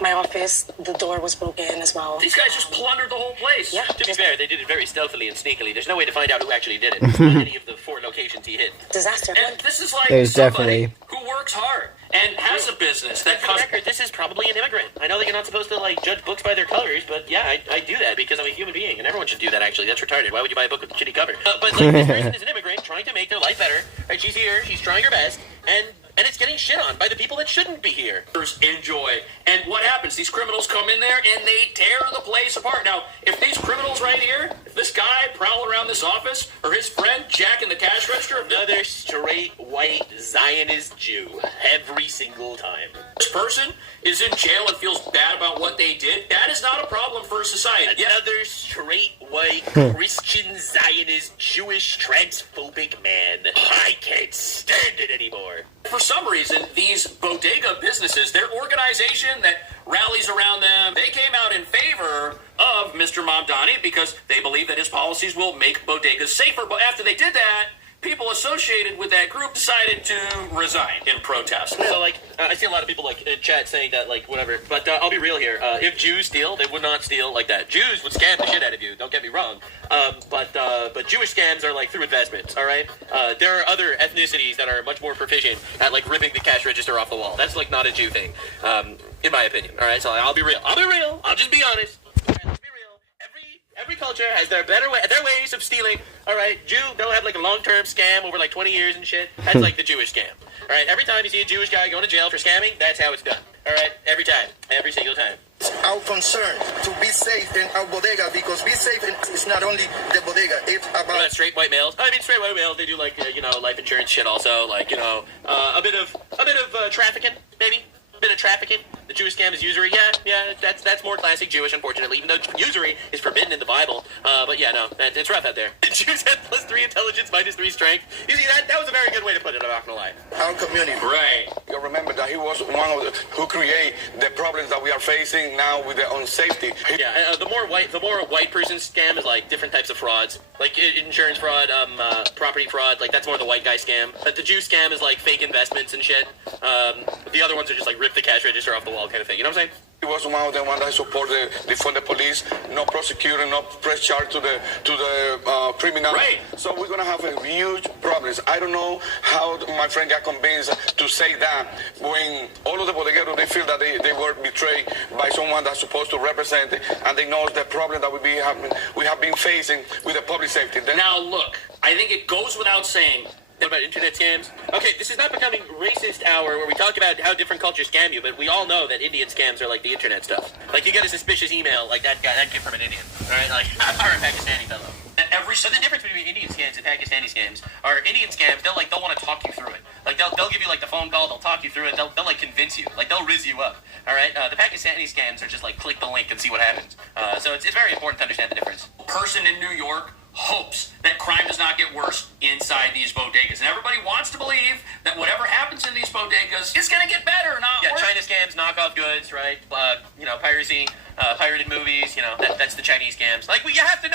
My office, the door was broken as well. These guys just plundered the whole place. Yeah. To be fair, they did it very stealthily and sneakily. There's no way to find out who actually did it on any of the 4 locations he hit. Disaster. And this is like There's somebody definitely- who works hard and has a business that For the record, this is probably an immigrant. I know that you're not supposed to like judge books by their colors, but yeah, I do that because I'm a human being, and everyone should do that. Actually, that's retarded. Why would you buy a book with a shitty cover? But like, this person is an immigrant trying to make their life better. Right? She's here, she's trying her best, and it's getting shit on by the people that shouldn't be here. enjoy. And what happens? These criminals come in there and they tear the place apart. Now, if these criminals right here, if this guy prowl around this office, or his friend Jack in the cash register, Another straight white Zionist Jew every single time. this person is in jail and feels bad about what they did, that is not a problem for society. Another straight white Christian Zionist Jewish transphobic man. I can't stand it anymore. For some reason, these bodega businesses, their organization that rallies around them, they came out in favor of Mr. Mamdani because they believe that his policies will make bodegas safer. But after they did that, people associated with that group decided to resign in protest. So, like, I see a lot of people, like, in chat saying that, like, whatever. But I'll be real here. If Jews steal, they would not steal like that. Jews would scam the shit out of you. Don't get me wrong. But Jewish scams are, like, through investments, all right? There are other ethnicities that are much more proficient at, like, ripping the cash register off the wall. That's, like, not a Jew thing, in my opinion, all right? So I'll be real. I'll just be honest. All right, let's be real. Every culture has their their ways of stealing. All right, Jew, they'll have like a long-term scam over like 20 years and shit. That's like the Jewish scam. All right, every time you see a Jewish guy going to jail for scamming, that's how it's done. All right, every time, every single time. Our concern to be safe in our bodega, because be safe is not only the bodega, it's about Straight white males. I mean, straight white males. They do like life insurance shit also. Like a bit of trafficking, maybe. A bit of trafficking. The Jewish scam is usury. Yeah, that's more classic Jewish, unfortunately, even though usury is forbidden in the Bible. But yeah, no, it's rough out there. Jews have +3 intelligence, -3 strength. You see, that was a very good way to put it, I'm not gonna lie. our community. Right. You remember that he was one of the who create the problems that we are facing now with the unsafety. Yeah, the more white person scam is like different types of frauds, like insurance fraud, property fraud. Like that's more the white guy scam. But the Jew scam is like fake investments and shit. The other ones are just like rip the cash register off the wall kind of thing. You know what I'm saying? He was one of the ones that supported defund the police, no prosecuting, no press charge to the criminal. Right. So we're gonna have a huge problems. I don't know how my friend got convinced to say that when all of the bodegueros they feel that they were betrayed by someone that's supposed to represent it, and they know the problem that we have been facing with the public safety. Now look, I think it goes without saying. What about internet scams? Okay, this is not becoming racist hour where we talk about how different cultures scam you, but we all know that Indian scams are like the internet stuff. Like you get a suspicious email, like that kid from an Indian, right? Like or a Pakistani fellow. So the difference between Indian scams and Pakistani scams are Indian scams. They'll want to talk you through it. Like they'll give you like the phone call. They'll talk you through it. They'll like convince you. Like they'll rizz you up. All right. The Pakistani scams are just like click the link and see what happens. So it's very important to understand the difference. Person in New York hopes that crime does not get worse inside these bodegas. And everybody wants to believe that whatever happens in these bodegas is going to get better, not worse. China scams, knockoff goods, right? Piracy, pirated movies, that's the Chinese scams. Like, you have to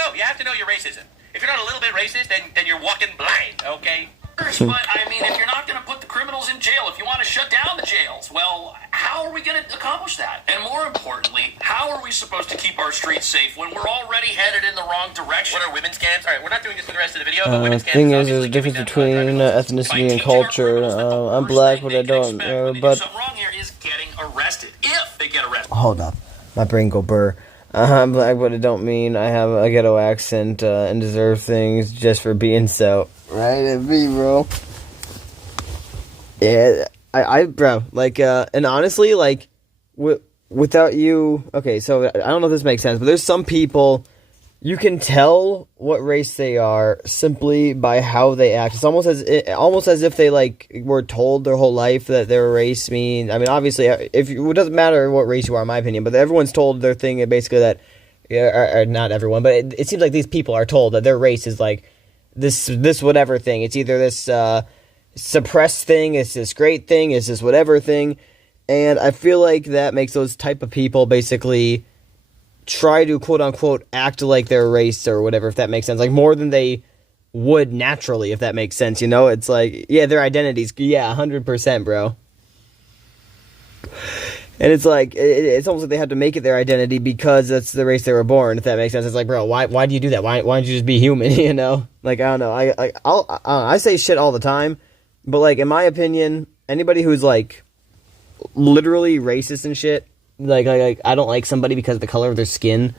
know your racism. If you're not a little bit racist, then you're walking blind, okay? But, I mean, if you're not going to put the criminals in jail, if you want to shut down the jails, well, how are we going to accomplish that? And more importantly, how are we supposed to keep our streets safe when we're already headed in the wrong direction? What are women's scams? All right, we're not doing this for the rest of the video, but women's scams... Thing is, there's a difference between ethnicity and culture. I'm black, but I don't. But something wrong here is getting arrested, if they get arrested. hold up, my brain go burr. I'm black, but it don't mean I have a ghetto accent and deserve things just for being so. Right, it be, bro. Yeah, bro, like, and honestly, like, without you, okay, so I don't know if this makes sense, but there's some people you can tell what race they are simply by how they act. It's almost as if they like were told their whole life that their race means. I mean, obviously, it doesn't matter what race you are, in my opinion, but everyone's told their thing basically that, or not everyone, but it seems like these people are told that their race is like this whatever thing. It's either this suppressed thing, it's this great thing, it's this whatever thing, and I feel like that makes those type of people basically try to quote-unquote act like their race or whatever, if that makes sense, like more than they would naturally, if that makes sense, you know? It's like, yeah, their identities, yeah, 100%, bro. And it's like, it's almost like they have to make it their identity because that's the race they were born, if that makes sense. It's like, bro, why do you do that? Why don't you just be human, you know? Like, I don't know, I say shit all the time, but like, in my opinion, anybody who's like, literally racist and shit, like I don't like somebody because of the color of their skin.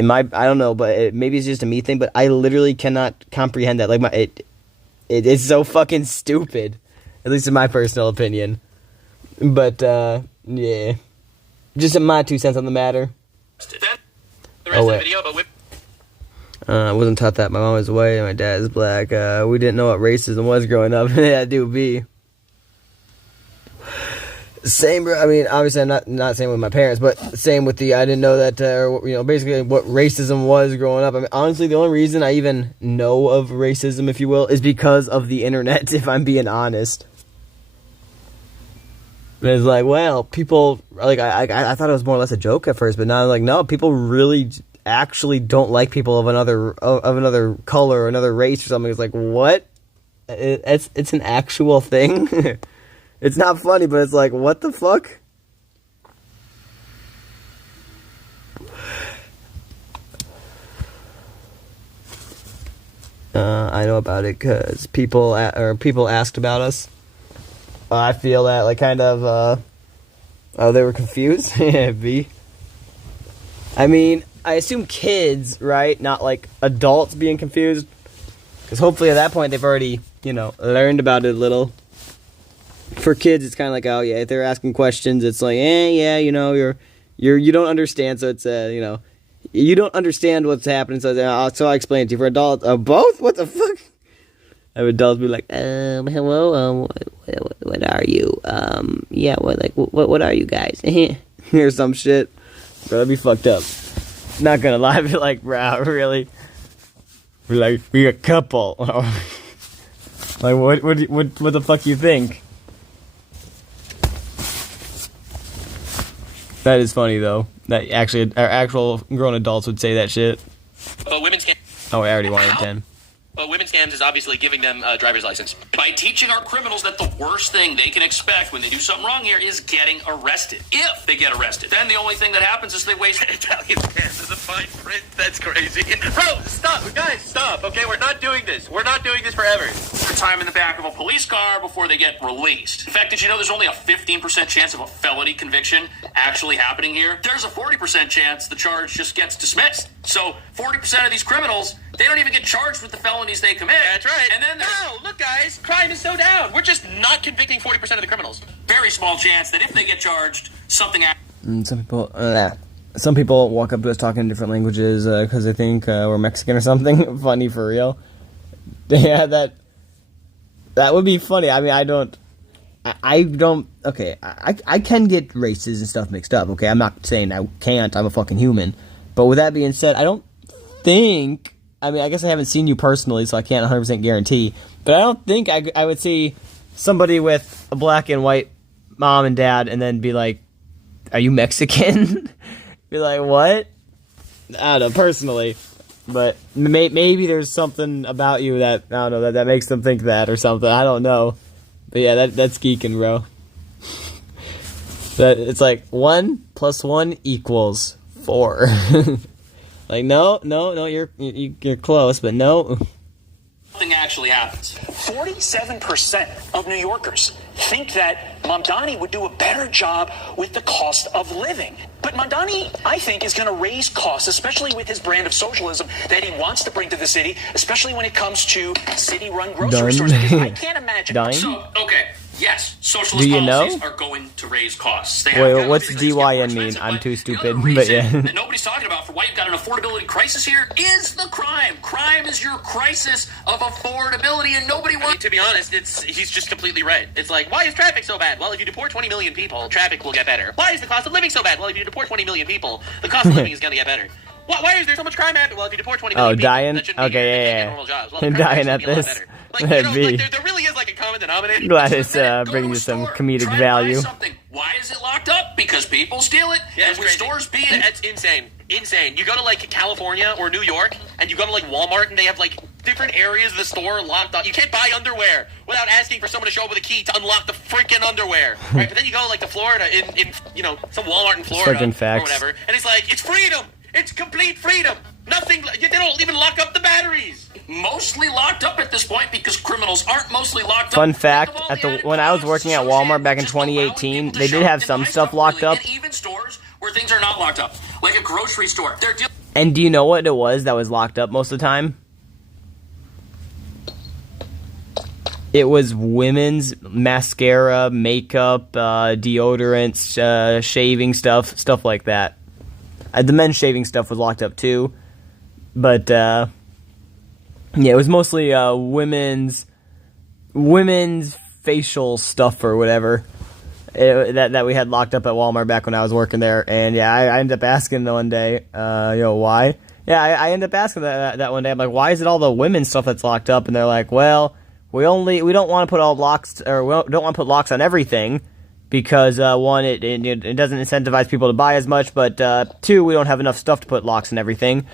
I don't know, but maybe it's just a me thing. But I literally cannot comprehend that. Like it's so fucking stupid, at least in my personal opinion. But yeah, just my 2 cents on the matter. The rest of the video, but I wasn't taught that. My mom was white and my dad is black. We didn't know what racism was growing up. Yeah, dude, be. Same, I mean, obviously I'm not saying with my parents, but same with I didn't know that, basically what racism was growing up. I mean, honestly, the only reason I even know of racism, if you will, is because of the internet, if I'm being honest. It's like, well, people, like, I thought it was more or less a joke at first, but now I'm like, no, people really actually don't like people of another color or another race or something. It's like, what? It's an actual thing? It's not funny, but it's like, what the fuck? I know about it because people asked about us. I feel that, like, kind of, they were confused. B. I mean, I assume kids, right? Not, like, adults being confused. Because hopefully at that point they've already, learned about it a little. For kids, it's kind of like, oh yeah, if they're asking questions, it's like, yeah, you don't understand, so it's, you don't understand what's happening, so I explain it to you. For adults, both? What the fuck? Have adults be like, hello, what are you? Yeah, what are you guys? Or some shit. Bro, that'd be fucked up. Not gonna lie, I'd be like, bro, really? We're like, we a couple. Like, what the fuck you think? That is funny, though. That actually, our actual grown adults would say that shit. But women's scams. Oh, I already wanted 10. But women's scams is obviously giving them a driver's license. By teaching our criminals that the worst thing they can expect when they do something wrong here is getting arrested. If they get arrested. Then the only thing that happens is they waste Italian pants as a fine print. That's crazy. Bro, stop. Guys, stop. Okay, we're not doing this. We're not doing this forever. Their time in the back of a police car before they get released. In fact, did you know there's only a 15% chance of a felony conviction actually happening here? There's a 40% chance the charge just gets dismissed. So 40% of these criminals, they don't even get charged with the felonies they commit. That's right. And then look guys, crime is so down. We're just not convicting 40% of the criminals. Very small chance that if they get charged, something happens. Some people walk up to us talking in different languages because they think we're Mexican or something. Funny for real. Yeah, that would be funny. I mean, I don't. Okay, I can get races and stuff mixed up. Okay, I'm not saying I can't. I'm a fucking human. But with that being said, I don't think. I mean, I guess I haven't seen you personally, so I can't 100% guarantee. But I don't think I would see somebody with a black and white mom and dad and then be like, "Are you Mexican?" Be like, "What?" I don't know, personally. But maybe there's something about you that, I don't know, that makes them think that or something. I don't know. But yeah, that's geeking, bro. That it's like 1 + 1 = 4. Like, no, you're close, but no. Nothing actually happens. 47% of New Yorkers think that Mamdani would do a better job with the cost of living. But Mamdani, I think, is going to raise costs, especially with his brand of socialism that he wants to bring to the city, especially when it comes to city-run grocery stores. Because I can't imagine. So, okay, yes, socialist Do you know? policies are going to raise costs. They have Wait, got what's to because it's getting more DYN mean? expensive, I'm but too the stupid, other but reason yeah. that nobody's talking about for why you've got an affordability crisis here is the crime. Crime is your crisis of affordability, and nobody wants. I mean, to be honest, he's just completely right. It's like, why is traffic so bad? Well, if you deport 20 million people, traffic will get better. Why is the cost of living so bad? Well, if you deport 20 million people, the cost of living is going to get better. Why is there so much crime happening? Well, if you deport 20 million people, dying? that shouldn't be here. They can't get normal jobs. Well, the crime Dying rate's at gonna be a lot this. better. Like, you know, That'd be. like there really is like a common denominator. Glad it's bringing you some comedic Try to buy value. something. Why is it locked up? Because people steal it. Yeah, and it's with crazy. stores being That's insane. Insane. You go to like California or New York, and you go to like Walmart, and they have like different areas of the store locked up. You can't buy underwear without asking for someone to show up with a key to unlock the freaking underwear. Right? But then you go like to Florida in you know, some Walmart in Florida Freaking or facts. whatever, and it's like it's freedom. It's complete freedom. Nothing. They don't even lock up the batteries. mostly locked up at this point because criminals aren't mostly locked Fun up. fact, when I was working at Walmart back in 2018, they did have some stuff locked up. And even stores where things are not locked up, like a grocery store. They're And do you know what it was that was locked up most of the time? It was women's mascara, makeup, deodorants, shaving stuff like that. The men's shaving stuff was locked up too. But, yeah, it was mostly women's facial stuff or whatever that we had locked up at Walmart back when I was working there. And, yeah, I ended up asking one day, why? Yeah, I ended up asking that one day. I'm like, why is it all the women's stuff that's locked up? And they're like, well, we don't want to put all locks, or we don't want to put locks on everything because, one, it doesn't incentivize people to buy as much, but, two, we don't have enough stuff to put locks on everything.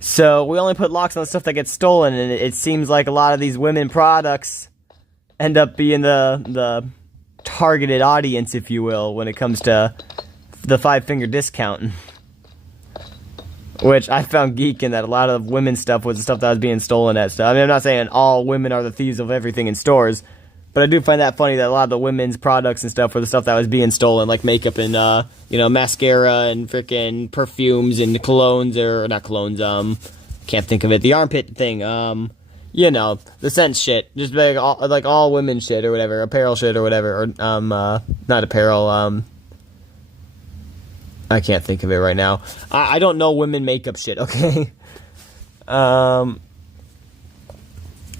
So we only put locks on the stuff that gets stolen, and it seems like a lot of these women products end up being the targeted audience, if you will, when it comes to the 5-finger discount. Which I found geeking that a lot of women's stuff was the stuff that was being stolen at stuff. I mean, I'm not saying all women are the thieves of everything in stores, but I do find that funny that a lot of the women's products and stuff were the stuff that was being stolen, like makeup and, mascara and freaking perfumes and colognes, or not colognes, can't think of it, the armpit thing, the scent shit, just like all women shit or whatever, apparel shit or whatever, or, not apparel, I can't think of it right now. I don't know women makeup shit, okay?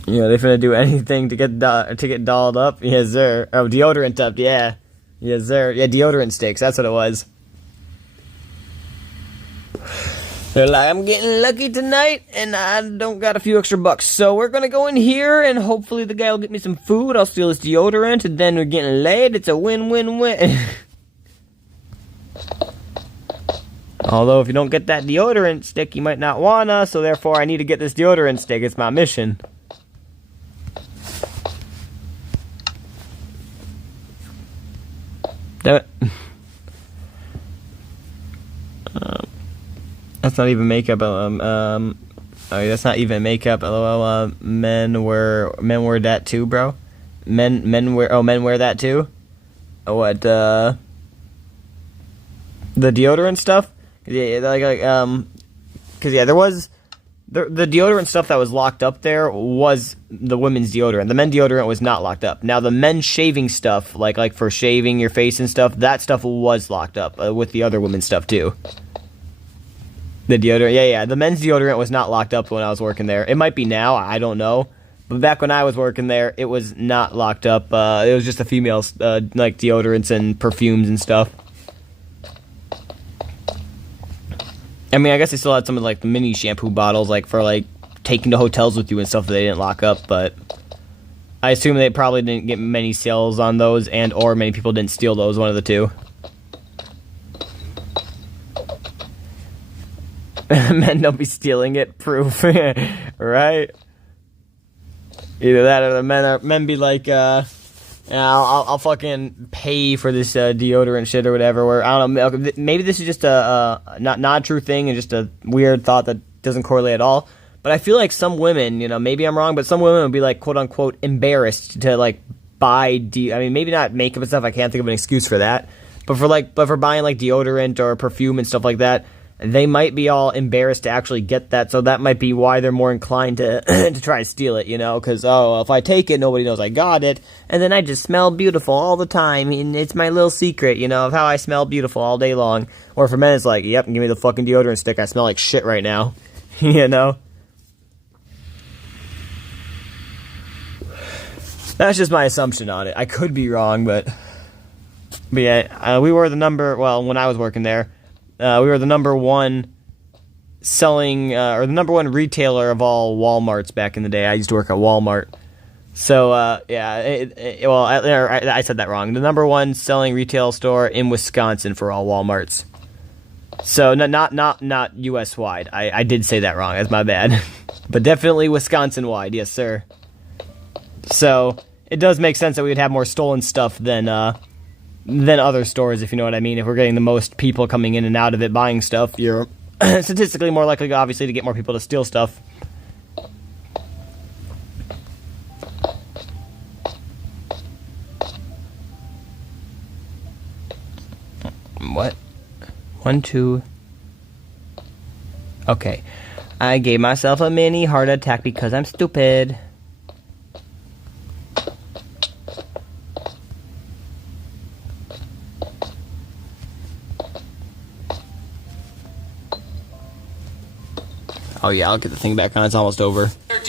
They finna do anything to get dolled up? Yes, sir. Oh, deodorant up, yeah. Yes, sir. Yeah, deodorant sticks, that's what it was. They're like, I'm getting lucky tonight, and I don't got a few extra bucks. So we're gonna go in here, and hopefully the guy will get me some food. I'll steal his deodorant, and then we're getting laid. It's a win-win-win. Although, if you don't get that deodorant stick, you might not wanna, so therefore I need to get this deodorant stick. It's my mission. That's not even makeup. That's not even makeup. LOL. Men wear that too, bro. Men wear that too. What? The deodorant stuff. Yeah, because there was the deodorant stuff that was locked up. There was the women's deodorant. The men's deodorant was not locked up. Now the men's shaving stuff, like for shaving your face and stuff, that stuff was locked up with the other women's stuff too. The deodorant, yeah. The men's deodorant was not locked up when I was working there. It might be now, I don't know. But back when I was working there, it was not locked up. It was just the females, like deodorants and perfumes and stuff. I mean, I guess they still had some of like the mini shampoo bottles, like for like taking to hotels with you and stuff that they didn't lock up. But I assume they probably didn't get many sales on those, or many people didn't steal those. One of the two. Men don't be stealing it. Proof, right? Either that or the men be like, I'll fucking pay for this deodorant shit or whatever. Or I don't know. Maybe this is just a not a true thing and just a weird thought that doesn't correlate at all. But I feel like some women, maybe I'm wrong, but some women would be like, quote unquote, embarrassed to like buy. I mean, maybe not makeup and stuff. I can't think of an excuse for that. But for buying like deodorant or perfume and stuff like that, they might be all embarrassed to actually get that, so that might be why they're more inclined to to try to steal it, you know, because, oh, if I take it, nobody knows I got it, and then I just smell beautiful all the time, and it's my little secret, you know, of how I smell beautiful all day long. Or for men, it's like, yep, give me the fucking deodorant stick, I smell like shit right now, you know? That's just my assumption on it. I could be wrong, but yeah, we were the number, well, when I was working there, we were the number one selling, or the number one retailer of all Walmarts back in the day. I used to work at Walmart. So, yeah, I said that wrong. The number one selling retail store in Wisconsin for all Walmarts. So, not US-wide. I did say that wrong. That's my bad. But definitely Wisconsin-wide, yes, sir. So, it does make sense that we would have more stolen stuff than other stores, if you know what I mean. If we're getting the most people coming in and out of it buying stuff, you're statistically more likely, obviously, to get more people to steal stuff. What? 1, 2... Okay. I gave myself a mini heart attack because I'm stupid. Oh yeah, I'll get the thing back on. It's almost over. They're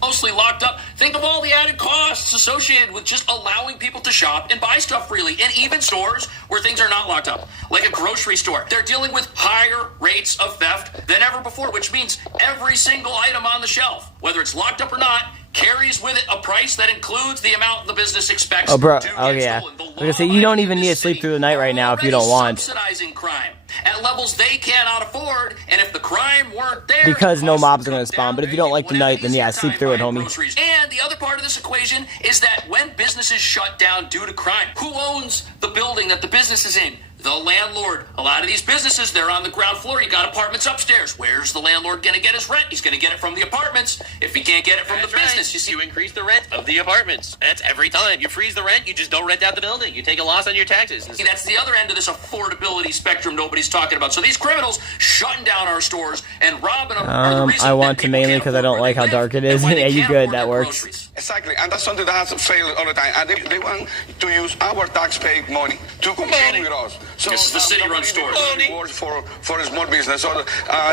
mostly locked up. Think of all the added costs associated with just allowing people to shop and buy stuff freely. And even stores where things are not locked up, like a grocery store. They're dealing with higher rates of theft than ever before, which means every single item on the shelf, whether it's locked up or not, carries with it a price that includes the amount the business expects. Oh, bro. Oh, yeah. I was gonna say, you don't even need to sleep through the night right now if you don't want. Subsidizing crime at levels they cannot afford, and if the crime weren't there, because no mobs are gonna spawn. But if you don't like the night, then yeah, sleep through it, homie. And the other part of this equation is that when businesses shut down due to crime, who owns the building that the business is in? The landlord. A lot of these businesses, they're on the ground floor. You got apartments upstairs. Where's the landlord going to get his rent? He's going to get it from the apartments. If he can't get it from the business, you see, you increase the rent of the apartments. That's every time. You freeze the rent, you just don't rent out the building. You take a loss on your taxes. See, that's the other end of this affordability spectrum nobody's talking about. So these criminals shutting down our stores and robbing them are the reason I want to mainly because I don't like how dark it is. Yeah, you good. That works. Exactly, and that's something that has failed all the time. And they want to use our tax-paid money to compete with us. So this is the city-run store. For a small business. So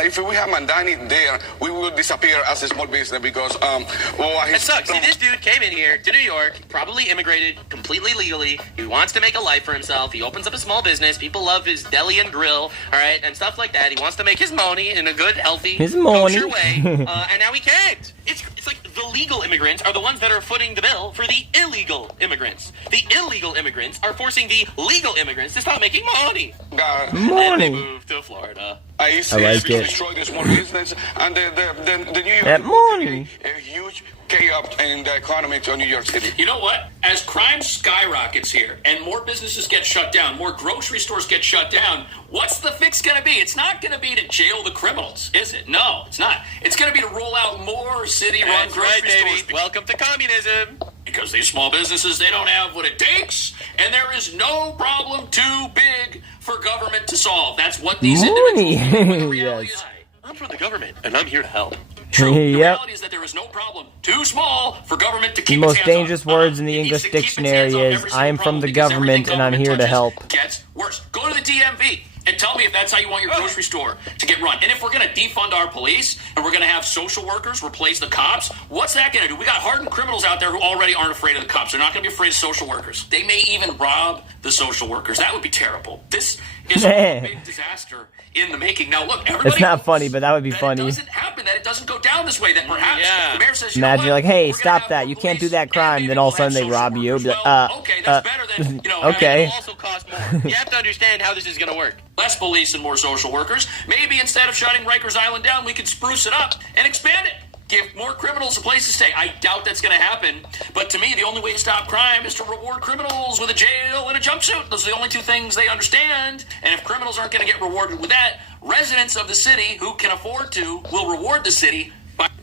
if we have Mandani there, we will disappear as a small business because it sucks. See, this dude came in here to New York, probably immigrated completely legally. He wants to make a life for himself. He opens up a small business. People love his deli and grill, all right, and stuff like that. He wants to make his money in a good, healthy, kosher way, and now he can't. It's like the legal immigrants are the ones that are footing the bill for the illegal immigrants. The illegal immigrants are forcing the legal immigrants to stop making money. And they move to Florida. I like it. Destroy the small business and the New York that morning. A huge chaos in the economy of New York City. You know what? As crime skyrockets here and more businesses get shut down, more grocery stores get shut down, what's the fix going to be? It's not going to be to jail the criminals, is it? No, it's not. It's going to be to roll out more city-run grocery stores. Welcome to communism. Because these small businesses, they don't have what it takes, and there is no problem too big for government to solve. That's what these individuals yes. I'm from the government, and I'm here to help. True. The reality is that there is no problem too small for government to keep the most dangerous words in the English dictionary is, I am from the government and I'm here to help. Gets worse. Go to the DMV and tell me if that's how you want your grocery store to get run. And if we're going to defund our police and we're going to have social workers replace the cops, what's that going to do? We got hardened criminals out there who already aren't afraid of the cops. They're not going to be afraid of social workers. They may even rob the social workers. That would be terrible. This is a big disaster in the making. Now, look, everybody. It's not funny, but that would be funny. It doesn't happen, that it doesn't go down this way, that perhaps the mayor says, imagine you're like, hey, stop that. You can't do that crime. Then all of a sudden they rob you. Like, okay, that's better than, okay. It'll also cost more. You have to understand how this is going to work. Less police and more social workers. Maybe instead of shutting Rikers Island down, we could spruce it up and expand it. Give more criminals a place to stay. I doubt that's going to happen. But to me, the only way to stop crime is to reward criminals with a jail and a jumpsuit. Those are the only two things they understand. And if criminals aren't going to get rewarded with that, residents of the city who can afford to will reward the city.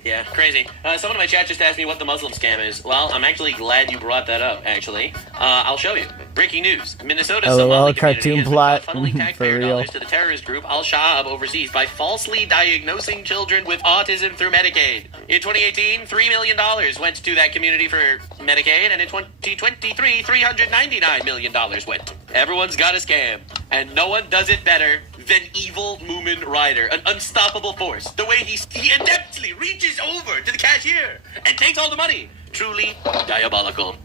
Yeah, crazy. Someone in my chat just asked me what the Muslim scam is. Well, I'm actually glad you brought that up, actually. I'll show you. Breaking news. Minnesota's LOL, Somali community cartoon has been plot. caught funneling For taxpayer real. dollars to the terrorist group Al-Shabaab overseas by falsely diagnosing children with autism through Medicaid. In 2018, $3 million went to that community for Medicaid, and in 2023, $399 million went. Everyone's got a scam, and no one does it better than evil Moomin Rider, an unstoppable force. The way he adeptly reaches over to the cashier and takes all the money. Truly diabolical.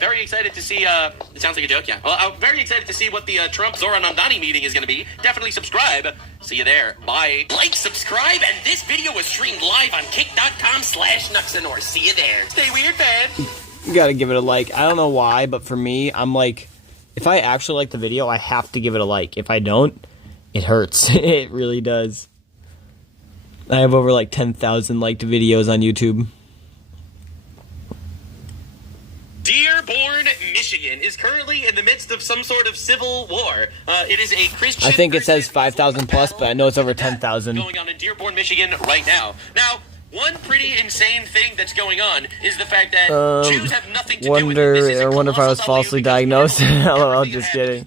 Very excited to see, it sounds like a joke, yeah. Well, I'm very excited to see what the Trump-Zoran Mamdani meeting is going to be. Definitely subscribe. See you there. Bye. Like, subscribe, and this video was streamed live on kick.com/Nuxanor. See you there. Stay weird, man. You gotta give it a like. I don't know why, but for me, I'm like, if I actually like the video, I have to give it a like. If I don't, it hurts. It really does. I have over like 10,000 liked videos on YouTube. Dearborn, Michigan is currently in the midst of some sort of civil war. It is a Christian... I think it says 5,000 plus, but I know it's over 10,000. ...going on in Dearborn, Michigan right now. Now, one pretty insane thing that's going on is the fact that Jews have nothing to do with it. I wonder if I was falsely diagnosed. I'm just kidding.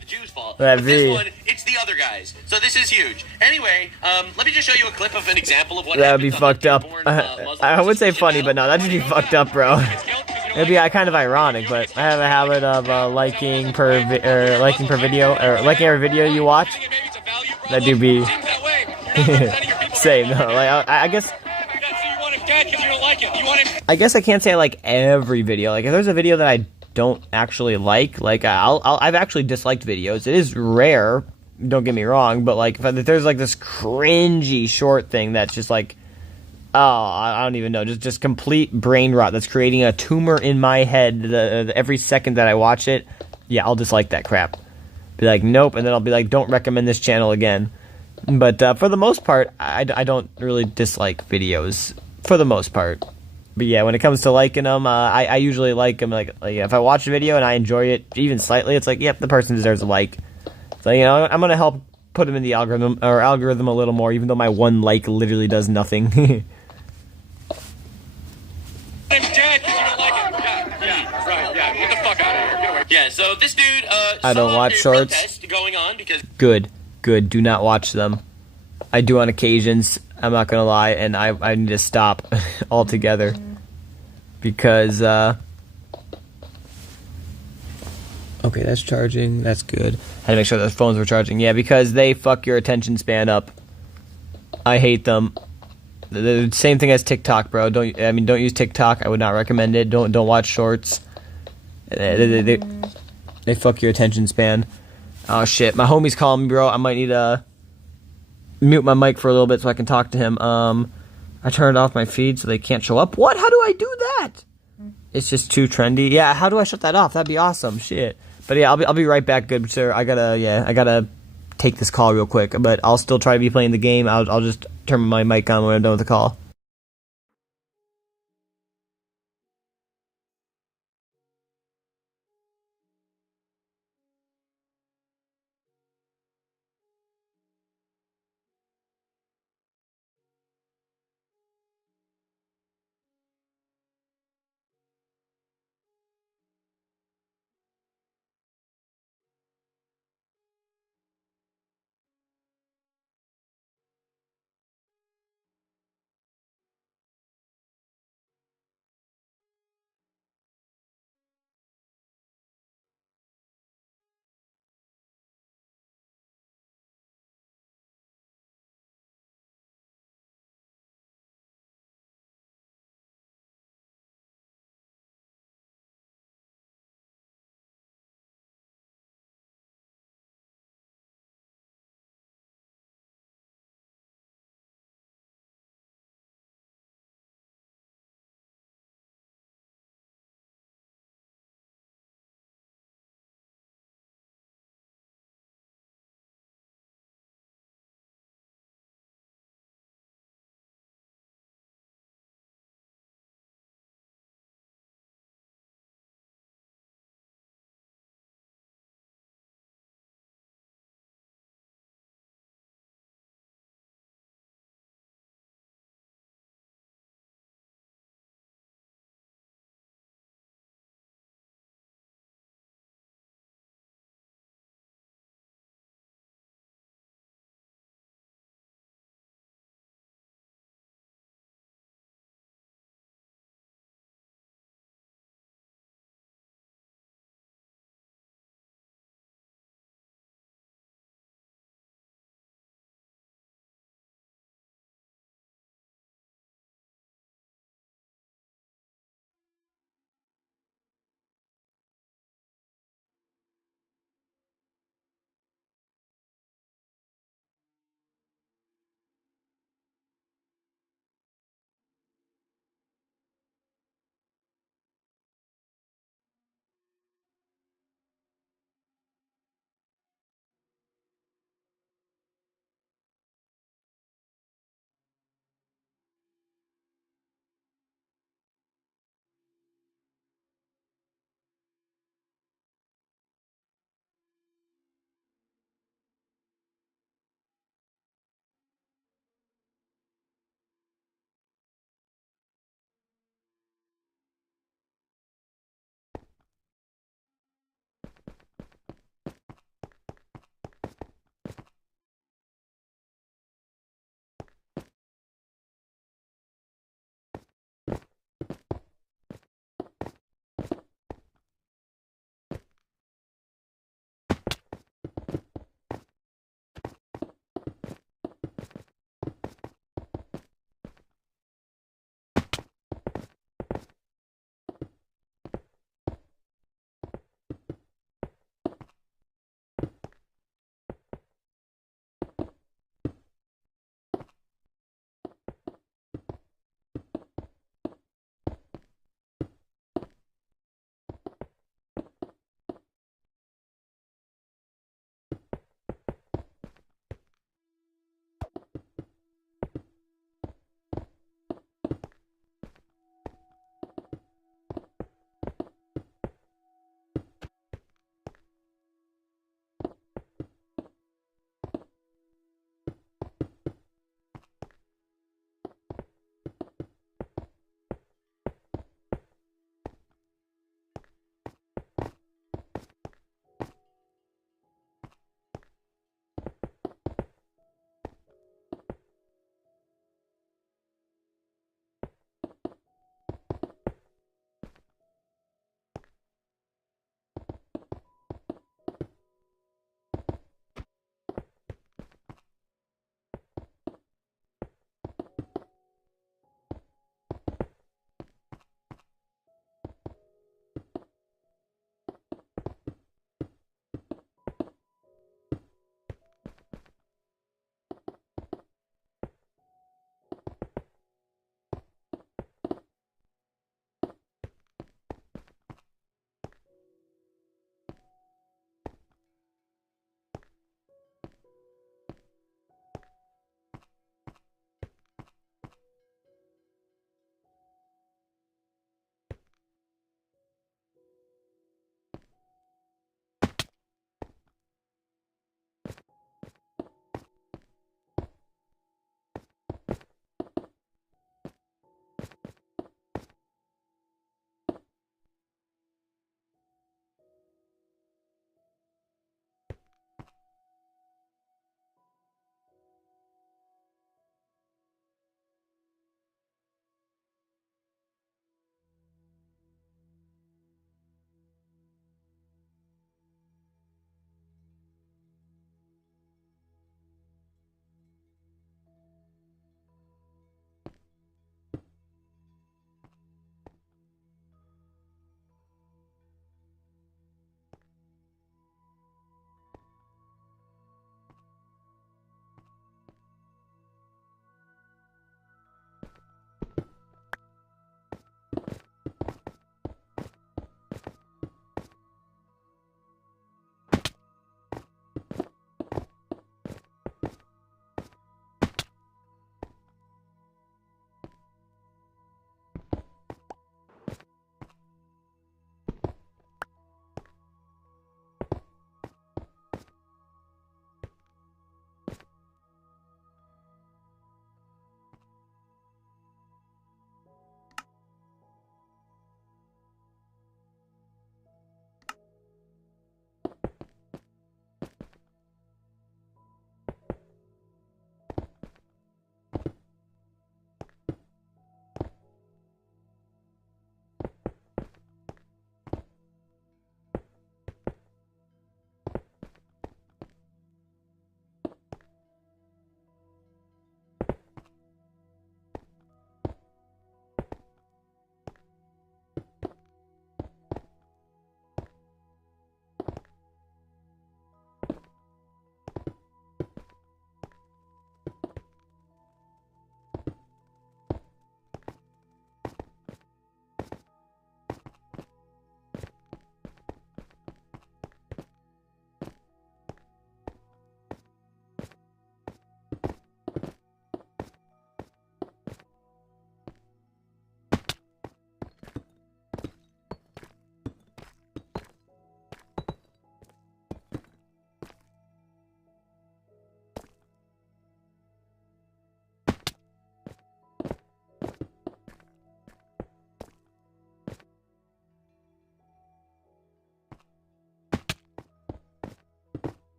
But this one, it's the other guys. So this is huge. Anyway, let me just show you a clip of an example of what That would be fucked up. I would say funny, but no, that'd just be fucked up, bro. It'd be kind of ironic, but I have a habit of liking per video, or liking every video you watch. That do be same. No, like I guess. I guess I can't say I like every video. Like if there's a video that I don't actually like I've actually disliked videos. It is rare, don't get me wrong, but like if there's like this cringy short thing that's just like, oh, I don't even know, just complete brain rot that's creating a tumor in my head every second that I watch it, yeah, I'll dislike that crap. Be like, nope, and then I'll be like, don't recommend this channel again. But for the most part, I don't really dislike videos, for the most part. But yeah, when it comes to liking them, I usually like them. Like if I watch a video and I enjoy it even slightly, it's like, yep, the person deserves a like. So, you know, I'm going to help put them in the algorithm a little more, even though my one like literally does nothing. Yeah, so this dude, I don't watch shorts. Going on because Good. Do not watch them. I do on occasions, I'm not gonna lie, and I need to stop altogether. Because, okay, that's charging, that's good. I had to make sure those phones were charging. Yeah, because they fuck your attention span up. I hate them. The same thing as TikTok, bro. Don't use TikTok. I would not recommend it. Don't watch shorts. They fuck your attention span. Oh shit, my homie's calling me, bro. I might need to mute my mic for a little bit so I can talk to him. I turned off my feed so they can't show up. What? How do I do that? It's just too trendy. Yeah, how do I shut that off? That'd be awesome. Shit. But yeah, I'll be right back, good sir. I gotta take this call real quick. But I'll still try to be playing the game. I'll just turn my mic on when I'm done with the call.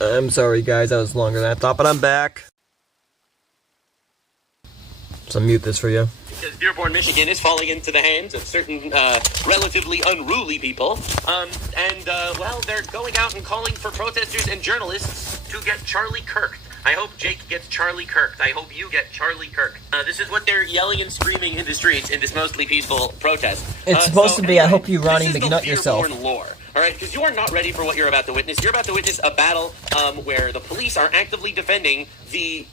I'm sorry, guys. That was longer than I thought, but I'm back. So I'll mute this for you. Because Dearborn, Michigan is falling into the hands of certain relatively unruly people. Well, they're going out and calling for protesters and journalists to get Charlie Kirk. I hope Jake gets Charlie Kirk. I hope you get Charlie Kirk. This is what they're yelling and screaming in the streets in this mostly peaceful protest. It's supposed to be, I hope you, Ronnie, McNut yourself. Dearborn lore. All right, because you are not ready for what you're about to witness. You're about to witness a battle where the police are actively defending the,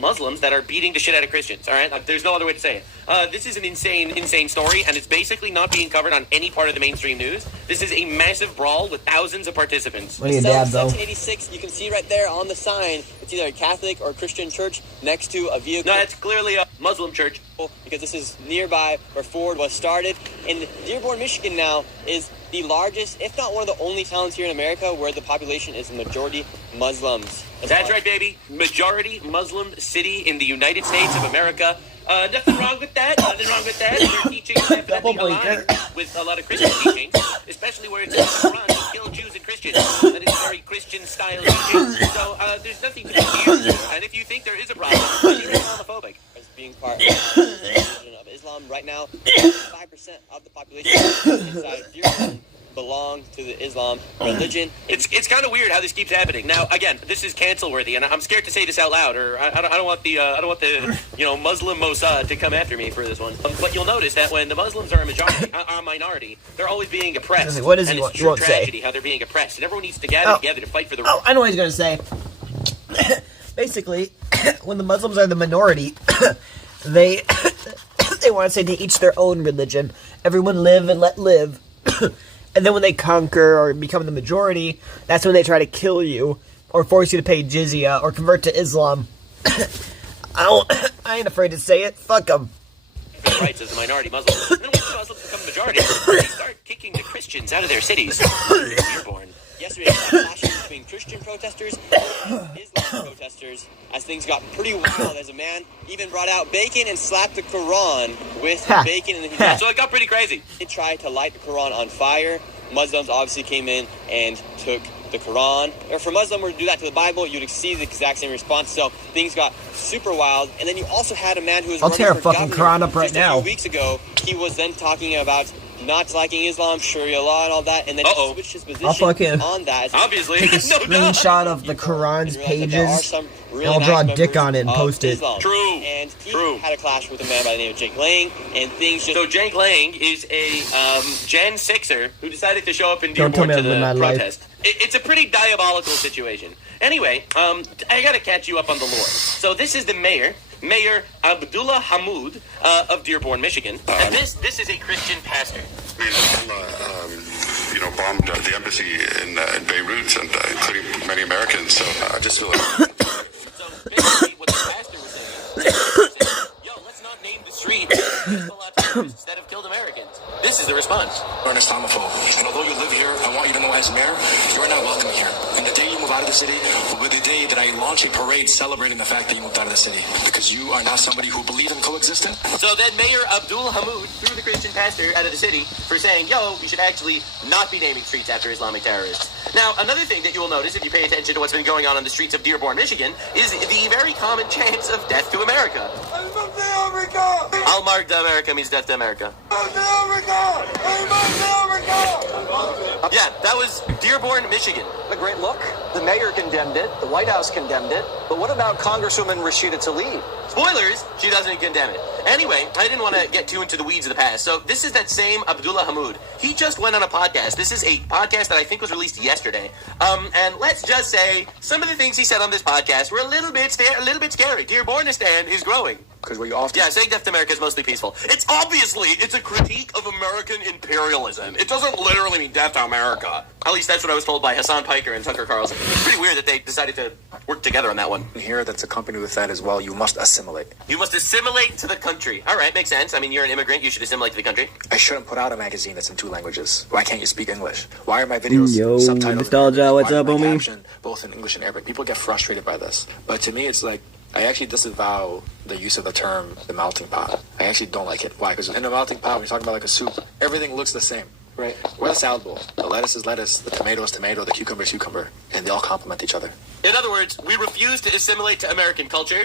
Muslims that are beating the shit out of Christians, all right? There's no other way to say it. This is an insane story, and it's basically not being covered on any part of the mainstream news. This is a massive brawl with thousands of participants. What are you, dad, though? 1786, you can see right there on the sign, it's either a Catholic or a Christian church next to a vehicle. No, it's clearly a Muslim church. Because this is nearby where Ford was started. And Dearborn, Michigan now is the largest, if not one of the only towns here in America where the population is majority Muslims. That's right, baby. Majority Muslim city in the United States of America. Nothing wrong with that. Their teachings definitely align with a lot of Christian teachings, especially where it's in the Quran to kill Jews and Christians. That is a very Christian-style teaching. So there's nothing to be feared. And if you think there is a problem, you're Islamophobic. As being part of the religion of Islam right now, 5% of the population inside of Dearborn belong to the Islam religion. It's kind of weird how this keeps happening. Now, again, this is cancel worthy, and I'm scared to say this out loud, or I don't want the Muslim Mossad to come after me for this one. But you'll notice that when the Muslims are a minority, they're always being oppressed. What is and it? It's true tragedy how they're being oppressed, and everyone needs to gather together to fight for the. Oh, I know what he's gonna say. Basically, when the Muslims are the minority, they want to say to each their own religion. Everyone live and let live. And then when they conquer or become the majority, that's when they try to kill you or force you to pay jizya or convert to Islam. I ain't afraid to say it. Fuck them. Rights as a minority Muslim. And then once the Muslims become the majority, they start kicking the Christians out of their cities. Dearborn. Yesterday, there was clashes between Christian protesters and Islam protesters as things got pretty wild as a man even brought out bacon and slapped the Quran with bacon. And so it got pretty crazy. They tried to light the Quran on fire. Muslims obviously came in and took the Quran. Or if a Muslim were to do that to the Bible, you'd see the exact same response. So things got super wild. And then you also had a man who was I'll tear a fucking governor Quran up right just now. A few weeks ago. He was then talking about not liking Islam, Sharia law, and all that, and then he switched his position on that. Obviously, take a screenshot of the Quran's pages, and I'll draw a dick on it and post it. True. And he had a clash with a man by the name of Jake Lang, and things just... So Jake Lang is a Gen 6er who decided to show up in Dearborn to the protest. It's a pretty diabolical situation. Anyway, I gotta catch you up on the lore. So this is the Mayor Abdullah Hamoud of Dearborn, Michigan. And this is a Christian pastor. Bombed the embassy in Beirut, and including many Americans. So I just feel like. So basically, what the pastor was saying, yo, let's not name the street instead of killed Americans. This is the response. You're an Islamophobe, and although you live here, I want you to know as mayor, you are not welcome here. And the day you move out of the city will be the day that I launch a parade celebrating the fact that you moved out of the city, because you are not somebody who believes in coexistence. So then Mayor Abdul Hamoud threw the Christian pastor out of the city for saying, yo, we should actually not be naming streets after Islamic terrorists. Now, another thing that you will notice if you pay attention to what's been going on the streets of Dearborn, Michigan, is the very common chants of death to America. Al-Mar to America means death to America. Yeah, that was Dearborn, Michigan. A great look. The mayor condemned it. The White House condemned it. But what about Congresswoman Rashida Tlaib? Spoilers, she doesn't condemn it. Anyway, I didn't want to get too into the weeds of the past. So this is that same Abdullah Hamoud. He just went on a podcast. This is a podcast that I think was released yesterday. And let's just say some of the things he said on this podcast were a little bit scary. Dearbornistan is growing. Because what you often... Yeah, saying death to America is mostly peaceful. It's a critique of American imperialism. It doesn't literally mean death to America. At least that's what I was told by Hassan Piker and Tucker Carlson. It's pretty weird that they decided to work together on that one. Here, that's accompanied with that as well. You must assimilate. You must assimilate to the country. All right, makes sense. I mean, you're an immigrant. You should assimilate to the country. I shouldn't put out a magazine that's in 2 languages. Why can't you speak English? Why are my videos subtitled? Nostalgia, what's up, homie? Caption both in English and Arabic. People get frustrated by this. But to me, it's like, I actually disavow the use of the term the melting pot. I actually don't like it. Why? Because in a melting pot, when you're talking about like a soup, everything looks the same. Right. We're the salad bowl. The lettuce is lettuce, the tomato is tomato, the cucumber is cucumber, and they all complement each other. In other words, we refuse to assimilate to American culture.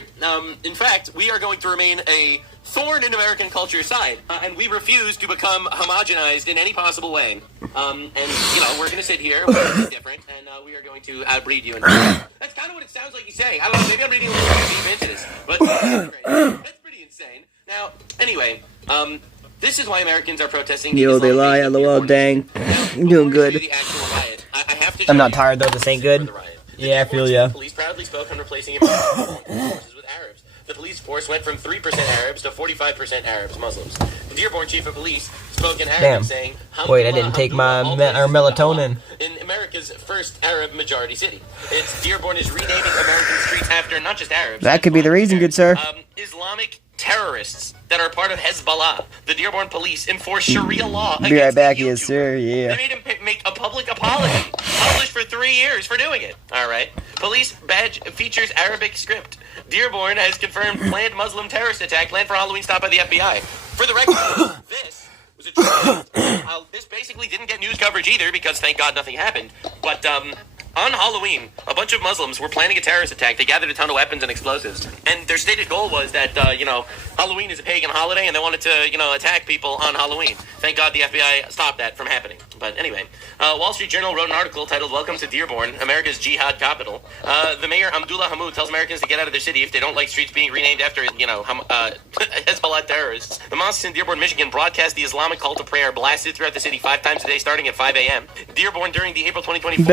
In fact, we are going to remain a thorn in American culture's side, and we refuse to become homogenized in any possible way. And, we're going to sit here, we're going to be different, and we are going to outbreed you. That's kind of what it sounds like you say. I don't know, maybe I'm reading a little bit deep into this, but that's pretty insane. Now, anyway, this is why Americans are protesting. Yo, they lie. LOL, dang. I'm doing good. I'm not tired though. This ain't good. Yeah, I feel ya. Police proudly spoke on replacing forces with Arabs. The police force went from 3% Arabs to 45% Arabs, Muslims. The Dearborn chief of police spoke in Arabic, saying, "Wait, I didn't take my melatonin." In America's first Arab majority city, Dearborn is renaming American streets after not just Arabs. That could be the reason, good sir. Islamic terrorists that are part of Hezbollah. The Dearborn police enforce Sharia law. Be right back, yes sir. Yeah. They made him make a public apology, published for 3 years for doing it. All right. Police badge features Arabic script. Dearborn has confirmed planned Muslim terrorist attack planned for Halloween stop by the FBI. For the record, this was a true. This basically didn't get news coverage either because thank God nothing happened. But on Halloween, a bunch of Muslims were planning a terrorist attack. They gathered a ton of weapons and explosives. And their stated goal was that, Halloween is a pagan holiday and they wanted to, attack people on Halloween. Thank God the FBI stopped that from happening. But anyway, Wall Street Journal wrote an article titled "Welcome to Dearborn, America's Jihad Capital." The mayor, Abdullah Hammoud, tells Americans to get out of their city if they don't like streets being renamed after, Hezbollah terrorists. The mosques in Dearborn, Michigan broadcast the Islamic call to prayer blasted throughout the city 5 times a day starting at 5 a.m. Dearborn during the April 2024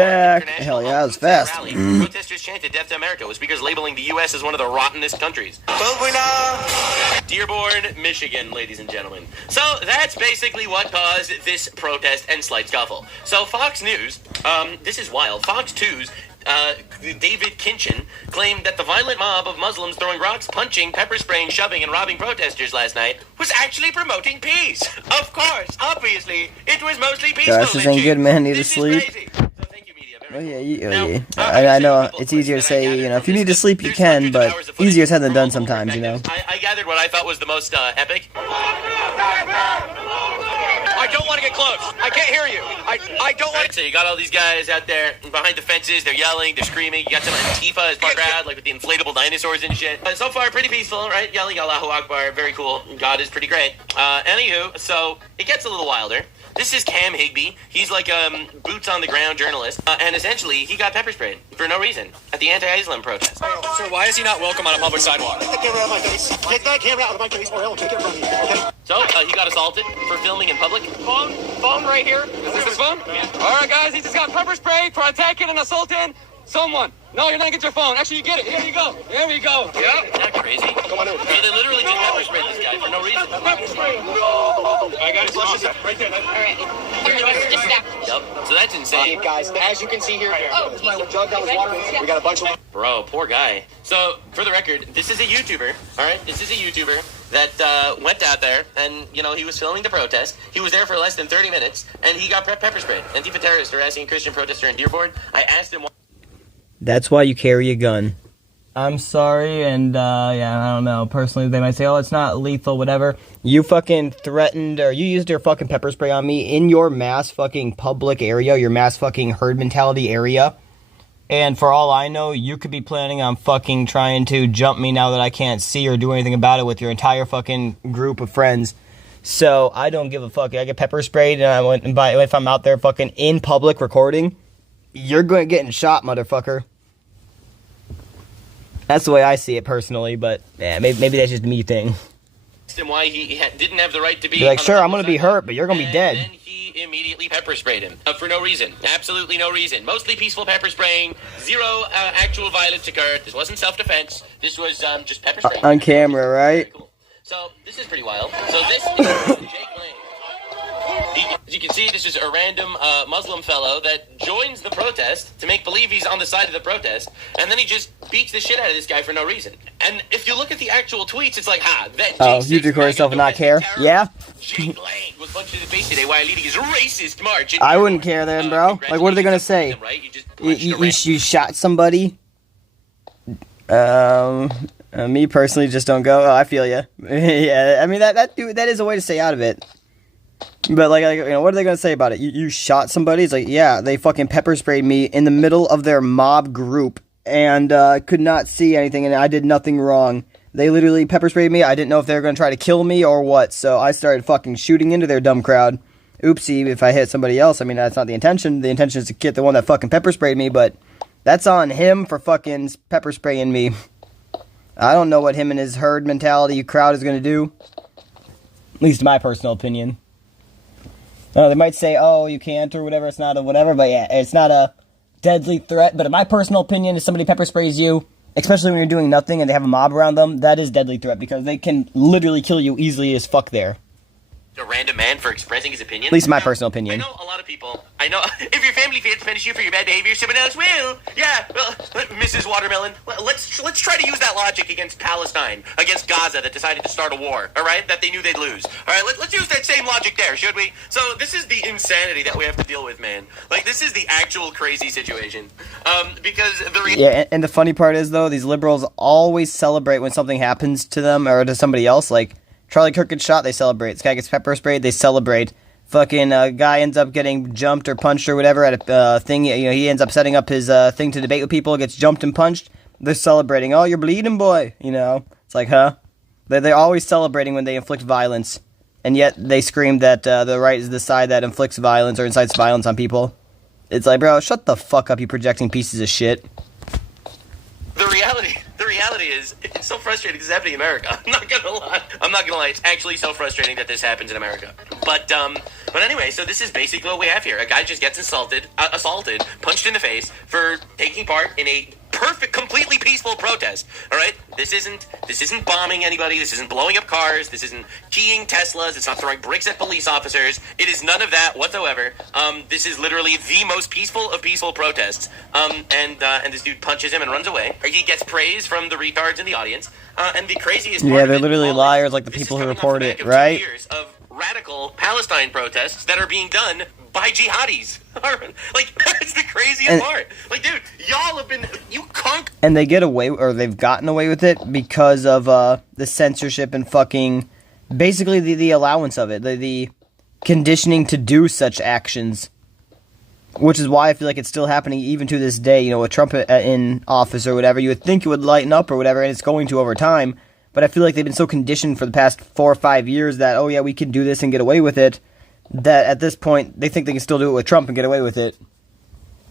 Hell yeah, that was fast. Protesters chanted "Death to America" with speakers labeling the U.S. as one of the rottenest countries. Dearborn, Michigan, ladies and gentlemen. So that's basically what caused this protest and slight scuffle. So Fox News, this is wild. Fox 2's David Kinchin claimed that the violent mob of Muslims throwing rocks, punching, pepper spraying, shoving, and robbing protesters last night was actually promoting peace. Of course, obviously, it was mostly peaceful. Gosh, this ain't good, man. Need to sleep. Oh yeah, I know it's easier to say, if you need to sleep, you can, but easier said than done sometimes, I gathered what I thought was the most epic. I don't want to get close. I can't hear you. I don't want to. So you got all these guys out there behind the fences. They're yelling. They're screaming. You got some Antifa as part crowd, like with the inflatable dinosaurs and shit. But so far, pretty peaceful, right? Yelling Allahu Akbar. Very cool. God is pretty great. Anywho, so it gets a little wilder. This is Cam Higbee. He's like a boots-on-the-ground journalist. And essentially, he got pepper sprayed for no reason at the anti-Islam protest. Sir, why is he not welcome on a public sidewalk? Get that camera out of my face. Get that camera out of my face or I'll take it from you, okay? So, he got assaulted for filming in public. Phone right here. Is this his phone? Yeah. All right, guys, he just got pepper sprayed for attacking and assaulting someone. No, you're not gonna get your phone. Actually, you get it. Here you go. There we go. Yep. Isn't that crazy? Come on in. So they literally just pepper sprayed this guy for no reason. Pepper spray. No. I got it. Right there. All right. Just stop. Yep. So that's insane. Guys, as you can see here, this is my jug that was water. We got a bunch of... Bro, poor guy. So, for the record, this is a YouTuber, all right? This is a YouTuber that went out there and, he was filming the protest. He was there for less than 30 minutes, and he got pepper sprayed. Antifa terrorists harassing a Christian protester in Dearborn. I asked him why. That's why you carry a gun. I'm sorry, and I don't know. Personally, they might say, "Oh, it's not lethal, whatever." You fucking threatened, or you used your fucking pepper spray on me in your mass fucking public area, your mass fucking herd mentality area. And for all I know, you could be planning on fucking trying to jump me now that I can't see or do anything about it with your entire fucking group of friends. So I don't give a fuck. I get pepper sprayed, and if I'm out there fucking in public recording, you're going to get shot, motherfucker. That's the way I see it personally, but yeah, maybe that's just a me thing. And why he didn't have the right to be. You're like, sure, I'm going to be hurt, but you're going to be dead. And then he immediately pepper sprayed him for no reason. Absolutely no reason. Mostly peaceful pepper spraying. Zero actual violence occurred. This wasn't self-defense. This was just pepper spraying. On camera, right? Cool. So this is pretty wild. So this is Jake Lane. As you can see, this is a random Muslim fellow that joins the protest to make believe he's on the side of the protest, and then he just beats the shit out of this guy for no reason. And if you look at the actual tweets, it's like, that you record yourself and not care? Yeah? Jake Lane was punched in the face today while leading his racist march. I wouldn't care then, bro. Like, what are they going to say? You shot somebody? Me personally just don't go, oh, I feel ya. Yeah, I mean, that is a way to stay out of it. But like, you know, what are they gonna say about it? You shot somebody? It's like, yeah, they fucking pepper sprayed me in the middle of their mob group and could not see anything, and I did nothing wrong. They literally pepper sprayed me. I didn't know if they were gonna try to kill me or what, so I started fucking shooting into their dumb crowd. Oopsie, if I hit somebody else, I mean, that's not the intention. The intention is to get the one that fucking pepper sprayed me, but that's on him for fucking pepper spraying me. I don't know what him and his herd mentality crowd is gonna do. At least in my personal opinion. They might say, oh, you can't or whatever, it's not a whatever, but yeah, it's not a deadly threat. But in my personal opinion, if somebody pepper sprays you, especially when you're doing nothing and they have a mob around them, that is deadly threat because they can literally kill you easily as fuck there. A random man for expressing his opinion? At least my personal opinion. I know a lot of people. I know if your family fails to punish you for your bad behavior, someone else will. Yeah, well, Mrs. Watermelon, let's try to use that logic against Palestine, against Gaza that decided to start a war, all right, that they knew they'd lose. All right, let's use that same logic there, should we? So this is the insanity that we have to deal with, man. Like, this is the actual crazy situation. Because yeah, and the funny part is, though, these liberals always celebrate when something happens to them or to somebody else, like Charlie Kirk gets shot, they celebrate. This guy gets pepper sprayed, they celebrate. Fucking guy ends up getting jumped or punched or whatever at a thing. You know, he ends up setting up his thing to debate with people, gets jumped and punched. They're celebrating. Oh, you're bleeding, boy. You know, it's like, huh? They're always celebrating when they inflict violence, and yet they scream that the right is the side that inflicts violence or incites violence on people. It's like, bro, shut the fuck up, you projecting pieces of shit. The reality is, it's so frustrating because it's happening in America. I'm not gonna lie. It's actually so frustrating that this happens in America. But anyway, so this is basically what we have here. A guy just gets assaulted, punched in the face for taking part in a completely peaceful protest. All right, this isn't bombing anybody. This isn't blowing up cars. This isn't keying Teslas. It's not throwing bricks at police officers. It is none of that whatsoever. This is literally the most peaceful of peaceful protests. And this dude punches him and runs away. He gets praise from the retards in the audience. And the craziest part yeah, they're literally liars like the people who report it, right? Years of radical Palestine protests that are being done by jihadis. Like, that's the craziest part. Like, dude, y'all have been, and they get away, or they've gotten away with it because of the censorship and fucking, basically the allowance of it, the conditioning to do such actions. Which is why I feel like it's still happening even to this day, you know, with Trump in office or whatever. You would think it would lighten up or whatever, and it's going to over time. But I feel like they've been so conditioned for the past 4 or 5 years that, oh yeah, we can do this and get away with it, that at this point, they think they can still do it with Trump and get away with it.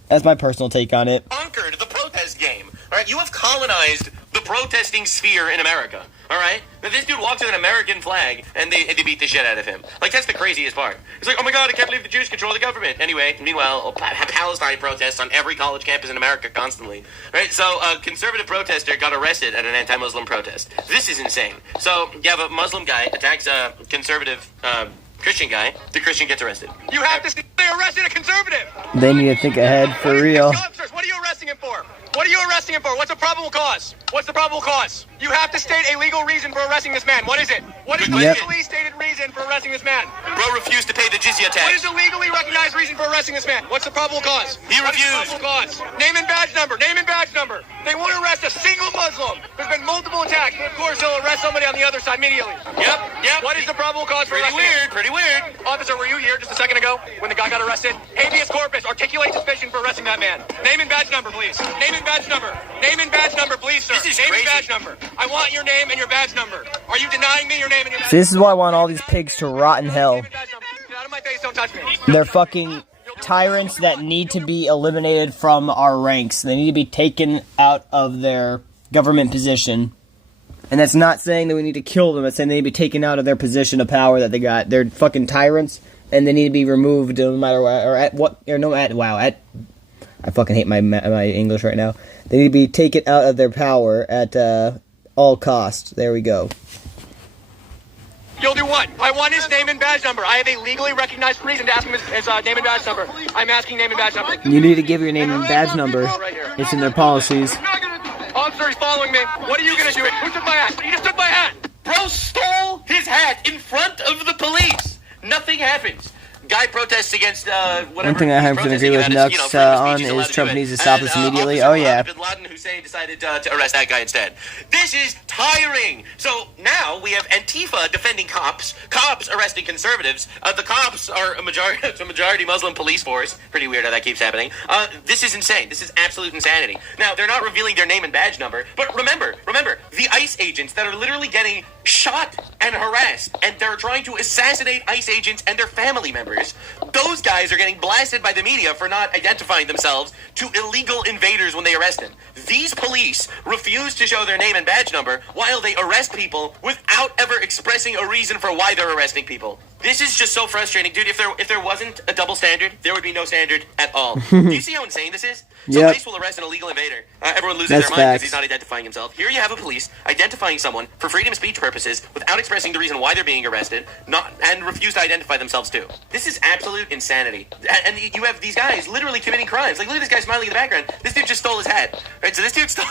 That's my personal take on it. Conquered the protest game. All right, you have colonized the protesting sphere in America. All right, now, this dude walks with an American flag and they beat the shit out of him. Like, that's the craziest part. It's like, oh my god, I can't believe the Jews control the government. Anyway, meanwhile, Palestine protests on every college campus in America constantly. Right, so a conservative protester got arrested at an anti-Muslim protest. This is insane. So you have a Muslim guy attacks a conservative Christian guy. The Christian gets arrested. You have to stay arrested a conservative. They need to think ahead for real. Officers, what are you arresting him for? What are you arresting him for? What's the probable cause? What's the probable cause? You have to state a legal reason for arresting this man. What is it? What is the legally stated reason for arresting this man? Bro refused to pay the jizya tax. What is the legally recognized reason for arresting this man? What's the probable cause? He refused. What is the probable cause? Name and badge number. Name and badge number. They won't arrest a single Muslim. There's been multiple attacks, but of course they'll arrest somebody on the other side immediately. Yep. What is the probable cause for arresting him? Pretty weird. Officer, were you here just a second ago when the guy got arrested? Habeas corpus. Articulate suspicion for arresting that man. Name and badge number, please. Name and badge number. Name and badge number, please, sir. This is name crazy. And badge number. I want your name and your badge number. Are you denying me your name and your badge See, this is why I want all these pigs to rot in hell. Get out of my face, don't touch me. They're fucking tyrants that need to be eliminated from our ranks. They need to be taken out of their government position. And that's not saying that we need to kill them. It's saying they need to be taken out of their position of power that they got. They're fucking tyrants, and they need to be removed no matter what, or at what, or no, at, wow, at, I fucking hate my English right now. They need to be taken out of their power at all costs. There we go. You'll do what? I want his name and badge number. I have a legally recognized reason to ask him his name and badge number. I'm asking name and badge number. You need to give your name and badge number. It's in their policies. Officer, he's following me. What are you going to do? Who took my hat? He just took my hat. Bro stole his hat in front of the police. Nothing happens. Guy protests against whatever. One thing I have to agree with Nux on is Trump needs to stop this immediately. Oh yeah. Bin Laden Hussein decided to arrest that guy instead. This is tiring. So now we have Antifa defending cops, cops arresting conservatives. The cops are a majority Muslim police force. Pretty weird how that keeps happening. This is insane. This is absolute insanity. Now, they're not revealing their name and badge number, but remember, the ICE agents that are literally getting shot and harassed, and they're trying to assassinate ICE agents and their family members. Those guys are getting blasted by the media for not identifying themselves to illegal invaders when they arrest them. These police refuse to show their name and badge number while they arrest people without ever expressing a reason for why they're arresting people. This is just so frustrating, dude. If there wasn't a double standard, there would be no standard at all. Do you see how insane this is? So police will arrest an illegal invader. Everyone loses their mind because he's not identifying himself. Here you have a police identifying someone for freedom of speech purposes without expressing the reason why they're being arrested, and refuse to identify themselves too. This is absolute insanity. And you have these guys literally committing crimes. Like, look at this guy smiling in the background. This dude just stole his hat. Right? So this dude stole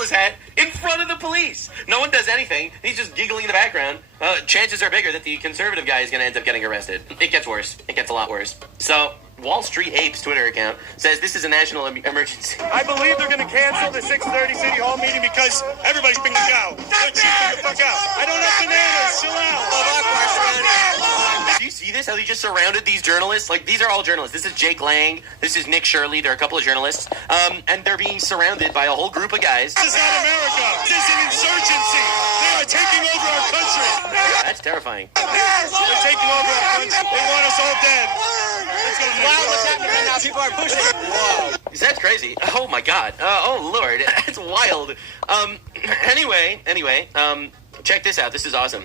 his hat in front of the police. No one does anything. He's just giggling in the background. Chances are bigger that the conservative guy is going to end up getting arrested. It gets worse. It gets a lot worse. So, Wall Street Apes Twitter account says this is a national emergency. I believe they're going to cancel the 6:30 City Hall meeting because everybody's being a cow. Let's get the fuck out. I don't have bananas. Chill out. Do you see this? How they just surrounded these journalists? Like, these are all journalists. This is Jake Lang. This is Nick Shirley. They're a couple of journalists. And they're being surrounded by a whole group of guys. This is not America. This is an insurgency. They are taking over our country. That's terrifying. They're taking over our country. They want us all dead. Wow, what's happening right now? People are pushing. Wow. That's crazy. Oh my god. Oh lord. That's wild. Anyway, check this out. This is awesome.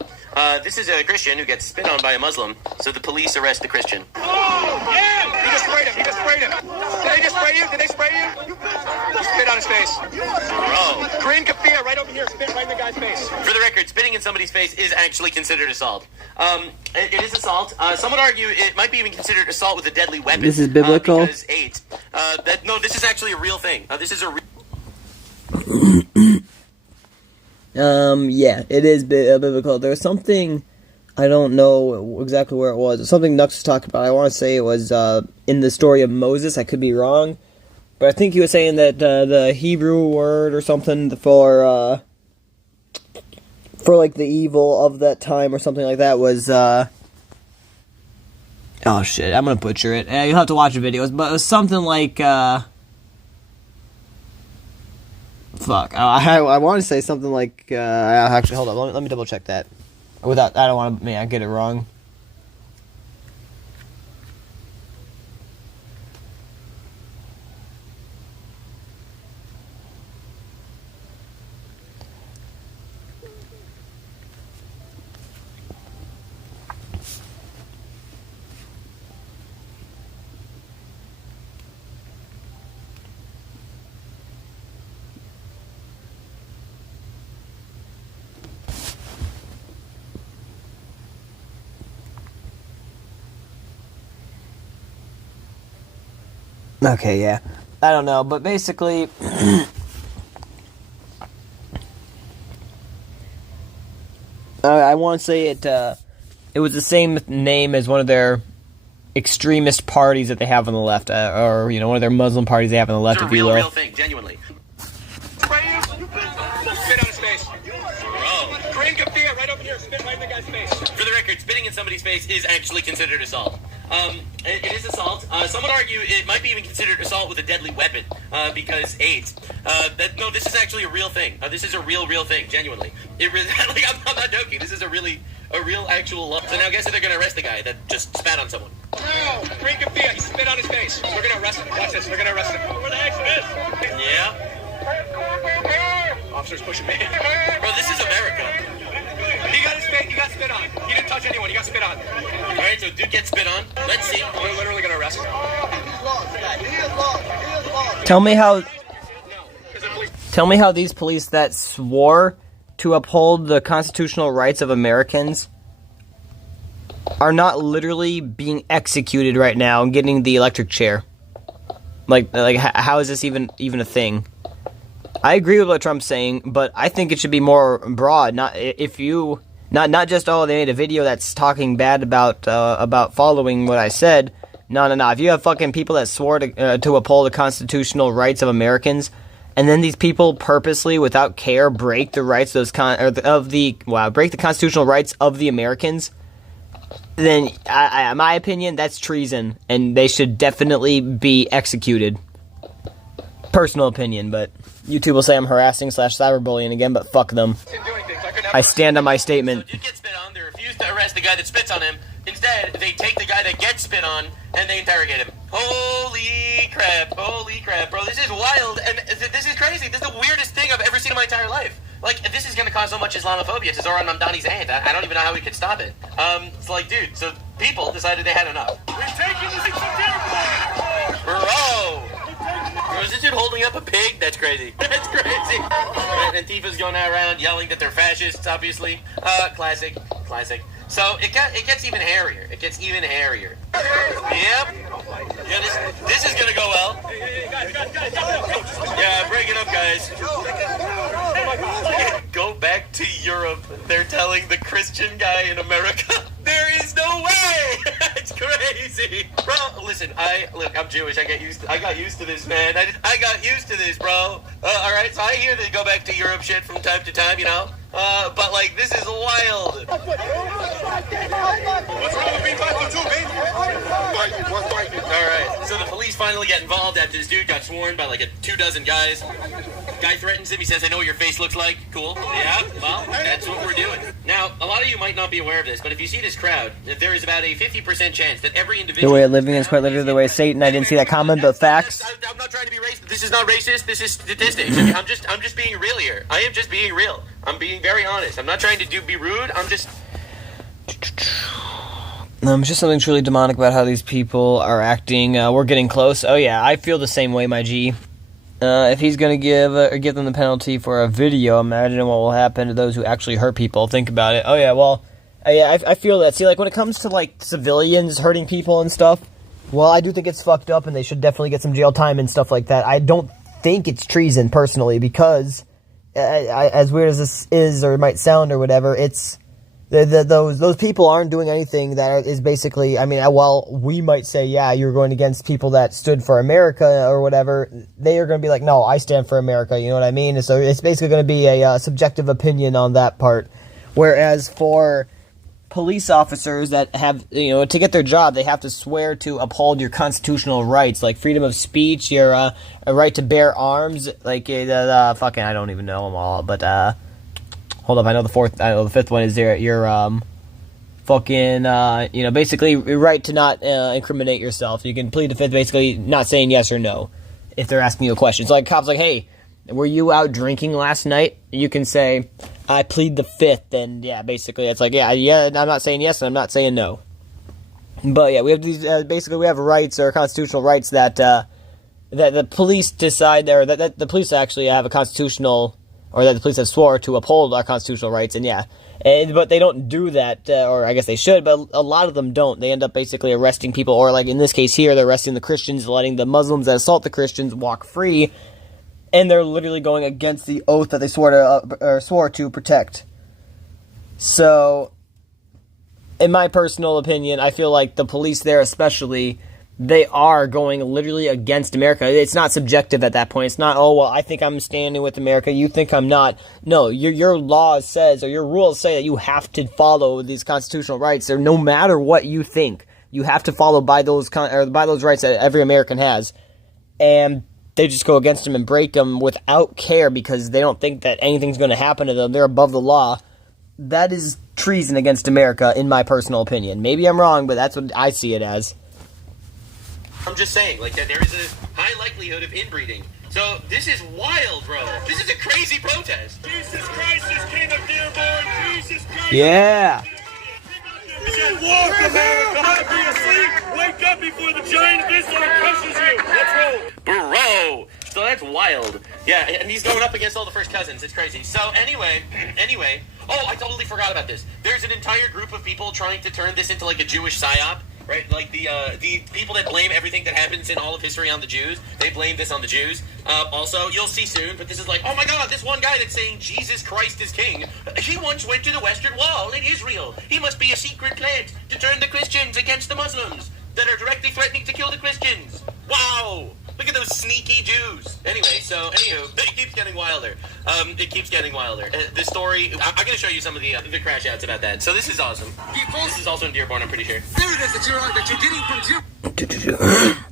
This is a Christian who gets spit on by a Muslim, so the police arrest the Christian. Oh, yeah! He just sprayed him. Did they just spray you? Did they spray you? Spit on his face. Bro. Green kafir right over here. Spit right in the guy's face. For the record, spitting in somebody's face is actually considered assault. It is assault. Some would argue it might be even considered assault with a deadly weapon. This is biblical. Because no, this is actually a real thing. This is a real... Yeah, it is biblical. There was something, I don't know exactly where it was. Something Nux was talking about. I want to say it was in the story of Moses. I could be wrong, but I think he was saying that the Hebrew word or something for like the evil of that time or something like that was oh shit, I'm gonna butcher it. You'll have to watch the videos, but it was something like fuck. I want to say something like actually hold on. Let me double check that. I don't want to get it wrong. Okay, yeah. I don't know, but basically I want to say it was the same name as one of their extremist parties that they have on the left, or one of their Muslim parties they have on the left, it's if you will. Real thing, genuinely. Spit on his face. Bro. Green kafir right over here. Spit right in the guy's face. For the record, spitting in somebody's face is actually considered assault. It is assault. Some would argue it might be even considered assault with a deadly weapon, because AIDS. No, this is actually a real thing. This is a real thing, genuinely. It really, like, I'm not joking. This is a real actual law. So now guess if they're going to arrest the guy that just spat on someone. No! Green kafir, he spit on his face. We're going to arrest him. Watch this. They're going to arrest him. Where the heck is this? Yeah. Officer's pushing me. Bro, this is America. He got spit on. He didn't touch anyone. He got spit on. Alright, so dude gets spit on. Let's see. We're literally going to arrest him. Tell me how these police that swore to uphold the constitutional rights of Americans are not literally being executed right now and getting the electric chair. Like how is this even a thing? I agree with what Trump's saying, but I think it should be more broad. Not just they made a video that's talking bad about following what I said. No. If you have fucking people that swore to uphold the constitutional rights of Americans, and then these people purposely, without care, break the rights break the constitutional rights of the Americans, then, in my opinion, that's treason, and they should definitely be executed. Personal opinion, but YouTube will say I'm harassing / cyberbullying again, but fuck them. I stand on my statement. So dude gets spit on, they refuse to arrest the guy that spits on him. Instead, they take the guy that gets spit on, and they interrogate him. Holy crap, bro, this is wild, and this is crazy. This is the weirdest thing I've ever seen in my entire life. Like, this is gonna cause so much Islamophobia to Zoran Mamdani's end. I don't even know how we could stop it. It's like, dude, so people decided they had enough. We're taking this to Bro, is this dude holding up a pig? That's crazy. That's crazy. Right, Antifa's going around yelling that they're fascists, obviously. Classic. So it gets even hairier. It gets even hairier. Yep. Yeah, this is gonna go well. Yeah, break it up, guys. Go back to Europe. They're telling the Christian guy in America, there is no way. It's crazy, bro. Listen, I'm Jewish. I got used to this, man. I got used to this, bro. All right, so I hear they go back to Europe shit from time to time, you know. But like, this is wild. What's wrong with being Bible too, baby? Alright, so the police finally get involved after this dude got sworn by like 24 guys. Guy threatens him, he says, I know what your face looks like. Cool. Yeah, well, that's what we're doing. Now, a lot of you might not be aware of this, but if you see this crowd, there is about a 50% chance that every individual... The way of living is quite literally the way of Satan. I didn't see that comment, but facts. I'm not trying to be racist. This is not racist. This is statistics. I'm just being real here. I am just being real. I'm being very honest. I'm not trying to be rude. I'm just... It's just something truly demonic about how these people are acting. We're getting close. Oh yeah, I feel the same way, my G. If he's gonna give them the penalty for a video, imagine what will happen to those who actually hurt people. Think about it. Oh yeah, well, I feel that. See, like when it comes to like civilians hurting people and stuff, well, I do think it's fucked up, and they should definitely get some jail time and stuff like that. I don't think it's treason personally, because as weird as this is or it might sound or whatever, it's. Those people aren't doing anything that is basically, I mean, while we might say, yeah, you're going against people that stood for America or whatever, they are going to be like, no, I stand for America, you know what I mean? So it's basically going to be a subjective opinion on that part. Whereas for police officers that have, to get their job, they have to swear to uphold your constitutional rights, like freedom of speech, your a right to bear arms, like fucking, I don't even know them all, but, hold up, I know the fifth one is your basically right to not incriminate yourself. You can plead the fifth, basically not saying yes or no if they're asking you a question. So like cops like, hey, were you out drinking last night? You can say, I plead the fifth, and yeah, basically it's like, yeah, I'm not saying yes and I'm not saying no. But yeah, we have these basically we have rights or constitutional rights that the police decide, or that the police actually have a constitutional. Or that the police have swore to uphold our constitutional rights, but they don't do that, or I guess they should, but a lot of them don't. They end up basically arresting people, or like in this case here, they're arresting the Christians, letting the Muslims that assault the Christians walk free, and they're literally going against the oath that they swore to protect. So, in my personal opinion, I feel like the police there especially, they are going literally against America. It's not subjective at that point. It's not, oh, well, I think I'm standing with America, you think I'm not. No, your law says, or your rules say that you have to follow these constitutional rights, or no matter what you think, you have to follow by those rights that every American has. And they just go against them and break them without care because they don't think that anything's going to happen to them. They're above the law. That is treason against America, in my personal opinion. Maybe I'm wrong, but that's what I see it as. I'm just saying, like, that there is a high likelihood of inbreeding. So, this is wild, bro. This is a crazy protest. Jesus Christ is King of Dearborn. Jesus Christ. Yeah. Walk, America. Be asleep. Wake up before the giant of Islam crushes you. Let's roll. Bro. So that's wild. Yeah, and he's going up against all the first cousins. It's crazy. So, anyway. Oh, I totally forgot about this. There's an entire group of people trying to turn this into, like, a Jewish psyop. Right, like the people that blame everything that happens in all of history on the Jews, they blame this on the Jews. Also, you'll see soon, but this is like, oh my God, this one guy that's saying Jesus Christ is king, he once went to the Western Wall in Israel. He must be a secret plant to turn the Christians against the Muslims that are directly threatening to kill the Christians. Wow! Look at those sneaky Jews. Anyway, so anywho, it keeps getting wilder. The story. I'm going to show you some of the crash outs about that. So this is awesome. This is also in Dearborn, I'm pretty sure. There it is that you're getting from Dearborn.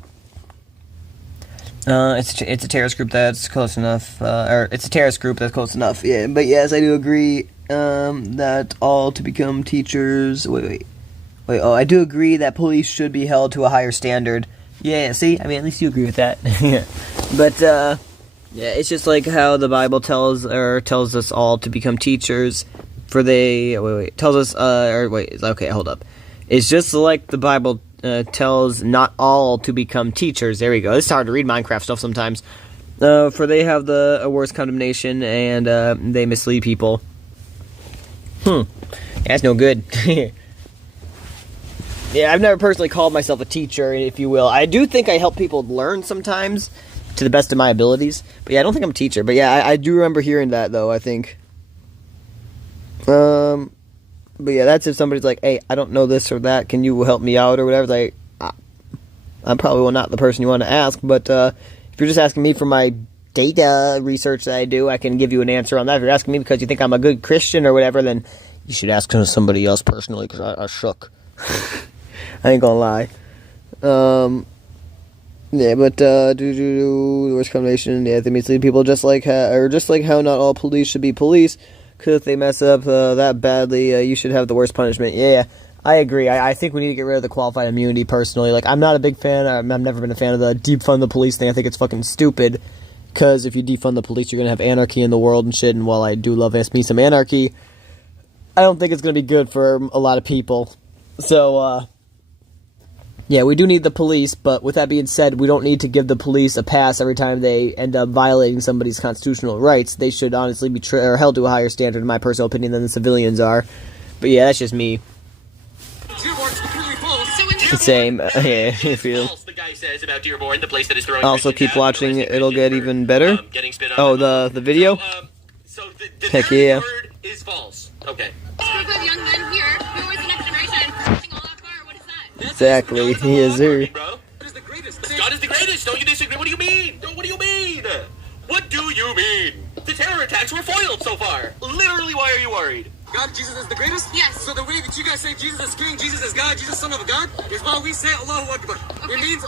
It's a terrorist group that's close enough, or it's a terrorist group that's close enough, yeah. But yes, I do agree, that all to become teachers, I do agree that police should be held to a higher standard. Yeah, see, I mean, at least you agree with that. But, yeah, it's just like how the Bible tells us all to become teachers, tells us, okay, hold up. It's just like the Bible tells not all to become teachers. There we go. It's hard to read Minecraft stuff sometimes. For they have a worse condemnation, and they mislead people. That's no good. Yeah, I've never personally called myself a teacher, if you will. I do think I help people learn sometimes, to the best of my abilities. But yeah, I don't think I'm a teacher. But yeah, I do remember hearing that, though, I think. But yeah, that's if somebody's like, hey, I don't know this or that, can you help me out or whatever. Like, I'm probably not the person you want to ask, but if you're just asking me for my data research that I do, I can give you an answer on that. If you're asking me because you think I'm a good Christian or whatever, then you should ask somebody else personally, because I shook. I ain't gonna lie. Yeah, but the worst combination, yeah, they mislead people just like how not all police should be police. Because if they mess up that badly, you should have the worst punishment. Yeah, I agree. I think we need to get rid of the qualified immunity, personally. Like, I'm not a big fan. I've never been a fan of the defund the police thing. I think it's fucking stupid. Because if you defund the police, you're going to have anarchy in the world and shit. And while I do love me some anarchy, I don't think it's going to be good for a lot of people. So, yeah, we do need the police, but with that being said, we don't need to give the police a pass every time they end up violating somebody's constitutional rights. They should honestly be held to a higher standard, in my personal opinion, than the civilians are. But yeah, that's just me. The same, yeah, if you the guy says about Dearborn, the place that is throwing also keep watching, it'll get even better. Oh, the video? The Heck yeah. word is false. Okay. Young men here who is the next generation. What is that? Exactly, he is here. God is the greatest. Don't you disagree? What do you mean? What do you mean? What do you mean? The terror attacks were foiled so far. Literally, why are you worried? God, Jesus is the greatest? Yes. So the way that you guys say Jesus is King, Jesus is God, Jesus is Son of God, is why we say Allahu Akbar. Okay. It means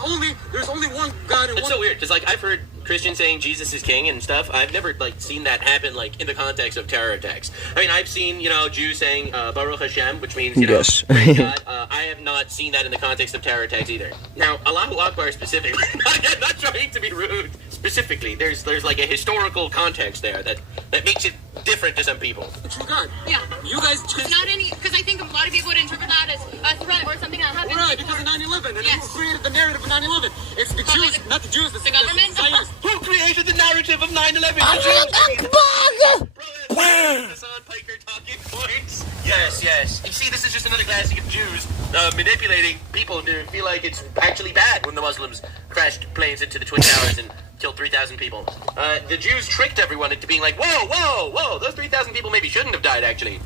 there's only one God and That's one... so weird, because, like, I've heard Christians saying Jesus is King and stuff. I've never, like, seen that happen, like, in the context of terror attacks. I mean, I've seen, Jews saying Baruch Hashem, which means, yes. Praise God. I have not seen that in the context of terror attacks either. Now, Allahu Akbar specifically, I'm not trying to be rude. Specifically, there's like a historical context there that makes it different to some people. True God. Yeah. You guys... It's not any... Because I think a lot of people would interpret that as a threat or something that happened. Right, because of 9/11. And who created the narrative of 9/11? It's the Jews, not the Jews. The government? Who created the narrative of 9/11? Yes. You see, this is just another classic of Jews manipulating people to feel like it's actually bad when the Muslims crashed planes into the Twin Towers and killed 3,000 people. The Jews tricked everyone into being like, whoa, those 3,000 people maybe shouldn't have died, actually.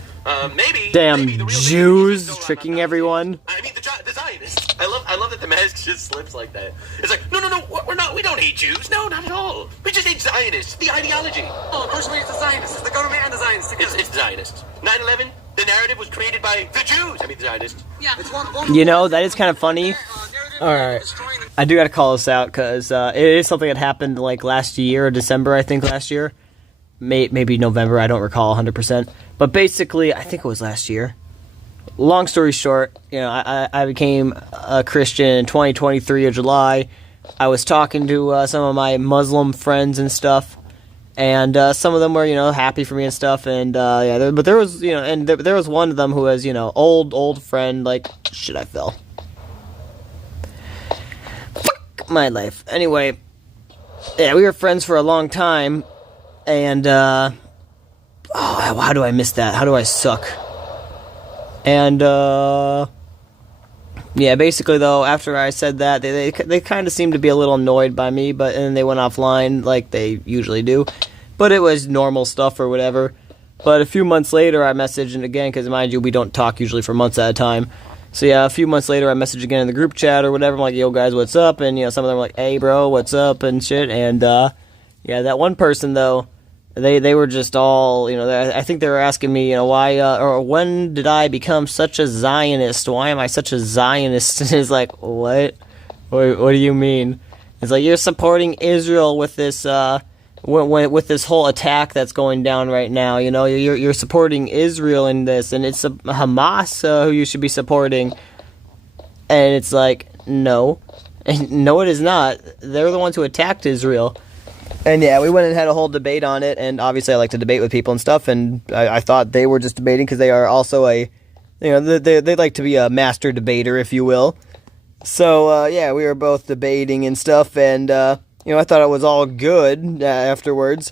Maybe the Jews tricking everyone. I mean, the Zionists. I love that the mask just slips like that. It's like, no, we don't hate Jews. No, not at all. We just hate Zionists, the ideology. Oh, personally, it's the Zionists. It's the government and the Zionists together. It's the Zionists. 9/11, the narrative was created by the Jews. I mean, the Zionists. Yeah. That is kind of funny. Alright. I do gotta call this out, because it is something that happened, like, last year, or December, I think, last year. Maybe November, I don't recall 100%. But basically, I think it was last year. Long story short, I became a Christian in 2023 of July. I was talking to some of my Muslim friends and stuff, and some of them were, happy for me and stuff, and but there was, and there was one of them who was, old friend, like, shit, I fell. Fuck my life. Anyway, yeah, we were friends for a long time, and, how do I miss that? How do I suck? And, yeah, basically, though, after I said that, they kind of seemed to be a little annoyed by me, and then they went offline, like they usually do. But it was normal stuff or whatever. But a few months later, I messaged, and again, because mind you, we don't talk usually for months at a time. So yeah, a few months later, I messaged again in the group chat or whatever. I'm like, yo guys, what's up? And some of them were like, hey bro, what's up and shit. And yeah, that one person though, they were just all, I think they were asking me, why or when did I become such a Zionist? Why am I such a Zionist? And it's like, what do you mean? It's like, you're supporting Israel with this with this whole attack that's going down right now. You're supporting Israel in this, and it's Hamas who you should be supporting. And it's like, no, no, it is not. They're the ones who attacked Israel. And yeah, we went and had a whole debate on it, and obviously I like to debate with people and stuff, and I thought they were just debating because they are also they like to be a master debater, if you will. So yeah, we were both debating and stuff, and I thought it was all good afterwards.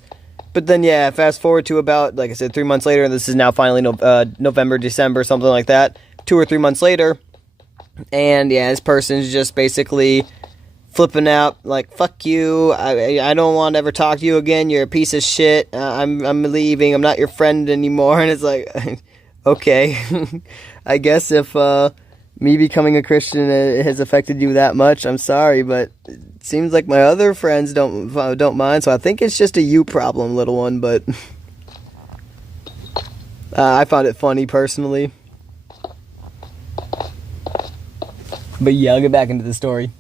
But then yeah, fast forward to about, like I said, 3 months later, and this is now finally November, December, something like that, 2 or 3 months later, and yeah, this person's just basically flipping out, like, fuck you, I don't want to ever talk to you again, you're a piece of shit, I'm leaving, I'm not your friend anymore. And it's like, okay, I guess if me becoming a Christian has affected you that much, I'm sorry, but it seems like my other friends don't mind, so I think it's just a you problem, little one. But I found it funny personally. But yeah, I'll get back into the story.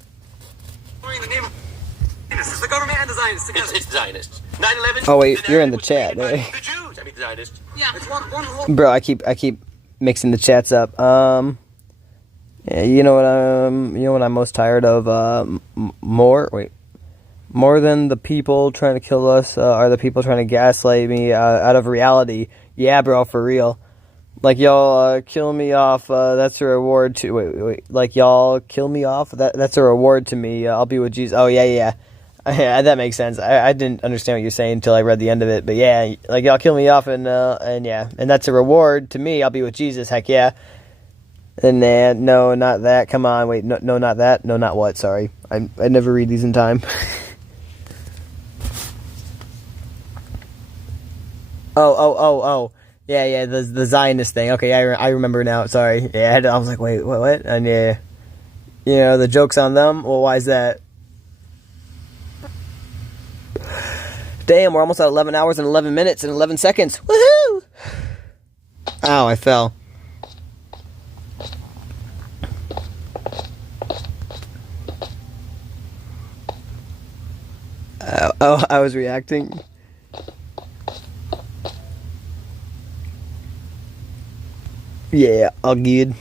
It's the government and the Zionists together. It's the Zionists. 9/11. Oh wait, you're in the chat. The Jews. I mean the Zionists. Yeah, it's one whole. Bro, I keep mixing the chats up. Yeah, you know what I'm most tired of? More than the people trying to kill us are the people trying to gaslight me out of reality. Yeah, bro, for real. Like, y'all kill me off, that's a reward to... Wait. Like, y'all kill me off, that's a reward to me. I'll be with Jesus. Oh, yeah. Yeah, that makes sense. I didn't understand what you're saying until I read the end of it. But yeah, like, y'all kill me off, and yeah. And that's a reward to me. I'll be with Jesus. Heck yeah. And no, not that. Come on, wait. No, not that. No, not what. Sorry. I never read these in time. Oh. Yeah, the Zionist thing. Okay, I remember now. Sorry. Yeah, I was like, wait, what? And yeah, the joke's on them. Well, why is that? Damn, we're almost at 11 hours and 11 minutes and 11 seconds. Woohoo! Ow, I fell. Oh, I was reacting. Yeah, all good.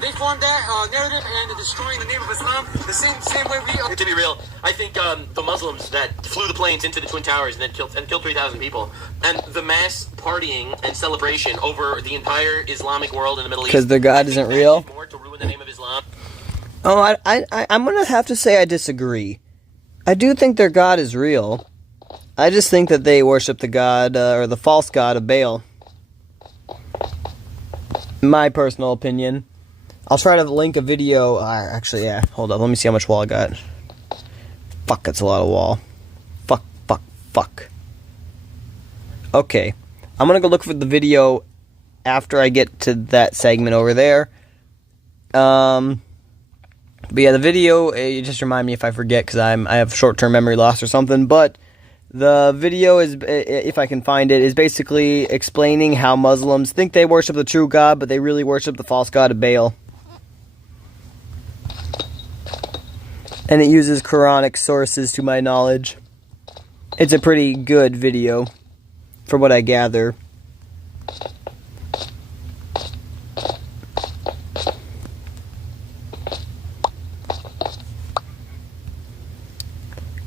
They formed that narrative and they're destroying the name of Islam the same way we are. To be real, I think the Muslims that flew the planes into the Twin Towers and then killed 3,000 people, and the mass partying and celebration over the entire Islamic world in the Middle East, because their God isn't real. More to ruin the name of Islam. Oh, I'm gonna have to say I disagree. I do think their God is real. I just think that they worship the God or the false god of Baal. My personal opinion. I'll try to link a video. Actually, yeah. Hold up. Let me see how much wall I got. Fuck, that's a lot of wall. Fuck. Okay. I'm gonna go look for the video after I get to that segment over there. But yeah, the video, just remind me if I forget, because I have short-term memory loss or something. But the video is, if I can find it, is basically explaining how Muslims think they worship the true God, but they really worship the false god of Baal. And it uses Quranic sources, to my knowledge. It's a pretty good video, for what I gather.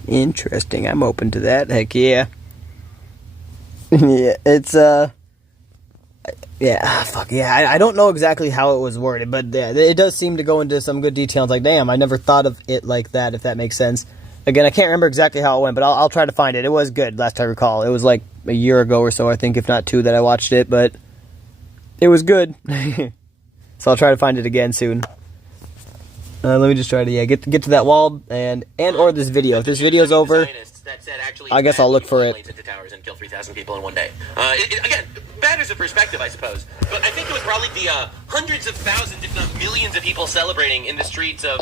Interesting. I'm open to that. Heck yeah. Yeah, it's yeah, fuck yeah. I don't know exactly how it was worded, but yeah, it does seem to go into some good details. Like, damn, I never thought of it like that, if that makes sense. Again, I can't remember exactly how it went, but I'll try to find it. It was good, last I recall. It was like a year ago or so, I think, if not 2, that I watched it, but it was good. So I'll try to find it again soon. Let me just try to get to that wall and or this video. If this video's over, that said actually. I guess I'll look for it. Planes into towers and kill 3,000 people in one day. Again, matters of perspective, I suppose. But I think it was probably the hundreds of thousands, if not millions, of people celebrating in the streets of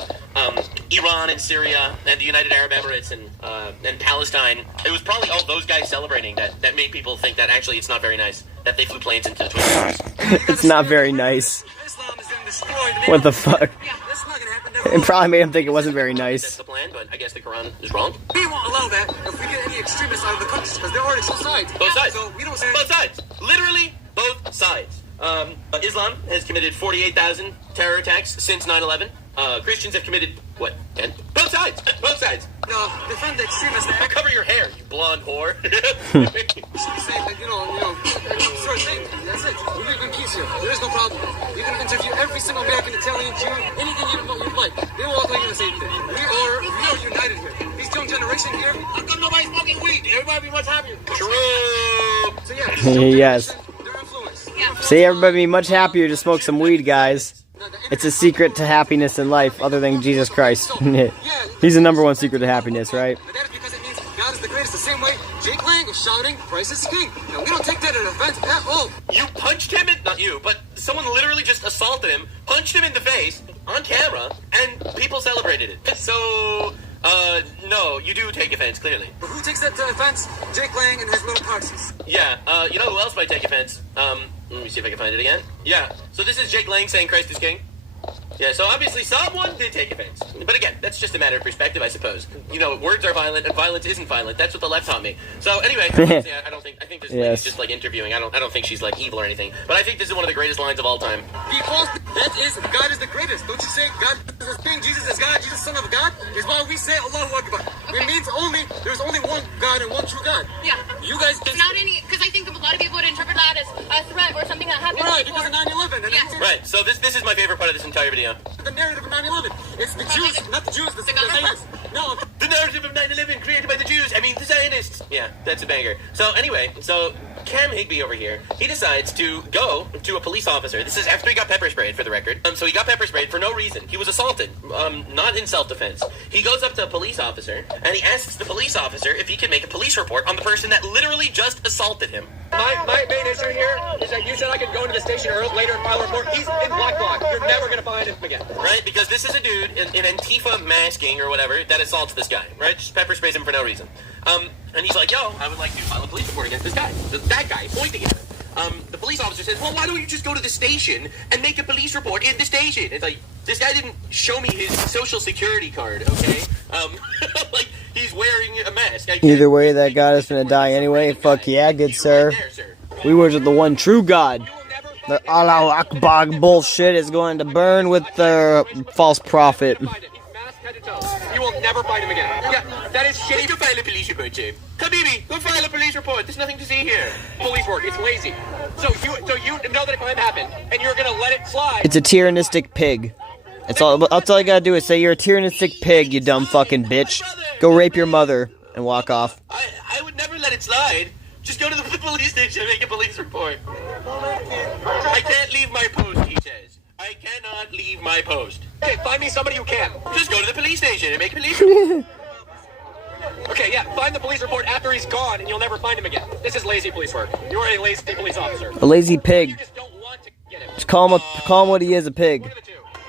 Iran and Syria and the United Arab Emirates and Palestine. It was probably all those guys celebrating that made people think that actually it's not very nice that they flew planes into the Twin Towers. It's not very nice. What the fuck? It probably made him think it wasn't very nice. That's the plan, but I guess the Quran is wrong. We won't allow that if we get any extremists out of the country because they're already both sides. Both sides. So we don't say both sides. Literally both sides. Islam has committed 48,000 terror attacks since 9/11. Christians have committed what? 10? Both sides. Both sides. No, defend the extremists. Cover your hair, you blonde whore. You should be saying, like, sort of thing. That's it. We live in peace here. There is no problem. You can interview every single American, Italian, Jew, anything you'd like. They will all tell you the same thing. We are united here. This young generation here, how come nobody's smoking weed? Everybody be much happier. True. So yeah. Yes. See, everybody be much happier to smoke some weed, guys. It's a secret to happiness in life, other than Jesus Christ. He's the number one secret to happiness, right? But that is because it means God is the greatest. The same way Jake Lang is shouting, Christ is king. Now, we don't take that as an offense at all. You punched him not you, but someone literally just assaulted him, punched him in the face on camera, and people celebrated it. So, no, you do take offense, clearly. But who takes that to offense? Jake Lang and his little proxies. Yeah, you know who else might take offense? Let me see if I can find it again. Yeah, so this is Jake Lang saying Christ is king. Yeah, so obviously someone did take offense. But again, that's just a matter of perspective, I suppose. You know, words are violent, and violence isn't violent. That's what the left taught me. So anyway, I think this lady's just like interviewing. I don't think she's like evil or anything. But I think this is one of the greatest lines of all time. Because God is the greatest. Don't you say God is king, Jesus is God, Jesus son of God? Is why we say Allahu Akbar. Okay. It means there's only one God and one true God. Yeah. You guys It's not any, because I think a lot of people would interpret that as a threat or something that happened right, before. because of 9/11. Yeah. Right, so this is my favorite part of this entire video. The narrative of 9/11. It's the Jews, not the Jews, the Zionists. No. The narrative of 9/11 created by the Jews. I mean, the Zionists. Yeah, that's a banger. So anyway, Cam Higby over here, he decides to go to a police officer. This is after he got pepper sprayed, for the record. So he got pepper sprayed for no reason. He was assaulted, not in self-defense. He goes up to a police officer, and he asks the police officer if he can make a police report on the person that literally just assaulted him. My main issue here is that you said I could go into the station later and file a report. He's in black bloc. You're never going to find him again. Right? Because this is a dude in Antifa masking or whatever that assaults this guy, right? Just pepper sprays him for no reason. And he's like, yo, I would like to file a police report against this guy. That guy, pointing at him. The police officer says, well, why don't you just go to the station and make a police report in the station? It's like, this guy didn't show me his social security card, okay? Like, he's wearing a mask. Either way, that God is gonna die anyway. Fuck yeah, good sir. We worship the one true God. The Allahu Akbar bullshit is going to burn with the false prophet. You will never find him again. Yeah, that is shitty. Go file a police report, Jim. Habibi, go file a police report. There's nothing to see here. Police work. It's lazy. So you know that a crime happened, and you're gonna let it slide. It's a tyrannistic pig. That's all you gotta do is say you're a tyrannistic pig, you dumb fucking bitch. Go rape your mother and walk off. I would never let it slide. Just go to the police station and make a police report. I can't leave my post, he says. I cannot leave my post. Okay, find me somebody who can. Just go to the police station and make a police report. Okay, yeah, find the police report after he's gone, and you'll never find him again. This is lazy police work. You are a lazy police officer. A lazy pig. Just call him what he is, a pig.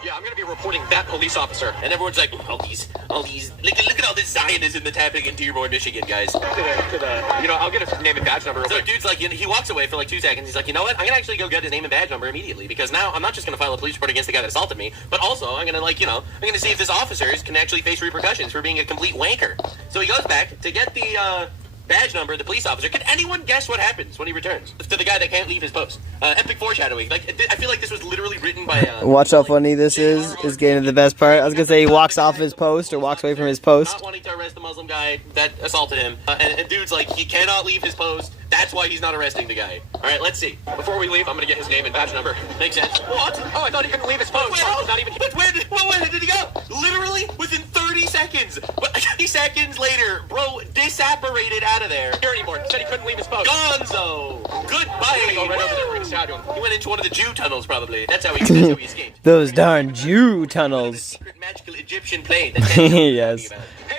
Yeah, I'm gonna be reporting that police officer. And everyone's like, all these, look at all this Zionism that's happening in Dearborn, Michigan, guys. I'll get his name and badge number. So dude's like, he walks away for like 2 seconds. He's like, you know what? I'm gonna actually go get his name and badge number immediately, because now I'm not just gonna file a police report against the guy that assaulted me, but also I'm gonna I'm gonna see if this officer can actually face repercussions for being a complete wanker. So he goes back to get the badge number, the police officer. Can anyone guess what happens when he returns to the guy that can't leave his post? Epic foreshadowing. Like, I feel like this was literally written by. Watch how funny this is getting to the best part. I was gonna say he walks off his post or walks away from his post. Not wanting to arrest the Muslim guy that assaulted him, and dude's like, he cannot leave his post. That's why he's not arresting the guy. All right, let's see. Before we leave, I'm gonna get his name and badge number. Makes sense. What? Oh, I thought he couldn't leave his post. Where did he go? Literally within 30 seconds. 30 seconds later, bro disapparated out of there. Here anymore. He said he couldn't leave his post. Gonzo. Goodbye. Go right over there. We're gonna shout to him. He went into one of the Jew tunnels, probably. That's how he escaped. Those darn Jew tunnels. Magical Egyptian plane. Yes.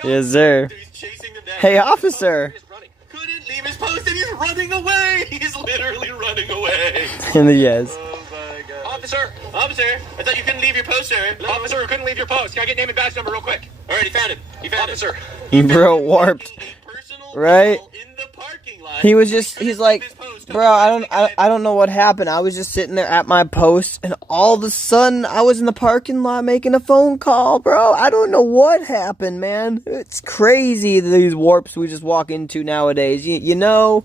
Yes, sir. He's chasing them down. Hey, officer. Couldn't leave his post and he's running away. He's literally running away. Yes. Oh my god. Officer, I thought you couldn't leave your post, sir. Officer, who couldn't leave your post. Can I get name and badge number real quick? Alright, he found him. Officer. Bro, warped. Right? He was just, he's like, bro, I don't know what happened. I was just sitting there at my post, and all of a sudden, I was in the parking lot making a phone call, bro. I don't know what happened, man. It's crazy, these warps we just walk into nowadays. You know?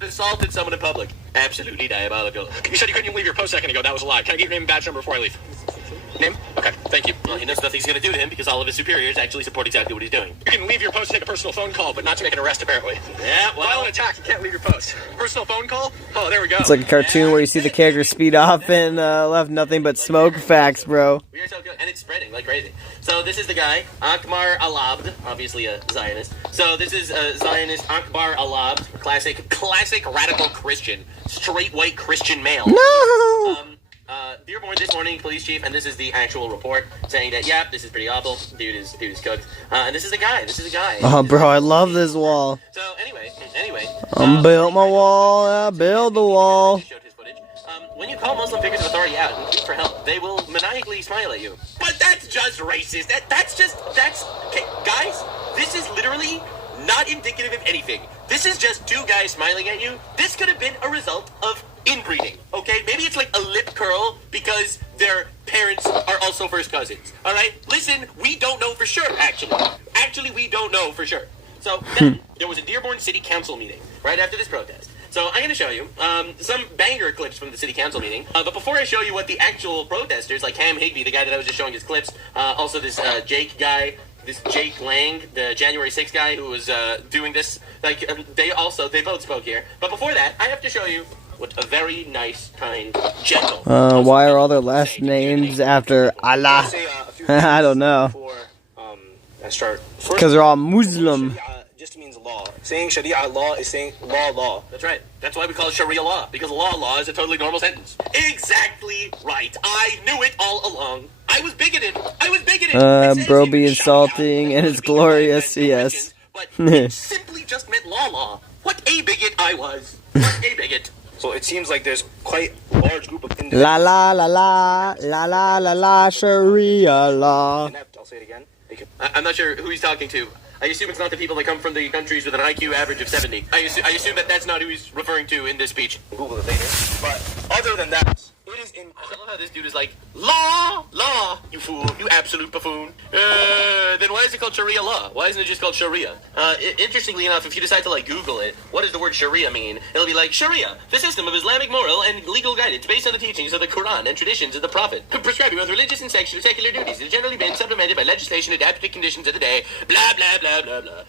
Assaulted someone in public. Absolutely diabolical. You said you couldn't leave your post a second ago. That was a lie. Can I get your name and badge number before I leave? Name? Okay, thank you. Well, he knows nothing's going to do to him because all of his superiors actually support exactly what he's doing. You can leave your post to take a personal phone call, but not to make an arrest, apparently. Yeah, well... Violent attack, you can't leave your post. Personal phone call? Oh, there we go. It's like a cartoon where you see the character speed off and left nothing but smoke. Facts, bro. We are so good, and it's spreading like crazy. So this is the guy, Akbar Alabd, obviously a Zionist. So this is Zionist Akbar Alabd, classic radical Christian, straight white Christian male. No! Dearborn this morning, police chief, and this is the actual report saying that, yeah, this is pretty awful. Dude is cooked. And this is a guy. Oh, bro, I love this wall. So anyway. Build my wall, I build the wall. When you call Muslim figures of authority out and plead for help, they will maniacally smile at you. But that's just racist. That's okay, guys. This is literally not indicative of anything. This is just two guys smiling at you. This could have been a result of inbreeding, okay? Maybe it's like a lip curl because their parents are also first cousins, all right? Listen, we don't know for sure, actually. Actually, we don't know for sure. So then there was a Dearborn City Council meeting right after this protest. So I'm going to show you some banger clips from the city council meeting. But before I show you what the actual protesters, like Ham Higby, the guy that I was just showing his clips, also this Jake guy, this Jake Lang, the January 6th guy who was doing this, like they both spoke here. But before that, I have to show you what a very nice, kind, gentle. Why are all their last names after Allah? I don't know. Because they're all Muslim. Just means law. Saying Sharia law is saying law. That's right. That's why we call it Sharia law, because law is a totally normal sentence. Exactly right. I knew it all along. I was bigoted. Bro be insulting, and it's glorious, yes. But it simply just meant law. What a bigot I was. What a bigot. So it seems like there's quite a large group of individuals. La la la la, la la la la, Sharia law. I'll say it again. I'm not sure who he's talking to. I assume it's not the people that come from the countries with an IQ average of 70. I assume that's not who he's referring to in this speech. Google it later. But other than that, it is in... I love how this dude is like, law, you fool, you absolute buffoon. Then why is it called Sharia law? Why isn't it just called Sharia? Interestingly enough, if you decide to like Google it, what does the word Sharia mean? It'll be like, Sharia, the system of Islamic moral and legal guidance based on the teachings of the Quran and traditions of the Prophet, prescribing both religious and secular duties. It has generally been supplemented by legislation adapted to conditions of the day, blah, blah, blah, blah, blah.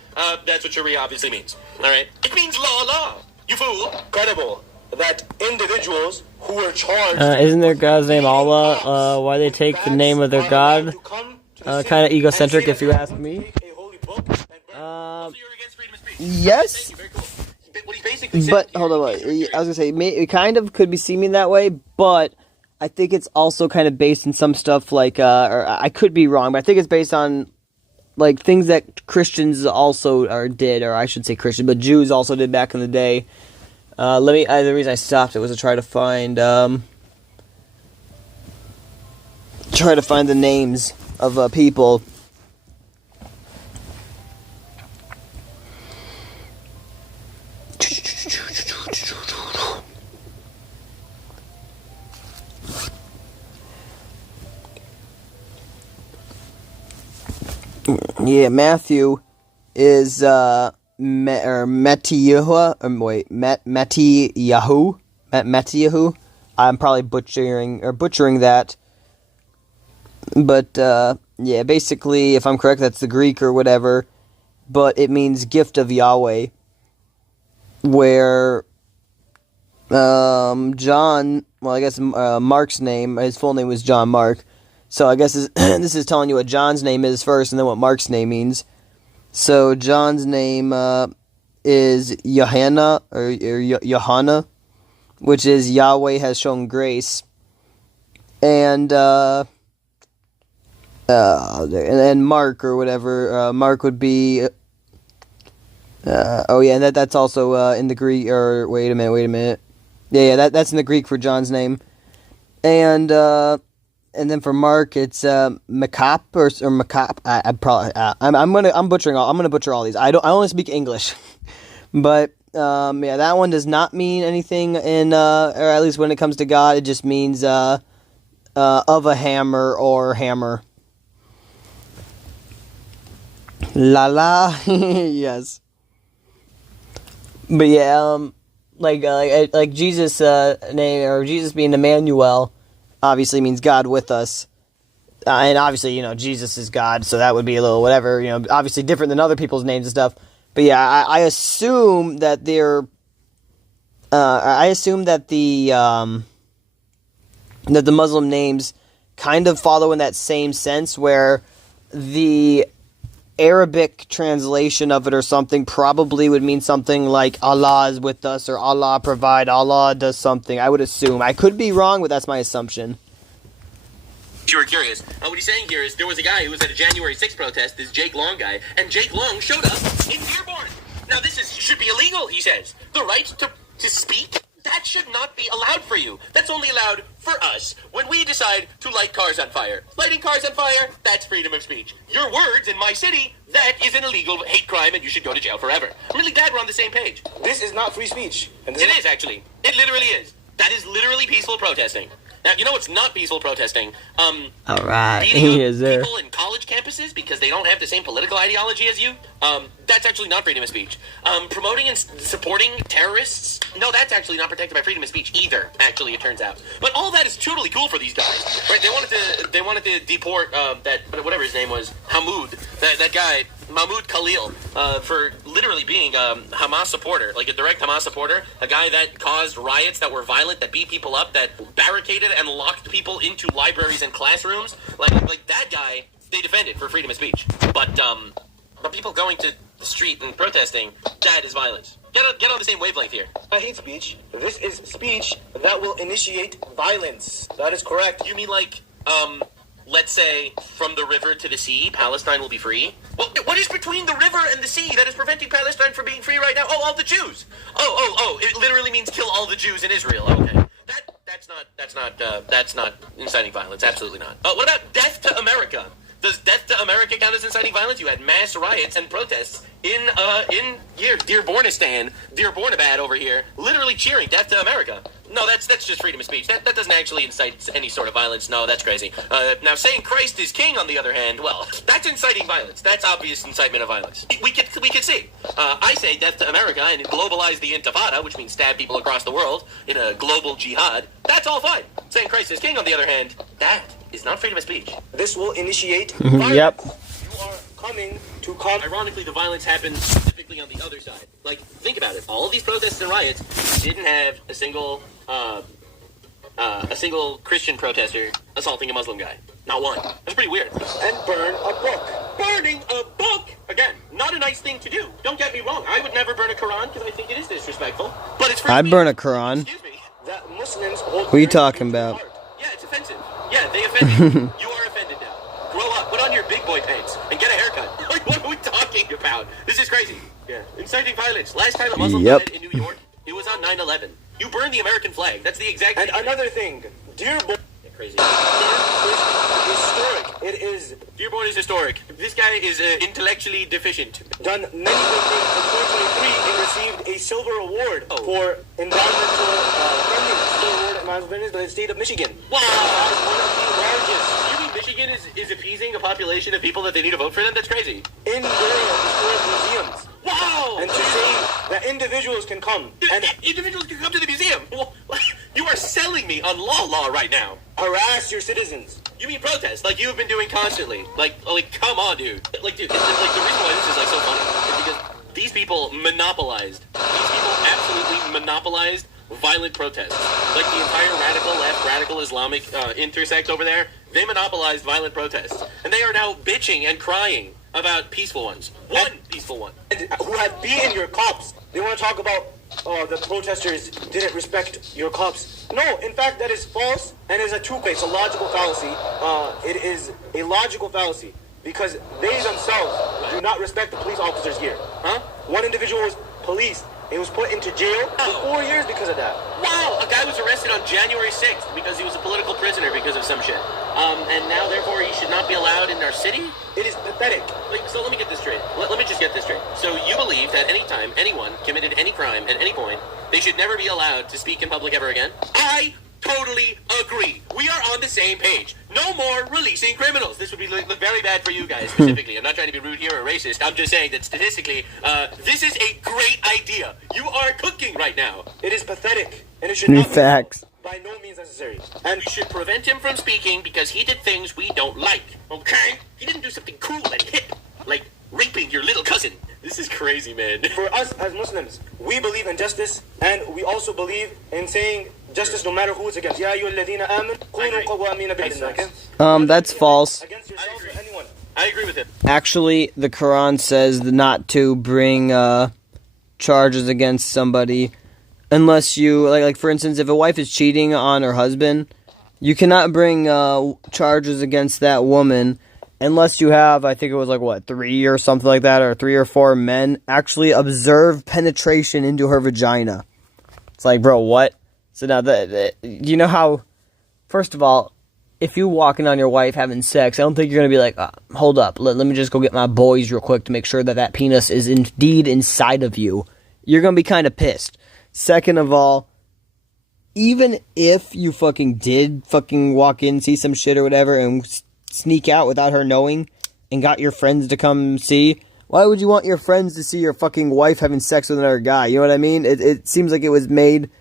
That's what Sharia obviously means. Alright? It means law, you fool. Credible that individuals who were charged... Isn't their god's name Allah? Why they take the name of their god? Kind of egocentric, if you ask me. Yes. But hold on, wait. I was gonna say it kind of could be seeming that way, but I think it's also kind of based in some stuff like, or I could be wrong, but I think it's based on like things that Christians also did, or I should say Christian, but Jews also did back in the day. The reason I stopped it was to try to find the names of people. Yeah, Matthew is Metiyahu. I'm probably butchering that. But yeah, basically, if I'm correct, that's the Greek or whatever. But it means gift of Yahweh. Where John, well, I guess Mark's name, his full name was John Mark. So I guess this is telling you what John's name is first, and then what Mark's name means. So John's name is Johanna, or Johanna, which is Yahweh has shown grace. And then Mark, or whatever, Mark would be Oh yeah, and that's also in the Greek. Or wait a minute. Yeah, that's in the Greek for John's name, and then for Mark it's Makop or Makop. I'm gonna butcher all these. I only speak English, but yeah, that one does not mean anything in or at least when it comes to God, it just means of a hammer or hammer. La yes. But yeah, like Jesus' name, or Jesus being Emmanuel, obviously means God with us. And obviously, Jesus is God, so that would be a little whatever, obviously different than other people's names and stuff. But yeah, I assume that that the Muslim names kind of follow in that same sense, where the Arabic translation of it or something probably would mean something like Allah is with us, or Allah provide, Allah does something. I would assume. I could be wrong, but that's my assumption. If you were curious, what he's saying here is there was a guy who was at a January 6th protest, this Jake Long guy, and Jake Long showed up in Dearborn. Now this should be illegal, he says. The right to speak, that should not be allowed for you. That's only allowed for us when we decide to light cars on fire. Lighting cars on fire, that's freedom of speech. Your words in my city, that is an illegal hate crime and you should go to jail forever. I'm really glad we're on the same page. This is not free speech. It is, actually. It literally is. That is literally peaceful protesting. Now, you know what's not peaceful protesting? All right. Beating Yes, up sir. people in college campuses because they don't have the same political ideology as you. That's actually not freedom of speech. Promoting and supporting terrorists? No, that's actually not protected by freedom of speech either, actually, it turns out. But all that is totally cool for these guys. Right? They wanted to deport that, whatever his name was, Hamoud, that guy, Mahmoud Khalil, for literally being a Hamas supporter, like a direct Hamas supporter, a guy that caused riots that were violent, that beat people up, that barricaded and locked people into libraries and classrooms. Like that guy, they defended for freedom of speech. But people going to the street and protesting, that is violence. Get on the same wavelength here. I hate speech. This is speech that will initiate violence. That is correct. You mean like, let's say, from the river to the sea, Palestine will be free? Well, what is between the river and the sea that is preventing Palestine from being free right now? Oh, all the Jews. Oh, it literally means kill all the Jews in Israel. Okay. That's not inciting violence. Absolutely not. What about death to America? Does death to America count as inciting violence? You had mass riots and protests in Dearbornistan, Dearbornabad over here, literally cheering death to America. No, that's just freedom of speech. That doesn't actually incite any sort of violence. No, that's crazy. Now, saying Christ is king, on the other hand, well, that's inciting violence. That's obvious incitement of violence. We could see. I say death to America and globalize the Intifada, which means stab people across the world in a global jihad. That's all fine. Saying Christ is king, on the other hand, that is not freedom of speech. This will initiate violence. Yep. You are coming to Ironically, the violence happens specifically on the other side. Like, think about it. All of these protests and riots didn't have a single Christian protester assaulting a Muslim guy. Not one. That's pretty weird. And burn a book. Burning a book! Again, not a nice thing to do. Don't get me wrong. I would never burn a Quran because I think it is disrespectful. But it's I'd burn a Quran. Excuse me. That Muslims hold. What are you talking about? Yeah, it's offensive. Yeah, they offended you. You are offended now. Grow up. Put on your big boy pants and get a haircut. Like, what are we talking about? This is crazy. Yeah. Inciting violence. Last time a Muslim died in New York, it was on 9/11. You burned the American flag. That's the exact And another thing. Dearborn crazy. is historic. It is. Dearborn is historic. This guy is intellectually deficient. Done many good things. In 2023, it received a silver award for environmental friendliness. Silver award at environmental friendliness by the state of Michigan. Wow. One of the largest. You mean Michigan is appeasing a population of people that they need to vote for them? That's crazy. In their historic museums. Wow. And to say that individuals can come. And individuals can come to the museum. You are selling me on law right now. Harass your citizens. You mean protest, like you have been doing constantly. Like, come on, dude. Like, dude, it's like the reason why this is like so funny is because these people absolutely monopolized violent protests. Like the entire radical left, radical Islamic intersect over there, they monopolized violent protests. And they are now bitching and crying about peaceful ones. One peaceful one. Who have beaten your cops. They want to talk about the protesters didn't respect your cops. No, in fact, that is false and is a two-way. It's a logical fallacy. It is a logical fallacy because they themselves do not respect the police officers' gear. Huh? One individual was policed. He was put into jail for 4 years because of that. Wow, a guy was arrested on January 6th because he was a political prisoner because of some shit. And now, therefore, he should not be allowed in our city? It is pathetic. So let me get this straight. Let me just get this straight. So you believe that anytime anyone committed any crime at any point, they should never be allowed to speak in public ever again? I totally agree. We are on the same page. No more releasing criminals. This would be look very bad for you guys specifically. I'm not trying to be rude here or racist. I'm just saying that statistically, this is a great idea. You are cooking right now. It is pathetic, and it should not Facts. be by no means necessary. And we should prevent him from speaking because he did things we don't like. Okay? He didn't do something cool and hip, like raping your little cousin. This is crazy, man. For us as Muslims, we believe in justice, and we also believe in saying justice no matter who it's against. Ya ayyuhalladhina amanu kunu qawwamina bil-qist. That's false. Against yourself or anyone. I agree with him. Actually, the Quran says not to bring charges against somebody unless you, like for instance, if a wife is cheating on her husband, you cannot bring charges against that woman unless you have, I think it was 3 or something like that, or 3 or 4 men actually observe penetration into her vagina. It's like, bro, what? So now, you know how, first of all, if you walking on your wife having sex, I don't think you're going to be like, hold up, let me just go get my boys real quick to make sure that penis is indeed inside of you. You're going to be kind of pissed. Second of all, even if you did walk in, see some shit or whatever, and sneak out without her knowing, and got your friends to come see, why would you want your friends to see your fucking wife having sex with another guy? You know what I mean? It seems like it was made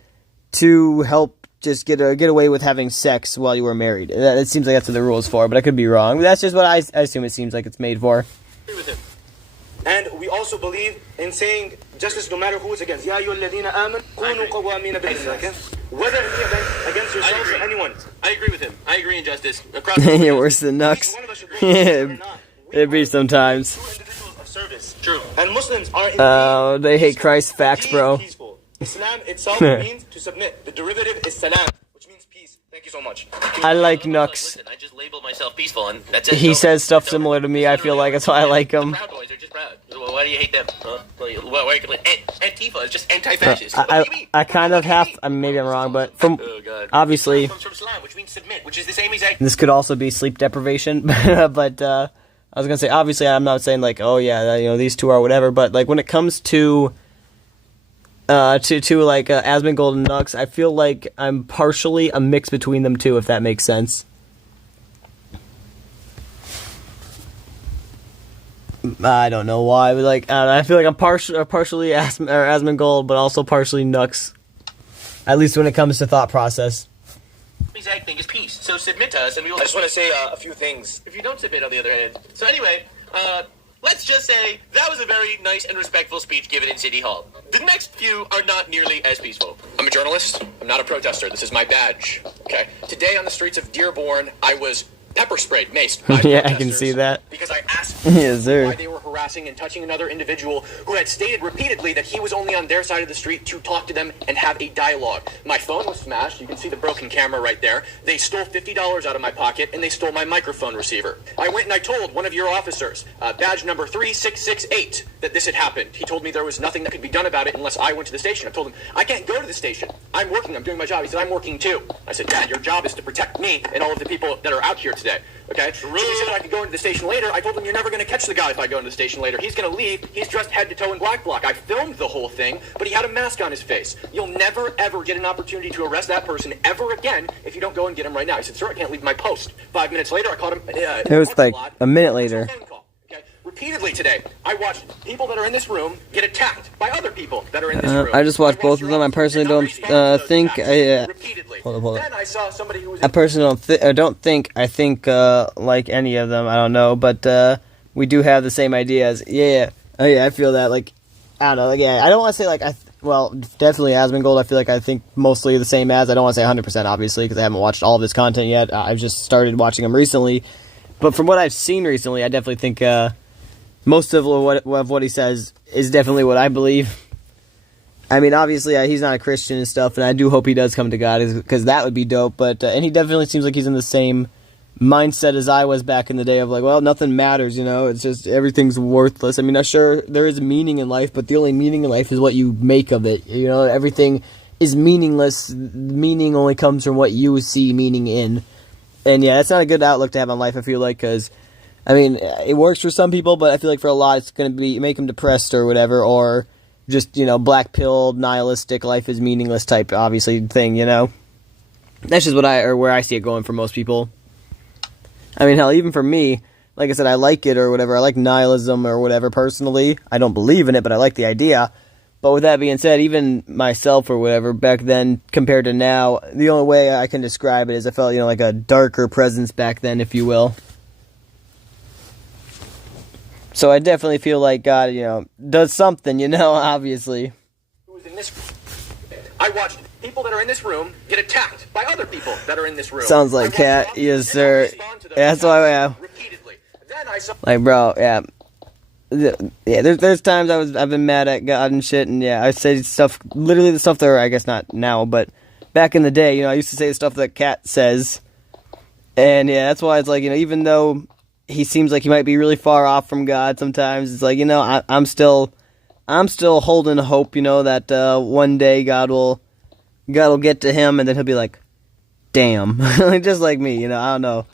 to help just get away with having sex while you were married. It seems like that's what the rule is for, but I could be wrong. But that's just what I assume it seems like it's made for. And we also believe in saying justice no matter who it's against. Ya ayyuhalladhina amanu kunu qawwamina bil-qist. Whether it be against yourself or anyone. I agree with him. I agree in justice. Across Yeah, worse than Nux. Yeah, it be sometimes. Of service. True. And Muslims are Oh, they hate Christ. Facts, bro. peaceful. Islam itself means to submit. The derivative is salam, which means peace. Thank you so much. I like Nux. Listen, I just labeled myself peaceful, and that's it. He says stuff similar to me. I feel like that's why I like him. Proud Boys are just proud. Well, why do you hate them? Huh? Why are you complaining? Antifa is just anti-fascist. What do you mean? I kind of have. Maybe I'm wrong, but from obviously, From Islam, which means submit, which is the same exact. this could also be sleep deprivation. But I was gonna say, obviously, I'm not saying oh yeah, these two are whatever. But when it comes to Asmongold and Nux, I feel like I'm partially a mix between them two, if that makes sense. I don't know why, but I feel like I'm partially Asmongold, but also partially Nux. At least when it comes to thought process. Exact thing is peace. So submit to us, and we will. I just want to say a few things. If you don't submit, on the other hand. So anyway, let's just say that was a very nice and respectful speech given in City Hall. The next few are not nearly as peaceful. I'm a journalist. I'm not a protester. This is my badge. Okay. Today on the streets of Dearborn, I was pepper sprayed, maced by Yeah, I can see that. because I asked Yes, sir. why they were harassing and touching another individual who had stated repeatedly that he was only on their side of the street to talk to them and have a dialogue. My phone was smashed. You can see the broken camera right there. They stole $50 out of my pocket, and they stole my microphone receiver. I went and I told one of your officers, badge number 3668, that this had happened. He told me there was nothing that could be done about it unless I went to the station. I told him, I can't go to the station. I'm working. I'm doing my job. He said, I'm working too. I said, Dad, your job is to protect me and all of the people that are out here today. Okay? So he said that I could go into the station later. I told him, you're never going to catch the guy if I go into the station later. He's going to leave. He's dressed head to toe in black bloc. I filmed the whole thing, but he had a mask on his face. You'll never, ever get an opportunity to arrest that person ever again if you don't go and get him right now. He said, sir, I can't leave my post. 5 minutes later, I caught him. It was a minute later. Repeatedly today, I watched people that are in this room get attacked by other people that are in this room. I just watched both of them. I personally don't think. Hold up. Then I saw somebody who was. I personally don't think. I think like any of them. I don't know, but we do have the same ideas. Yeah. Oh yeah, I feel that. I don't know. Yeah, I don't want to say well, definitely Asmongold. I feel like I think mostly the same as. I don't want to say 100% obviously because I haven't watched all of his content yet. I've just started watching him recently, but from what I've seen recently, I definitely think. Most of what he says is definitely what I believe. I mean, obviously, he's not a Christian and stuff, and I do hope he does come to God, because that would be dope. But and he definitely seems like he's in the same mindset as I was back in the day of like, well, nothing matters, you know, it's just everything's worthless. I mean, I'm sure there is meaning in life, but the only meaning in life is what you make of it. You know, everything is meaningless. Meaning only comes from what you see meaning in. And yeah, that's not a good outlook to have on life, I feel like, because, I mean, it works for some people, but I feel like for a lot it's going to make them depressed or whatever, or just, you know, black-pilled, nihilistic, life is meaningless type, obviously, thing, you know? That's just where I see it going for most people. I mean, hell, even for me, like I said, I like it or whatever. I like nihilism or whatever personally. I don't believe in it, but I like the idea. But with that being said, even myself or whatever, back then compared to now, the only way I can describe it is I felt, you know, like a darker presence back then, if you will. So I definitely feel like God, you know, does something, you know, obviously. I watched people that are in this room get attacked by other people that are in this room. Sounds like Cat, yes sir. Yeah, that's why I am. Like, bro, yeah. Yeah, there's times I've been mad at God and shit, and yeah, I say stuff, literally the stuff that, I guess not now, but back in the day, you know, I used to say the stuff that Cat says. And yeah, that's why it's like, you know, even though he seems like he might be really far off from God sometimes, it's like, you know, I'm still holding hope, you know, that one day God will get to him, and then he'll be like, damn. Just like me, you know, I don't know.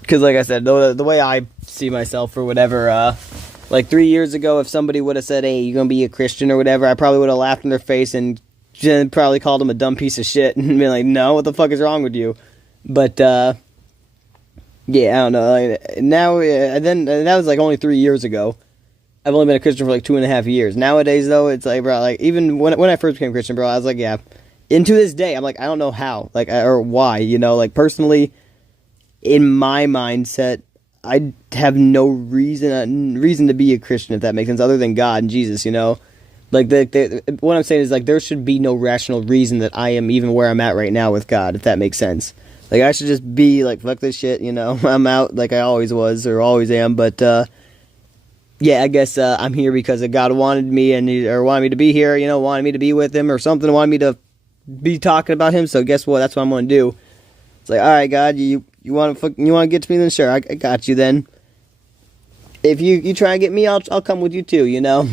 Because like I said, the way I see myself or whatever, like 3 years ago, if somebody would have said, hey, you're going to be a Christian or whatever, I probably would have laughed in their face and probably called them a dumb piece of shit and been like, no, what the fuck is wrong with you? But, yeah, I don't know. Like, now, then that was like only 3 years ago. I've only been a Christian for like 2.5 years. Nowadays, though, it's like, bro, like, even when I first became a Christian, bro, I was like, yeah. And to this day, I'm like, I don't know how, like, or why, you know, like, personally, in my mindset, I have no reason to be a Christian, if that makes sense, other than God and Jesus, you know? Like, what I'm saying is, like, there should be no rational reason that I am even where I'm at right now with God, if that makes sense. Like, I should just be, like, fuck this shit, you know? I'm out like I always was, or always am, but, yeah, I guess I'm here because God wanted me, or wanted me to be here, you know, wanted me to be with him, or something, wanted me to be talking about him, so guess what? That's what I'm going to do. It's like, alright, God, you want to get to me, then sure, I got you then. If you try and get me, I'll come with you too, you know?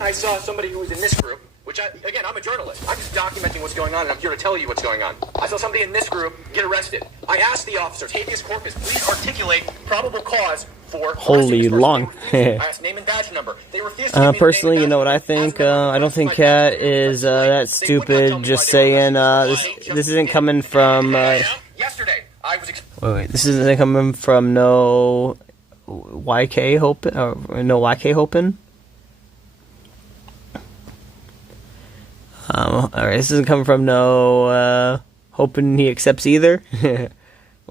I saw somebody who was in this group, which, again, I'm a journalist. I'm just documenting what's going on, and I'm here to tell you what's going on. I saw somebody in this group get arrested. I asked the officers, habeas corpus, please articulate probable cause for holy long. I asked name and badge number. They refused to give me personally, you know what I think? I don't think Cat is that stupid. Just saying, this isn't coming from. Yesterday, I was. Wait, this isn't coming from no YK hoping or no YK hoping. Alright, this isn't coming from no hoping he accepts either.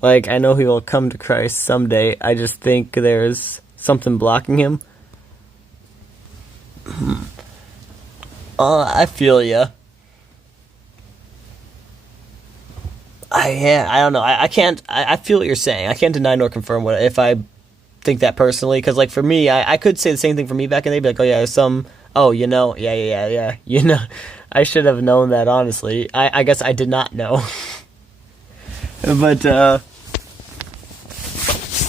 Like, I know he will come to Christ someday. I just think there's something blocking him. I feel ya. I don't know. I can't. I feel what you're saying. I can't deny nor confirm what if I think that personally. Because like for me, I could say the same thing for me back in the day. Be like, oh yeah, there's some. Oh, you know, yeah. You know, I should have known that. Honestly, I guess I did not know. But yeah,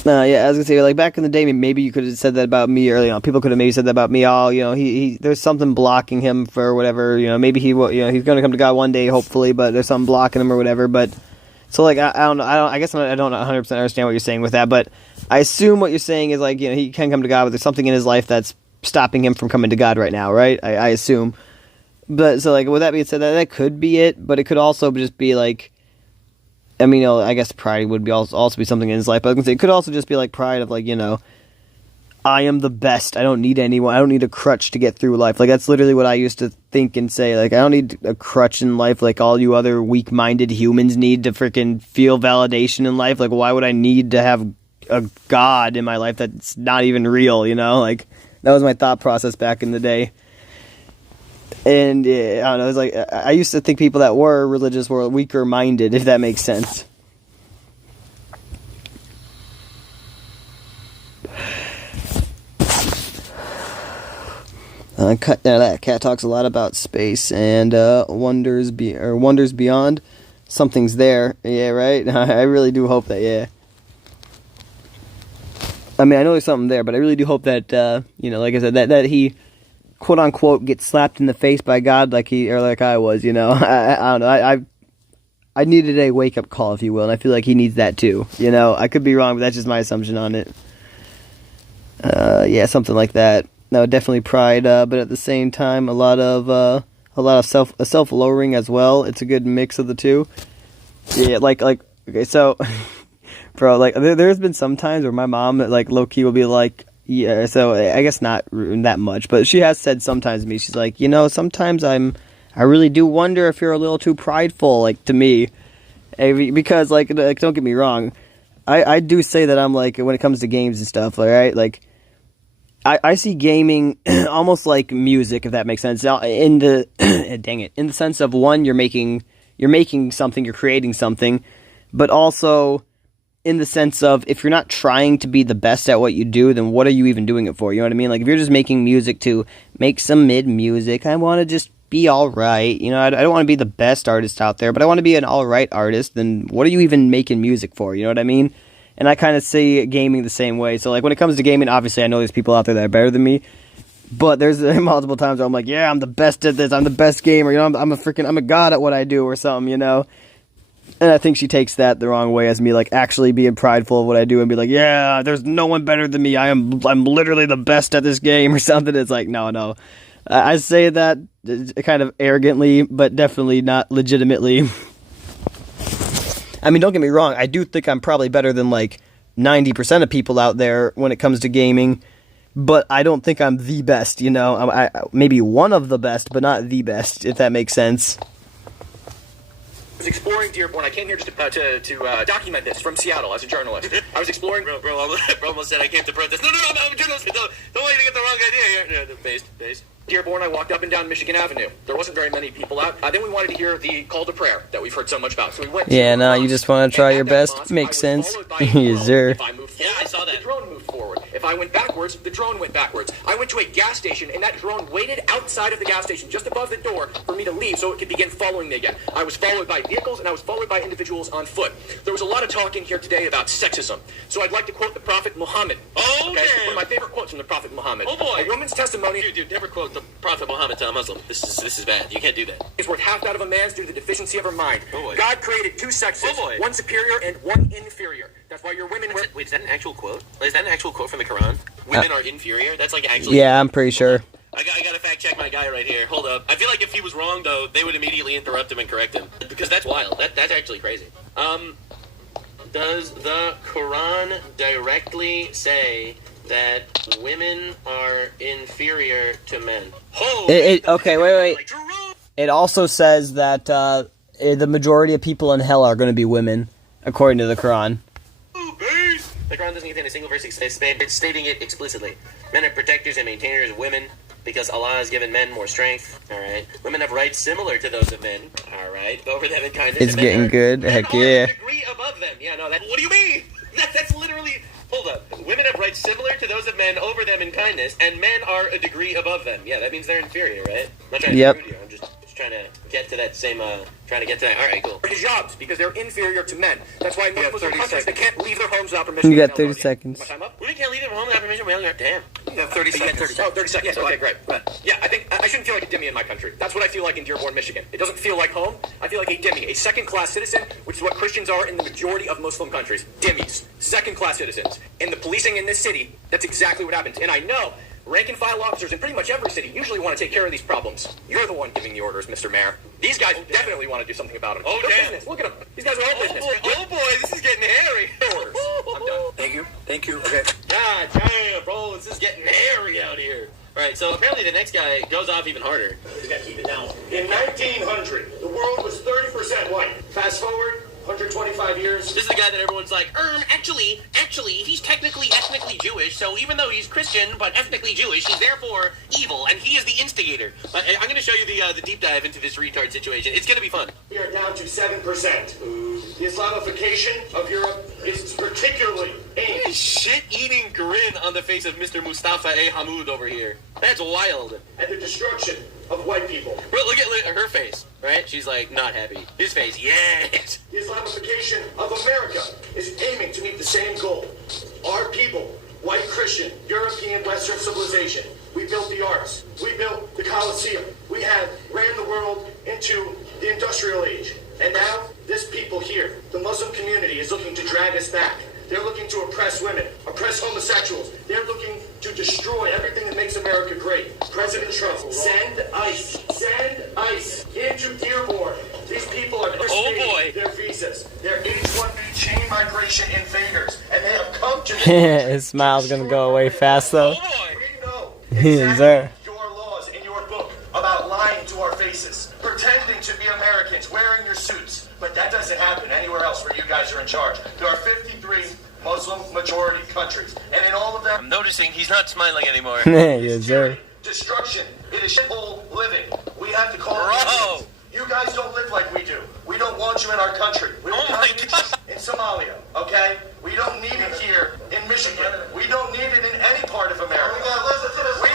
I was gonna say, like back in the day, maybe you could have said that about me early on. People could have maybe said that about me. Oh, you know, he there's something blocking him for whatever. You know, maybe he will. You know, he's gonna come to God one day, hopefully, but there's something blocking him or whatever. But so like I don't know. I guess I don't 100% understand what you're saying with that. But I assume what you're saying is like, you know, he can come to God, but there's something in his life that's stopping him from coming to God right now, right? I assume. But so like with that being said, that could be it. But it could also just be like. I mean, you know, I guess pride would be also be something in his life, but I can say it could also just be like pride of like, you know, I am the best. I don't need anyone. I don't need a crutch to get through life. Like that's literally what I used to think and say. Like I don't need a crutch in life like all you other weak-minded humans need to freaking feel validation in life. Like why would I need to have a God in my life that's not even real, you know? Like that was my thought process back in the day. And I don't know, it was like I used to think people that were religious were weaker minded, if that makes sense. That cat talks a lot about space and wonders beyond. something's there. Yeah, right? I really do hope that, yeah. I mean, I know there's something there, but I really do hope that, like I said, that he, quote-unquote, gets slapped in the face by God like I was, I don't know. I needed a wake-up call, if you will, and I feel like he needs that too. I could be wrong, but that's just my assumption on it. Yeah, something like that. No, definitely pride, but at the same time, a lot of self-lowering as well. It's a good mix of the two. Yeah, okay, so, bro, there's been some times where my mom, low-key will be like, yeah, so I guess not that much, but she has said sometimes to me, she's like, sometimes I really do wonder if you're a little too prideful, to me, because, don't get me wrong, I do say that I'm, when it comes to games and stuff, right, I see gaming almost like music, if that makes sense, in the, dang it, in the sense of, one, you're making something, you're creating something, but also in the sense of, if you're not trying to be the best at what you do, then what are you even doing it for, you know what I mean, if you're just making music to make some mid-music, I want to just be alright, I don't want to be the best artist out there, but I want to be an alright artist, then what are you even making music for, you know what I mean? And I kind of see gaming the same way. So, when it comes to gaming, obviously I know there's people out there that are better than me, but there's multiple times where I'm like, yeah, I'm the best at this, I'm the best gamer, I'm a god at what I do or something, and I think she takes that the wrong way as me, actually being prideful of what I do and be like, yeah, there's no one better than me, I'm literally the best at this game or something. It's like, no. I say that kind of arrogantly, but definitely not legitimately. I mean, don't get me wrong, I do think I'm probably better than, 90% of people out there when it comes to gaming, but I don't think I'm the best, I maybe one of the best, but not the best, if that makes sense. I was exploring Dearborn. I came here just to document this from Seattle as a journalist. I was exploring... Bro almost said I came to protest. No, I'm a journalist. Don't want you to get the wrong idea here. Based. Dearborn, I walked up and down Michigan Avenue. There wasn't very many people out. Then we wanted to hear the call to prayer that we've heard so much about. So we went... Yeah, no, you just want to try your best. Makes sense. Yes, sir. Yeah, I saw that. The drone moved forward. If I went backwards, the drone went backwards. I went to a gas station, and that drone waited outside of the gas station, just above the door, for me to leave so it could begin following me again. I was followed by vehicles, and I was followed by individuals on foot. There was a lot of talk in here today about sexism. So I'd like to quote the Prophet Muhammad. Oh, okay. One of my favorite quotes from the Prophet Muhammad. Oh, boy. A woman's testimony... Dude, never quote the Prophet Muhammad to a Muslim. This is bad. You can't do that. ...is worth half that of a man's due to the deficiency of her mind. Oh, boy. God created two sexes, one superior and one inferior. That's why your women... Wait, is that an actual quote? Is that an actual quote from the Quran? Women are inferior? That's actually... Yeah, I'm pretty sure. I gotta fact check my guy right here. Hold up. I feel like if he was wrong, though, they would immediately interrupt him and correct him. Because that's wild. That's actually crazy. Does the Quran directly say that women are inferior to men? Okay, wait. It also says that the majority of people in hell are going to be women, according to the Quran. The Quran doesn't contain a single verse stating it explicitly. Men are protectors and maintainers of women because Allah has given men more strength. All right. Women have rights similar to those of men. All right. Over them in kindness. It's getting good. Heck yeah. A degree above them. Yeah, no. What do you mean? That's literally. Hold up. Women have rights similar to those of men over them in kindness, and men are a degree above them. Yeah, that means they're inferior, right? I'm not trying to be rude here. I'm just trying to get to that same. All right, cool. Hijabs, because they're inferior to men. That's why most Muslim countries, they can't leave their homes without permission. You got 30 seconds. My time up? We can't leave their home without permission. Well, damn. You have 30 seconds. Oh, 30 seconds. Okay, great. Yeah, I think I shouldn't feel like a dhimmi in my country. That's what I feel like in Dearborn, Michigan. It doesn't feel like home. I feel like a dhimmi, a second-class citizen, which is what Christians are in the majority of Muslim countries. Dhimmis, second-class citizens. In the policing in this city, that's exactly what happens. And I know rank-and-file officers in pretty much every city usually want to take care of these problems. You're the one giving the orders, Mr. Mayor. These guys definitely want to do something about them. Oh, damn. Business. Look at them. These guys are all business. Oh, boy, this is getting hairy. Orders. I'm done. Thank you. Okay. God damn, bro, this is getting hairy out here. All right, so apparently the next guy goes off even harder. We got to keep it down. In 1900, the world was 30% white. Fast forward 125 years. This is the guy that everyone's like, actually, he's technically ethnically Jewish, so even though he's Christian, but ethnically Jewish, he's therefore evil, and he is the instigator. I'm going to show you the deep dive into this retard situation. It's going to be fun. We are down to 7%. The Islamification of Europe is particularly aimed. Shit-eating grin on the face of Mr. Mustafa A. Hamoud over here. That's wild. At the destruction of white people. Bro, look at her face. right? She's like, not happy. His face, yes. The Islamification of America is aiming to meet the same goal. Our people, white Christian, European, Western civilization, we built the arts. We built the Colosseum. We have ran the world into the industrial age. And now, this people here, the Muslim community, is looking to drag us back. They're looking to oppress women, oppress homosexuals. They're looking to destroy everything that makes America great. President Trump, send ICE into Dearborn. These people are their visas. They're H-1B chain migration invaders, and they have come to His smile's gonna go away fast though. Yes, sir. your laws in your book about lying to our faces, pretending to be Americans, wearing your suits. But that doesn't happen anywhere else where you guys are in charge. There are 53 Muslim majority countries, and in all of them, I'm noticing he's not smiling anymore. Yes, sir. destruction. It is shithole living. We have to call it. You guys don't live like we do. We don't want you in our country. We don't need you in Somalia, okay? We don't need it here in Michigan. We don't need it in any part of America. We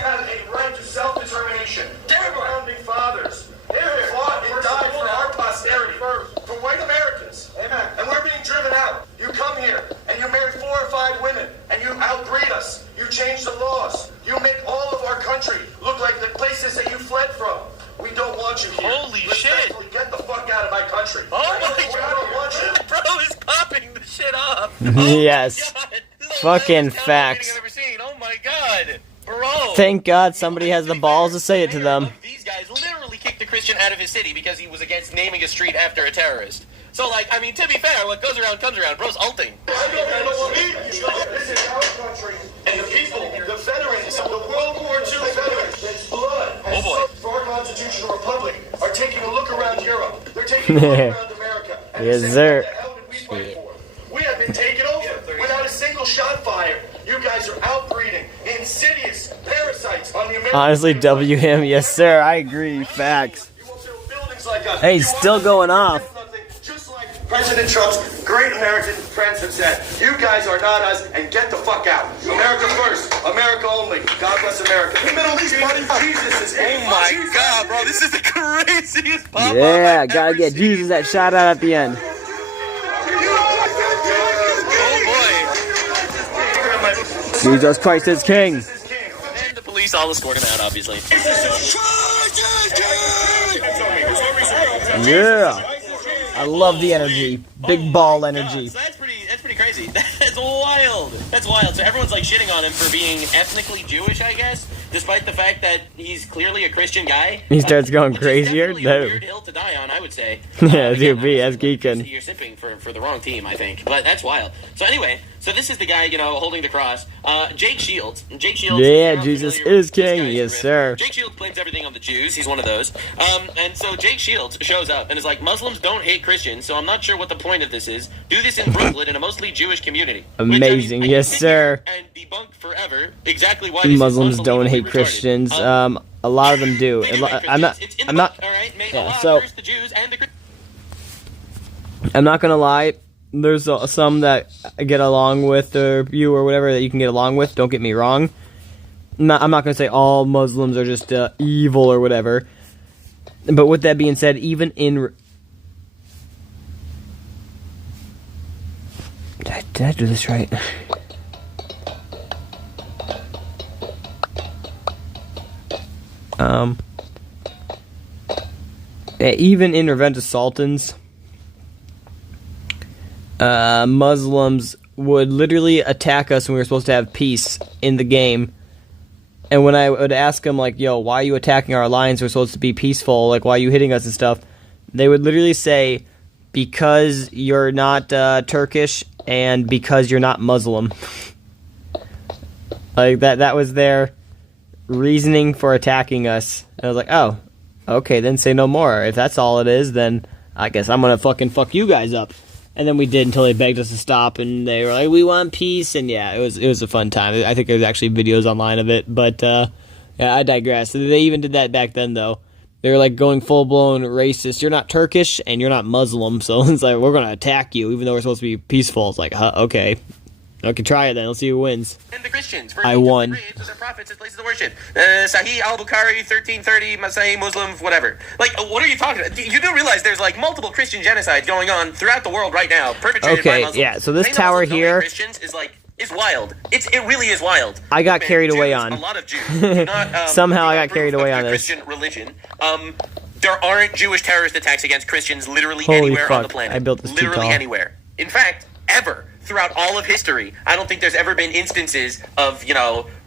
have a right to self-determination. Our founding fathers fought and died for our posterity, for white Americans. Amen. And we're being driven out. You come here and you marry 4 or 5 women and you outbreed us. You change the laws. You make all of our country look like the places that you fled from. We don't want you here. Holy shit! Get the fuck out of my country. Oh my god! I don't want you. Bro is popping the shit off. Yes. Fucking facts. I've ever seen. Oh my god, bro! Thank God somebody has the balls to say it to them. These guys literally kicked a Christian out of his city because he was against naming a street after a terrorist. So, like, I mean, to be fair, what goes around comes around. Bro's ulting. This is our country, and the people, the veterans, the World War II veterans, that's blood and sweat for our constitutional republic, are taking a look around Europe. They're taking a look around America. And Yes, saying, sir. what the hell did we fight for? We have been taken over without a single shot fired. You guys are outbreeding insidious parasites on the American. Honestly, W him. Yes, sir. I agree. Facts. Like us. Hey, still going off. President Trump's great American friends have said, you guys are not us, and get the fuck out. America first, America only. God bless America. The Middle East, buddy. Jesus is here. Oh my god, bro, this is the craziest pop-up. Yeah, gotta get Jesus that shout out at the end. Jesus Christ is King. And the police all escort him out, obviously. Yeah. I love the energy. Big ball energy. So that's pretty crazy. That's wild. That's wild. So everyone's like shitting on him for being ethnically Jewish, I guess, despite the fact that he's clearly a Christian guy. He starts going crazier. A weird hill to die on, I would say. Yeah, dude, that's geeking. You're sipping for the wrong team, I think. But that's wild. So anyway, so this is the guy, holding the cross. Jake Shields. Yeah, Jesus is King. Yes, sir. Jake Shields blames everything on the Jews. He's one of those. And so Jake Shields shows up and is like, Muslims don't hate Christians, so I'm not sure what the point of this is. Do this in Brooklyn in a mostly Jewish community. Amazing. Yes, sir. And debunk forever exactly why Muslims don't hate Christians. A lot of them do. I'm not. Yeah, so I'm not gonna lie. There's some that I get along with, or you or whatever that you can get along with. Don't get me wrong. I'm not gonna say all Muslims are just evil or whatever. But with that being said, even in did I do this right? Even in Revenge of Sultans, Muslims would literally attack us when we were supposed to have peace in the game. And when I would ask them, like, yo, why are you attacking our alliance? We're supposed to be peaceful. Like, why are you hitting us and stuff? They would literally say, because you're not Turkish and because you're not Muslim. Like, that was their reasoning for attacking us. And I was like, oh, okay, then say no more. If that's all it is, then I guess I'm gonna fucking fuck you guys up. And then we did until they begged us to stop, and they were like, we want peace, and yeah, it was a fun time. I think there's actually videos online of it, but yeah, I digress. They even did that back then, though. They were like going full-blown racist. You're not Turkish, and you're not Muslim, so it's like, we're gonna attack you, even though we're supposed to be peaceful. It's like, okay, Okay, try it then. Let's see who wins. And the Christians. I won. Their prophets as places of worship. Sahih al-Bukhari, 1330, Masai Muslim, whatever. Like, what are you talking about? You do realize there's like multiple Christian genocides going on throughout the world right now, perpetrated by Muslims. Yeah. So this tower here Christians is wild. It really is wild. I got carried away on. A lot of Jews do not, somehow I got carried away on this. Christian religion. There aren't Jewish terrorist attacks against Christians literally Holy anywhere fuck. on the planet. I built this too literally tall. anywhere. In fact, ever throughout all of history, I don't think there's ever been instances of,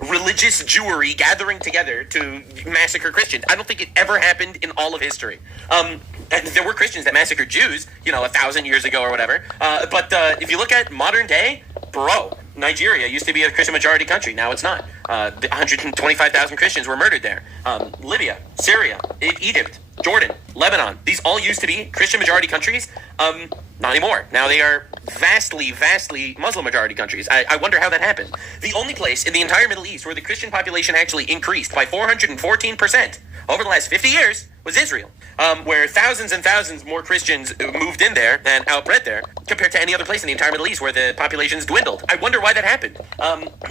religious Jewry gathering together to massacre Christians. I don't think it ever happened in all of history. And there were Christians that massacred Jews, 1,000 years ago or whatever. But if you look at modern day, bro, Nigeria used to be a Christian majority country. Now it's not. 125,000 Christians were murdered there. Libya, Syria, Egypt, Jordan, Lebanon. These all used to be Christian majority countries. Not anymore. Now they are vastly, vastly Muslim majority countries. I wonder how that happened. The only place in the entire Middle East where the Christian population actually increased by 414% over the last 50 years was Israel, where thousands and thousands more Christians moved in there and outbred there compared to any other place in the entire Middle East where the population's dwindled. I wonder why that happened.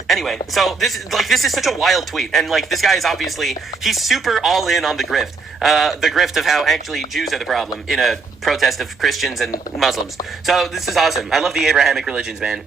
Anyway, so this is such a wild tweet, and this guy is obviously, he's super all in on the grift of how actually Jews are the problem in a protest of Christians and Muslims. So this is awesome. I love the Abrahamic religions, man.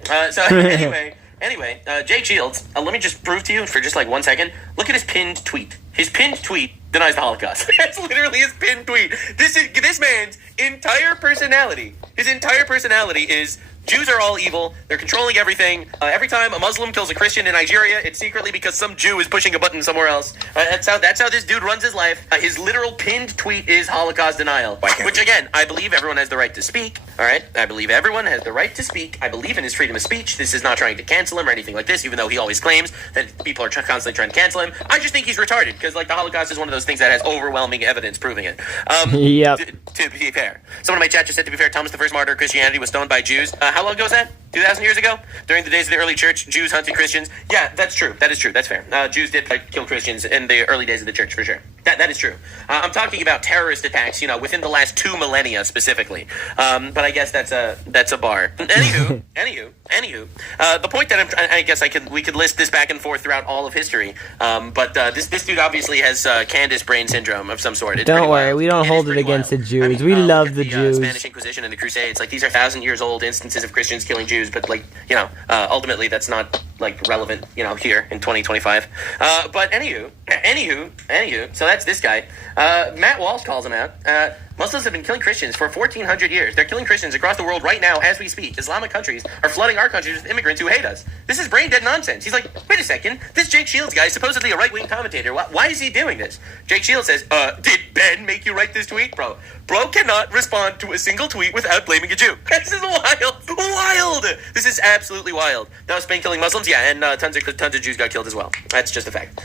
Anyway, Jake Shields, let me just prove to you for just 1 second. Look at his pinned tweet. His pinned tweet denies the Holocaust. That's literally his pinned tweet. This man's entire personality. His entire personality is Jews are all evil. They're controlling everything. Every time a Muslim kills a Christian in Nigeria, it's secretly because some Jew is pushing a button somewhere else. That's how this dude runs his life. His literal pinned tweet is Holocaust denial. Which, again, I believe everyone has the right to speak. All right? I believe everyone has the right to speak. I believe in his freedom of speech. This is not trying to cancel him or anything like this, even though he always claims that people are constantly trying to cancel him. I just think he's retarded, because the Holocaust is one of those things that has overwhelming evidence proving it. Yep. To be fair. Someone in my chat just said, to be fair, Thomas, the first martyr of Christianity, was stoned by Jews. How long ago was that? 2,000 years ago? During the days of the early church, Jews hunted Christians. Yeah, that's true. That is true. That's fair. Jews did kill Christians in the early days of the church, for sure. That is true. I'm talking about terrorist attacks, within the last 2 millennia specifically. But I guess that's a bar. Anywho, the point that I guess we could list this back and forth throughout all of history. But this dude obviously has Candace brain syndrome of some sort. Don't worry, we don't hold it against the Jews. We love the Jews. Spanish Inquisition and the Crusades, these are 1,000-year-old instances of Christians killing Jews, but ultimately that's not relevant, here in 2025. But anywho, so that's this guy. Matt Walsh calls him out. Muslims have been killing Christians for 1,400 years. They're killing Christians across the world right now as we speak. Islamic countries are flooding our countries with immigrants who hate us. This is brain dead nonsense. He's like, wait a second, this Jake Shields guy is supposedly a right-wing commentator. Why is he doing this? Jake Shields says, did Ben make you write this tweet? Bro cannot respond to a single tweet without blaming a Jew. This is wild. This is absolutely wild. Now, Spain killing Muslims? Yeah, and tons of Jews got killed as well. That's just a fact.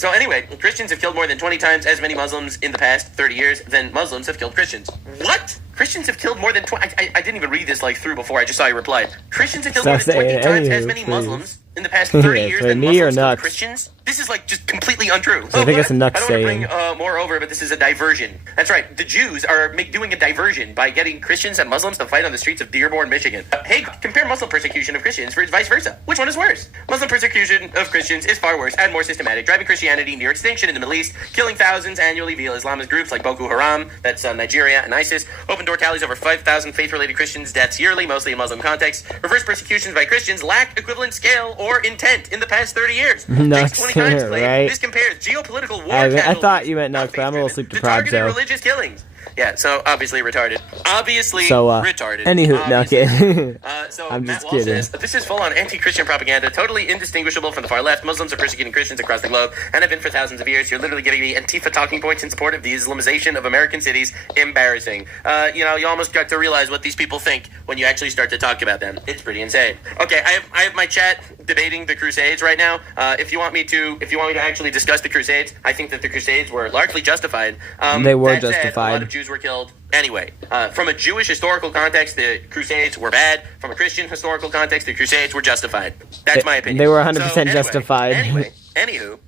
So anyway, Christians have killed more than 20 times as many Muslims in the past 30 years than Muslims have killed Christians. What? Christians have killed more than 20... I didn't even read this through before. I just saw you replied. Christians have killed more than 20 times as many Muslims in the past 30 years than Muslims killed Christians? This is just completely untrue. So I think it's a nuts saying. I don't want to bring more over, but this is a diversion. That's right. The Jews are doing a diversion by getting Christians and Muslims to fight on the streets of Dearborn, Michigan. Hey, compare Muslim persecution of Christians versus vice versa. Which one is worse? Muslim persecution of Christians is far worse and more systematic, driving Christianity near extinction in the Middle East, killing thousands annually via Islamist groups like Boko Haram, that's Nigeria, and ISIS. Open door tallies over 5,000 faith-related Christians deaths yearly, mostly in Muslim context. Reverse persecutions by Christians lack equivalent scale or intent in the past 30 years. Nuts, 20 times right? This compares geopolitical war. I thought you meant nuts, but I'm a little sleep deprived, so. Religious killings. Yeah, so obviously retarded. Retarded. Anywho, no, okay. So I'm Matt just Walsh kidding. says, this is full-on anti-Christian propaganda, totally indistinguishable from the far left. Muslims are persecuting Christians across the globe and have been for thousands of years. You're literally giving me Antifa talking points in support of the Islamization of American cities. Embarrassing. You almost got to realize what these people think when you actually start to talk about them. It's pretty insane. Okay, I have my chat debating the Crusades right now. If you want me to actually discuss the Crusades, I think that the Crusades were largely justified. They were that said, justified. a lot of Jews were killed. Anyway, from a Jewish historical context, the Crusades were bad. From a Christian historical context, the Crusades were justified. That's my opinion. They were 100% justified. Anyway, Anywho,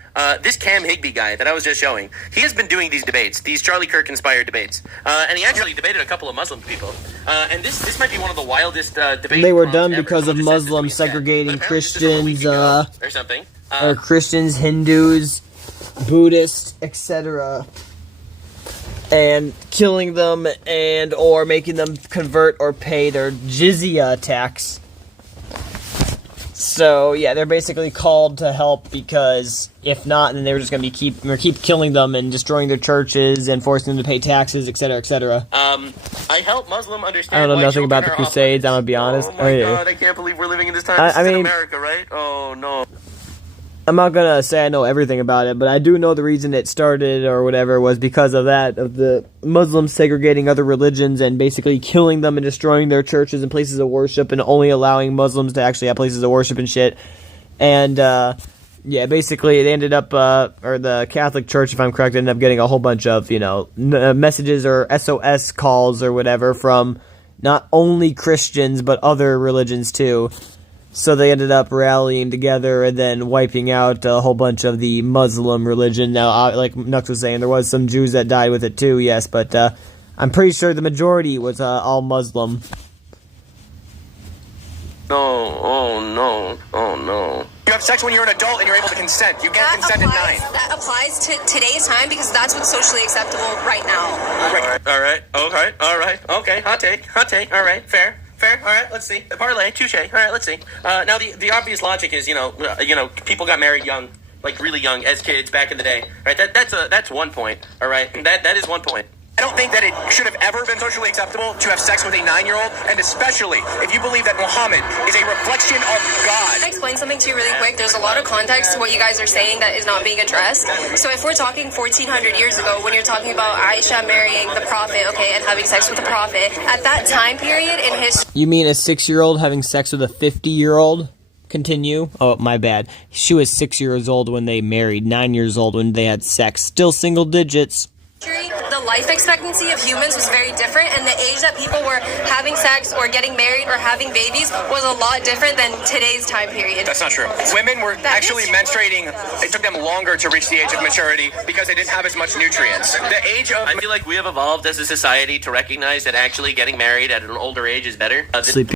this Cam Higbee guy that I was just showing, he has been doing these debates, these Charlie Kirk-inspired debates, and he actually debated a couple of Muslim people. And this might be one of the wildest debates. They were done because of Muslims segregating Christians, or something. or Christians, Hindus, Buddhists, etc., and killing them and or making them convert or pay their jizya tax. So yeah, they're basically called to help, because if not, then they were just going to keep killing them and destroying their churches and forcing them to pay taxes, etc., etc. I help Muslim understand. I don't know nothing about the Crusades. I'm gonna be honest. Oh my God! I can't believe we're living in this time. This is in America, right? Oh no. I'm not gonna say I know everything about it, but I do know the reason it started or whatever was because of that, of the Muslims segregating other religions and basically killing them and destroying their churches and places of worship and only allowing Muslims to actually have places of worship and shit. And, yeah, basically they ended up, or the Catholic Church, if I'm correct, ended up getting a whole bunch of, messages or SOS calls or whatever from not only Christians, but other religions too. So they ended up rallying together and then wiping out a whole bunch of the Muslim religion. Now, like Nux was saying, there was some Jews that died with it too, yes, but I'm pretty sure the majority was all Muslim. Oh no. You have sex when you're an adult and you're able to consent. You can't consent at 9. That applies to today's time because that's what's socially acceptable right now. All right. Okay, hot take. All right, fair. All right, let's see. Parlay, touche. All right, let's see. Now, the obvious logic is, people got married young, like really young, as kids back in the day. Right? That's one point. All right, that is one point. I don't think that it should have ever been socially acceptable to have sex with a 9-year-old, and especially if you believe that Muhammad is a reflection of God. Can I explain something to you really quick? There's a lot of context to what you guys are saying that is not being addressed. So if we're talking 1,400 years ago, when you're talking about Aisha marrying the Prophet, okay, and having sex with the Prophet, at that time period in history... You mean a 6-year-old having sex with a 50-year-old? Continue. Oh, my bad. She was 6 years old when they married, 9 years old when they had sex. Still single digits. The life expectancy of humans was very different, and the age that people were having sex or getting married or having babies was a lot different than today's time period. That's not true. Women were actually menstruating. It took them longer to reach the age of maturity because they didn't have as much nutrients. The age of... I feel like we have evolved as a society to recognize that actually getting married at an older age is better. Sleep.